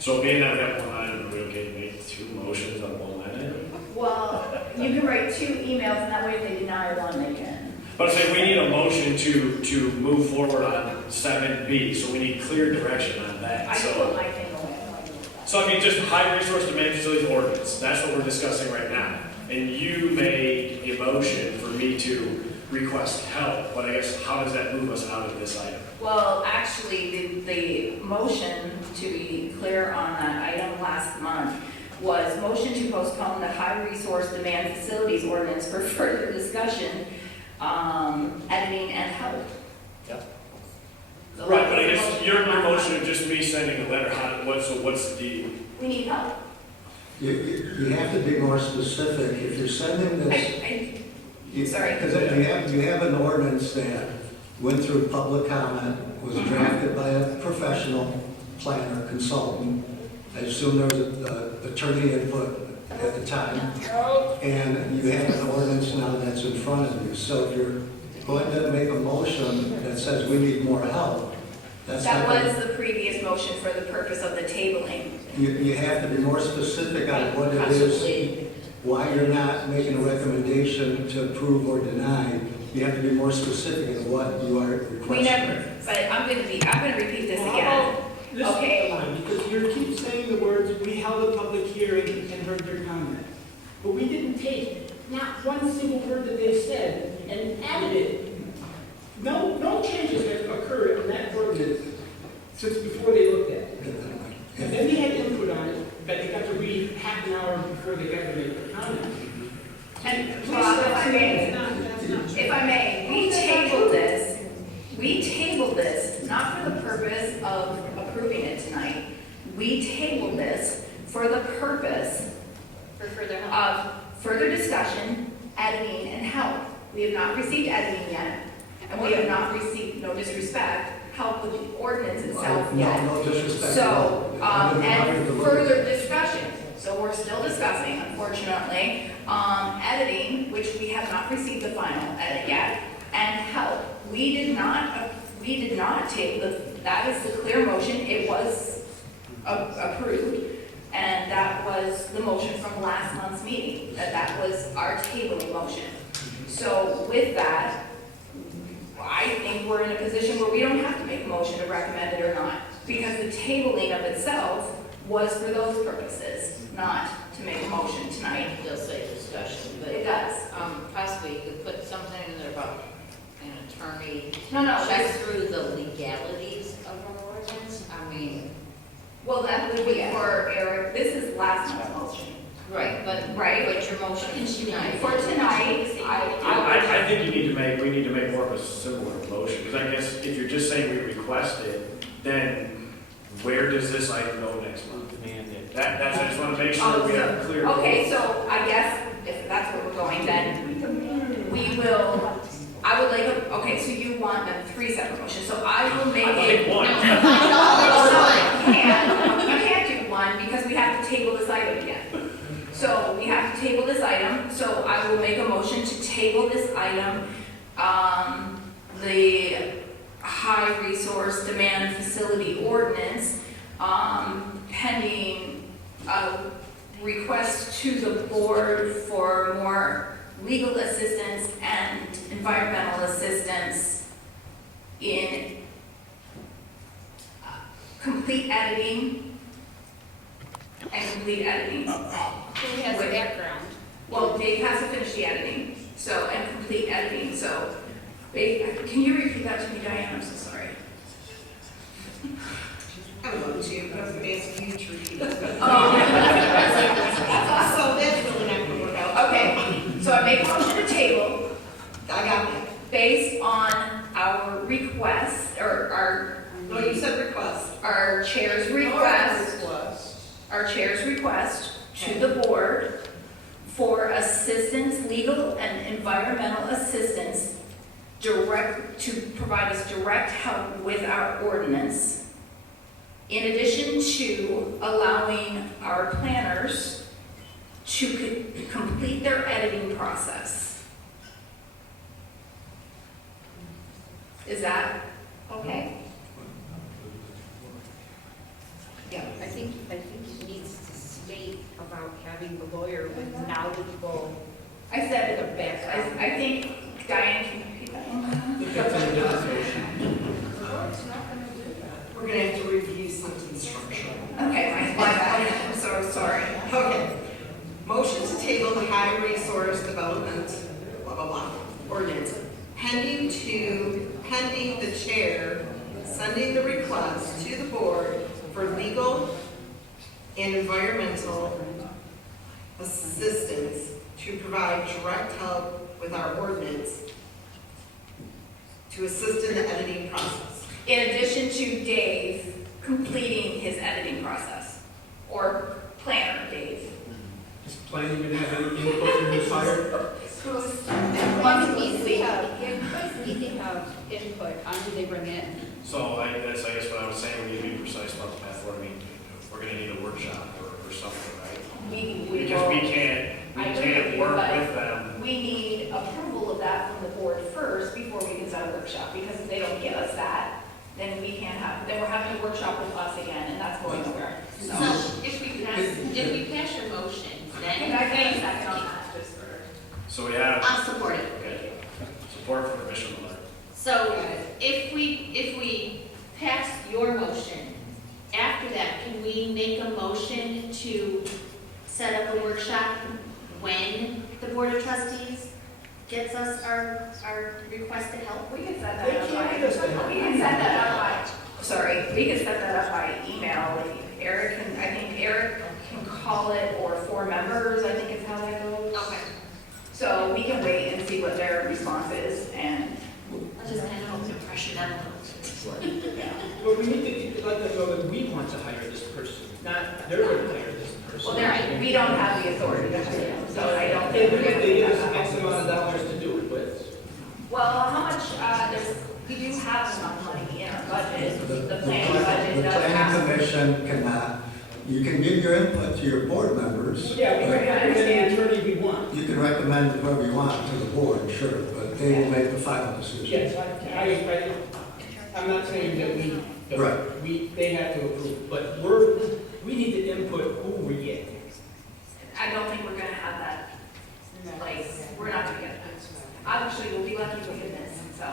So being that we have one item, are we okay to make two motions on one item? Well, you can write two emails, and that way if they deny one, they can. But I'm saying we need a motion to move forward on 7B, so we need clear direction on that. I So- can put my thing away, I don't like to do that. So I mean, just high resource demand facilities ordinance, that's what we're discussing right now. And you made a motion for me to request help, but I guess how does that move us out of this item? Well, actually, the motion, to be clear on that item last month, was motion to postpone the high resource demand facilities ordinance for further discussion, editing and help. Yep. So Right, but I that's the guess your motion is just me sending a letter, so what's the, We need help. You have to be more specific. If you're sending this. Sorry. Because you have an ordinance that went through public comment, was drafted by a professional planner, consultant. I assume there was attorney input at the time. And you have an ordinance now that's in front of you. So if you're going to make a motion that says we need more help, that's That not. was the previous motion for the purpose of the tabling. You have to be more specific on what it Absolutely. is, why you're not making a recommendation to approve or deny. You have to be more specific in what you are requesting. We never, but I'm gonna repeat this again. Okay. Because you keep saying the words, we held a public hearing and heard their comment. But we didn't take not one single word that they said and added it. No changes have occurred in that ordinance since before they looked at it. And then they had input on it, that they got to read half an hour before they got to make their comment. And Bob, if I may, we tabled this, not for the purpose of approving it tonight. We tabled this for the purpose For further help. of further discussion, editing, and help. We have not received editing yet, and we have not received, no disrespect, help with the ordinance itself yet. No disrespect at all. So, and further discussion, so we're still discussing, unfortunately, editing, which we have not received the final edit yet, and help. We did not take that is the clear motion, it was approved, and that was the motion from last month's meeting, that was our tabling motion. So with that, I think we're in a position where we don't have to make a motion to recommend it or not. because the tabling of itself was for those purposes, not to make a motion tonight. It does say discussion, but It does. possibly you could put something in there about an attorney. No, Check that's, through the legalities of an ordinance. I mean, well, that would be for Eric, this is last month's motion. right, but your motion is tonight. For tonight, I think we need to make more of a similar motion, because I guess if you're just saying we request it, then where does this item go next month? That's, I just want to make sure we have a clear. Okay, so I guess if that's where we're going, then we will, I would like, okay, so you want them 3 separate motions, so I will make it. One. You can't do one because we have to table this item again. So we have to table this item, so I will make a motion to table this item, the high resource demand facility ordinance, pending a request to the board for more legal assistance and environmental assistance in complete editing and complete editing. Who has a background? Well, Dave has to finish the editing, so, and complete editing, so, can you repeat that to me, Diane? I'm so sorry. I love to, but I was asking you to repeat it. Oh. So that's really not gonna work out. Okay, so I make a motion to table I got that. based on our request, or our. No, you said request. Our chair's request. Our chair's request to the board for assistance, legal and environmental assistance, to provide us direct help with our ordinance. In addition to allowing our planners to complete their editing process. Is that okay? Yeah, I think it needs to state about having the lawyer with knowledgeable. I said the it. background. I think Diane can repeat that one. I think that's in a different motion. We're gonna have to review sentence structure. Okay, my bad. I'm so sorry. Okay. Motion to table the high resource development, blah, blah, blah, ordinance, pending the chair sending the request to the board for legal and environmental assistance to provide direct help with our ordinance to assist in the editing process. In addition to Dave completing his editing process, or planner Dave. Is planning going to have any input when you hire? You need to have input on who they bring in. So that's, I guess what I was saying, we need to be precise about the path forward. I mean, we're gonna need a workshop or something, right? Because we can't work with them. We need approval of that from the board first before we can set a workshop, because if they don't give us that, then we can't have, then we're having a workshop with us again, and that's going nowhere. So if we pass your motion, then. And I think second on that, just for. So we have. I'll support it. Okay. Support for Commissioner Miller. So if we pass your motion, after that, can we make a motion to set up a workshop when the Board of Trustees gets us our requested help? We can set that up by, we can set that up by email. Like Eric can, I think Eric can call it, or 4 members, I think is how that goes. Okay. So we can wait and see what their response is, and. I just kind of hope to pressure them a little. Yeah. But we need to let them know that we want to hire this person, not they're going to hire this person. Well, we don't have the authority to hire them, so I don't They think we're gonna they do give us that. X amount of dollars to do it with. Well, how much, we do have enough money in our budget, the planning budget The does planning have. commission cannot, you can give your input to your board members. Yeah, we can hire any attorney we want. You can recommend whoever you want to the board, sure, but they will make the final decision. Yes, I'm not saying that Right. they have to approve, but we need to input who we get. I don't think we're gonna have that in place, we're not gonna get that. Actually, we'll be lucky to get this, so.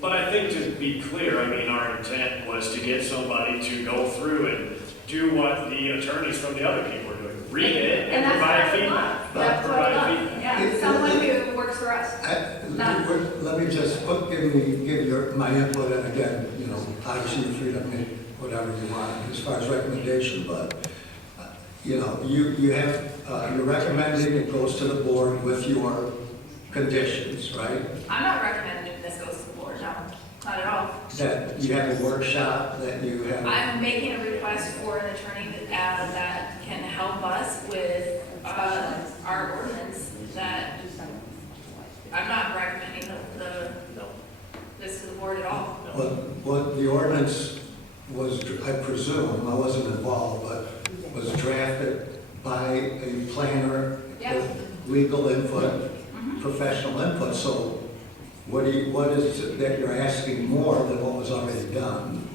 But I think to be clear, I mean, our intent was was to get somebody to go through and do what the attorneys from the other people are doing. Read it and that's provide what I feedback. love. That's what I love. Yeah, someone who works for us. Let me just give my input, and again, you know, obviously you're free to make whatever you want as far as recommendation, but, you know, you have, you're recommending it goes to the board with your conditions, right? I'm not recommending this goes to the board, no, not at all. That you have a workshop, that you have. I'm making a request for an attorney that can help us with our ordinance, that I'm not recommending this to the board at all. What the ordinance was, I presume, I wasn't involved, but was drafted by a planner with legal input, professional input. So what is it that you're asking more than what was already done?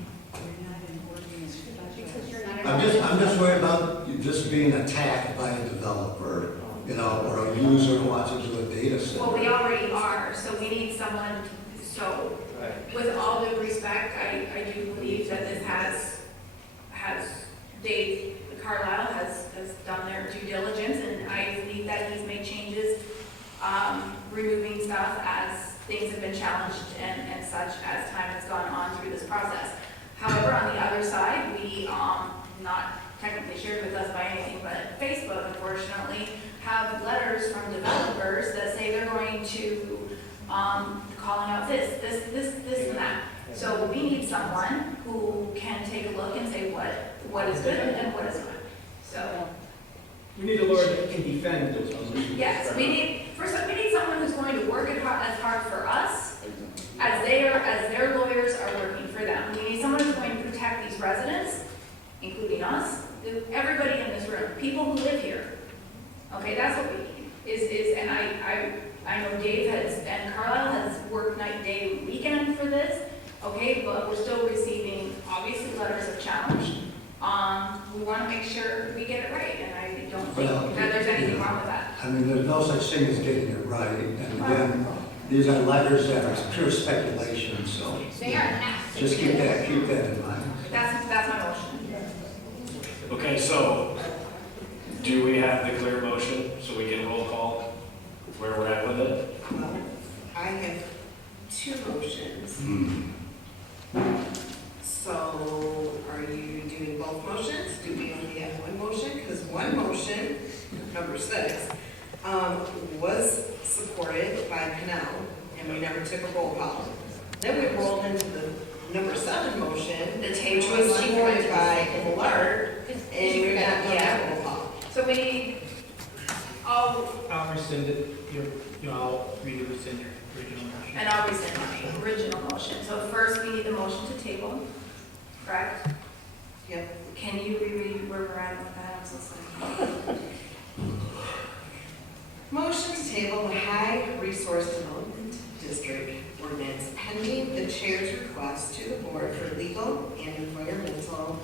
I'm just worried about you just being attacked by a developer, you know, or a user who wants to do a data center. Well, we already are, so we need someone, so with all due respect, I do believe that this has Dave Carlisle has done their due diligence, and I believe that he's made changes, removing stuff as things have been challenged and such as time has gone on through this process. However, on the other side, we, not technically shared with us by anything but Facebook, unfortunately, have letters from developers that say they're going to, calling out this, and that. So we need someone who can take a look and say what is good and what is not. So. We need a lawyer that can defend those positions. Yes, we need someone who's going to work as hard for us as their lawyers are working for them. We need someone who's going to protect these residents, including us, everybody in this room, people who live here. Okay, that's what we need. And I know Dave and Carlisle has worked night, day, weekend for this. Okay, but we're still receiving obviously letters of challenge. We want to make sure we get it right, and I don't think that there's anything wrong with that. I mean, there's no such thing as getting it right. And again, these are letters that are pure speculation, so They are just keep that in mind. That's my motion. Okay, so do we have the clear motion so we can roll call where we're at with it? I have two motions. So are you doing both motions? Do we only have one motion? Because one motion, number 6, was supported by Canal, and we never took a roll call. Then we rolled into the number 7 motion, which was supported by Millard, and we're not going to have a roll call. So we need, I'll rescind it, I'll read it, rescind your original motion. and I'll rescind my original motion. So first, we need the motion to table, correct? Yep. Can you reread where we're at with that? I'm so sorry. Motion to table the High Resource Development District ordinance pending the chair's request to the board for legal and environmental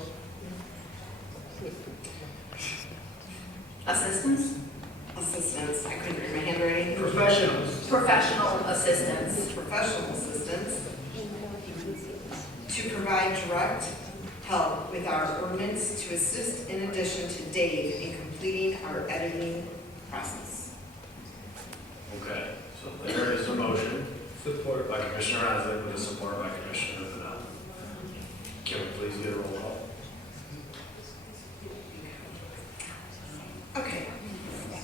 Assistance? I couldn't read my handwriting. Professional assistance. Professional assistance to provide direct help with our ordinance to assist in addition to Dave in completing our editing process. Okay, so there is a motion. Support. By Commissioner Isaac with a support by Commissioner Vanel. Can we please get a roll call? Okay.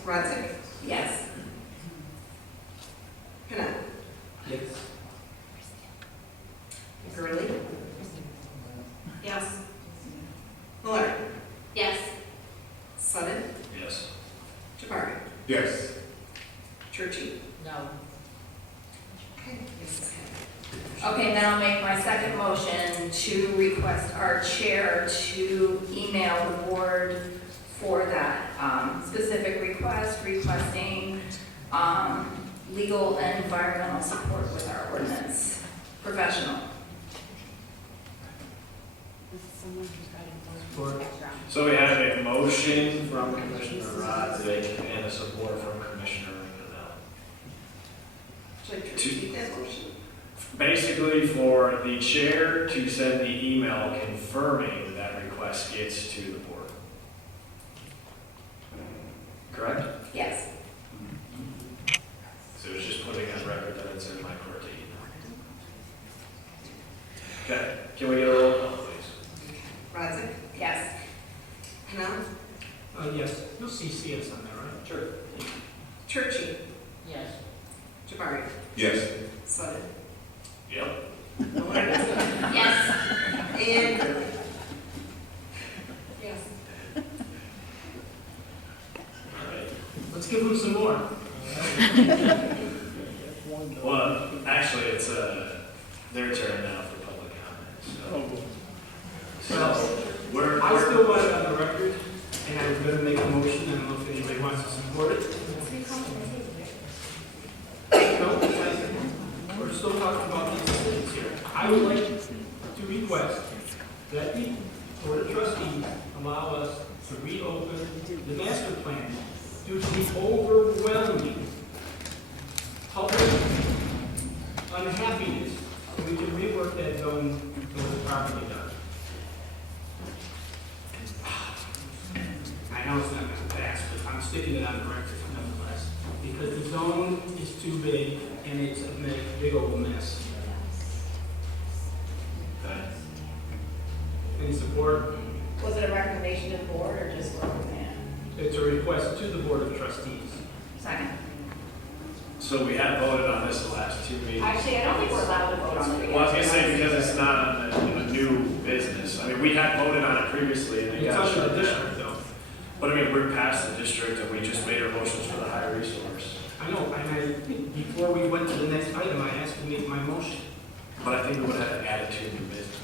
Rodzik? Yes. Canal? Yes. Gurley? Yes. Millard? Yes. Sutton? Yes. Jabari? Yes. Churchy? No. Okay. Yes. Okay, then I'll make my second motion to request our chair to email the board for that specific request, requesting legal and environmental support with our ordinance. Professional. So we have a motion from Commissioner Rodzik and a support from Commissioner Vanel. Should I repeat that motion? basically for the chair to send the email confirming that request gets to the board. Correct? Yes. So it's just putting on record that it's in my court to email. Okay, can we get a roll call, please? Radzik? Yes. Canal? Yes, you'll CC us on that, right? Sure. Churchy? Yes. Jabari? Yes. Sutton? Yep. Yes. And? Yes. All right. Let's give them some more. Well, actually, it's their turn now for public comment. So I still want it on the record, and I was going to make a motion. I don't know if anybody wants to support it. No, we're still talking about these decisions here. I would like to request that the Board of Trustees allow us to reopen the master plan due to the overwhelming public unhappiness, and we can rework that zone when it's properly done. I know it's not going to pass, but I'm sticking it on the record nonetheless, because the zone is too big and it's a big old mess. Okay. Any support? Was it a recommendation to the board or just for plan? It's a request to the Board of Trustees. Second. So we have voted on this the last 2 meetings. Actually, I don't think we're allowed to vote on it. Well, I was gonna say, because it's not on a new business. I mean, we had voted on it previously, and it It's got under shut the down. district though. But I mean, we're past the district, and we just made our motions for the higher resource. I know, and before we went to the next item, I asked to make my motion. But I think we would have to add it to new business.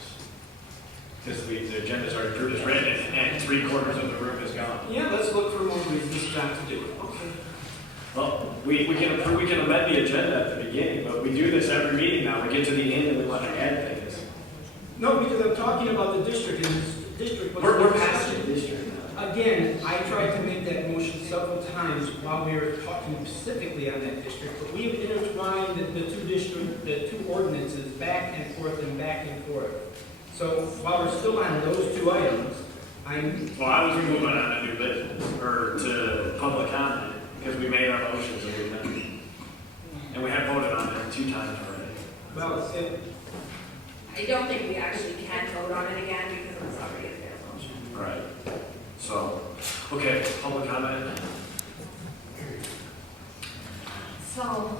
Because the agenda's already approved as written, and 3/4 of the room is gone. Yeah, let's look for more reasons not to do it. Okay. Well, we can approve, we can amend the agenda at the beginning, but we do this every meeting now. We get to the end and we want to add things. No, because I'm talking about the district, and this district was... We're past the district now. Again, I tried to make that motion several times while we were talking specifically on that district, but we have intertwined the two ordinances back and forth and back and forth. So while we're still on those two items, Well, I was moving on to new business, or to public comment, because we made our motions and we amended. And we have voted on it 2 times already. well, I don't think we actually can vote on it again because it was already a fair motion. Right. So, okay, public comment. So,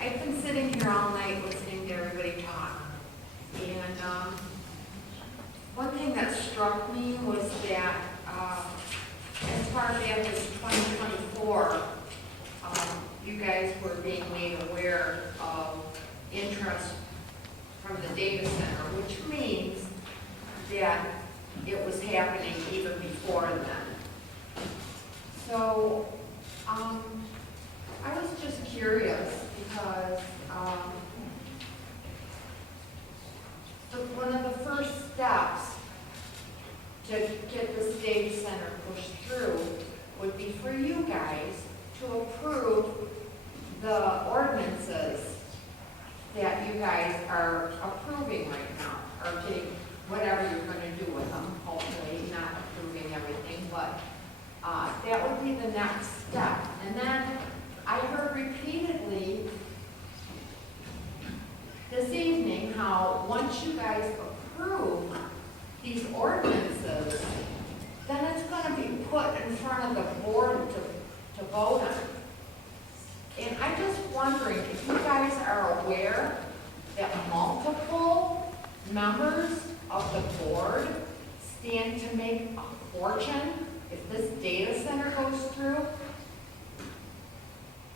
I've been sitting here all night listening to everybody talk. And one thing that struck me was that as far back as 2024, you guys were being made aware of interest from the data center, which means that it was happening even before then. So I was just curious because one of the first steps to get this data center pushed through would be for you guys to approve the ordinances that you guys are approving right now, or getting whatever you're going to do with them, hopefully not approving everything, but that would be the next step. And then I heard repeatedly this evening how once you guys approve these ordinances, then it's going to be put in front of the board to vote on. And I'm just wondering if you guys are aware that multiple members of the board stand to make a fortune if this data center goes through.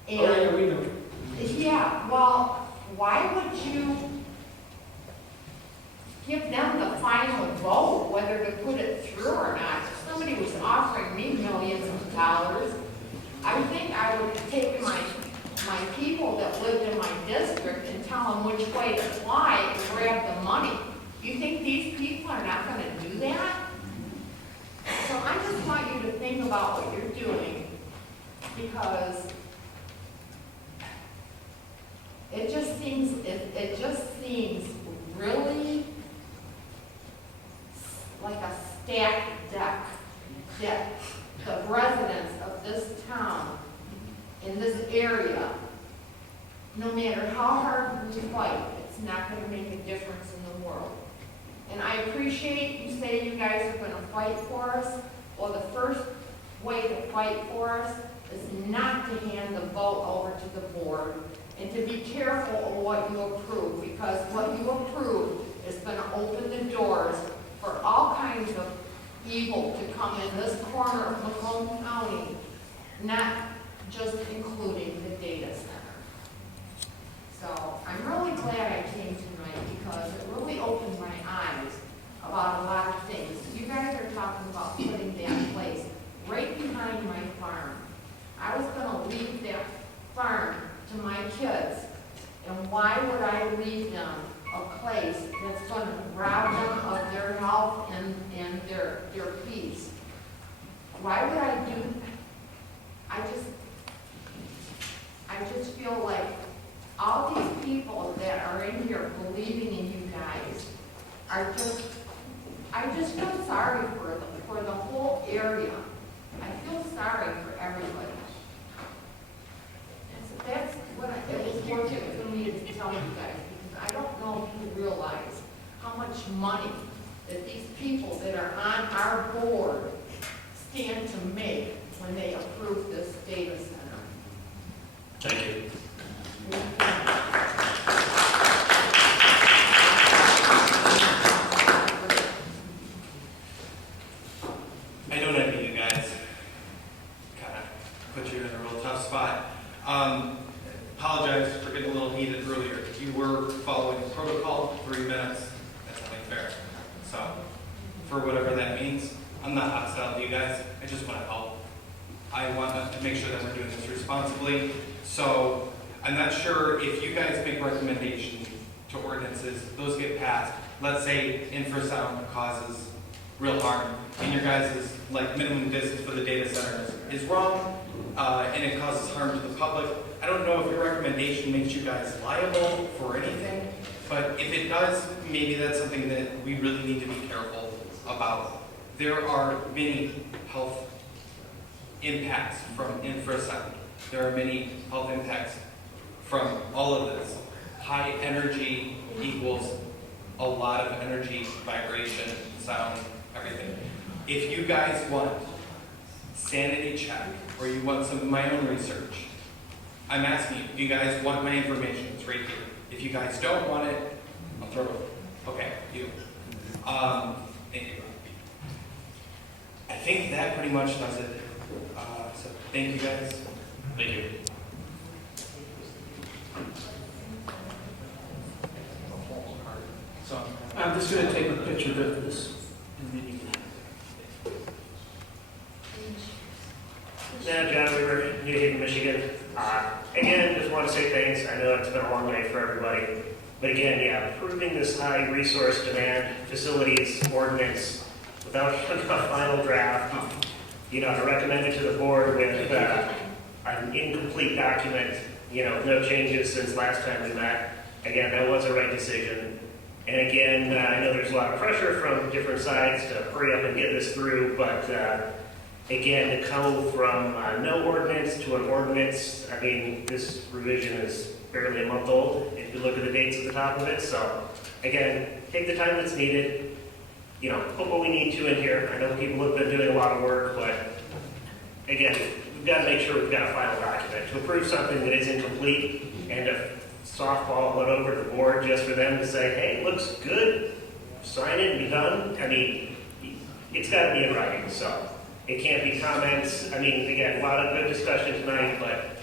And yeah, we know. Yeah, well, why would you give them the final vote whether to put it through or not? If somebody was offering me millions of dollars, I think I would take my people that lived in my district and tell them which way to fly and grab the money. You think these people are not going to do that? So I just want you to think about what you're doing, because it just seems stacked deck that the residents of this town, in this area, no matter how hard we fight, it's not gonna make a difference in the world. And I appreciate you say you guys are gonna fight for us. Well, the first way to fight for us is not to hand the vote over to the board and to be careful of what you approve, because what you approve is gonna open the doors for all kinds of evil to come in this corner of Macomb County, not just including the data center. So I'm really glad I came tonight because it really opened my eyes about a lot of things. You guys are talking about putting that place right behind my farm. I was gonna leave that farm to my kids, and why would I leave them a place that's gonna rob them of their health and their peace? Why would I do, I just feel like all these people that are in here believing in you guys are just, I just feel sorry for the whole area. I feel sorry for everybody. And so that's what it was important for me to tell you guys, because I don't know if you realize how much money that these people that are on our board stand to make when they approve this data center. Thank you. I know that you guys kind of put you in a real tough spot. Apologize for getting a little heated earlier. You were following protocol, 3 minutes. That's only fair. So, for whatever that means, I'm not hostile to you guys. I just want to help. I want to make sure that we're doing this responsibly. So, I'm not sure if you guys make recommendations to ordinances, those get passed. Let's say infrasound causes real harm, and your guys' like minimum distance for the data center is wrong, and it causes harm to the public. I don't know if your recommendation makes you guys liable for anything, but if it does, maybe that's something that we really need to be careful about. There are many health impacts from infrasound. There are many health impacts from all of this. High energy equals a lot of energy, vibration, sound, everything. If you guys want sanity check, or you want some of my own research, I'm asking you, if you guys want my information, it's right here. If you guys don't want it, I'll throw it away. Okay, you. Thank you. I think that pretty much does it. So thank you guys. Thank you. So I'm just gonna take a picture of this. Yeah, John Weaver, New Haven, Michigan. Again, just want to say thanks. I know it's been a long night for everybody. But again, yeah, approving this high resource demand facilities ordinance without a final draft, I recommend it to the board with an incomplete document, no changes since last time we met. Again, that was a right decision. And again, I know there's a lot of pressure from different sides to hurry up and get this through, but again, to come from no ordinance to an ordinance, I mean, this revision is barely a month old, if you look at the dates at the top of it. So, again, take the time that's needed, put what we need to in here. I know people have been doing a lot of work, but again, we've got to make sure we've got a final document. To approve something that is incomplete and to softball it over to the board just for them to say, hey, looks good, sign it and be done. I mean, it's got to be in writing, so. It can't be comments. I mean, again, a lot of good discussion tonight, but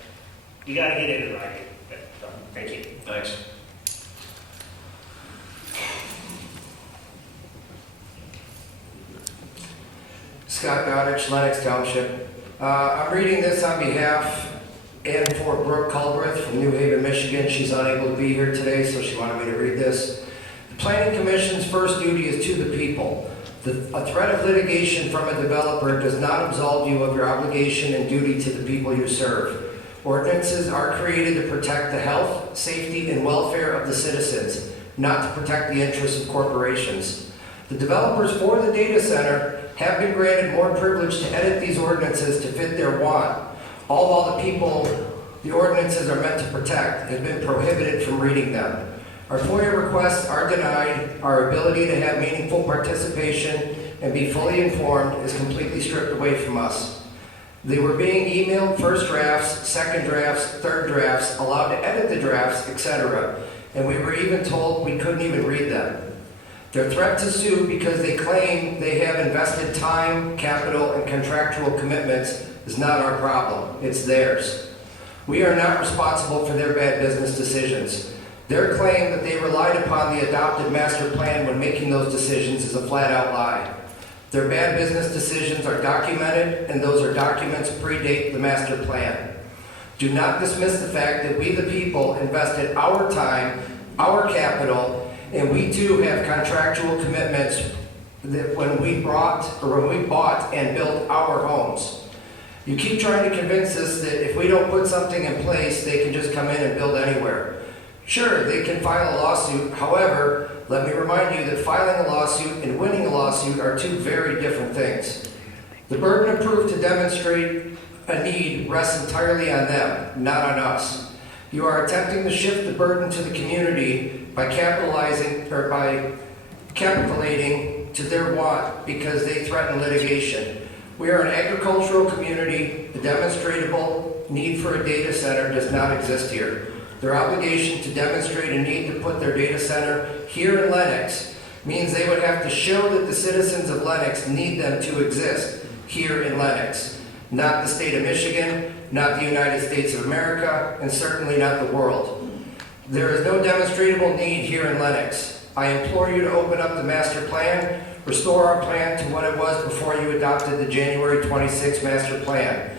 you got to get it in writing. So, thank you. Thanks. Scott Goddard, Lenox Township. I'm reading this on behalf and for Brooke Culbreth from New Haven, Michigan. She's unable to be here today, so she wanted me to read this. The Planning Commission's first duty is to the people. A threat of litigation from a developer does not absolve you of your obligation and duty to the people you serve. Ordinances are created to protect the health, safety, and welfare of the citizens, not to protect the interests of corporations. The developers for the data center have been granted more privilege to edit these ordinances to fit their want, all while the people the ordinances are meant to protect have been prohibited from reading them. Our FOIA requests are denied, our ability to have meaningful participation and be fully informed is completely stripped away from us. They were being emailed first drafts, second drafts, third drafts, allowed to edit the drafts, etc. And we were even told we couldn't even read them. Their threat to sue because they claim they have invested time, capital, and contractual commitments is not our problem. It's theirs. We are not responsible for their bad business decisions. Their claim that they relied upon the adopted master plan when making those decisions is a flat-out lie. Their bad business decisions are documented, and those are documents predate the master plan. Do not dismiss the fact that we, the people, invested our time, our capital, and we too have contractual commitments that when we bought and built our homes. You keep trying to convince us that if we don't put something in place, they can just come in and build anywhere. Sure, they can file a lawsuit. However, let me remind you that filing a lawsuit and winning a lawsuit are two very different things. The burden of proof to demonstrate a need rests entirely on them, not on us. You are attempting to shift the burden to the community by capitulating to their want because they threaten litigation. We are an agricultural community. The demonstrable need for a data center does not exist here. Their obligation to demonstrate a need to put their data center here in Lenox means they would have to show that the citizens of Lenox need them to exist here in Lenox, not the state of Michigan, not the United States of America, and certainly not the world. There is no demonstrable need here in Lenox. I implore you to open up the master plan, restore our plan to what it was before you adopted the January 26 master plan.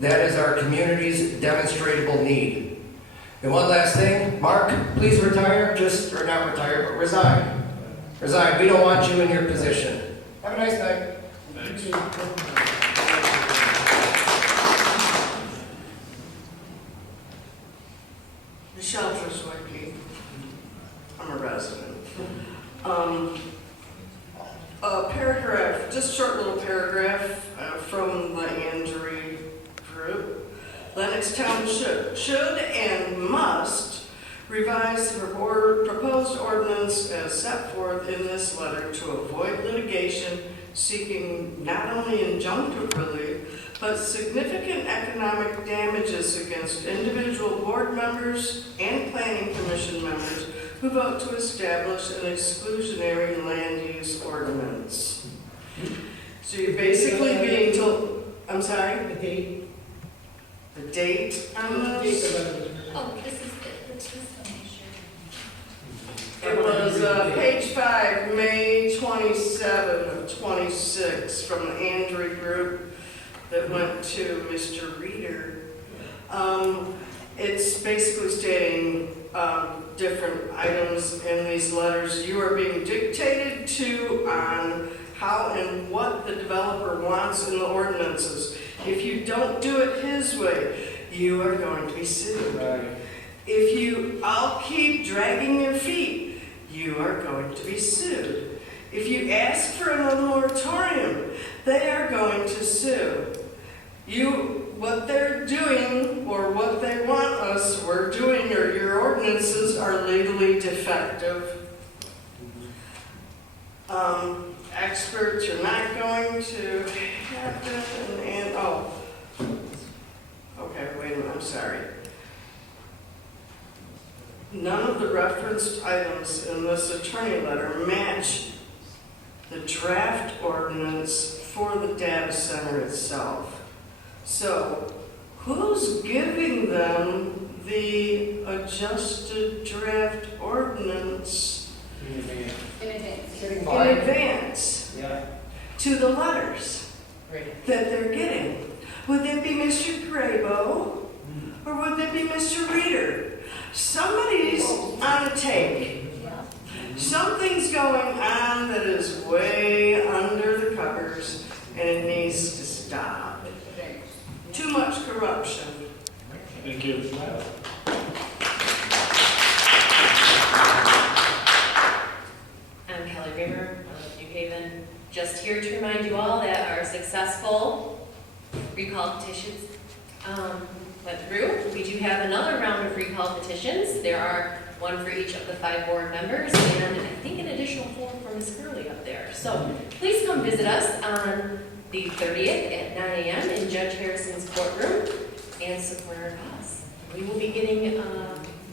That is our community's demonstrable need. And one last thing, Mark, please retire, or not retire, but resign. Resign, we don't want you in your position. Have a nice night. Thanks. The shelter's working. I'm a resident. A paragraph, just short little paragraph from the Andrew group. Lenox Township should and must revise the proposed ordinance as set forth in this letter to avoid litigation seeking not only injunctive relief, but significant economic damages against individual board members and planning commission members who vote to establish an exclusionary land use ordinance. So you're basically being told, I'm sorry? The date? The date on this? Oh, this is It was page 5, May 27 of 26 from the Andrew group that went to Mr. Reader. It's basically stating different items in these letters. You are being dictated to on how and what the developer wants in the ordinances. If you don't do it his way, you are going to be sued. If I'll keep dragging your feet, you are going to be sued. If you ask for another moratorium, they are going to sue. What they're doing, or what they want us, we're doing, or your ordinances are legally defective. Experts are not going to happen, okay, wait a minute, I'm sorry. None of the referenced items in this attorney letter match the draft ordinance for the data center itself. So, who's giving them the adjusted draft ordinance in advance. in advance to the letters that they're getting? Would that be Mr. Grabo, or would that be Mr. Reader? Somebody's on a take. Something's going on that is way under the covers, and it needs to stop. Too much corruption. Thank you. I'm Kelly Graber of Haven. Just here to remind you all that our successful recall petitions went through. We do have another round of recall petitions. There are one for each of the 5 board members, and I think an additional 4 for Ms. Curley up there. So please come visit us on the 30th at 9 a.m. in Judge Harrison's courtroom and support our cause. We will be getting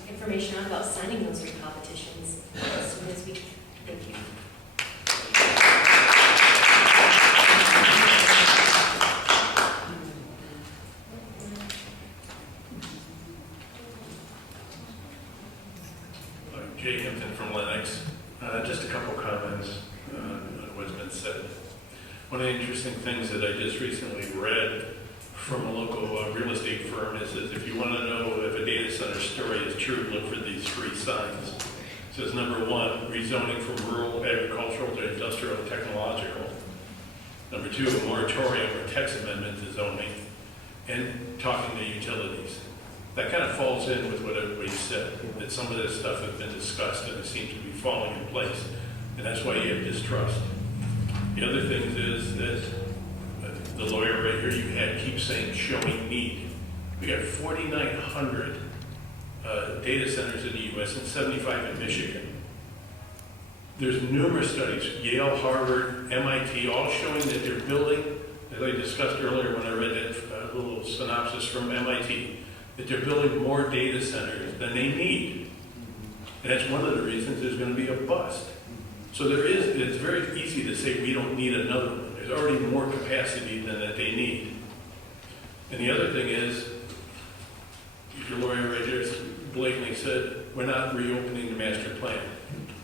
information out about signing those recall petitions as soon as we can. Thank you. Jay Hampton from Lenox. Just a couple comments on what's been said. One of the interesting things that I just recently read from a local real estate firm is that if you want to know if a data center story is true, look for these 3 signs. It says number 1, rezoning from rural agricultural to industrial and technological. Number 2, a moratorium or text amendment to zoning. And talking to utilities. That kind of falls in with what everybody said, that some of this stuff has been discussed and it seems to be falling in place. And that's why you have distrust. The other thing is that the lawyer right here you had keeps saying showing need. We got 4,900 data centers in the U.S. and 75 in Michigan. There's numerous studies, Yale, Harvard, MIT, all showing that they're building, as I discussed earlier when I read that little synopsis from MIT, that they're building more data centers than they need. And that's one of the reasons there's going to be a bust. So it's very easy to say we don't need another one. There's already more capacity than that they need. And the other thing is, your lawyer right there blatantly said, we're not reopening the master plan.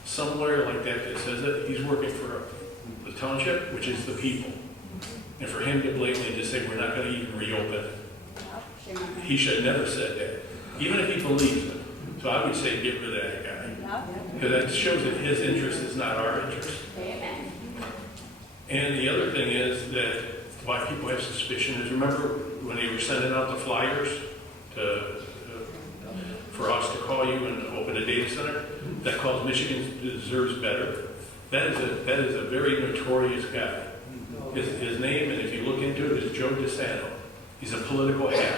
Some lawyer like that says it, he's working for the township, which is the people. And for him to blatantly just say, we're not going to even reopen it. He should have never said that, even if he believes it. So I would say get rid of that guy. Because that shows that his interest is not our interest. And the other thing is that why people have suspicion is, remember when they were sending out the flyers for us to call you and open a data center? That calls Michigan Deserves Better. That is a very notorious guy. His name, and if you look into it, is Joe DeSanto. He's a political hack.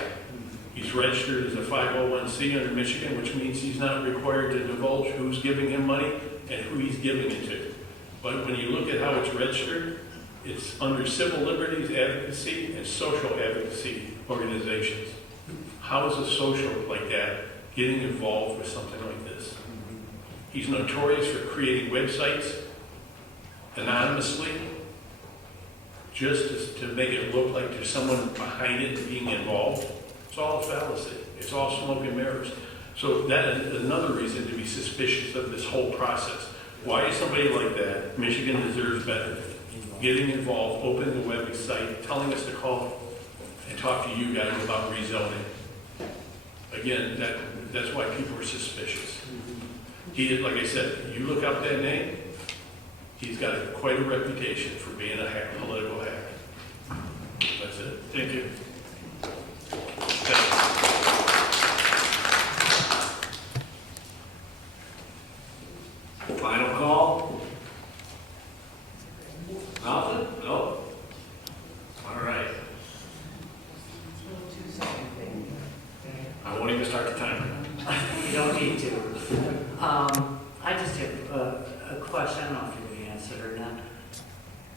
He's registered as a 501c under Michigan, which means he's not required to divulge who's giving him money and who he's giving it to. But when you look at how it's registered, it's under civil liberties advocacy and social advocacy organizations. How is a social like that getting involved with something like this? He's notorious for creating websites anonymously, just to make it look like there's someone behind it being involved. It's all a fallacy. It's all smoke and mirrors. So that is another reason to be suspicious of this whole process. Why is somebody like that, Michigan Deserves Better, getting involved, opening the website, telling us to call and talk to you guys about rezoning? Again, that's why people are suspicious. He, like I said, you look up that name, he's got quite a reputation for being a hack, political hack. That's it. Thank you. Final call? Nothing? No? All right. I won't even start the timer. You don't need to. I just have a question. I don't know if you can answer it or not,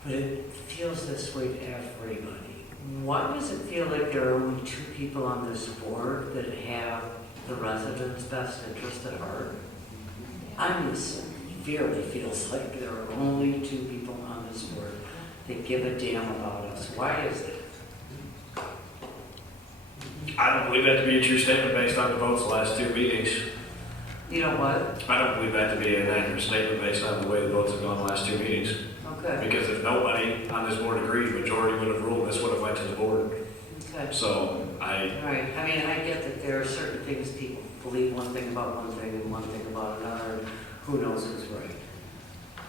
but it feels this way to everybody. Why does it feel like there are only 2 people on this board that have the residents' best interest at heart? I severely feels like there are only 2 people on this board that give a damn about us. Why is that? I don't believe that to be a true statement based on the votes the last 2 meetings. You know what? I don't believe that to be an accurate statement based on the way the votes have gone the last 2 meetings. Okay. Because if nobody on this board agreed, majority would have ruled, this would have went to the board. Okay. So Right. I mean, I get that there are certain things people believe one thing about one thing and one thing about another, and who knows who's right.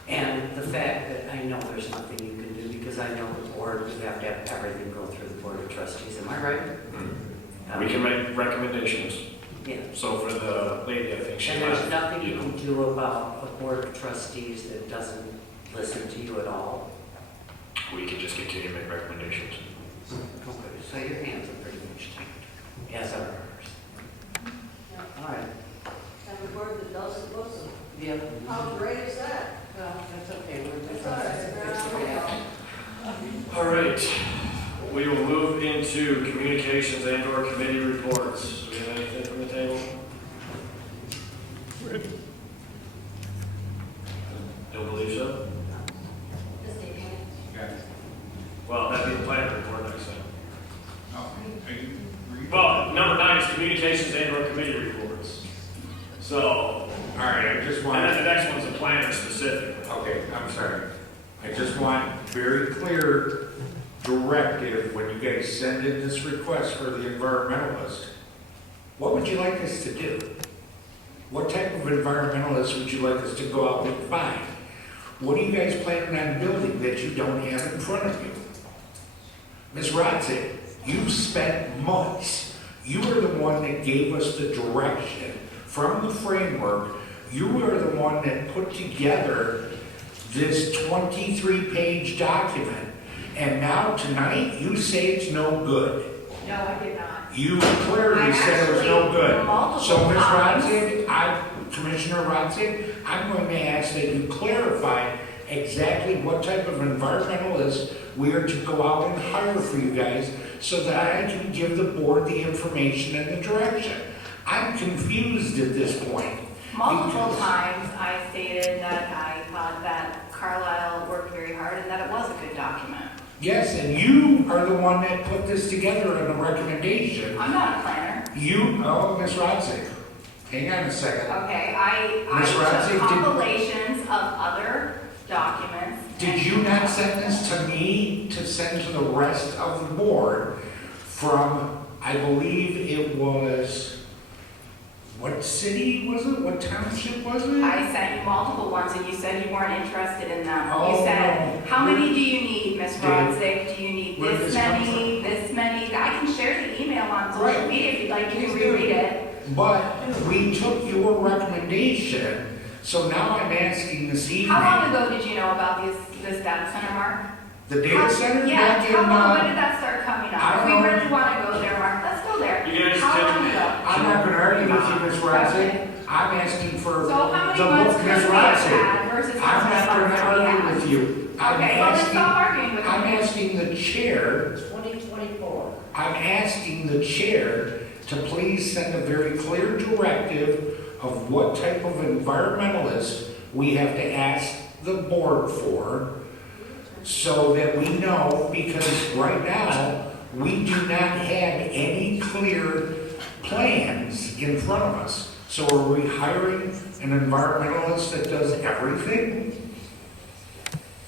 And the fact that I know there's nothing you can do, because I know the board, you have to have everything go through the board of trustees, am I right? We can make recommendations. Yeah. So for the lady, I think she And there's might, nothing you can do about a board of trustees that doesn't listen to you at all? We can just continue to make recommendations. Okay, so your hands are pretty much tied, as are ours. All right. And the board that does listen. Yeah. How great is that? Well, that's okay. That's all right. All right, we will move into communications and/or committee reports. Do we have anything from the table? Don't believe so? Well, that'd be the planning report next time. Well, number 9 is communications and/or committee reports. So, All right, I just and want, then the next one's a planner specific. okay, I'm sorry. I just want very clear directive when you guys send in this request for the environmentalist. What would you like us to do? What type of environmentalist would you like us to go out and find? What are you guys planning on building that you don't have in front of you? Ms. Rodzik, you've spent months. You are the one that gave us the direction from the framework. You are the one that put together this 23-page document. And now tonight, you say it's no good. No, I did not. You clearly said it was no good. Multiple So, Ms. times. Rodzik, Commissioner Rodzik, I'm going to ask that you clarify exactly what type of environmentalist we are to go out and hire for you guys so that I can give the board the information and the direction. I'm confused at this point. Multiple because- times I stated that I thought that Carlisle worked very hard and that it was a good document. Yes, and you are the one that put this together in a recommendation. I'm not a planner. Oh, Ms. Rodzik, hang on a second. Okay, I Ms. Rodzik, took did- compilations of other documents. Did you not send this to me to send to the rest of the board from, I believe it was, what city was it? What township was it? I sent you multiple ones and you said you weren't interested in them. Oh, You said, no. how many do you need, Ms. Did- Rodzik? Do you need where did this this come many, this many? I can share the email on social Right. media if you'd like, you can Please do. reread it. But we took your recommendation, so now I'm asking this evening. How long ago did you know about this data center, Mark? The data center? Yeah, back in, how long, when did that start coming I up? If don't we know. really want to go there, Mark, let's go there. You guys How can- long ago? I'm not going to argue with you, Ms. Rodzik. Okay. I'm asking for So how many the months book, could Ms. we have Rodzik. had versus how I'm many not going months to have we argue had? with you. I'm Okay, well, let's asking, stop arguing with I'm me. asking the chair, 2024. I'm asking the chair to please send a very clear directive of what type of environmentalist we have to ask the board for, so that we know, because right now, we do not have any clear plans in front of us. So are we hiring an environmentalist that does everything?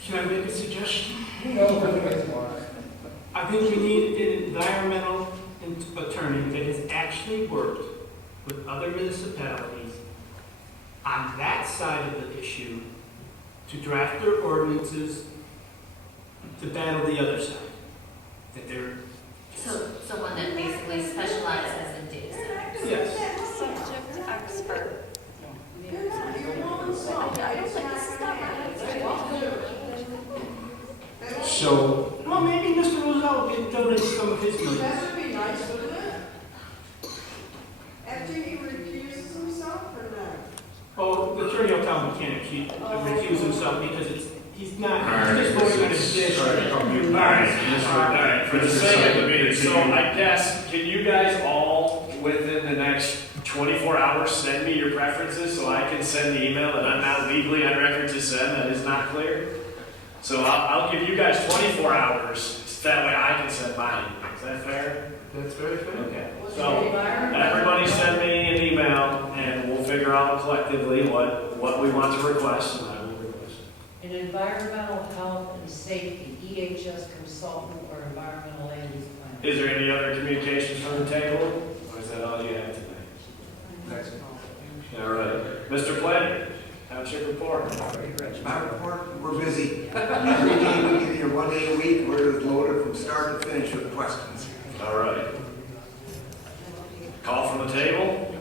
Can I make a suggestion? No. I think we need an environmental attorney that has actually worked with other municipalities on that side of the issue to draft their ordinances to battle the other side. That they're, So one that basically specializes in data centers. yes. Subject expert. So, Well, maybe Mr. Roselle can donate some of his money. That would be nice, wouldn't it? After he recuses himself or not? Well, the attorney will tell him he can't recuse himself because he's not, All right, he's just going on his this is- position. All right, for the sake of the meeting, so I guess, can you guys all, within the next 24 hours, send me your preferences so I can send the email that I'm not legally on record to send that is not clear? So I'll give you guys 24 hours, so that way I can send mine. Is that fair? That's very fair. Okay. So everybody send me an email and we'll figure out collectively what we want to request and I will request. An environmental health and safety, EHS consultant or environmental land use plan. Is there any other communications from the table, or is that all you have tonight? that's All right. Mr. Planner, Township report. My report, we're busy. Every day we get here 1 day a week, we're loaded from start to finish with questions. All right. Call from the table?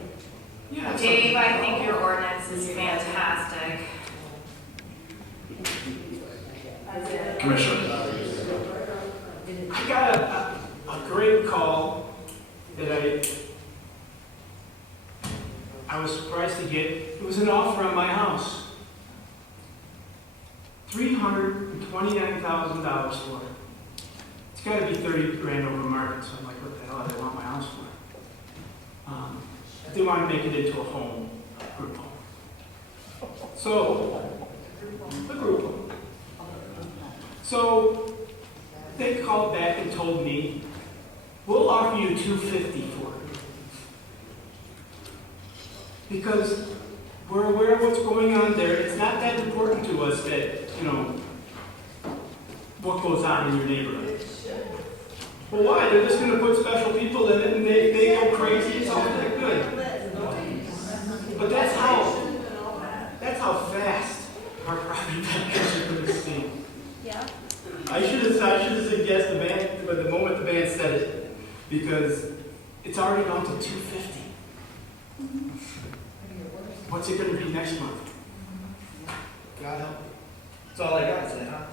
Dave, I think your ordinance is fantastic. Commissioner. I got a great call that I was surprised to get. It was an offer on my house. $329,000 for it. It's got to be 30 grand over market, so I'm like, what the hell do they want my house for? They want to make it into a home, a group home. So, a group home. So, they called back and told me, we'll offer you $250 for it. Because we're aware of what's going on there. It's not that important to us that, what goes on in your neighborhood. Well, why? They're just going to put special people in it and they go crazy. It's all that good. But that's how fast our property values are going to see. Yeah. I should have said yes the moment the band said it, because it's already gone to $250. What's it going to be next month? God help. That's all I got to say, huh?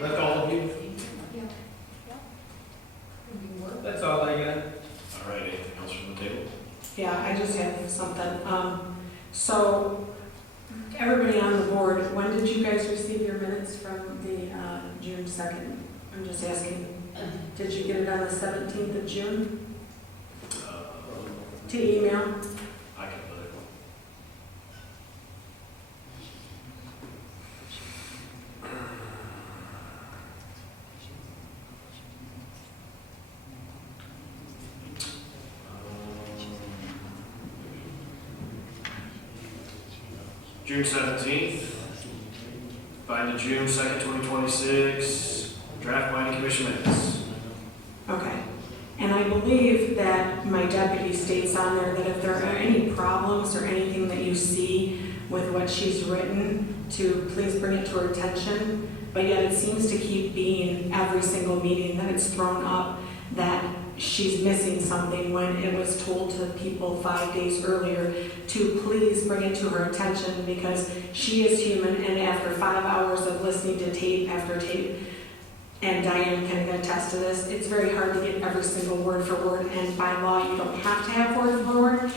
That's all of you? That's all I got. All right, anything else from the table? Yeah, I just have something. So, everybody on the board, when did you guys receive your minutes from the June 2nd? I'm just asking. Did you get it on the 17th of June? To email? I can put it. June 17th, by the June 2nd, 2026, draft planning commission minutes. Okay. And I believe that my deputy states on there that if there are any problems or anything that you see with what she's written, to please bring it to her attention. But yet it seems to keep being every single meeting that it's thrown up that she's missing something when it was told to people 5 days earlier to please bring it to her attention, because she is human, and after 5 hours of listening to tape after tape, and Diane can attest to this, it's very hard to get every single word for word, and by law you don't have to have word for word.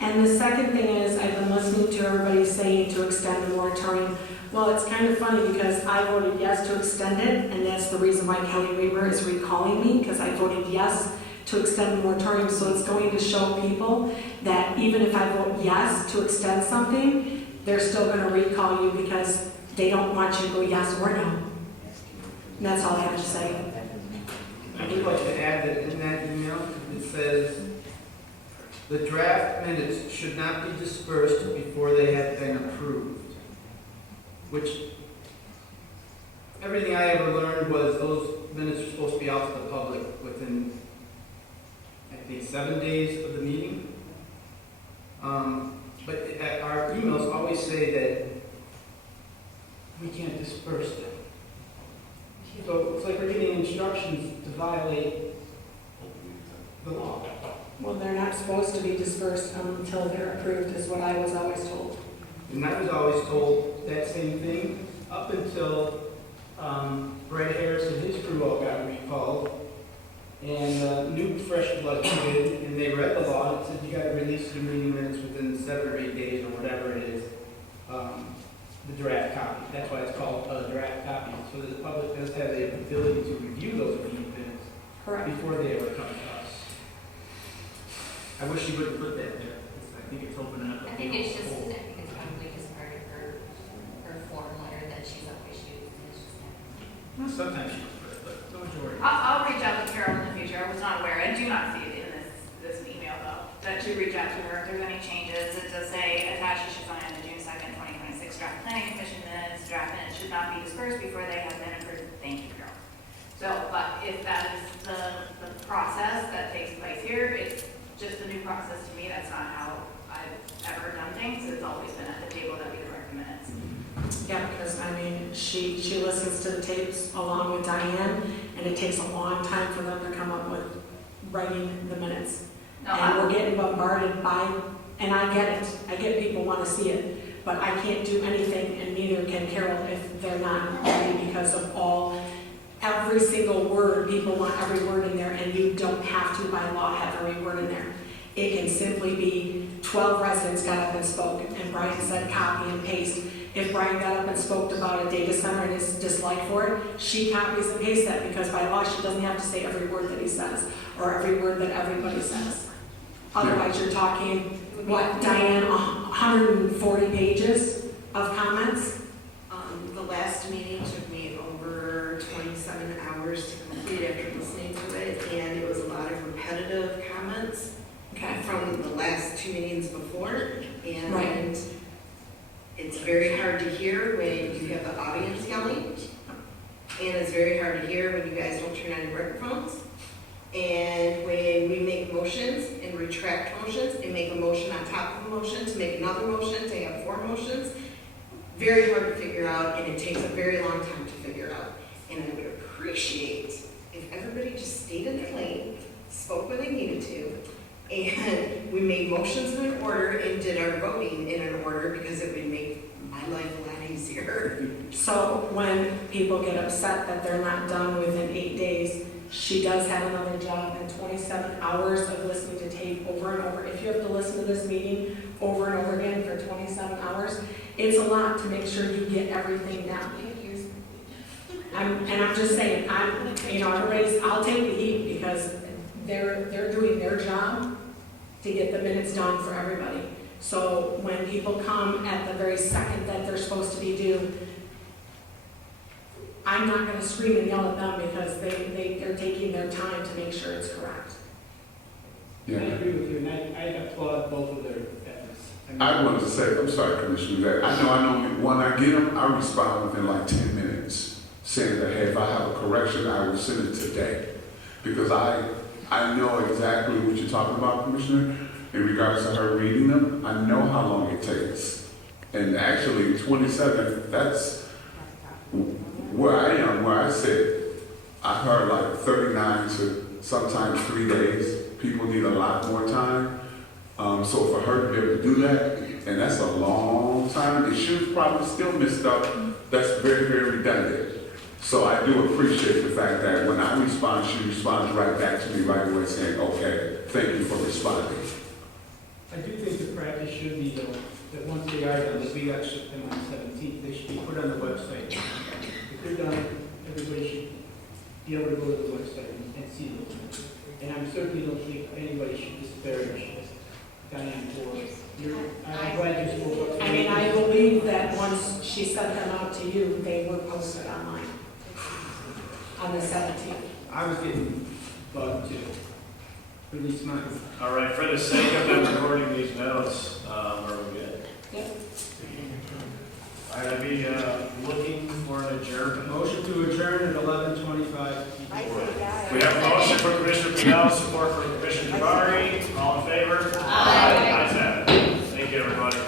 And the second thing is, I've been listening to everybody saying to extend the moratorium. Well, it's kind of funny because I voted yes to extend it, and that's the reason why Kelly Weaver is recalling me, because I voted yes to extend the moratorium. So it's going to show people that even if I vote yes to extend something, they're still going to recall you because they don't want you to go yes or no. And that's all I have to say. I would like to add that in that email, it says, the draft minutes should not be dispersed before they have been approved. Which, everything I ever learned was those minutes are supposed to be out to the public within, I think, 7 days of the meeting. But our emails always say that we can't disperse them. So it's like we're getting instructions to violate the law. Well, they're not supposed to be dispersed until they're approved, is what I was always told. And I was always told that same thing up until Brad Harris and his crew all got recalled. And new fresh blood came in, and they read the law, and it said you got to release your meeting minutes within 7 or 8 days or whatever it is, the draft copy. That's why it's called a draft copy, so that the public does have the ability to review those meeting minutes before they ever come to us. I wish you wouldn't put that there, because I think it's opening up. I think it's probably just part of her form letter that she's always used. Well, sometimes she prefers, but the majority. I'll reach out to Carol in the future. I was not aware. I do not see it in this email though. That you reach out to her if there's any changes. It does say attached, you should find the June 2nd, 2026 draft planning commission minutes. Draft minutes should not be dispersed before they have been approved. Thank you, Carol. So, but if that is the process that takes place here, it's just a new process to me. That's not how I've ever done things. It's always been at the table that we correct the minutes. Yeah, because I mean, she listens to the tapes along with Diane, and it takes a long time for them to come up with writing the minutes. No, and we're getting bombarded by, and I get it. I get people want to see it, but I can't do anything, and neither can Carol if they're not ready because of every single word. People want every word in there, and you don't have to by law have every word in there. It can simply be 12 residents got up and spoke, and Brian said copy and paste. If Brian got up and spoke about a data center and his dislike for it, she copies and pastes that, because by law she doesn't have to say every word that he says or every word that everybody says. Otherwise you're talking, what, Diane, 140 pages of comments? The last meeting took me over 27 hours to complete after listening to it, and it was a lot of repetitive comments from the last two meetings before, and it's very hard to hear when you have the audience yelling, and it's very hard to hear when you guys don't turn on your microphones, and when we make motions and retract motions and make a motion on top of a motion to make another motion to have 4 motions. Very hard to figure out, and it takes a very long time to figure out. And I would appreciate if everybody just stayed in their lane, spoke when they needed to, and we made motions in an order and did our voting in an order, because it would make my life a lot easier. So when people get upset that they're not done within 8 days, she does have another job, and 27 hours of listening to tape over and over. If you have to listen to this meeting over and over again for 27 hours, it's a lot to make sure you get everything down. I'm just saying, I'll take the heat, because they're doing their job to get the minutes done for everybody. So when people come at the very second that they're supposed to be due, I'm not going to scream and yell at them, because they're taking their time to make sure it's correct. I agree with you, and I applaud both of their efforts. I wanted to say, I'm sorry, Commissioner, that I know when I get them, I respond within like 10 minutes, saying that, hey, if I have a correction, I will send it today. Because I know exactly what you're talking about, Commissioner, in regards to her reading them. I know how long it takes. And actually, 27, that's where I am, where I said, I heard like 39 to sometimes 3 days. People need a lot more time. So for her to be able to do that, and that's a long time, and she was probably still messed up. That's very, very redundant. So I do appreciate the fact that when I respond, she responds right back to me right away saying, okay, thank you for responding. I do think the practice should be, though, that once they are done, that we actually them on the 17th, they should be put on the website. If they're done, everybody should be able to go to the website and see them. And I certainly don't think anybody should disparage Diane for I'm glad you spoke up. I believe that once she sent them out to you, they were posted online on the 17th. I was getting bugged too. At least mine. All right, for the sake of them recording these notes, are we good? Yep. All right, I'd be looking for an adjournment. Motion to adjourn at 11:25. We have a motion for Commissioner Pidell, support for Commissioner Jabari. All in favor? Aye. Ayes have it. Thank you, everybody.